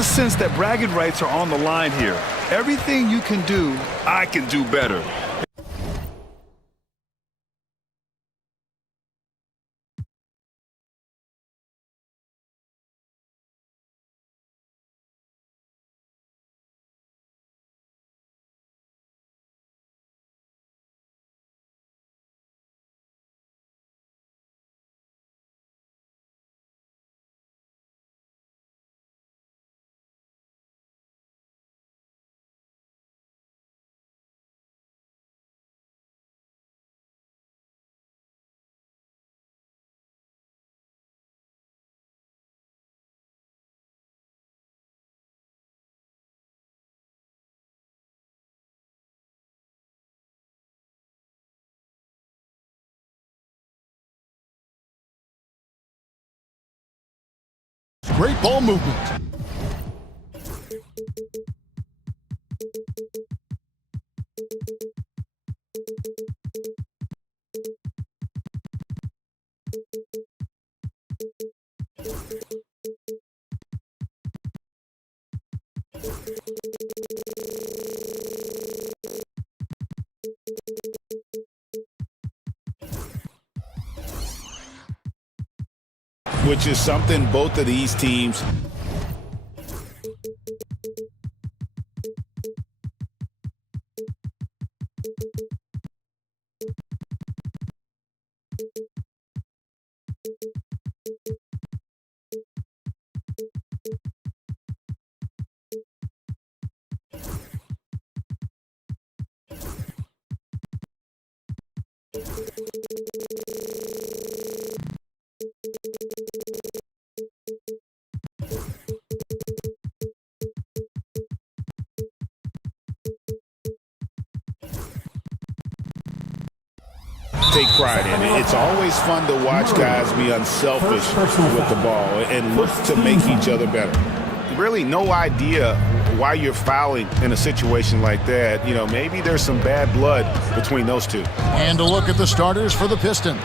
the sense that bragging rights are on the line here. Everything you can do, I can do better. Great ball movement. Which is something both of these teams take pride in it. It's always fun to watch guys be unselfish with the ball and look to make each other better. Really no idea why you're fouling in a situation like that. You know, maybe there's some bad blood between those two. And a look at the starters for the Pistons.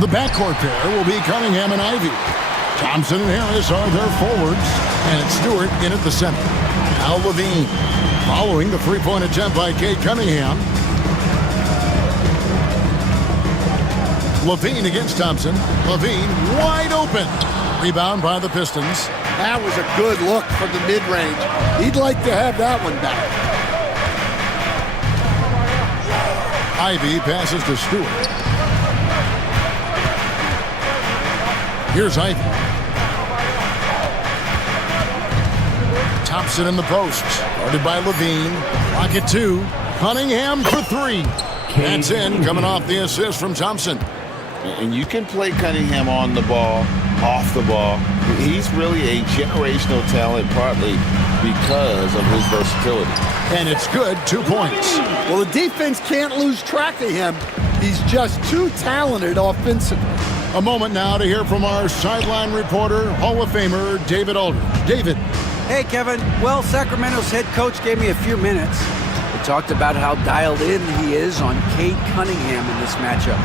The backcourt pair will be Cunningham and Ivy. Thompson and Harris are their forwards, and it's Stewart in at the center. Now Levine, following the three-point attempt by Cade Cunningham. Levine against Thompson. Levine wide open. Rebound by the Pistons. That was a good look from the mid-range. He'd like to have that one back. Ivy passes to Stewart. Here's Ivy. Thompson in the post. Guarded by Levine. Rocket two. Cunningham for three. That's in, coming off the assist from Thompson. And you can play Cunningham on the ball, off the ball. He's really a generational talent, partly because of his versatility. And it's good, 2 points. Well, the defense can't lose track of him. He's just too talented offensively. A moment now to hear from our sideline reporter, Hall of Famer David Aldridge. David. Hey, Kevin. Well, Sacramento's head coach gave me a few minutes. We talked about how dialed in he is on Cade Cunningham in this matchup.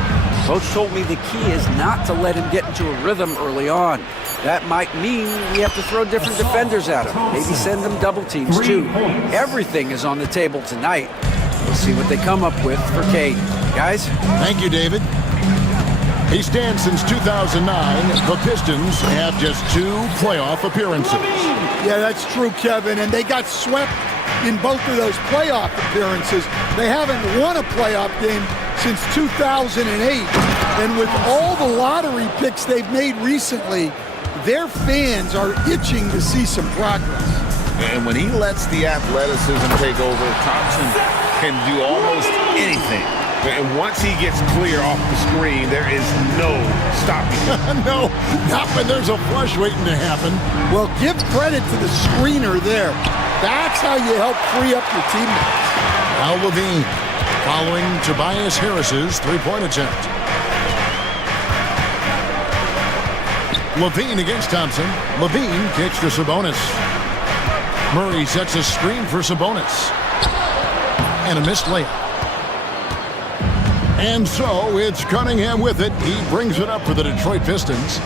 Coach told me the key is not to let him get into a rhythm early on. That might mean we have to throw different defenders at him. Maybe send them double teams, too. Everything is on the table tonight. We'll see what they come up with for Cade. Guys? Thank you, David. He stands since 2009. The Pistons have just 2 playoff appearances. Yeah, that's true, Kevin. And they got swept in both of those playoff appearances. They haven't won a playoff game since 2008. And with all the lottery picks they've made recently, their fans are itching to see some progress. And when he lets the athleticism take over, Thompson can do almost anything. And once he gets clear off the screen, there is no stopping him. No, not when there's a flush waiting to happen. Well, give credit to the screener there. That's how you help free up your teammates. Now Levine, following Tobias Harris's three-point attempt. Levine against Thompson. Levine kicks to Sabonis. Murray sets a screen for Sabonis. And a missed layup. And so it's Cunningham with it. He brings it up for the Detroit Pistons.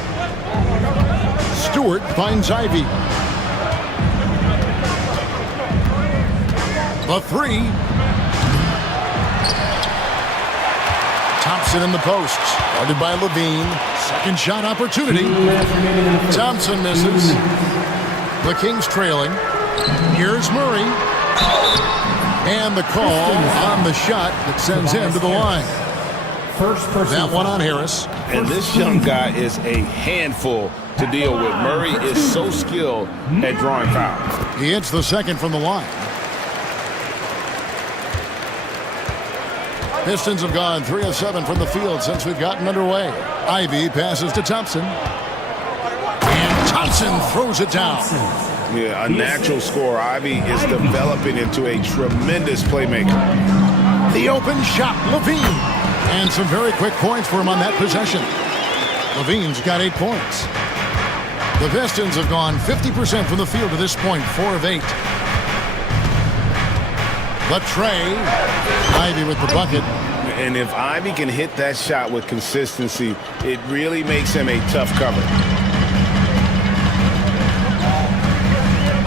Stewart finds Ivy. The three. Thompson in the post. Guarded by Levine. Second shot opportunity. Thompson misses. The Kings trailing. Here's Murray. And the call on the shot that sends him to the line. That one on Harris. And this young guy is a handful to deal with. Murray is so skilled at drawing fouls. He hits the second from the line. Pistons have gone 3 of 7 from the field since we've gotten underway. Ivy passes to Thompson. And Thompson throws it down. Yeah, a natural scorer. Ivy is developing into a tremendous playmaker. The open shot, Levine. And some very quick points for him on that possession. Levine's got 8 points. The Pistons have gone 50% from the field to this point, 4 of 8. The tray. Ivy with the bucket. And if Ivy can hit that shot with consistency, it really makes him a tough cover.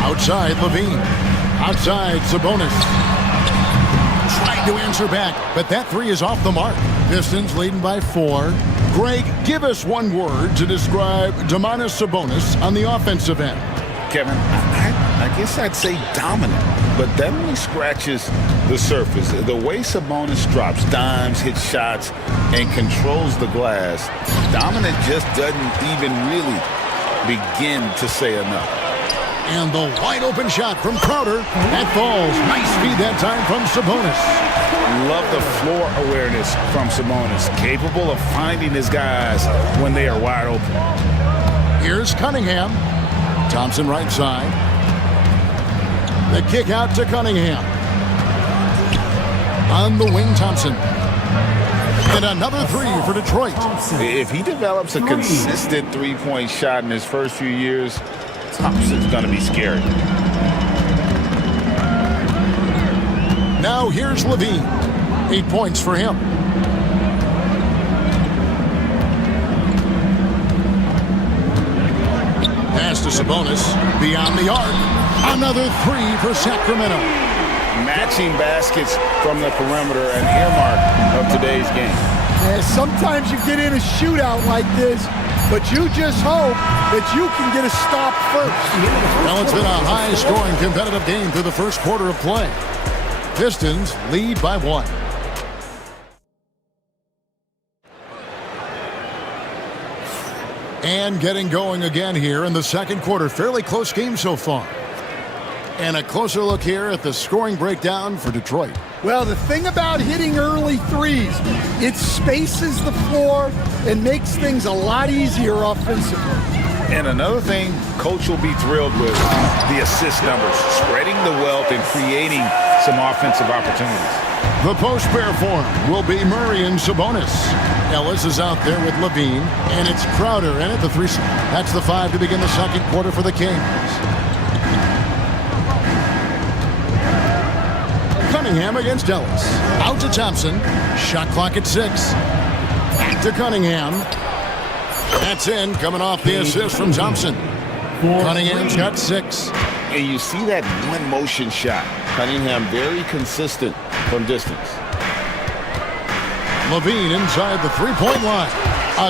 Outside, Levine. Outside, Sabonis. Trying to answer back, but that three is off the mark. Pistons leading by 4. Greg, give us one word to describe Domantas Sabonis on the offensive end. Kevin, I guess I'd say dominant, but that only scratches the surface. The way Sabonis drops dimes, hits shots, and controls the glass, dominant just doesn't even really begin to say enough. And the wide open shot from Crowder. That falls. Nice feed that time from Sabonis. Love the floor awareness from Sabonis. Capable of finding his guys when they are wide open. Here's Cunningham. Thompson right side. The kick out to Cunningham. On the wing, Thompson. And another three for Detroit. If he develops a consistent three-point shot in his first few years, Thompson's going to be scary. Now here's Levine. 8 points for him. Pass to Sabonis. Beyond the arc. Another three for Sacramento. Matching baskets from the perimeter, an earmark of today's game. Yeah, sometimes you get in a shootout like this, but you just hope that you can get a stop first. Well, it's been a high-scoring competitive game through the first quarter of play. Pistons lead by 1. And getting going again here in the second quarter. Fairly close game so far. And a closer look here at the scoring breakdown for Detroit. Well, the thing about hitting early threes, it spaces the floor and makes things a lot easier offensively. And another thing Coach will be thrilled with, the assist numbers, spreading the wealth and creating some offensive opportunities. The post pair form will be Murray and Sabonis. Ellis is out there with Levine, and it's Crowder in at the 3. That's the 5 to begin the second quarter for the Kings. Cunningham against Ellis. Out to Thompson. Shot clock at 6. Back to Cunningham. That's in, coming off the assist from Thompson. Cunningham's got 6. And you see that one motion shot. Cunningham very consistent from distance. Levine inside the 3-point line.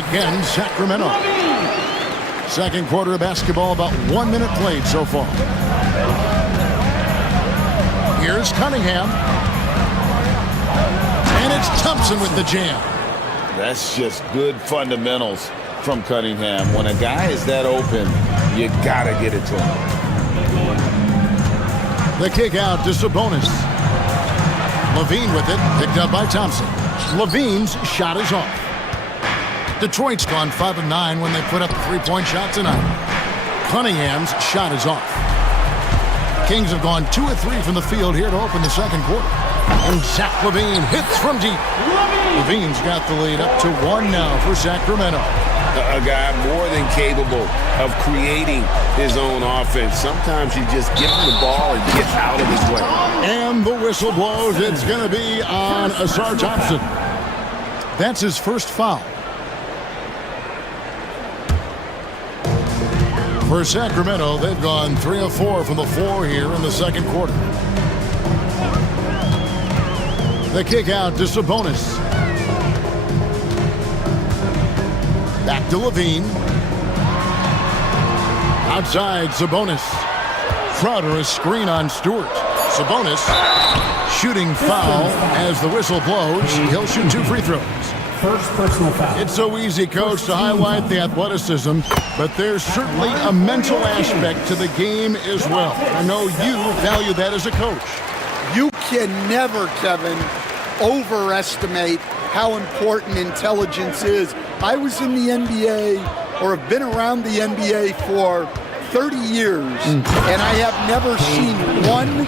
Again, Sacramento. Second quarter of basketball, about 1 minute played so far. Here's Cunningham. And it's Thompson with the jam. That's just good fundamentals from Cunningham. When a guy is that open, you gotta get it to him. The kick out to Sabonis. Levine with it, picked up by Thompson. Levine's shot is off. Detroit's gone 5 of 9 when they put up the 3-point shot tonight. Cunningham's shot is off. Kings have gone 2 of 3 from the field here to open the second quarter. And Zach Levine hits from deep. Levine's got the lead up to 1 now for Sacramento. A guy more than capable of creating his own offense. Sometimes you just give him the ball and get out of his way. And the whistle blows. It's going to be on Asar Thompson. That's his first foul. For Sacramento, they've gone 3 of 4 from the floor here in the second quarter. The kick out to Sabonis. Back to Levine. Outside, Sabonis. Crowder, a screen on Stewart. Sabonis shooting foul as the whistle blows. He'll shoot 2 free throws. First personal foul. It's so easy, Coach, to highlight the athleticism, but there's certainly a mental aspect to the game as well. I know you value that as a coach. You can never, Kevin, overestimate how important intelligence is. I was in the NBA, or have been around the NBA for 30 years, and I have never seen one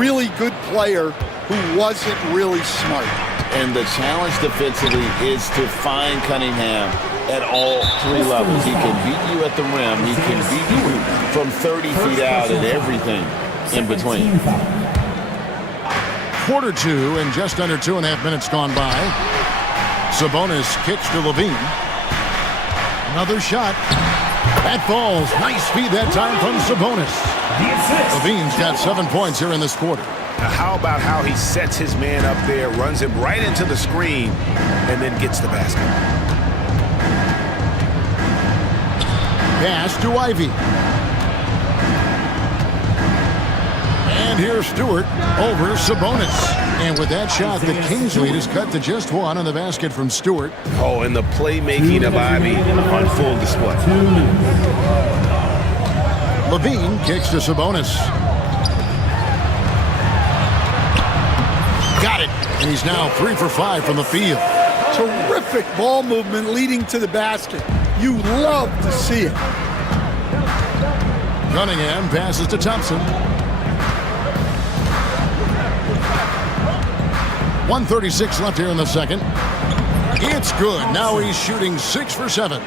really good player who wasn't really smart. And the challenge defensively is to find Cunningham at all 3 levels. He can beat you at the rim. He can beat you from 30 feet out and everything in between. Quarter 2 and just under 2.5 minutes gone by. Sabonis kicks to Levine. Another shot. That falls. Nice speed that time from Sabonis. Levine's got 7 points here in this quarter. Now, how about how he sets his man up there, runs him right into the screen, and then gets the basket? Pass to Ivy. And here's Stewart over Sabonis. And with that shot, the Kings lead is cut to just 1 on the basket from Stewart. Oh, and the playmaking of Ivy on full display. Levine kicks to Sabonis. Got it. And he's now 3 for 5 from the field. Terrific ball movement leading to the basket. You love to see it. Cunningham passes to Thompson. 1:36 left here in the second. It's good. Now he's shooting 6 for 7.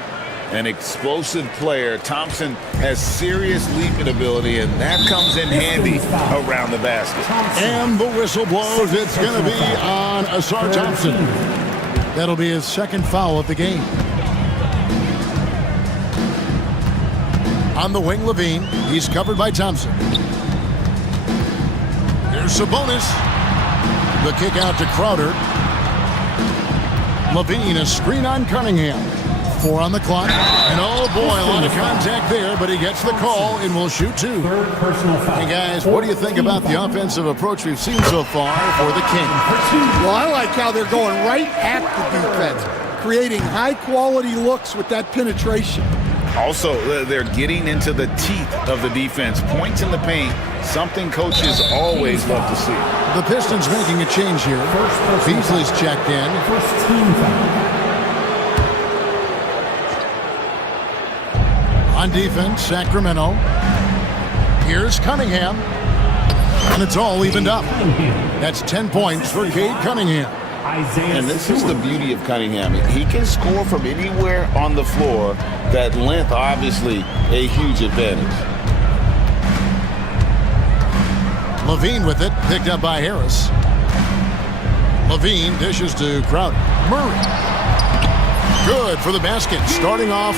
An explosive player. Thompson has serious leaping ability, and that comes in handy around the basket. And the whistle blows. It's going to be on Asar Thompson. That'll be his second foul of the game. On the wing, Levine. He's covered by Thompson. Here's Sabonis. The kick out to Crowder. Levine, a screen on Cunningham. 4 on the clock. And oh boy, a lot of contact there, but he gets the call and will shoot 2. Third personal foul. Hey guys, what do you think about the offensive approach we've seen so far for the Kings? Well, I like how they're going right at the defense, creating high-quality looks with that penetration. Also, they're getting into the teeth of the defense. Points in the paint, something coaches always love to see. The Pistons making a change here. Beasley's checked in. First team foul. On defense, Sacramento. Here's Cunningham. And it's all evened up. That's 10 points for Cade Cunningham. And this is the beauty of Cunningham. He can score from anywhere on the floor. That length, obviously, a huge advantage. Levine with it, picked up by Harris. Levine dishes to Crowder. Murray. Good for the basket. Starting off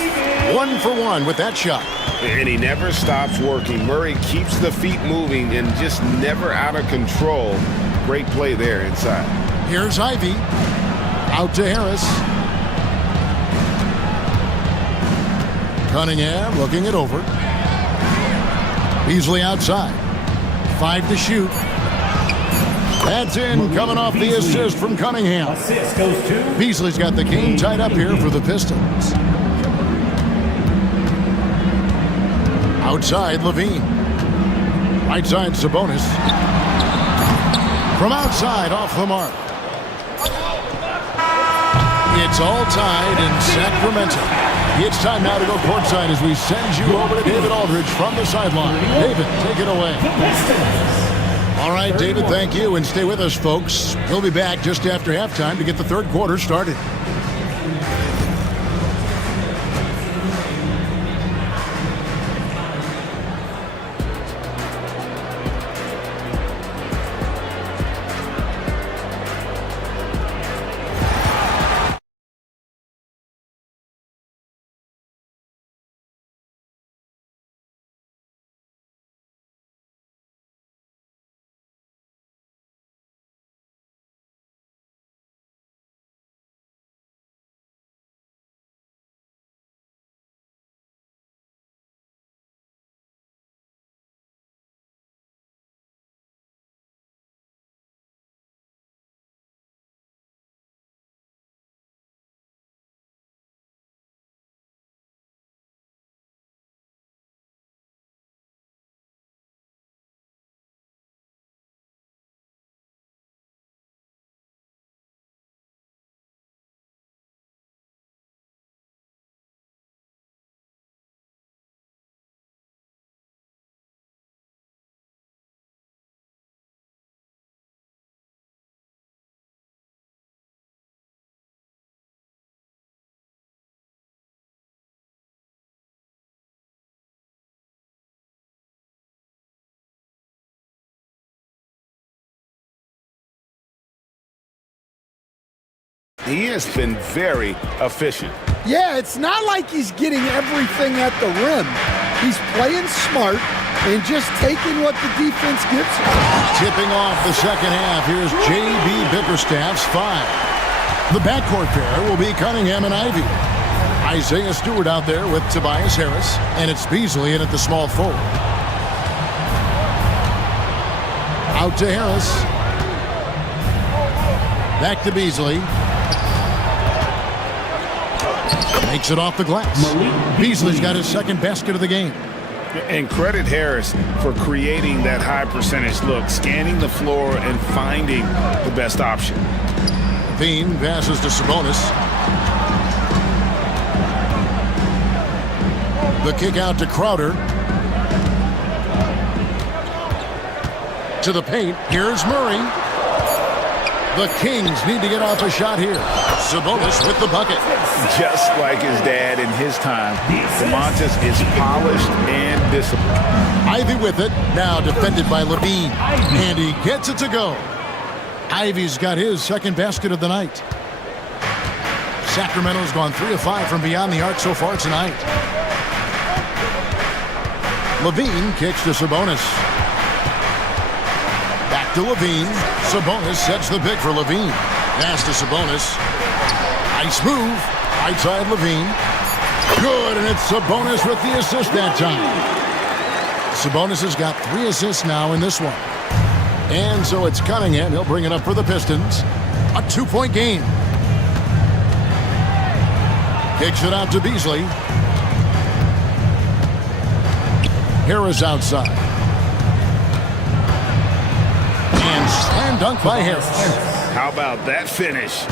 1 for 1 with that shot. And he never stops working. Murray keeps the feet moving and just never out of control. Great play there inside. Here's Ivy. Out to Harris. Cunningham looking it over. Beasley outside. 5 to shoot. That's in, coming off the assist from Cunningham. Assist goes to Beasley's got the game tied up here for the Pistons. Outside, Levine. Right side, Sabonis. From outside, off the mark. It's all tied in Sacramento. It's time now to go courtside as we send you over to David Aldridge from the sideline. David, take it away. All right, David, thank you, and stay with us, folks. We'll be back just after halftime to get the third quarter started. he has been very efficient. Yeah, it's not like he's getting everything at the rim. He's playing smart and just taking what the defense gives him. Tipping off the second half, here's J.B. Bickerstaff's 5. The backcourt pair will be Cunningham and Ivy. Isaiah Stewart out there with Tobias Harris, and it's Beasley in at the small forward. Out to Harris. Back to Beasley. Makes it off the glass. Beasley's got his second basket of the game. And credit Harris for creating that high percentage look, scanning the floor and finding the best option. Bean passes to Sabonis. The kick out to Crowder. To the paint. Here's Murray. The Kings need to get off a shot here. Sabonis with the bucket. Just like his dad in his time, Domantas is polished and disciplined. Ivy with it. Now defended by Levine. And he gets it to go. Ivy's got his second basket of the night. Sacramento's gone 3 of 5 from beyond the arc so far tonight. Levine kicks to Sabonis. Back to Levine. Sabonis sets the pick for Levine. Pass to Sabonis. Nice move. Right side Levine. Good, and it's Sabonis with the assist that time. Sabonis has got 3 assists now in this one. And so it's Cunningham. He'll bring it up for the Pistons. A 2-point game. Kicks it out to Beasley. Harris outside. And slam dunk by Harris. How about that finish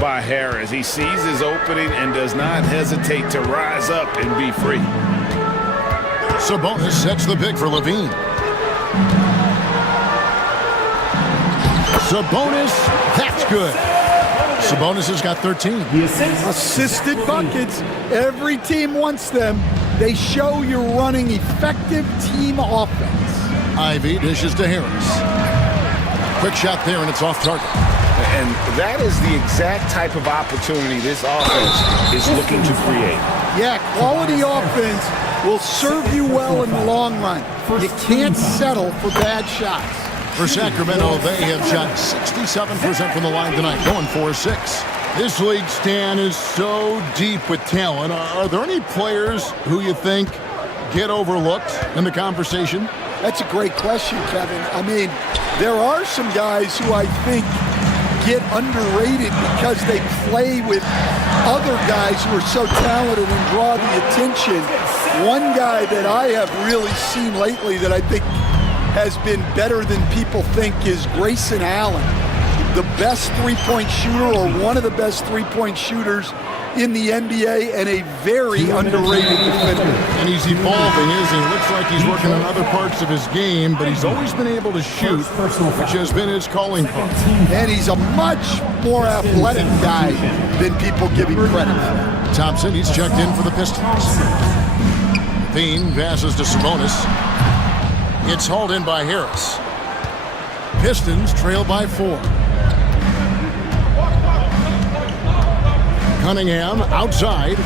by Harris? He sees his opening and does not hesitate to rise up and be free. Sabonis sets the pick for Levine. Sabonis, that's good. Sabonis has got 13. Assisted buckets. Every team wants them. They show you're running effective team offense. Ivy dishes to Harris. Quick shot there, and it's off target. And that is the exact type of opportunity this offense is looking to create. Yeah, quality offense will serve you well in the long run. You can't settle for bad shots. For Sacramento, they have shot 67% from the line tonight, going 4-6. This league, Stan, is so deep with talent. Are there any players who you think get overlooked in the conversation? That's a great question, Kevin. I mean, there are some guys who I think get underrated because they play with other guys who are so talented and draw the attention. One guy that I have really seen lately that I think has been better than people think is Grayson Allen, the best three-point shooter or one of the best three-point shooters in the NBA and a very underrated defender. And he's evolving, isn't he? Looks like he's working on other parts of his game, but he's always been able to shoot, which has been his calling card. And he's a much more athletic guy than people give him credit for. Thompson, he's checked in for the Pistons. Bean passes to Sabonis. It's hauled in by Harris. Pistons trail by 4. Cunningham outside.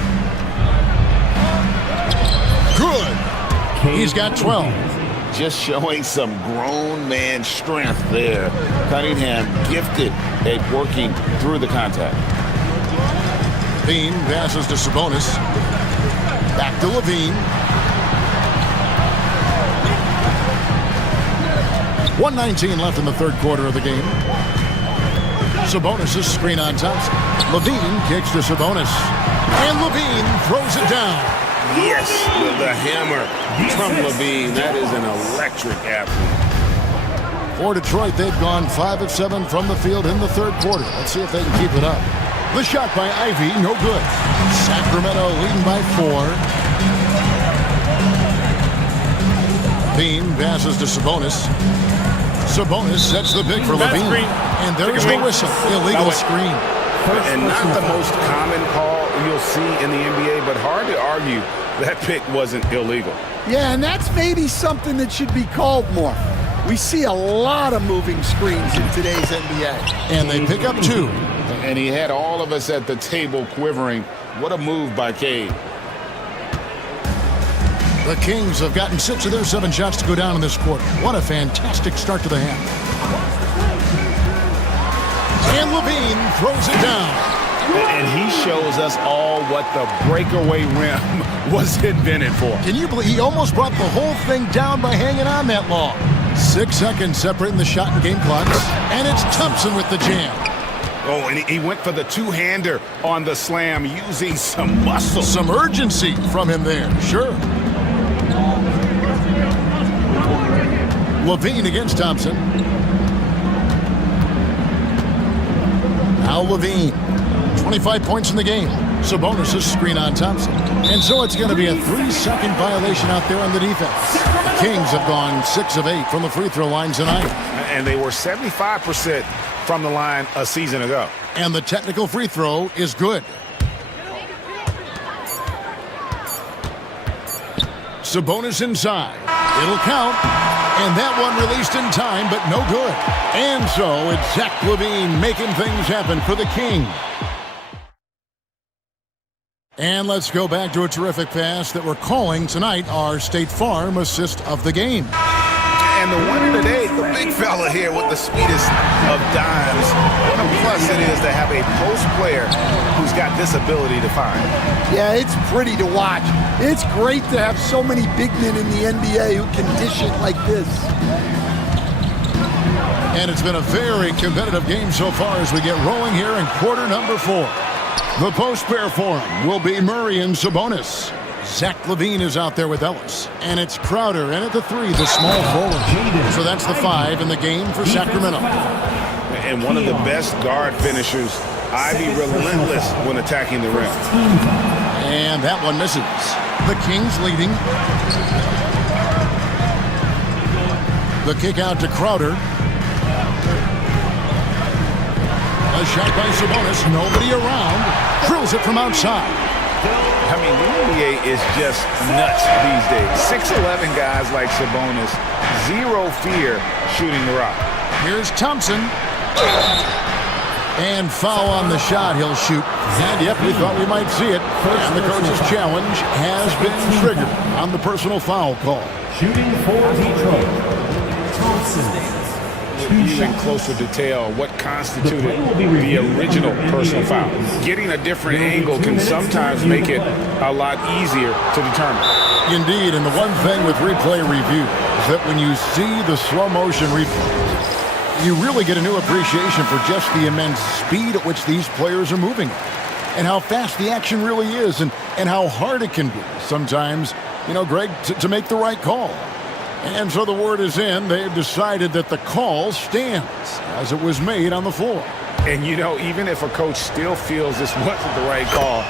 Good. He's got 12. Just showing some grown man strength there. Cunningham gifted at working through the contact. Bean passes to Sabonis. Back to Levine. 1:19 left in the third quarter of the game. Sabonis' screen on Thompson. Levine kicks to Sabonis. And Levine throws it down. Yes, with the hammer from Levine. That is an electric athlete. For Detroit, they've gone 5 of 7 from the field in the third quarter. Let's see if they can keep it up. The shot by Ivy, no good. Sacramento leading by 4. Bean passes to Sabonis. Sabonis sets the pick for Levine. And there's the whistle. Illegal screen. And not the most common call you'll see in the NBA, but hard to argue that pick wasn't illegal. Yeah, and that's maybe something that should be called more. We see a lot of moving screens in today's NBA. And they pick up 2. And he had all of us at the table quivering. What a move by Cade. The Kings have gotten 6 of their 7 shots to go down in this quarter. What a fantastic start to the half. And Levine throws it down. And he shows us all what the breakaway rim was invented for. Can you believe he almost brought the whole thing down by hanging on that long? 6 seconds separating the shot and game clocks. And it's Thompson with the jam. Oh, and he went for the two-hander on the slam using some muscle. Some urgency from him there, sure. Levine against Thompson. Now Levine. 25 points in the game. Sabonis' screen on Thompson. And so it's going to be a 3-second violation out there on the defense. The Kings have gone 6 of 8 from the free throw line tonight. And they were 75% from the line a season ago. And the technical free throw is good. Sabonis inside. It'll count. And that one released in time, but no good. And so it's Zach LaVine making things happen for the King. And let's go back to a terrific pass that we're calling tonight our State Farm assist of the game. And the winner today, the big fella here with the sweetest of dimes. What a plus it is to have a post player who's got this ability to find. Yeah, it's pretty to watch. It's great to have so many big men in the NBA who can dish it like this. And it's been a very competitive game so far as we get rolling here in quarter number 4. The post pair for him will be Murray and Sabonis. Zach LaVine is out there with Ellis. And it's Crowder in at the 3, the small forward. So that's the 5 in the game for Sacramento. And one of the best guard finishers, Ivy, relentless when attacking the rim. And that one misses. The Kings leading. The kick out to Crowder. A shot by Sabonis, nobody around. Drills it from outside. I mean, the NBA is just nuts these days. 6'11" guys like Sabonis, zero fear shooting the rock. Here's Thompson. And foul on the shot he'll shoot. And yep, we thought we might see it. And the coach's challenge has been triggered on the personal foul call. Shooting for Detroit, Thompson. Even closer detail what constituted the original personal foul. Getting a different angle can sometimes make it a lot easier to determine. Indeed, and the one thing with replay review is that when you see the slow motion replays, you really get a new appreciation for just the immense speed at which these players are moving and how fast the action really is and how hard it can be sometimes, you know, Greg, to make the right call. And so the word is in. They've decided that the call stands as it was made on the floor. And, you know, even if a coach still feels this wasn't the right call,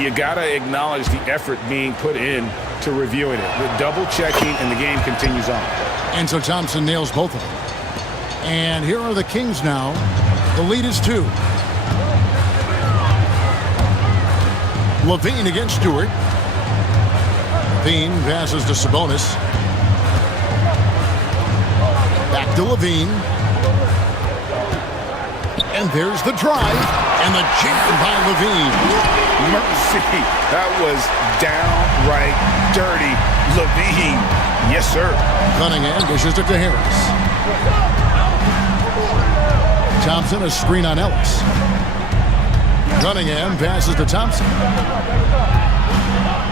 you got to acknowledge the effort being put in to reviewing it. The double checking, and the game continues on. And so Thompson nails both of them. And here are the Kings now. The lead is 2. Levine against Stewart. Levine passes to Sabonis. Back to Levine. And there's the drive. And the jam by Levine. Mercy. That was downright dirty. Levine. Yes, sir. Cunningham dishes it to Harris. Thompson, a screen on Ellis. Cunningham passes to Thompson.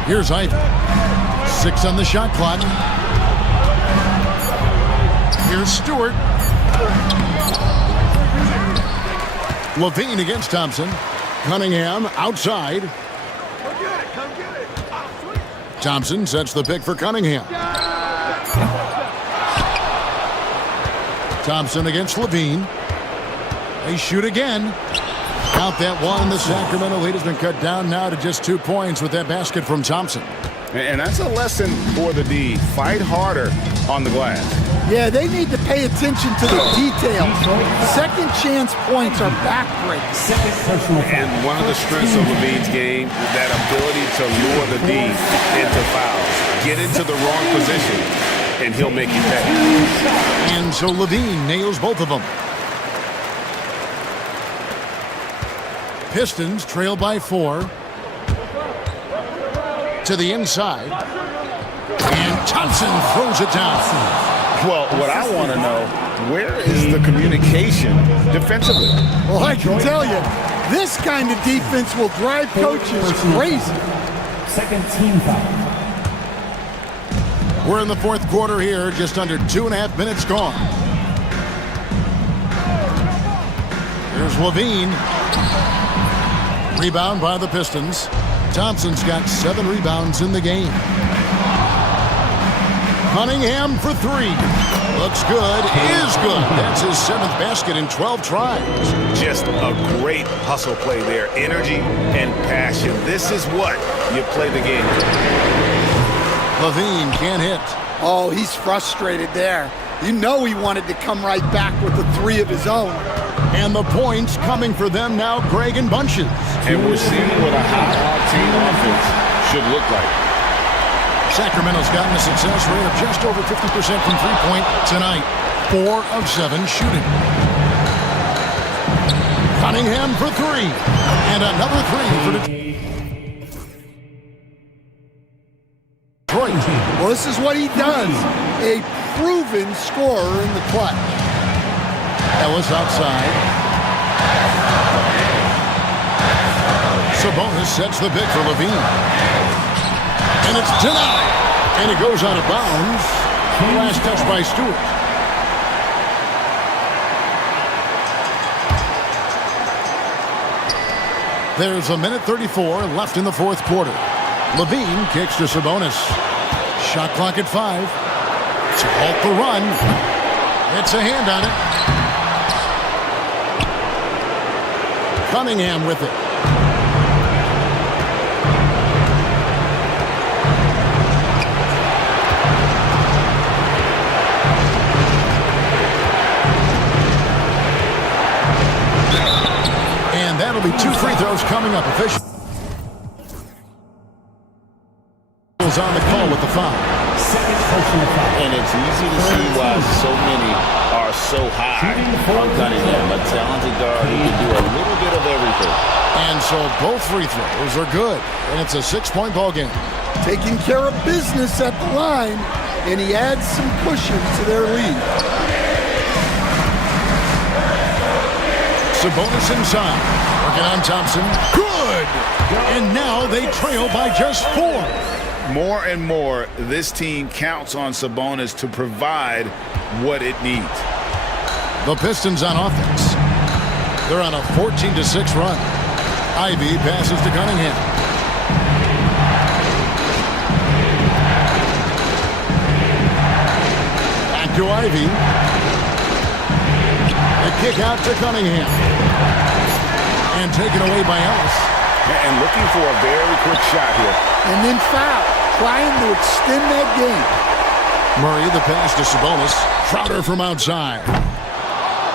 Here's Ivy. 6 on the shot clock. Here's Stewart. Levine against Thompson. Cunningham outside. Thompson sets the pick for Cunningham. Thompson against Levine. They shoot again. Count that one. The Sacramento lead has been cut down now to just 2 points with that basket from Thompson. And that's a lesson for the D. Fight harder on the glass. Yeah, they need to pay attention to the details. Second chance points are backbreaks. And one of the strengths of Levine's game is that ability to lure the D into fouls. Get into the wrong position, and he'll make you pay. And so Levine nails both of them. Pistons trail by 4. To the inside. And Thompson throws it down. Well, what I want to know, where is the communication defensively? Well, I can tell you, this kind of defense will drive coaches crazy. Second team foul. We're in the fourth quarter here, just under 2.5 minutes gone. Here's Levine. Rebound by the Pistons. Thompson's got 7 rebounds in the game. Cunningham for 3. Looks good, is good. That's his 7th basket in 12 tries. Just a great hustle play there. Energy and passion. This is what you play the game with. Levine can't hit. Oh, he's frustrated there. You know he wanted to come right back with the 3 of his own. And the points coming for them now, Greg and Bunches. And we're seeing what a high-octane offense should look like. Sacramento's gotten a success rate of just over 50% from three-point tonight. 4 of 7 shooting. Cunningham for 3. And another 3 for Detroit. Well, this is what he does. A proven scorer in the clutch. Ellis outside. Sabonis sets the pick for Levine. And it's denied. And it goes out of bounds. Last touch by Stewart. There's 1:34 left in the fourth quarter. Levine kicks to Sabonis. Shot clock at 5. To halt the run. It's a hand on it. Cunningham with it. And that'll be 2 free throws coming up. Official is on the call with the foul. And it's easy to see why so many are so high on Cunningham. A talented guard who can do a little bit of everything. And so both free throws are good. And it's a 6-point ball game. Taking care of business at the line, and he adds some cushion to their lead. Sabonis inside. Working on Thompson. Good! And now they trail by just 4. More and more, this team counts on Sabonis to provide what it needs. The Pistons on offense. They're on a 14-6 run. Ivy passes to Cunningham. Back to Ivy. The kick out to Cunningham. And taken away by Ellis. And looking for a very quick shot here. And then foul, trying to extend that game. Murray, the pass to Sabonis. Crowder from outside.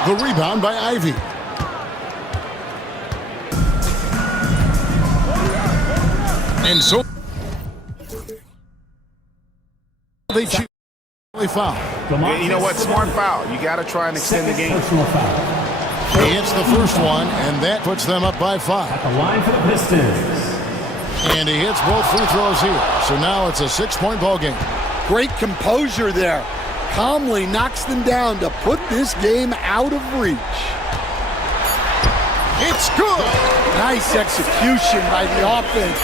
The rebound by Ivy. And so they choose a foul. You know what? Smart foul. You got to try and extend the game. He hits the first one, and that puts them up by 5. At the line for the Pistons. And he hits both free throws here. So now it's a 6-point ball game. Great composure there. Calmly knocks them down to put this game out of reach. It's good. Nice execution by the offense,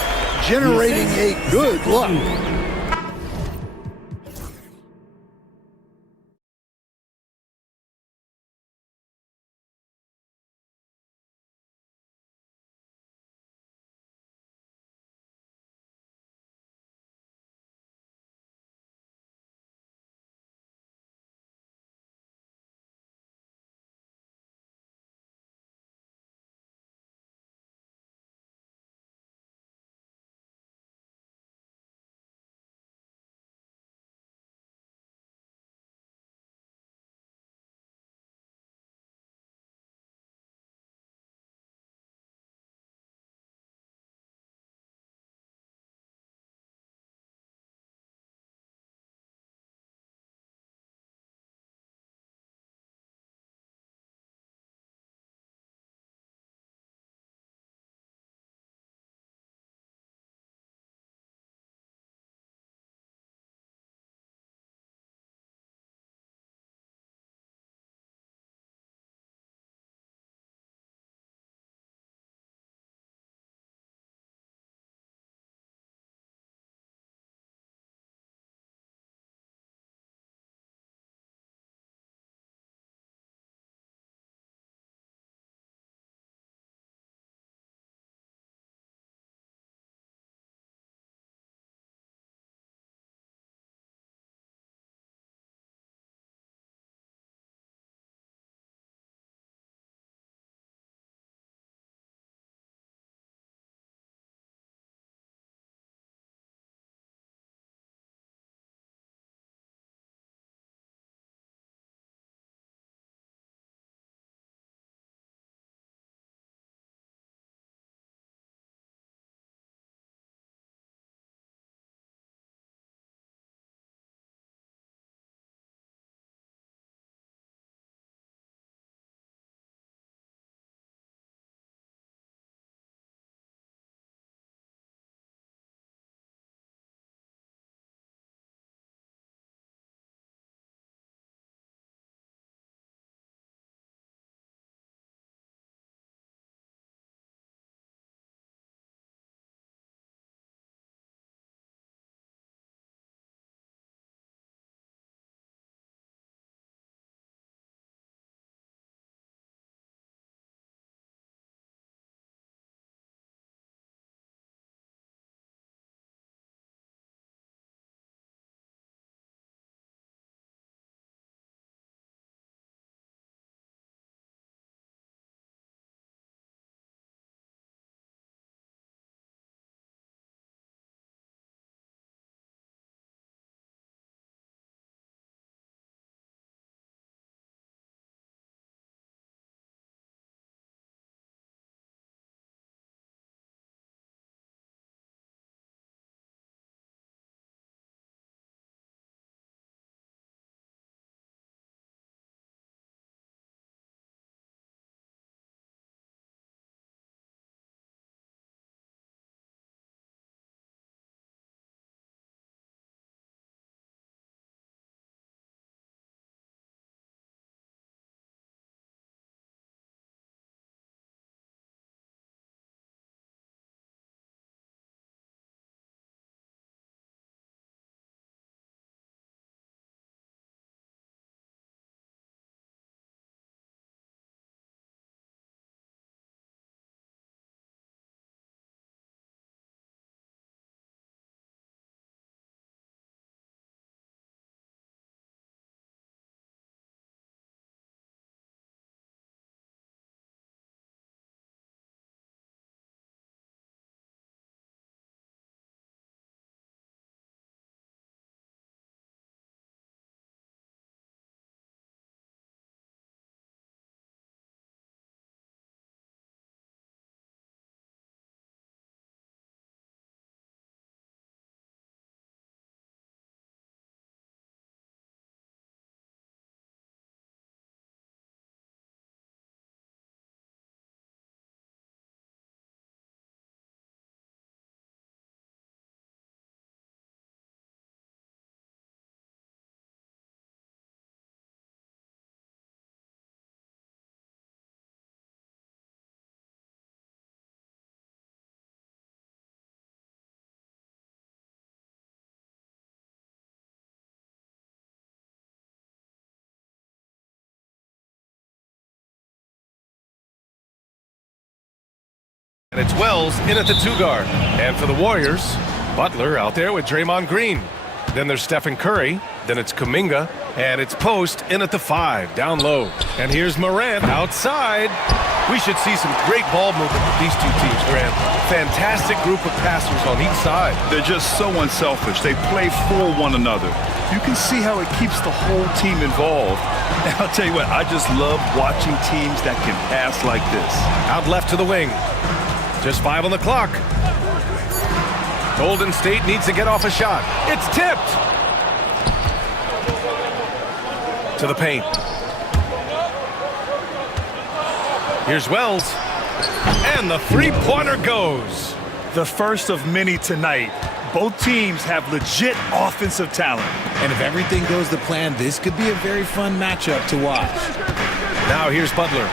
generating a good look. And it's Wells in at the 2-guard. And for the Warriors, Butler out there with Draymond Green. Then there's Stephen Curry. Then it's Kuminga. And it's Post in at the 5, down low. And here's Morant outside. We should see some great ball movement with these two teams, Grant. Fantastic group of passers on each side. They're just so unselfish. They play for one another. You can see how it keeps the whole team involved. And I'll tell you what, I just love watching teams that can pass like this. Out left to the wing. Just 5 on the clock. Golden State needs to get off a shot. It's tipped. To the paint. Here's Wells. And the three-pointer goes. The first of many tonight. Both teams have legit offensive talent. And if everything goes to plan, this could be a very fun matchup to watch. Now here's Butler.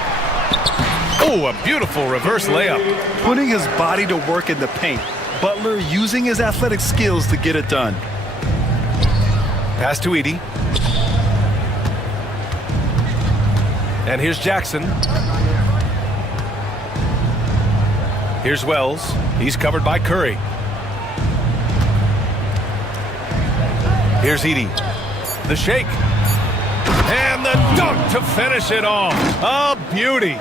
Oh, a beautiful reverse layup. Putting his body to work in the paint. Butler using his athletic skills to get it done. Pass to Edey. And here's Jackson. Here's Wells. He's covered by Curry. Here's Edey. The shake. And the dunk to finish it off. A beauty.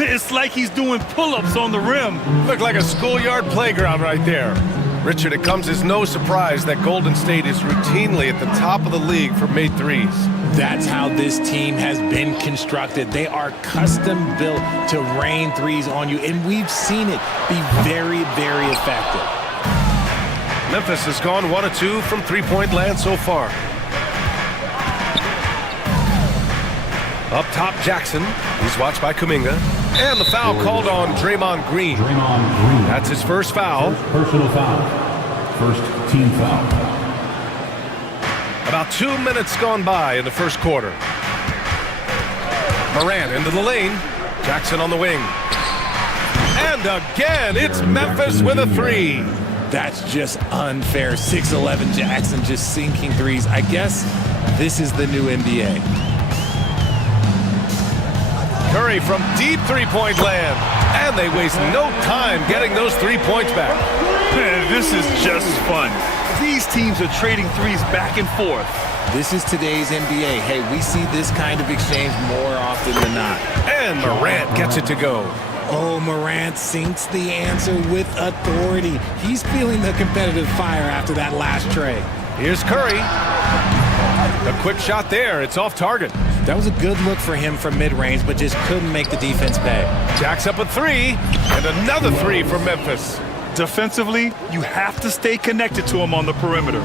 It's like he's doing pull-ups on the rim. Looked like a schoolyard playground right there. Richard, it comes as no surprise that Golden State is routinely at the top of the league for made threes. That's how this team has been constructed. They are custom built to rain threes on you, and we've seen it be very, very effective. Memphis has gone 1 of 2 from three-point land so far. Up top, Jackson. He's watched by Kuminga. And the foul called on Draymond Green. That's his first foul. Personal foul. First team foul. About 2 minutes gone by in the first quarter. Morant into the lane. Jackson on the wing. And again, it's Memphis with a 3. That's just unfair. 6'11" Jackson just sinking threes. I guess this is the new NBA. Curry from deep three-point land. And they waste no time getting those 3 points back. Man, this is just fun. These teams are trading threes back and forth. This is today's NBA. Hey, we see this kind of exchange more often than not. And Morant gets it to go. Oh, Morant sinks the answer with authority. He's feeling the competitive fire after that last trade. Here's Curry. A quick shot there. It's off target. That was a good look for him from mid-range, but just couldn't make the defense pay. Jacks up a 3, and another 3 for Memphis. Defensively, you have to stay connected to him on the perimeter.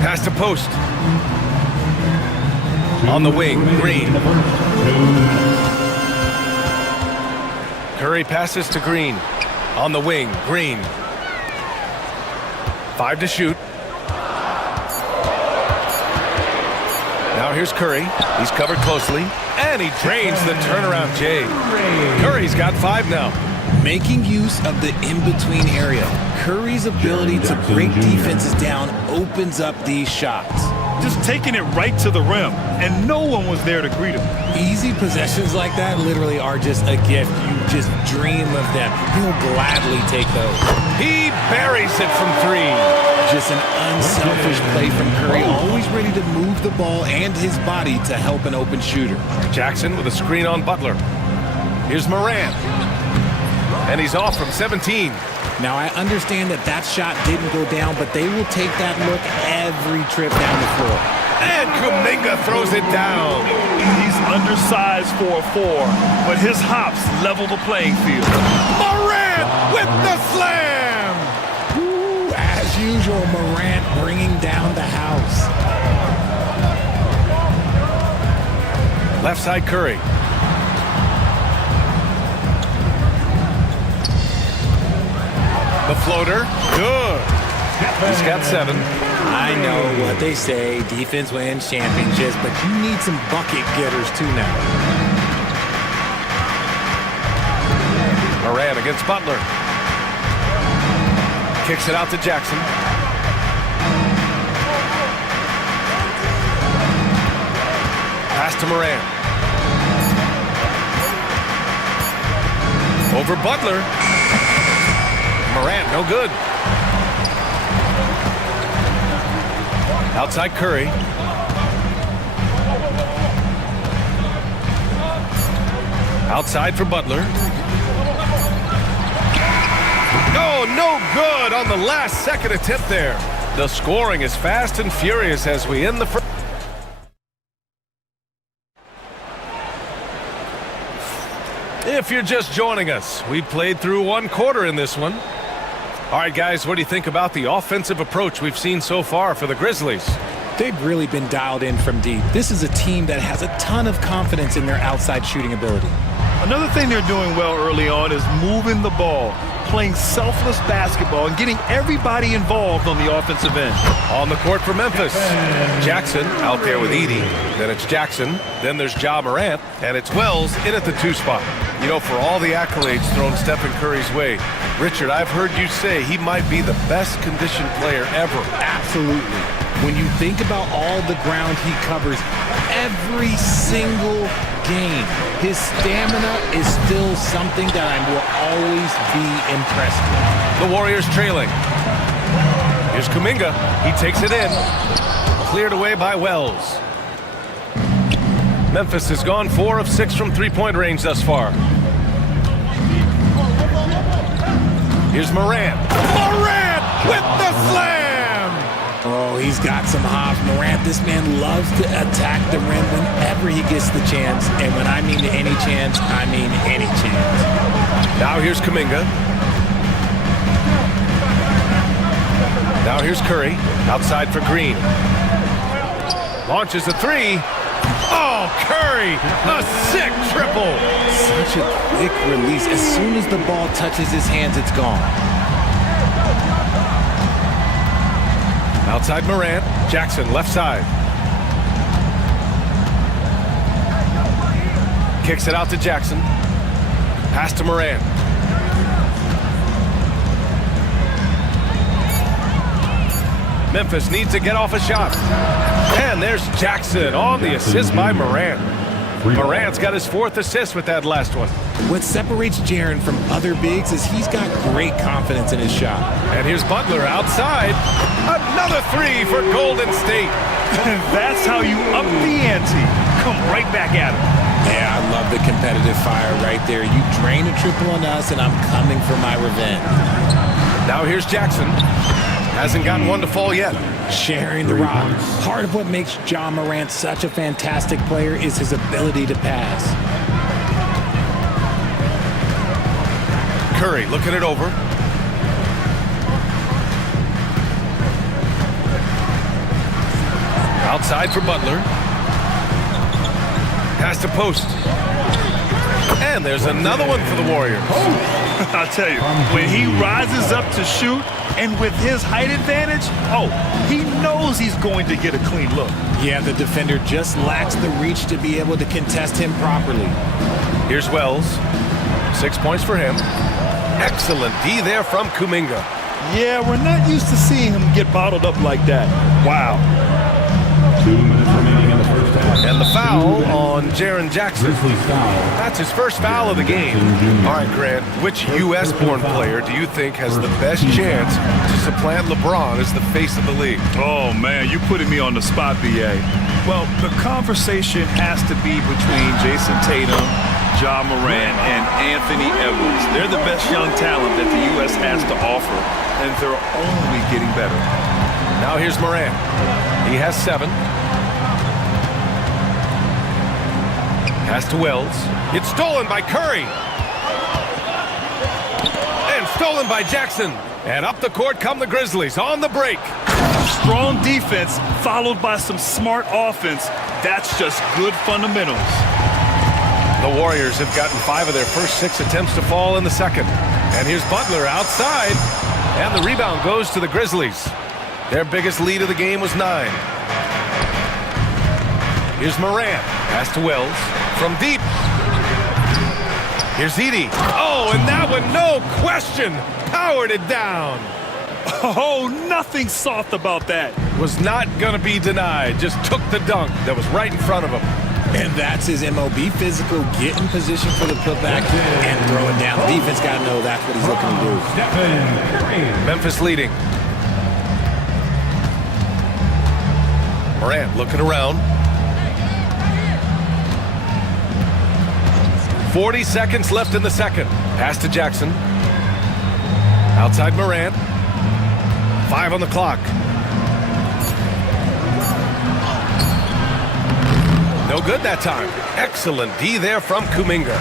Pass to Post. On the wing, Green. Curry passes to Green. On the wing, Green. 5 to shoot. Now here's Curry. He's covered closely. And he drains the turnaround J. Curry's got 5 now. Making use of the in-between area. Curry's ability to break defenses down opens up these shots. Just taking it right to the rim, and no one was there to greet him. Easy possessions like that literally are just a gift. You just dream of them. He'll gladly take those. He buries it from 3. Just an unselfish play from Curry, always ready to move the ball and his body to help an open shooter. Jackson with a screen on Butler. Here's Morant. And he's off from 17. Now, I understand that that shot didn't go down, but they will take that look every trip down the floor. And Kuminga throws it down. He's undersized for a 4, but his hops level the playing field. Morant with the slam! Ooh, as usual, Morant bringing down the house. Left side Curry. The floater, good. He's got 7. I know what they say, defense wins championships, but you need some bucket getters too now. Morant against Butler. Kicks it out to Jackson. Pass to Morant. Over Butler. Morant, no good. Outside Curry. Outside for Butler. Oh, no good on the last second attempt there. The scoring is fast and furious as we end the first. If you're just joining us, we played through one quarter in this one. All right, guys, what do you think about the offensive approach we've seen so far for the Grizzlies? They've really been dialed in from deep. This is a team that has a ton of confidence in their outside shooting ability. Another thing they're doing well early on is moving the ball, playing selfless basketball, and getting everybody involved on the offensive end. On the court for Memphis. Jackson out there with Edey. Then it's Jackson. Then there's Ja Morant. And it's Wells in at the 2 spot. You know, for all the accolades thrown Stephen Curry's way, Richard, I've heard you say he might be the best conditioned player ever. Absolutely. When you think about all the ground he covers every single game, his stamina is still something that I will always be impressed with. The Warriors trailing. Here's Kuminga. He takes it in. Cleared away by Wells. Memphis has gone 4 of 6 from three-point range thus far. Here's Morant. Morant with the slam! Oh, he's got some hops. Morant, this man loves to attack the rim whenever he gets the chance. And when I mean any chance, I mean any chance. Now here's Kuminga. Now here's Curry. Outside for Green. Launches a 3. Oh, Curry! A sick triple! Such a quick release. As soon as the ball touches his hands, it's gone. Outside Morant. Jackson, left side. Kicks it out to Jackson. Pass to Morant. Memphis needs to get off a shot. And there's Jackson on the assist by Morant. Morant's got his 4th assist with that last one. What separates Jaren from other bigs is he's got great confidence in his shot. And here's Butler outside. Another 3 for Golden State. That's how you up the ante. Come right back at him. Yeah, I love the competitive fire right there. You drain a triple on us, and I'm coming for my revenge. Now here's Jackson. Hasn't gotten one to fall yet. Sharing the rock. Part of what makes Ja Morant such a fantastic player is his ability to pass. Curry looking it over. Outside for Butler. Pass to post. And there's another one for the Warriors. I'll tell you, when he rises up to shoot, and with his height advantage, he knows he's going to get a clean look. Yeah, the defender just lacks the reach to be able to contest him properly. Here's Wells. 6 points for him. Excellent D there from Kuminga. Yeah, we're not used to seeing him get bottled up like that. Wow. 2 minutes remaining in the first half. And the foul on Jaren Jackson. Grizzlies foul. That's his first foul of the game. All right, Grant, which U.S.-born player do you think has the best chance to supplant LeBron as the face of the league? Oh, man, you putting me on the spot, B.A. Well, the conversation has to be between Jason Tatum, Ja Morant, and Anthony Edwards. They're the best young talent that the U.S. has to offer, and they're only getting better. Now here's Morant. He has 7. Pass to Wells. It's stolen by Curry. And stolen by Jackson. And up the court come the Grizzlies on the break. Strong defense followed by some smart offense. That's just good fundamentals. The Warriors have gotten 5 of their first 6 attempts to fall in the second. And here's Butler outside. And the rebound goes to the Grizzlies. Their biggest lead of the game was 9. Here's Morant. Pass to Wells. From deep. Here's Edey. Oh, and that one, no question, powered it down. Oh, nothing soft about that. Was not going to be denied. Just took the dunk that was right in front of him. And that's his MOB, physical, get in position for the putback and throw it down. The defense got to know that's what he's looking to do. Memphis leading. Morant looking around. 40 seconds left in the second. Pass to Jackson. Outside Morant. 5 on the clock. No good that time. Excellent D there from Kuminga.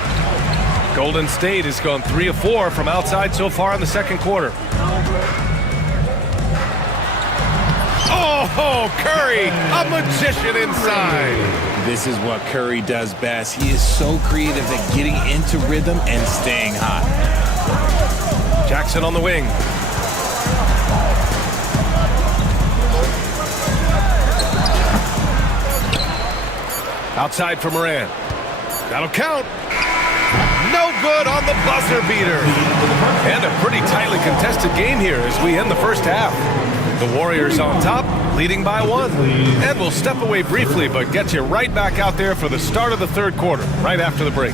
Golden State has gone 3 of 4 from outside so far in the second quarter. Oh, Curry, a magician inside. This is what Curry does best. He is so creative at getting into rhythm and staying hot. Jackson on the wing. Outside for Morant. That'll count. No good on the buzzer beater. And a pretty tightly contested game here as we end the first half. The Warriors on top, leading by 1. And we'll step away briefly, but get you right back out there for the start of the third quarter, right after the break.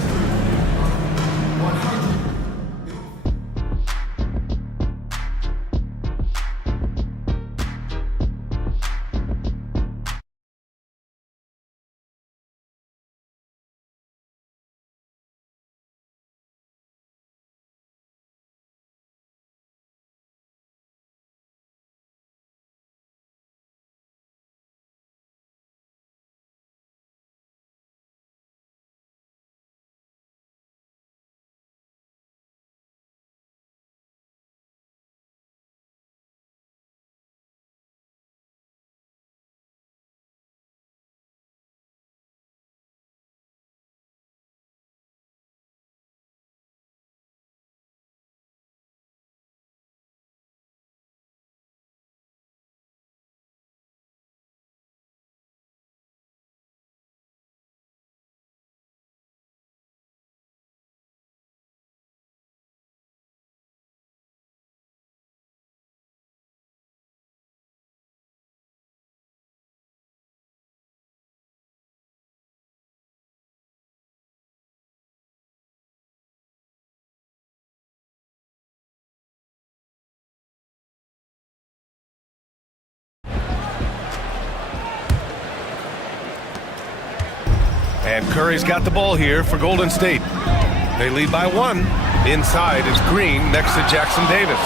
And Curry's got the ball here for Golden State. They lead by 1. Inside is Green next to Jackson Davis.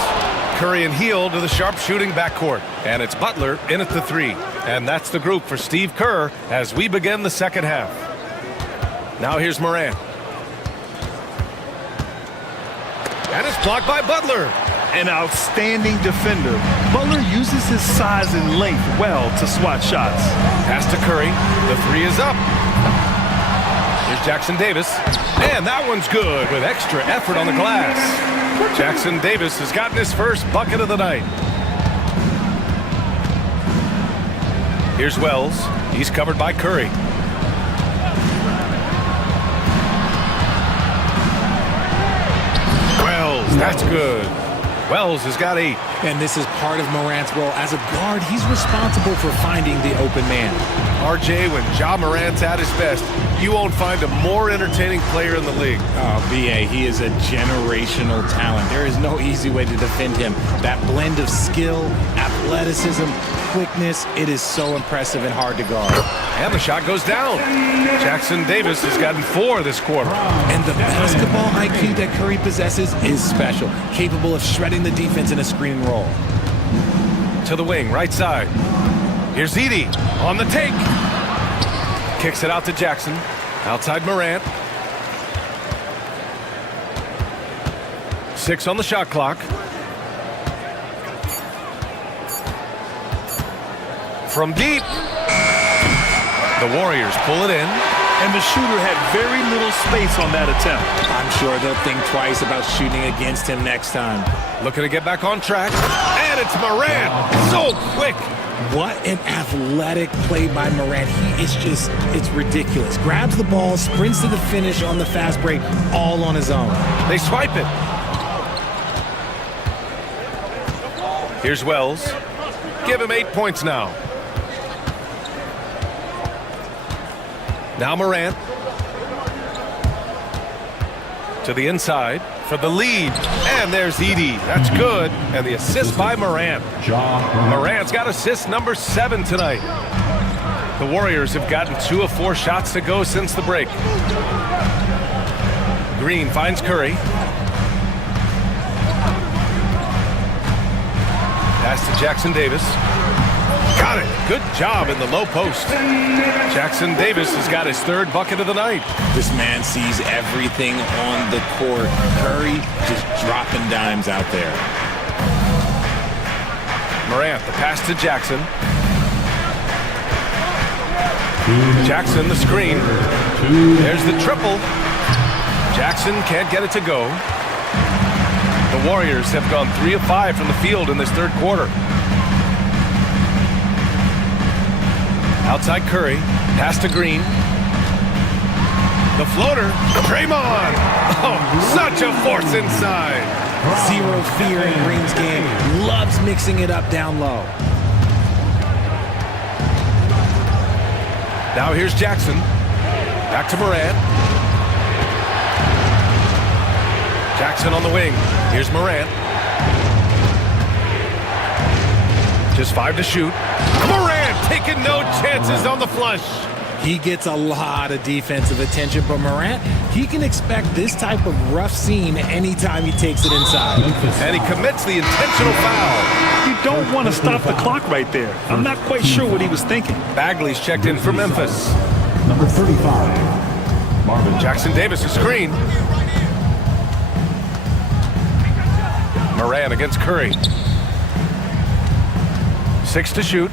Curry and Heel to the sharp shooting backcourt. And it's Butler in at the 3. And that's the group for Steve Kerr as we begin the second half. Now here's Morant. And it's blocked by Butler. An outstanding defender. Butler uses his size and length well to swat shots. Pass to Curry. The 3 is up. Here's Jackson Davis. And that one's good with extra effort on the glass. Jackson Davis has gotten his first bucket of the night. Here's Wells. He's covered by Curry. Wells, that's good. Wells has got 8. And this is part of Morant's role. As a guard, he's responsible for finding the open man. RJ, when Ja Morant's at his best, you won't find a more entertaining player in the league. Oh, BA, he is a generational talent. There is no easy way to defend him. That blend of skill, athleticism, quickness, it is so impressive and hard to guard. And the shot goes down. Jackson Davis has gotten 4 this quarter. And the basketball IQ that Curry possesses is special, capable of shredding the defense in a screen roll. To the wing, right side. Here's Edey on the take. Kicks it out to Jackson. Outside Morant. 6 on the shot clock. From deep. The Warriors pull it in. And the shooter had very little space on that attempt. I'm sure they'll think twice about shooting against him next time. Looking to get back on track. And it's Morant. So quick. What an athletic play by Morant. He is just, it's ridiculous. Grabs the ball, sprints to the finish on the fast break, all on his own. They swipe it. Here's Wells. Give him 8 points now. Now Morant. To the inside for the lead. And there's Edey. That's good. And the assist by Morant. Morant's got assist number 7 tonight. The Warriors have gotten 2 of 4 shots to go since the break. Green finds Curry. Pass to Jackson Davis. Got it. Good job in the low post. Jackson Davis has got his 3rd bucket of the night. This man sees everything on the court. Curry just dropping dimes out there. Morant, the pass to Jackson. Jackson, the screen. There's the triple. Jackson can't get it to go. The Warriors have gone 3 of 5 from the field in this 3rd quarter. Outside Curry, pass to Green. The floater, Draymond. Oh, such a force inside. Zero fear in Green's game. Loves mixing it up down low. Now here's Jackson. Back to Morant. Jackson on the wing. Here's Morant. Just 5 to shoot. Morant taking no chances on the flush. He gets a lot of defensive attention, but Morant, he can expect this type of rough scene anytime he takes it inside. And he commits the intentional foul. You don't want to stop the clock right there. I'm not quite sure what he was thinking. Bagley's checked in for Memphis. Number 35, Marvin Jackson Davis, a screen. Morant against Curry. 6 to shoot.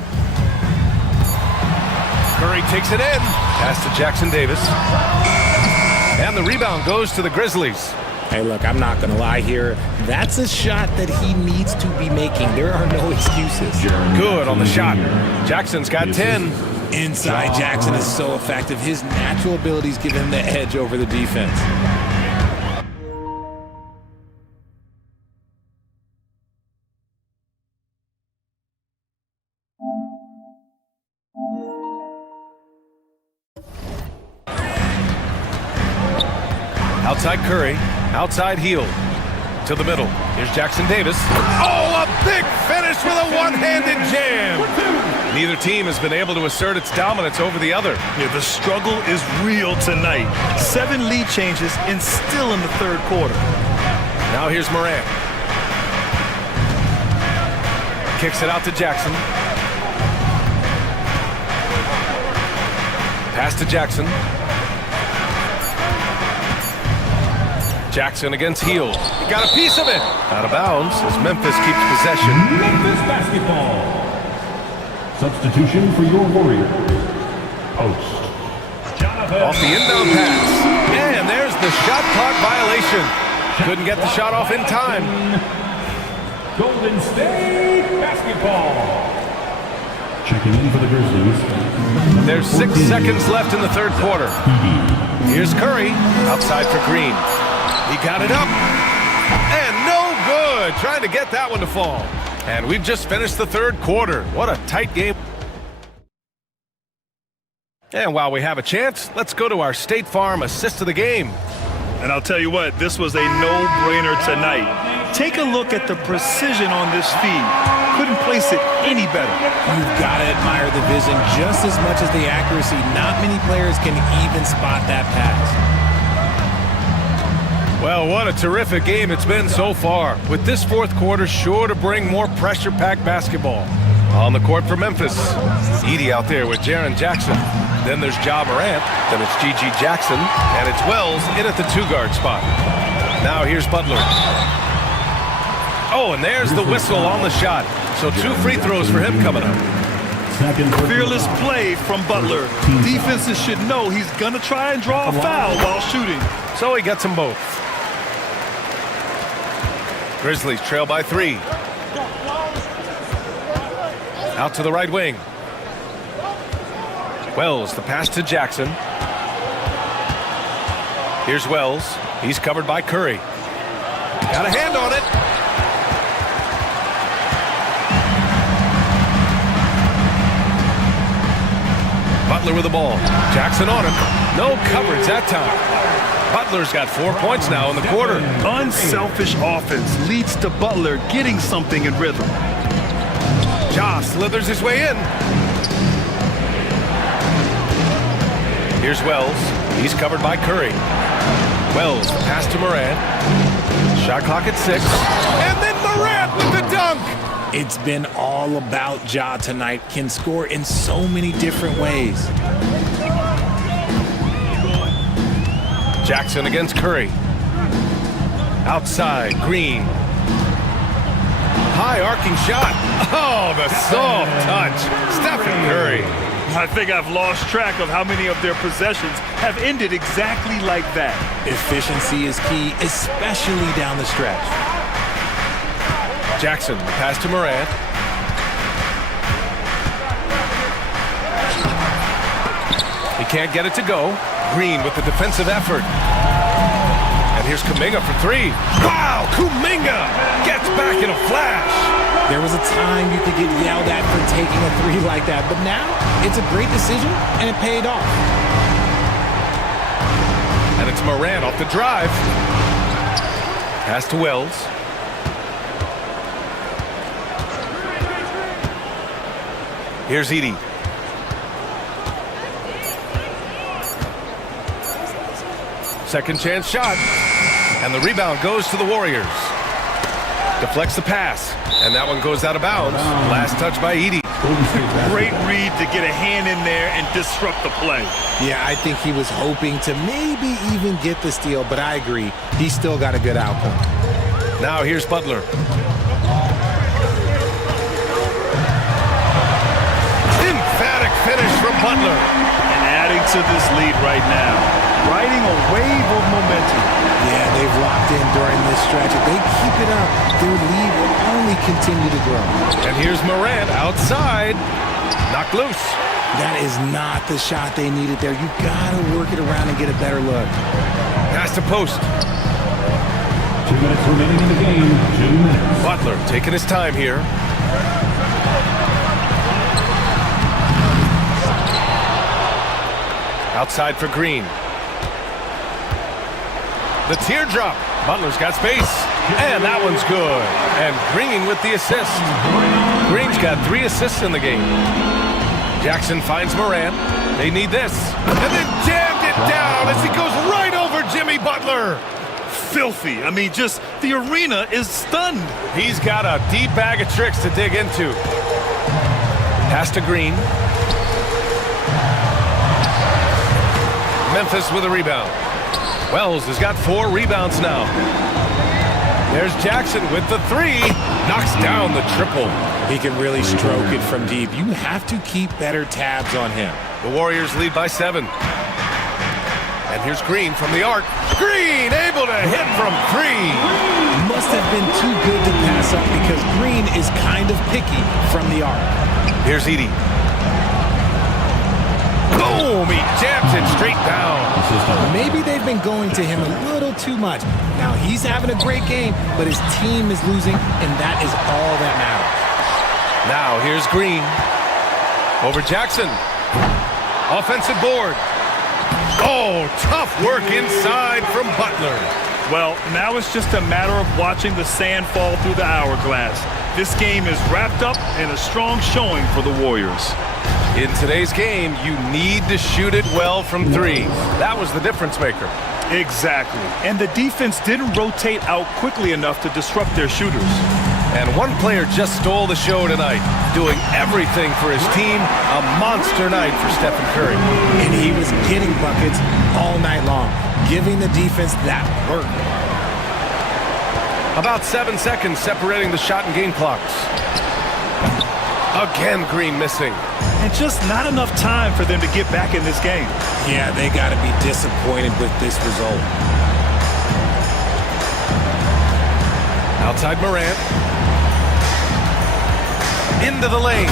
Curry takes it in. Pass to Jackson Davis. And the rebound goes to the Grizzlies. Hey, look, I'm not going to lie here. That's a shot that he needs to be making. There are no excuses. Good on the shot. Jackson's got 10. Inside Jackson is so effective. His natural abilities give him the edge over the defense. Outside Curry, outside Heel, to the middle. Here's Jackson Davis. Oh, a big finish with a one-handed jam. Neither team has been able to assert its dominance over the other. Yeah, the struggle is real tonight. 7 lead changes and still in the 3rd quarter. Now here's Morant. Kicks it out to Jackson. Pass to Jackson. Jackson against Heel. He got a piece of it. Out of bounds as Memphis keeps possession. Memphis basketball. Substitution for your Warriors. Post. Off the inbound pass. And there's the shot clock violation. Couldn't get the shot off in time. Golden State basketball. Checking in for the Grizzlies. There's 6 seconds left in the 3rd quarter. Here's Curry. Outside for Green. He got it up. And no good. Trying to get that one to fall. And we've just finished the 3rd quarter. What a tight game. And while we have a chance, let's go to our State Farm assist of the game. And I'll tell you what, this was a no-brainer tonight. Take a look at the precision on this feed. Couldn't place it any better. You've got to admire the vision just as much as the accuracy. Not many players can even spot that pass. Well, what a terrific game it's been so far, with this 4th quarter sure to bring more pressure-packed basketball. On the court for Memphis, Edey out there with Jaren Jackson. Then there's Ja Morant, then it's G.G. Jackson, and it's Wells in at the 2-guard spot. Now here's Butler. Oh, and there's the whistle on the shot. So 2 free throws for him coming up. Fearless play from Butler. Defenses should know he's going to try and draw a foul while shooting. So he gets them both. Grizzlies trail by 3. Out to the right wing. Wells, the pass to Jackson. Here's Wells. He's covered by Curry. Got a hand on it. Butler with the ball. Jackson on him. No coverage that time. Butler's got 4 points now in the quarter. Unselfish offense leads to Butler getting something in rhythm. Ja slithers his way in. Here's Wells. He's covered by Curry. Wells, pass to Morant. Shot clock at 6. And then Morant with the dunk. It's been all about Ja tonight. Can score in so many different ways. Jackson against Curry. Outside, Green. High arcing shot. Oh, the soft touch. Stephen Curry. I think I've lost track of how many of their possessions have ended exactly like that. Efficiency is key, especially down the stretch. Jackson, the pass to Morant. He can't get it to go. Green with the defensive effort. And here's Kuminga for 3. Wow, Kuminga gets back in a flash. There was a time you could get yelled at for taking a 3 like that, but now it's a great decision and it paid off. And it's Morant off the drive. Pass to Wells. Here's Edey. Second chance shot. And the rebound goes to the Warriors. Deflects the pass. And that one goes out of bounds. Last touch by Edey. Great read to get a hand in there and disrupt the play. Yeah, I think he was hoping to maybe even get the steal, but I agree. He still got a good outcome. Now here's Butler. Emphatic finish from Butler. And adding to this lead right now, riding a wave of momentum. Yeah, they've locked in during this stretch. If they keep it up, their lead will only continue to grow. And here's Morant outside. Knocked loose. That is not the shot they needed there. You gotta work it around and get a better look. Pass to post. 2 minutes remaining in the game. 2 minutes. Butler taking his time here. Outside for Green. The teardrop. Butler's got space. And that one's good. And Green with the assist. Green's got 3 assists in the game. Jackson finds Morant. They need this. And then jammed it down as he goes right over Jimmy Butler. Filthy. I mean, just the arena is stunned. He's got a deep bag of tricks to dig into. Pass to Green. Memphis with a rebound. Wells has got 4 rebounds now. There's Jackson with the 3. Knocks down the triple. He can really stroke it from deep. You have to keep better tabs on him. The Warriors lead by 7. And here's Green from the arc. Green able to hit from 3. Must have been too good to pass up because Green is kind of picky from the arc. Here's Edey. Boom! He jams it straight down. Maybe they've been going to him a little too much. Now he's having a great game, but his team is losing, and that is all that matters. Now here's Green. Over Jackson. Offensive board. Oh, tough work inside from Butler. Well, now it's just a matter of watching the sand fall through the hourglass. This game is wrapped up in a strong showing for the Warriors. In today's game, you need to shoot it well from 3. That was the difference maker. Exactly. And the defense didn't rotate out quickly enough to disrupt their shooters. And one player just stole the show tonight, doing everything for his team. A monster night for Stephen Curry. And he was getting buckets all night long, giving the defense that work. About 7 seconds separating the shot and game clocks. Again, Green missing. And just not enough time for them to get back in this game. Yeah, they got to be disappointed with this result. Outside Morant. Into the lane.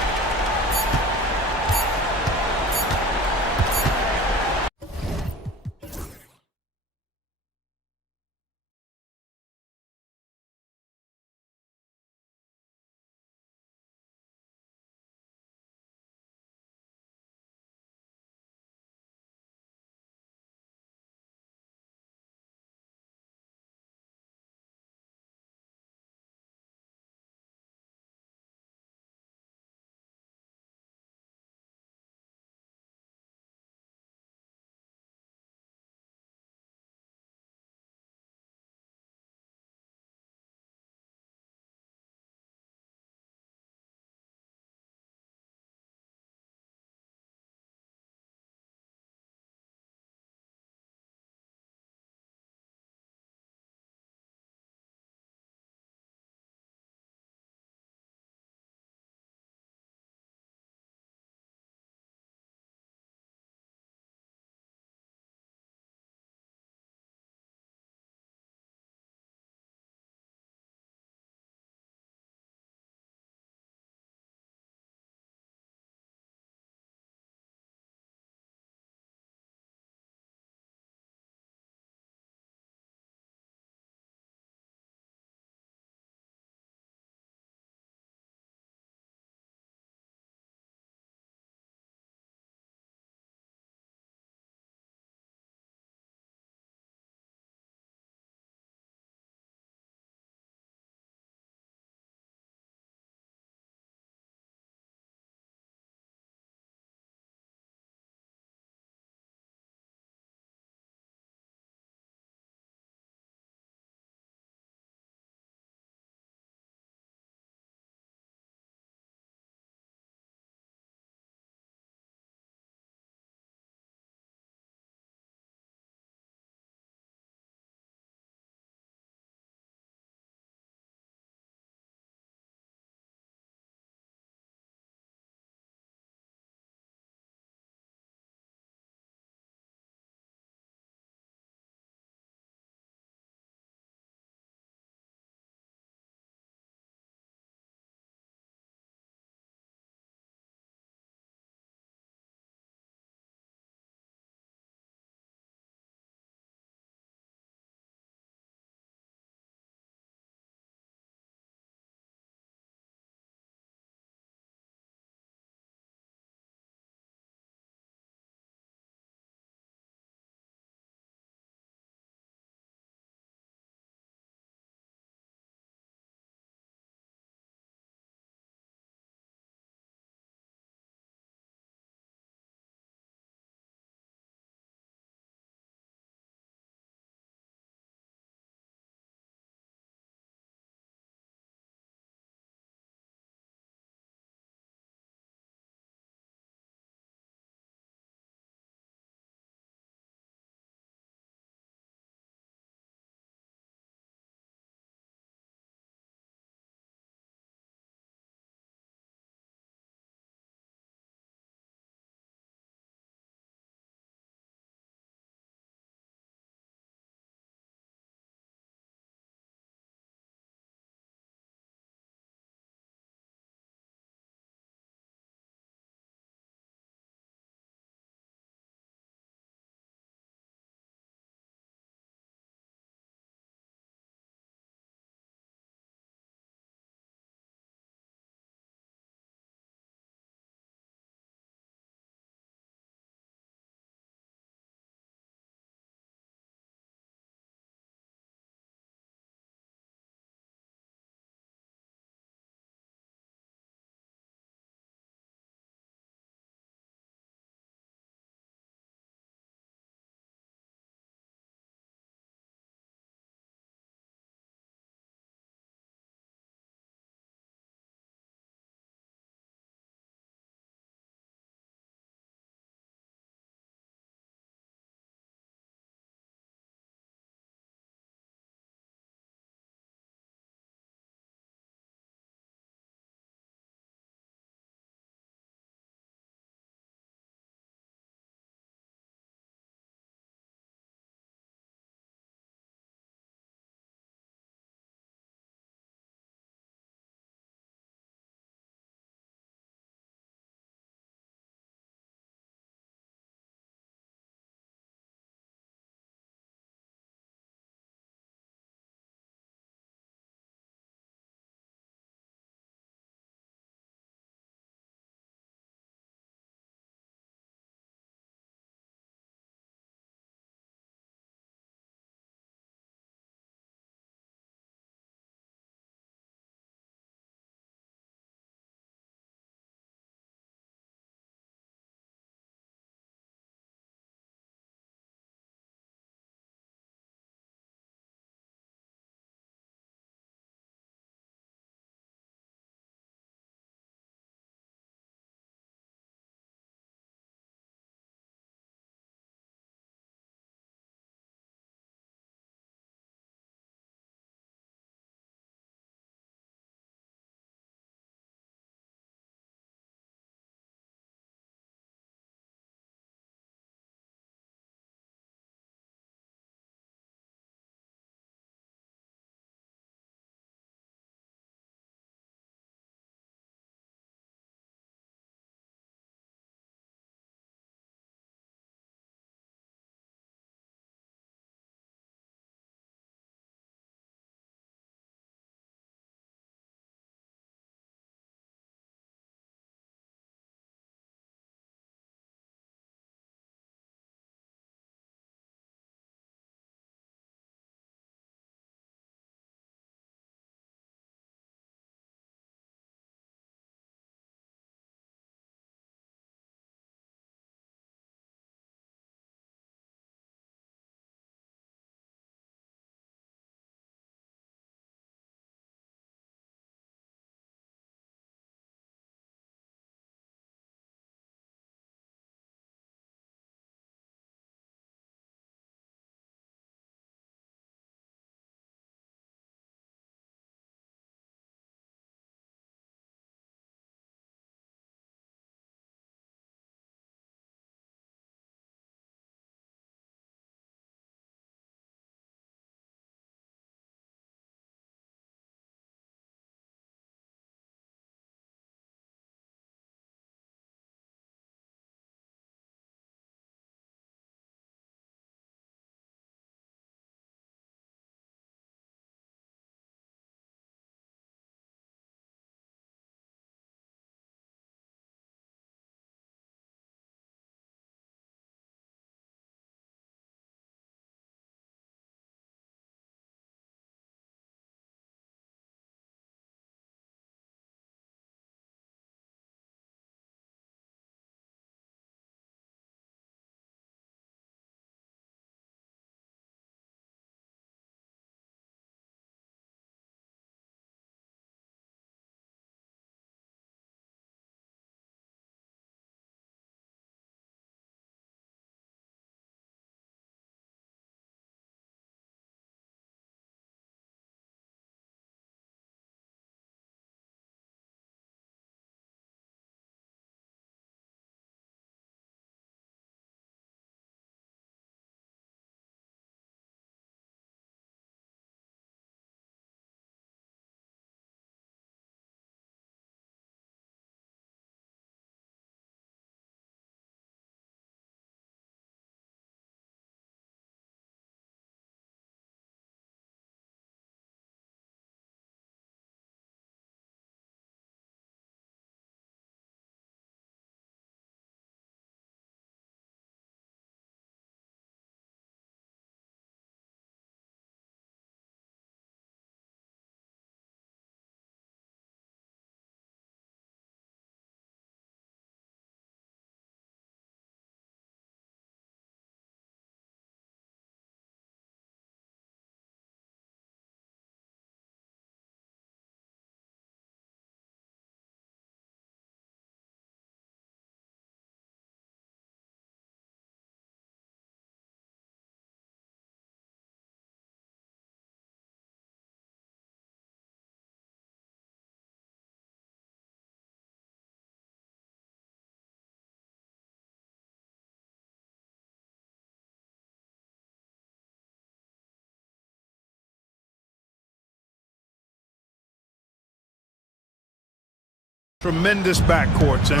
Tremendous backcourts, and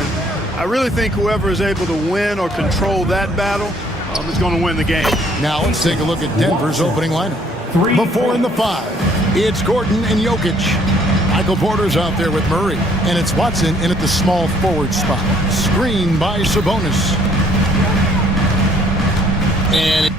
I really think whoever is able to win or control that battle is going to win the game. Now let's take a look at Denver's opening lineup. The 4 and the 5. It's Gordon and Jokic. Michael Porter's out there with Murray, and it's Watson in at the small forward spot. Screen by Sabonis. And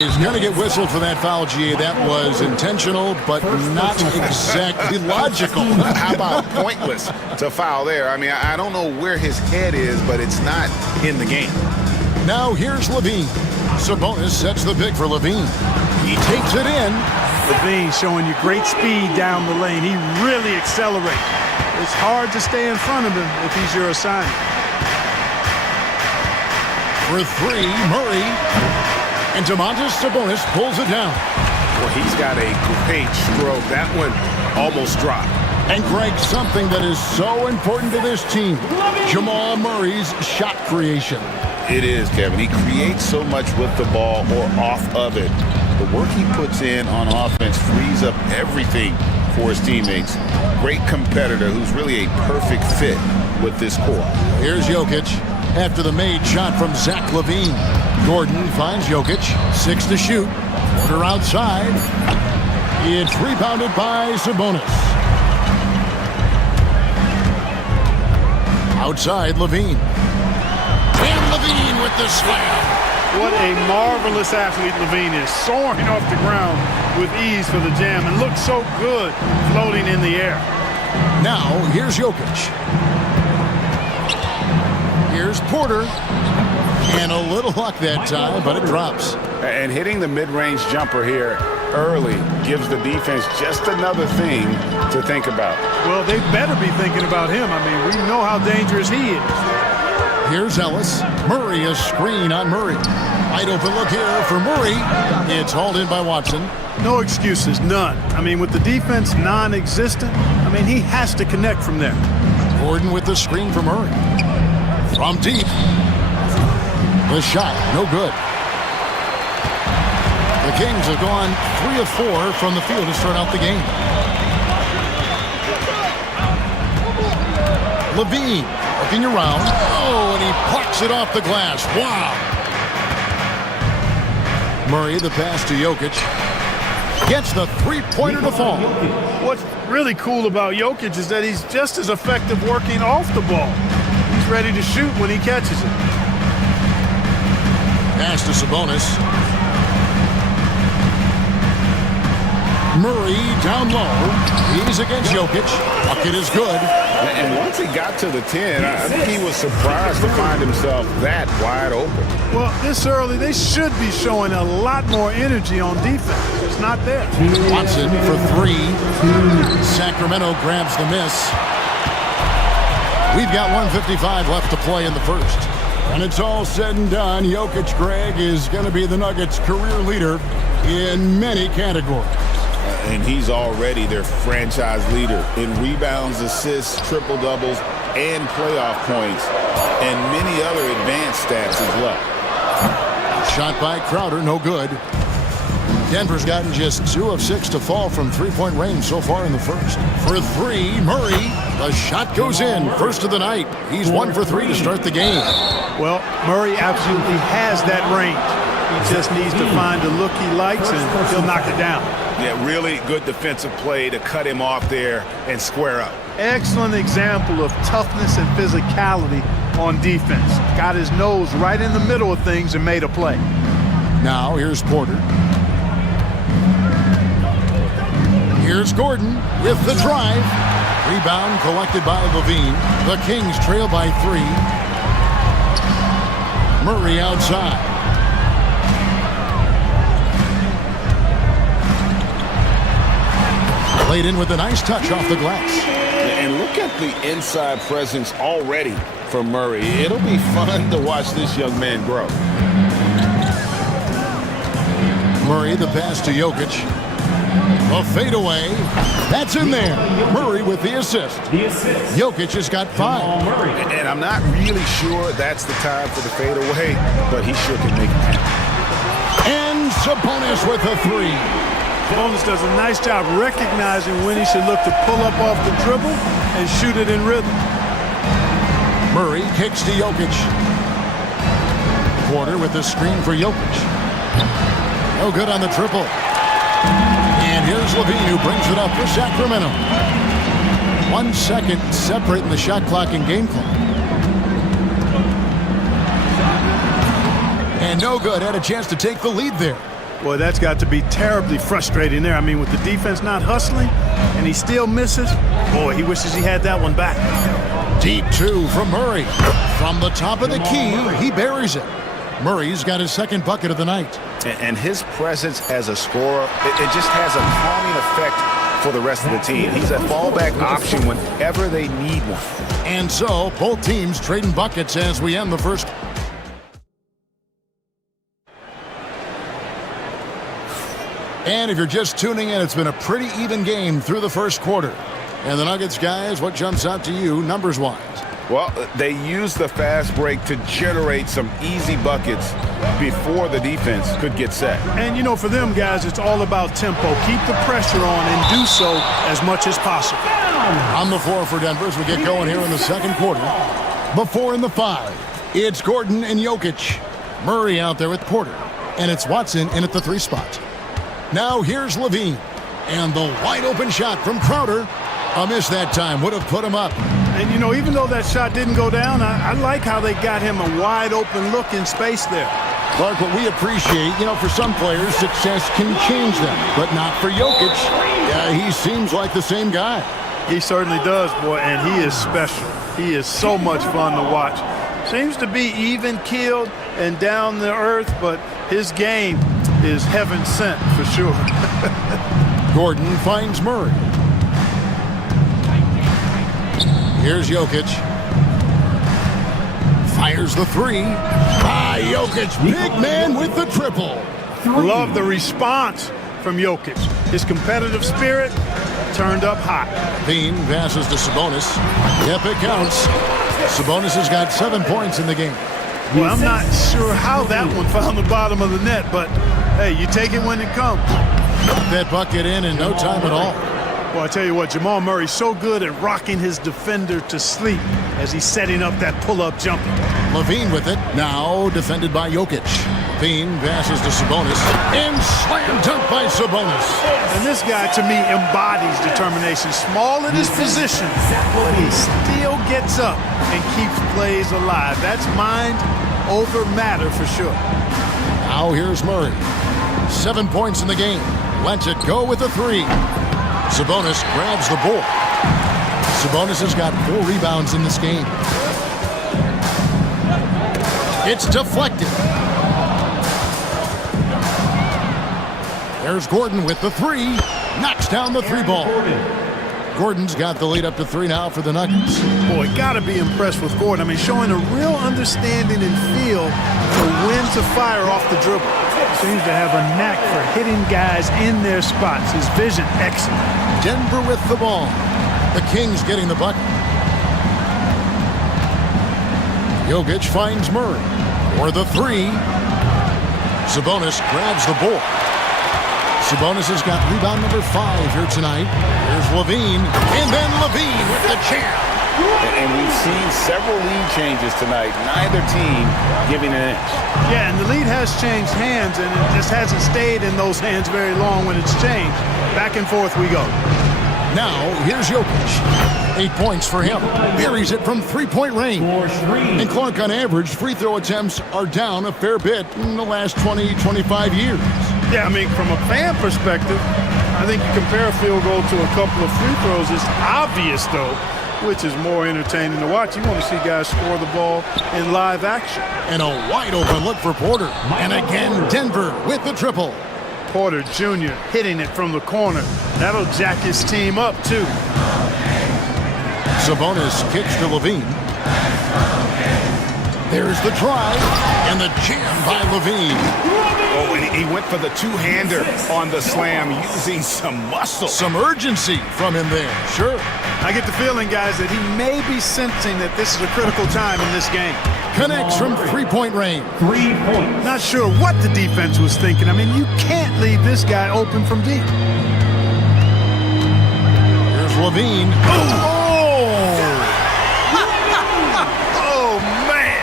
is going to get whistled for that foul, GA. That was intentional, but not exactly logical. How about pointless to foul there? I mean, I don't know where his head is, but it's not in the game. Now here's Levine. Sabonis sets the pick for Levine. He takes it in. Levine showing you great speed down the lane. He really accelerates. It's hard to stay in front of him if he's your assignment. For 3, Murray. And Domantas Sabonis pulls it down. Well, he's got a great stroke. That one almost dropped. And Greg, something that is so important to this team, Jamal Murray's shot creation. It is, Kevin. He creates so much with the ball or off of it. The work he puts in on offense frees up everything for his teammates. Great competitor who's really a perfect fit with this core. Here's Jokic after the made shot from Zach LaVine. Gordon finds Jokic, 6 to shoot. Porter outside. It's rebounded by Sabonis. Outside, Levine. And Levine with the slam. What a marvelous athlete Levine is. Soaring off the ground with ease for the jam and looks so good floating in the air. Now, here's Jokic. Here's Porter. And a little luck that time, but it drops. And hitting the mid-range jumper here early gives the defense just another thing to think about. Well, they better be thinking about him. I mean, we know how dangerous he is. Here's Ellis. Murray, a screen on Murray. Wide open look here for Murray. It's hauled in by Watson. No excuses, none. I mean, with the defense non-existent, I mean, he has to connect from there. Gordon with the screen for Murray. From deep. The shot, no good. The Kings have gone 3 of 4 from the field to start out the game. Levine looking around. Oh, and he plucks it off the glass. Wow. Murray, the pass to Jokic. Gets the three-pointer to fall. What's really cool about Jokic is that he's just as effective working off the ball. He's ready to shoot when he catches it. Pass to Sabonis. Murray down low. He's against Jokic. Bucket is good. And once he got to the 10, I think he was surprised to find himself that wide open. Well, this early, they should be showing a lot more energy on defense. It's not there. Watson for 3. Sacramento grabs the miss. We've got 1:55 left to play in the first. When it's all said and done, Jokic, Greg, is going to be the Nuggets' career leader in many categories. And he's already their franchise leader in rebounds, assists, triple-doubles, and playoff points, and many other advanced stats as well. Shot by Crowder, no good. Denver's gotten just 2 of 6 to fall from three-point range so far in the first. For 3, Murray. The shot goes in. First of the night. He's 1 for 3 to start the game. Well, Murray absolutely has that range. He just needs to find the look he likes, and he'll knock it down. Yeah, really good defensive play to cut him off there and square up. Excellent example of toughness and physicality on defense. Got his nose right in the middle of things and made a play. Now, here's Porter. Here's Gordon with the drive. Rebound collected by Levine. The Kings trail by 3. Murray outside. Played in with a nice touch off the glass. And look early inside presence already for Murray. It'll be fun to watch this young man grow. Murray, the pass to Jokic. A fadeaway. That's in there. Murray with the assist. Jokic has got 5. And I'm not really sure that's the time for the fadeaway, but he sure can make it happen. And Sabonis with a 3. Sabonis does a nice job recognizing when he should look to pull up off the dribble and shoot it in rhythm. Murray kicks to Jokic. Porter with the screen for Jokic. No good on the triple. And here's Levine who brings it up for Sacramento. 1 second separating the shot clock and game clock. And no good. Had a chance to take the lead there. Boy, that's got to be terribly frustrating there. I mean, with the defense not hustling and he still misses, boy, he wishes he had that one back. Deep 2 from Murray. From the top of the key, he buries it. Murray's got his second bucket of the night. And his presence as a scorer, it just has a calming effect for the rest of the team. He's a fallback option whenever they need one. And so, both teams trading buckets as we end the first. And if you're just tuning in, it's been a pretty even game through the first quarter. And the Nuggets, guys, what jumps out to you numbers-wise? Well, they used the fast break to generate some easy buckets before the defense could get set. And, you know, for them guys, it's all about tempo. Keep the pressure on and do so as much as possible. On the floor for Denver as we get going here in the second quarter. The 4 and the 5. It's Gordon and Jokic. Murray out there with Porter. And it's Watson in at the 3 spot. Now here's Levine. And the wide open shot from Crowder. A miss that time. Would have put him up. And, you know, even though that shot didn't go down, I like how they got him a wide open look in space there. Clark, what we appreciate, you know, for some players, success can change them, but not for Jokic. He seems like the same guy. He certainly does, boy, and he is special. He is so much fun to watch. Seems to be even-keeled and down to earth, but his game is heaven sent for sure. Gordon finds Murray. Here's Jokic. Fires the 3. Jokic, big man with the triple. Love the response from Jokic. His competitive spirit turned up hot. Bean passes to Sabonis. Yep, it counts. Sabonis has got 7 points in the game. Well, I'm not sure how that one found the bottom of the net, but hey, you take it when it comes. Got that bucket in no time at all. Well, I tell you what, Jamal Murray's so good at rocking his defender to sleep as he's setting up that pull-up jumper. Levine with it, now defended by Jokic. Levine passes to Sabonis, and slam dunk by Sabonis. And this guy, to me, embodies determination. Small in his position, but he still gets up and keeps plays alive. That's mind over matter for sure. Now here's Murray. 7 points in the game. Lets it go with a 3. Sabonis grabs the board. Sabonis has got 4 rebounds in this game. It's deflected. There's Gordon with the 3. Knocks down the 3 ball. Gordon's got the lead up to 3 now for the Nuggets. Boy, got to be impressed with Gordon. I mean, showing a real understanding and feel for when to fire off the dribble. Seems to have a knack for hitting guys in their spots. His vision, excellent. Denver with the ball. The Kings getting the bucket. Jokic finds Murray. For the 3. Sabonis grabs the board. Sabonis has got rebound number 5 here tonight. Here's Levine. And then Levine with the jam. And we've seen several lead changes tonight. Neither team giving an inch. Yeah, and the lead has changed hands, and it just hasn't stayed in those hands very long when it's changed. Back and forth we go. Now, here's Jokic. 8 points for him. Buries it from 3-point range. And Clark, on average, free throw attempts are down a fair bit in the last 20, 25 years. Yeah, I mean, from a fan perspective, I think you compare a field goal to a couple of free throws. It's obvious, though, which is more entertaining to watch. You want to see guys score the ball in live action. And a wide open look for Porter. And again, Denver with the triple. Porter Jr. hitting it from the corner. That'll jack his team up, too. Sabonis kicks to Levine. There's the drive and the jam by Levine. Oh, and he went for the two-hander on the slam, using some muscle. Some urgency from him there, sure. I get the feeling, guys, that he may be sensing that this is a critical time in this game. Connects from three-point range. 3 points. Not sure what the defense was thinking. I mean, you can't leave this guy open from deep. Here's Levine. Oh! Oh, man.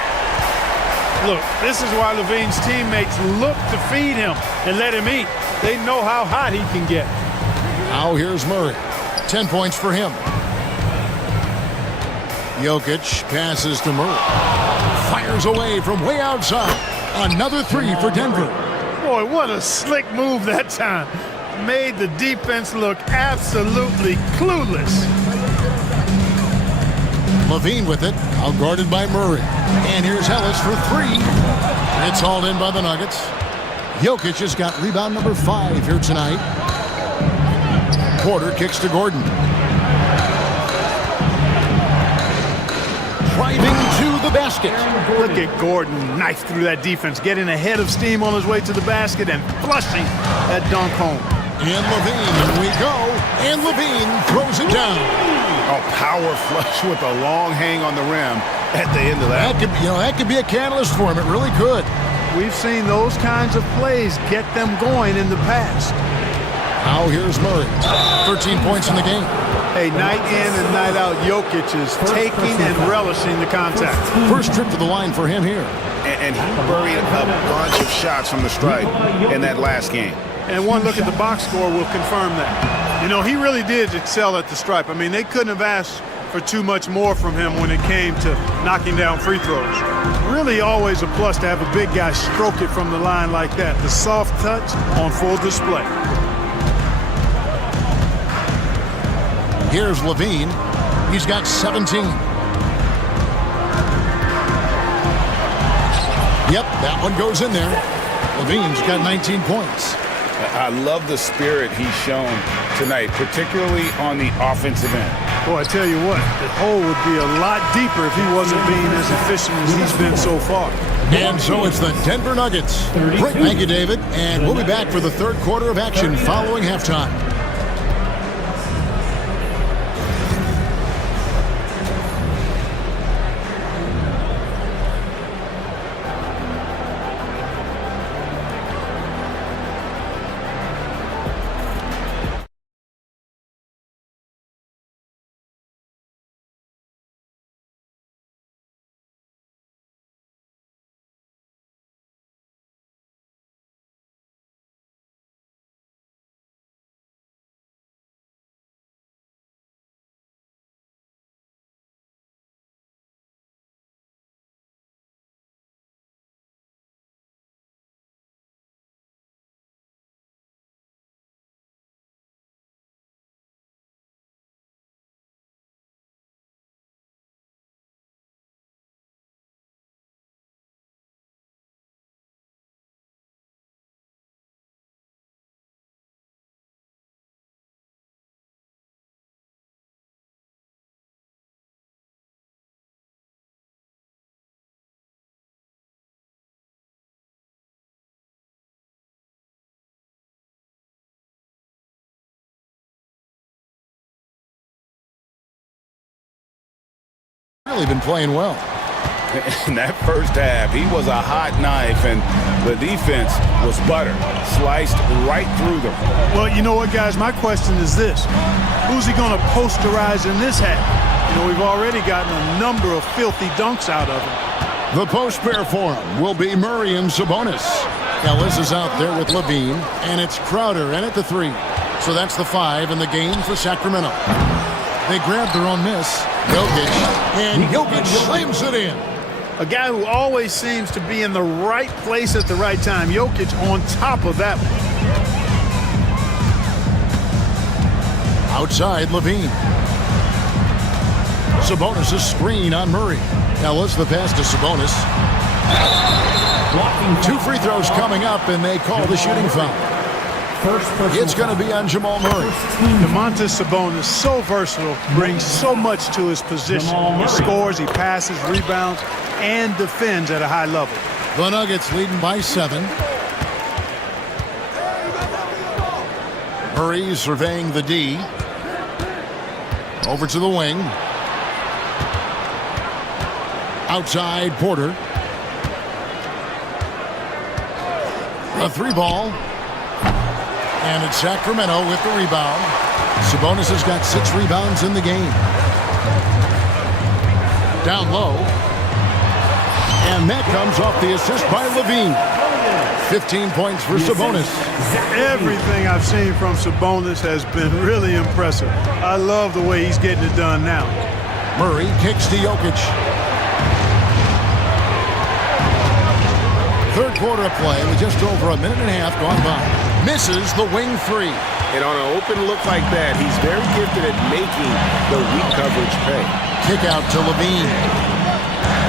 Look, this is why Levine's teammates look to feed him and let him eat. They know how hot he can get. Now here's Murray. 10 points for him. Jokic passes to Murray. Fires away from way outside. Another three for Denver. Boy, what a slick move that time. Made the defense look absolutely clueless. Levine with it, outguarded by Murray. And here's Ellis for three. It's hauled in by the Nuggets. Jokic has got rebound number 5 here tonight. Porter kicks to Gordon. Driving to the basket. Look at Gordon knife through that defense, getting ahead of steam on his way to the basket and flushing that dunk home. And Levine, here we go. And Levine throws it down. A power flush with a long hang on the rim at the end of that. That could be a catalyst for him. It really could. We've seen those kinds of plays get them going in the past. Now here's Murray. 13 points in the game. Hey, night in and night out, Jokic is taking and relishing the contact. First trip to the line for him here. And he buried a bunch of shots from the stripe in that last game. And one look at the box score will confirm that. You know, he really did excel at the stripe. I mean, they couldn't have asked for too much more from him when it came to knocking down free throws. Really always a plus to have a big guy stroke it from the line like that. The soft touch on full display. Here's Levine. He's got 17. Yep, that one goes in there. Levine's got 19 points. I love the spirit he's shown tonight, particularly on the offensive end. Boy, I tell you what, the hole would be a lot deeper if he wasn't being as efficient as he's been so far. And so it's the Denver Nuggets. Thank you, David. And we'll be back for the third quarter of action following halftime. Really been playing well. In that first half, he was a hot knife, and the defense was butter, sliced right through them. Well, you know what, guys? My question is this. Who's he going to posterize in this half? You know, we've already gotten a number of filthy dunks out of him. The post pair for him will be Murray and Sabonis. Ellis is out there with Levine, and it's Crowder in at the 3. So that's the 5 in the game for Sacramento. They grabbed their own miss. Jokic, and Jokic slams it in. A guy who always seems to be in the right place at the right time. Jokic on top of that one. Outside, Levine. Sabonis' screen on Murray. Ellis, the pass to Sabonis. 2 free throws coming up, and they call the shooting foul. It's going to be on Jamal Murray. Domantas Sabonis, so versatile, brings so much to his position. He scores, he passes, rebounds, and defends at a high level. The Nuggets leading by 7. Murray surveying the D. Over to the wing. Outside Porter. A 3-ball. And it's Sacramento with the rebound. Sabonis has got 6 rebounds in the game. Down low. And that comes off the assist by Levine. 15 points for Sabonis. Everything I've seen from Sabonis has been really impressive. I love the way he's getting it done now. Murray kicks to Jokic. Third quarter of play with just over a minute and a half gone by. Misses the wing 3. And on an open look like that, he's very gifted at making the weak coverage pay. Kick out to Levine.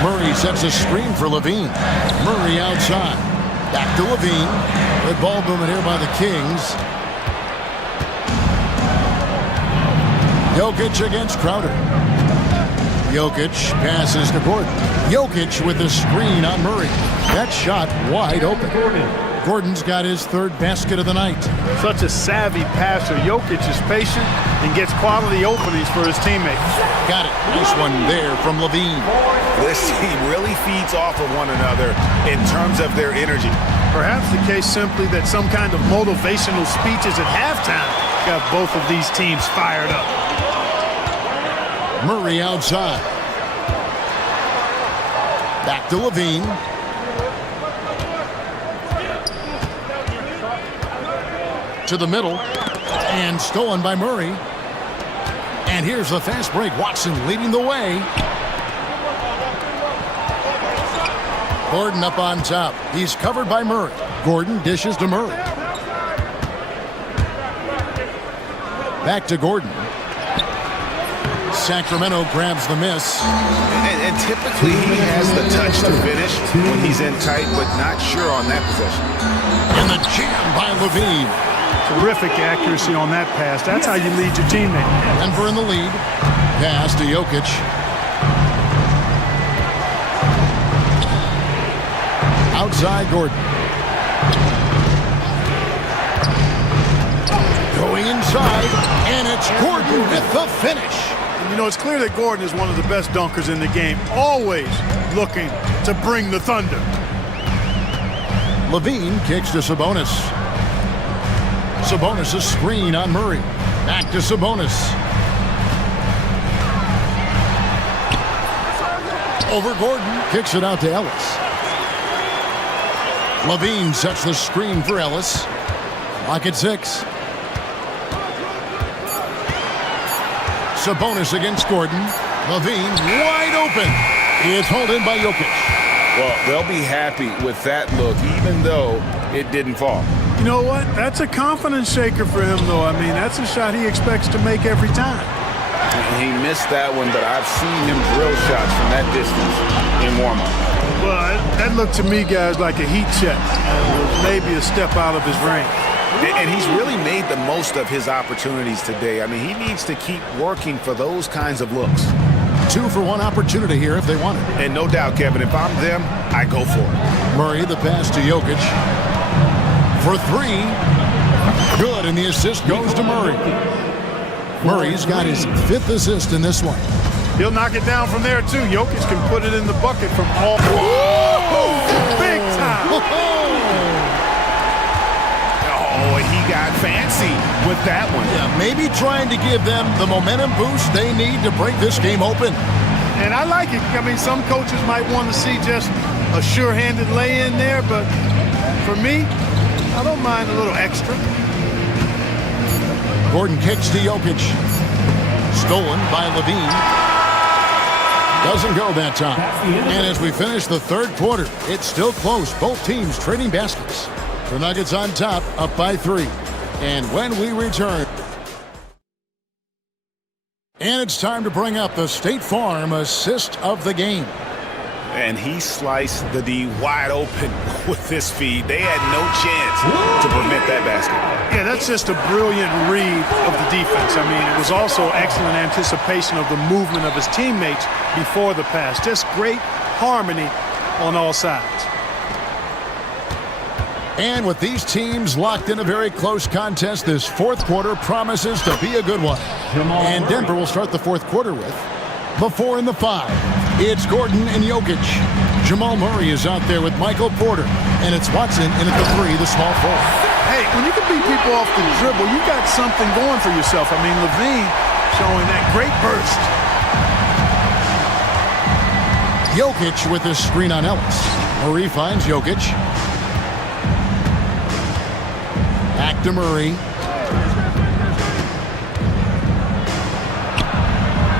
Murray sets a screen for Levine. Murray outside. Back to Levine. Good ball movement here by the Kings. Jokic against Crowder. Jokic passes to Gordon. Jokic with a screen on Murray. That shot wide open. Gordon's got his 3rd basket of the night. Such a savvy passer. Jokic is patient and gets quality openings for his teammates. Got it. Nice one there from Levine. This team really feeds off of one another in terms of their energy. Perhaps the case simply that some kind of motivational speeches at halftime got both of these teams fired up. Murray outside. Back to Levine. To the middle. And stolen by Murray. And here's the fast break. Watson leading the way. Gordon up on top. He's covered by Murray. Gordon dishes to Murray. Back to Gordon. Sacramento grabs the miss. And typically he has the touch to finish when he's in tight, but not sure on that possession. And the jam by Levine. Terrific accuracy on that pass. That's how you lead your teammate. Denver in the lead. Pass to Jokic. Outside Gordon. Going inside, and it's Gordon with the finish. You know, it's clear that Gordon is one of the best dunkers in the game, always looking to bring the thunder. Levine kicks to Sabonis. Sabonis a screen on Murray. Back to Sabonis. Over Gordon, kicks it out to Ellis. Levine sets the screen for Ellis. Clock at 6. Sabonis against Gordon. Levine wide open. It's hauled in by Jokic. Well, they'll be happy with that look, even though it didn't fall. You know what? That's a confidence shaker for him, though. I mean, that's a shot he expects to make every time. He missed that one, but I've seen him drill shots from that distance in warm-up. Well, that looked to me, guys, like a heat check. Maybe a step out of his range. And he's really made the most of his opportunities today. I mean, he needs to keep working for those kinds of looks. 2-for-1 opportunity here if they want it. And no doubt, Kevin, if I'm them, I go for it. Murray, the pass to Jokic. For 3. Good, and the assist goes to Murray. Murray's got his 5th assist in this one. He'll knock it down from there, too. Jokic can put it in the bucket from all... Whoa! Big time! Oh, and he got fancy with that one. Yeah, maybe trying to give them the momentum boost they need to break this game open. And I like it. I mean, some coaches might want to see just a sure-handed lay-in there, but for me, I don't mind a little extra. Gordon kicks to Jokic. Stolen by Levine. Doesn't go that time. And as we finish the 3rd quarter, it's still close. Both teams trading baskets. The Nuggets on top, up by 3. And when we return... And it's time to bring up the State Farm assist of the game. And he sliced the D wide open with his feed. They had no chance to prevent that basket. Yeah, that's just a brilliant read of the defense. I mean, it was also excellent anticipation of the movement of his teammates before the pass. Just great harmony on all sides. And with these teams locked in a very close contest, this fourth quarter promises to be a good one. And Denver will start the fourth quarter with the 4 and the 5. It's Gordon and Jokic. Jamal Murray is out there with Michael Porter. And it's Watson in at the 3, the small forward. Hey, when you can beat people off the dribble, you got something going for yourself. I mean, Levine showing that great burst. Jokic with his screen on Ellis. Murray finds Jokic. Back to Murray.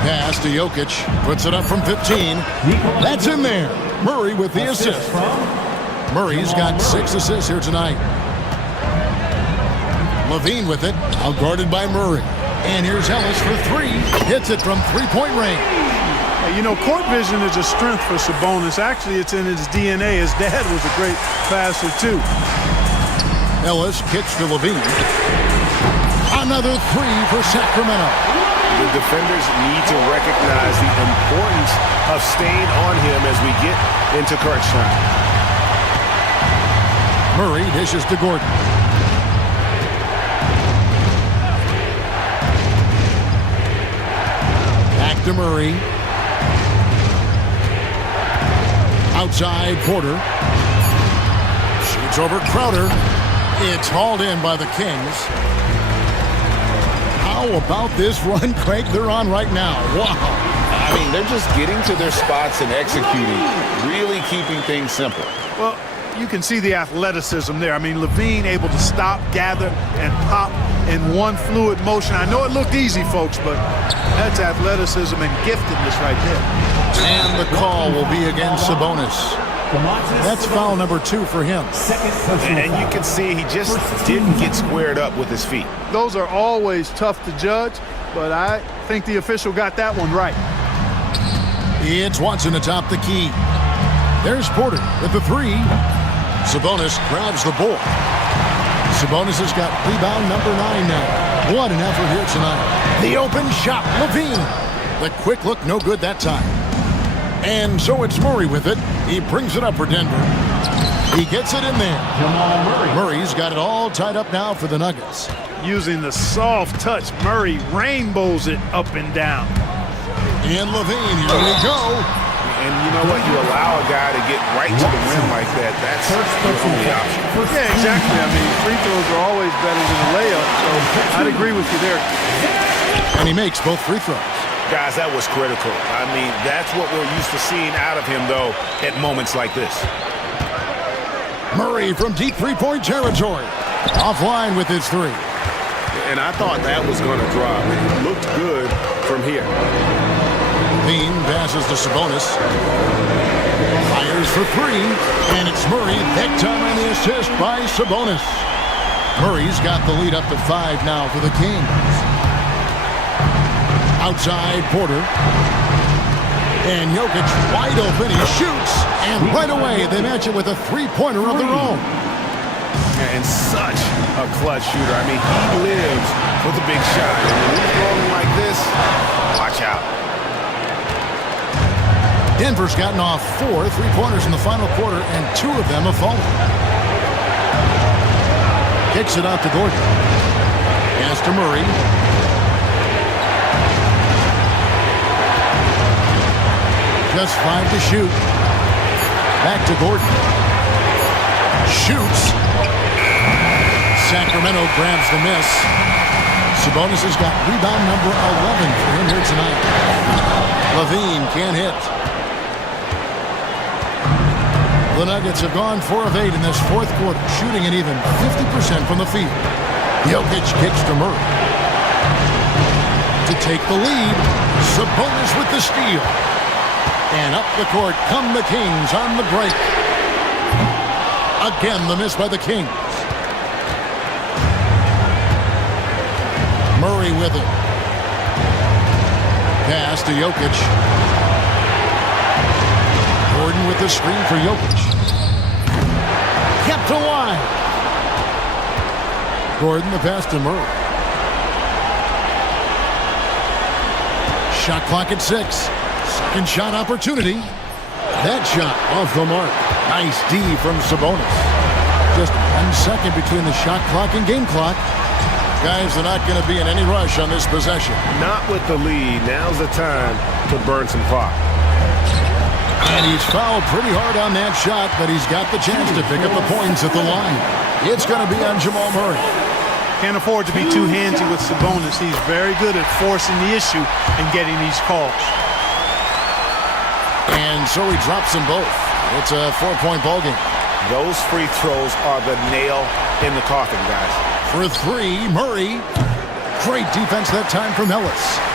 Pass to Jokic. Puts it up from 15. That's in there. Murray with the assist. Murray's got 6 assists here tonight. Levine with it. Outguarded by Murray. And here's Ellis for 3. Hits it from three-point range. Hey, you know, court vision is a strength for Sabonis. Actually, it's in his DNA. His dad was a great passer, too. Ellis kicks to Levine. Another 3 for Sacramento. The defenders need to recognize the importance of staying on him as we get into crunch time. Murray dishes to Gordon. Back to Murray. Outside Porter. Shoots over Crowder. It's hauled in by the Kings. How about this run, Craig, they're on right now? Wow. I mean, they're just getting to their spots and executing, really keeping things simple. Well, you can see the athleticism there. I mean, Levine able to stop, gather, and pop in one fluid motion. I know it looked easy, folks, but that's athleticism and giftedness right there. And the call will be against Sabonis. That's foul number 2 for him. And you can see he just didn't get squared up with his feet. Those are always tough to judge, but I think the official got that one right. It's Watson atop the key. There's Porter with the 3. Sabonis grabs the ball. Sabonis has got rebound number 9 now. What an effort here tonight. The open shot, Levine. The quick look, no good that time. And so it's Murray with it. He brings it up for Denver. He gets it in there. Murray's got it all tied up now for the Nuggets. Using the soft touch, Murray rainbows it up and down. And Levine, here we go. And you know what? You allow a guy to get right to the rim like that. That's the only option. Yeah, exactly. I mean, free throws are always better than a layup, so I'd agree with you there. And he makes both free throws. Guys, that was critical. I mean, that's what we're used to seeing out of him, though, at moments like this. Murray from deep three-point territory. Offline with his 3. And I thought that was going to drop. It looked good from here. Levine passes to Sabonis. Fires for 3. And it's Murray. That time on the assist by Sabonis. Murray's got the lead up to 5 now for the Kings. Outside Porter. And Jokic wide open. He shoots. And right away they match it with a 3-pointer of their own. And such a clutch shooter. I mean, he lives with a big shot. And when he's rolling like this, watch out. Denver's gotten off 4 3-pointers in the final quarter, and 2 of them have fallen. Kicks it out to Gordon. Pass to Murray. Just 5 to shoot. Back to Gordon. Shoots. Sacramento grabs the miss. Sabonis has got rebound number 11 for him here tonight. Levine can't hit. The Nuggets have gone 4 of 8 in this fourth quarter, shooting an even 50% from the field. Jokic kicks to Murray. To take the lead, Sabonis with the steal. And up the court come the Kings on the break. Again, the miss by the Kings. Murray with it. Pass to Jokic. Gordon Gordon with the screen for Jokic. Kept to line. Gordon the pass to Murray. Shot clock at 6. Second shot opportunity. That shot off the mark. Nice D from Sabonis. Just 1 second between the shot clock and game clock. Guys are not going to be in any rush on this possession. Not with the lead. Now's the time to burn some clock. And he's fouled pretty hard on that shot, but he's got the chance to pick up the points at the line. It's going to be on Jamal Murray. Can't afford to be too handsy with Sabonis. He's very good at forcing the issue and getting these calls. And so he drops them both. It's a 4-point ball game. Those free throws are the nail in the coffin, guys. For 3, Murray. Great defense that time from Ellis.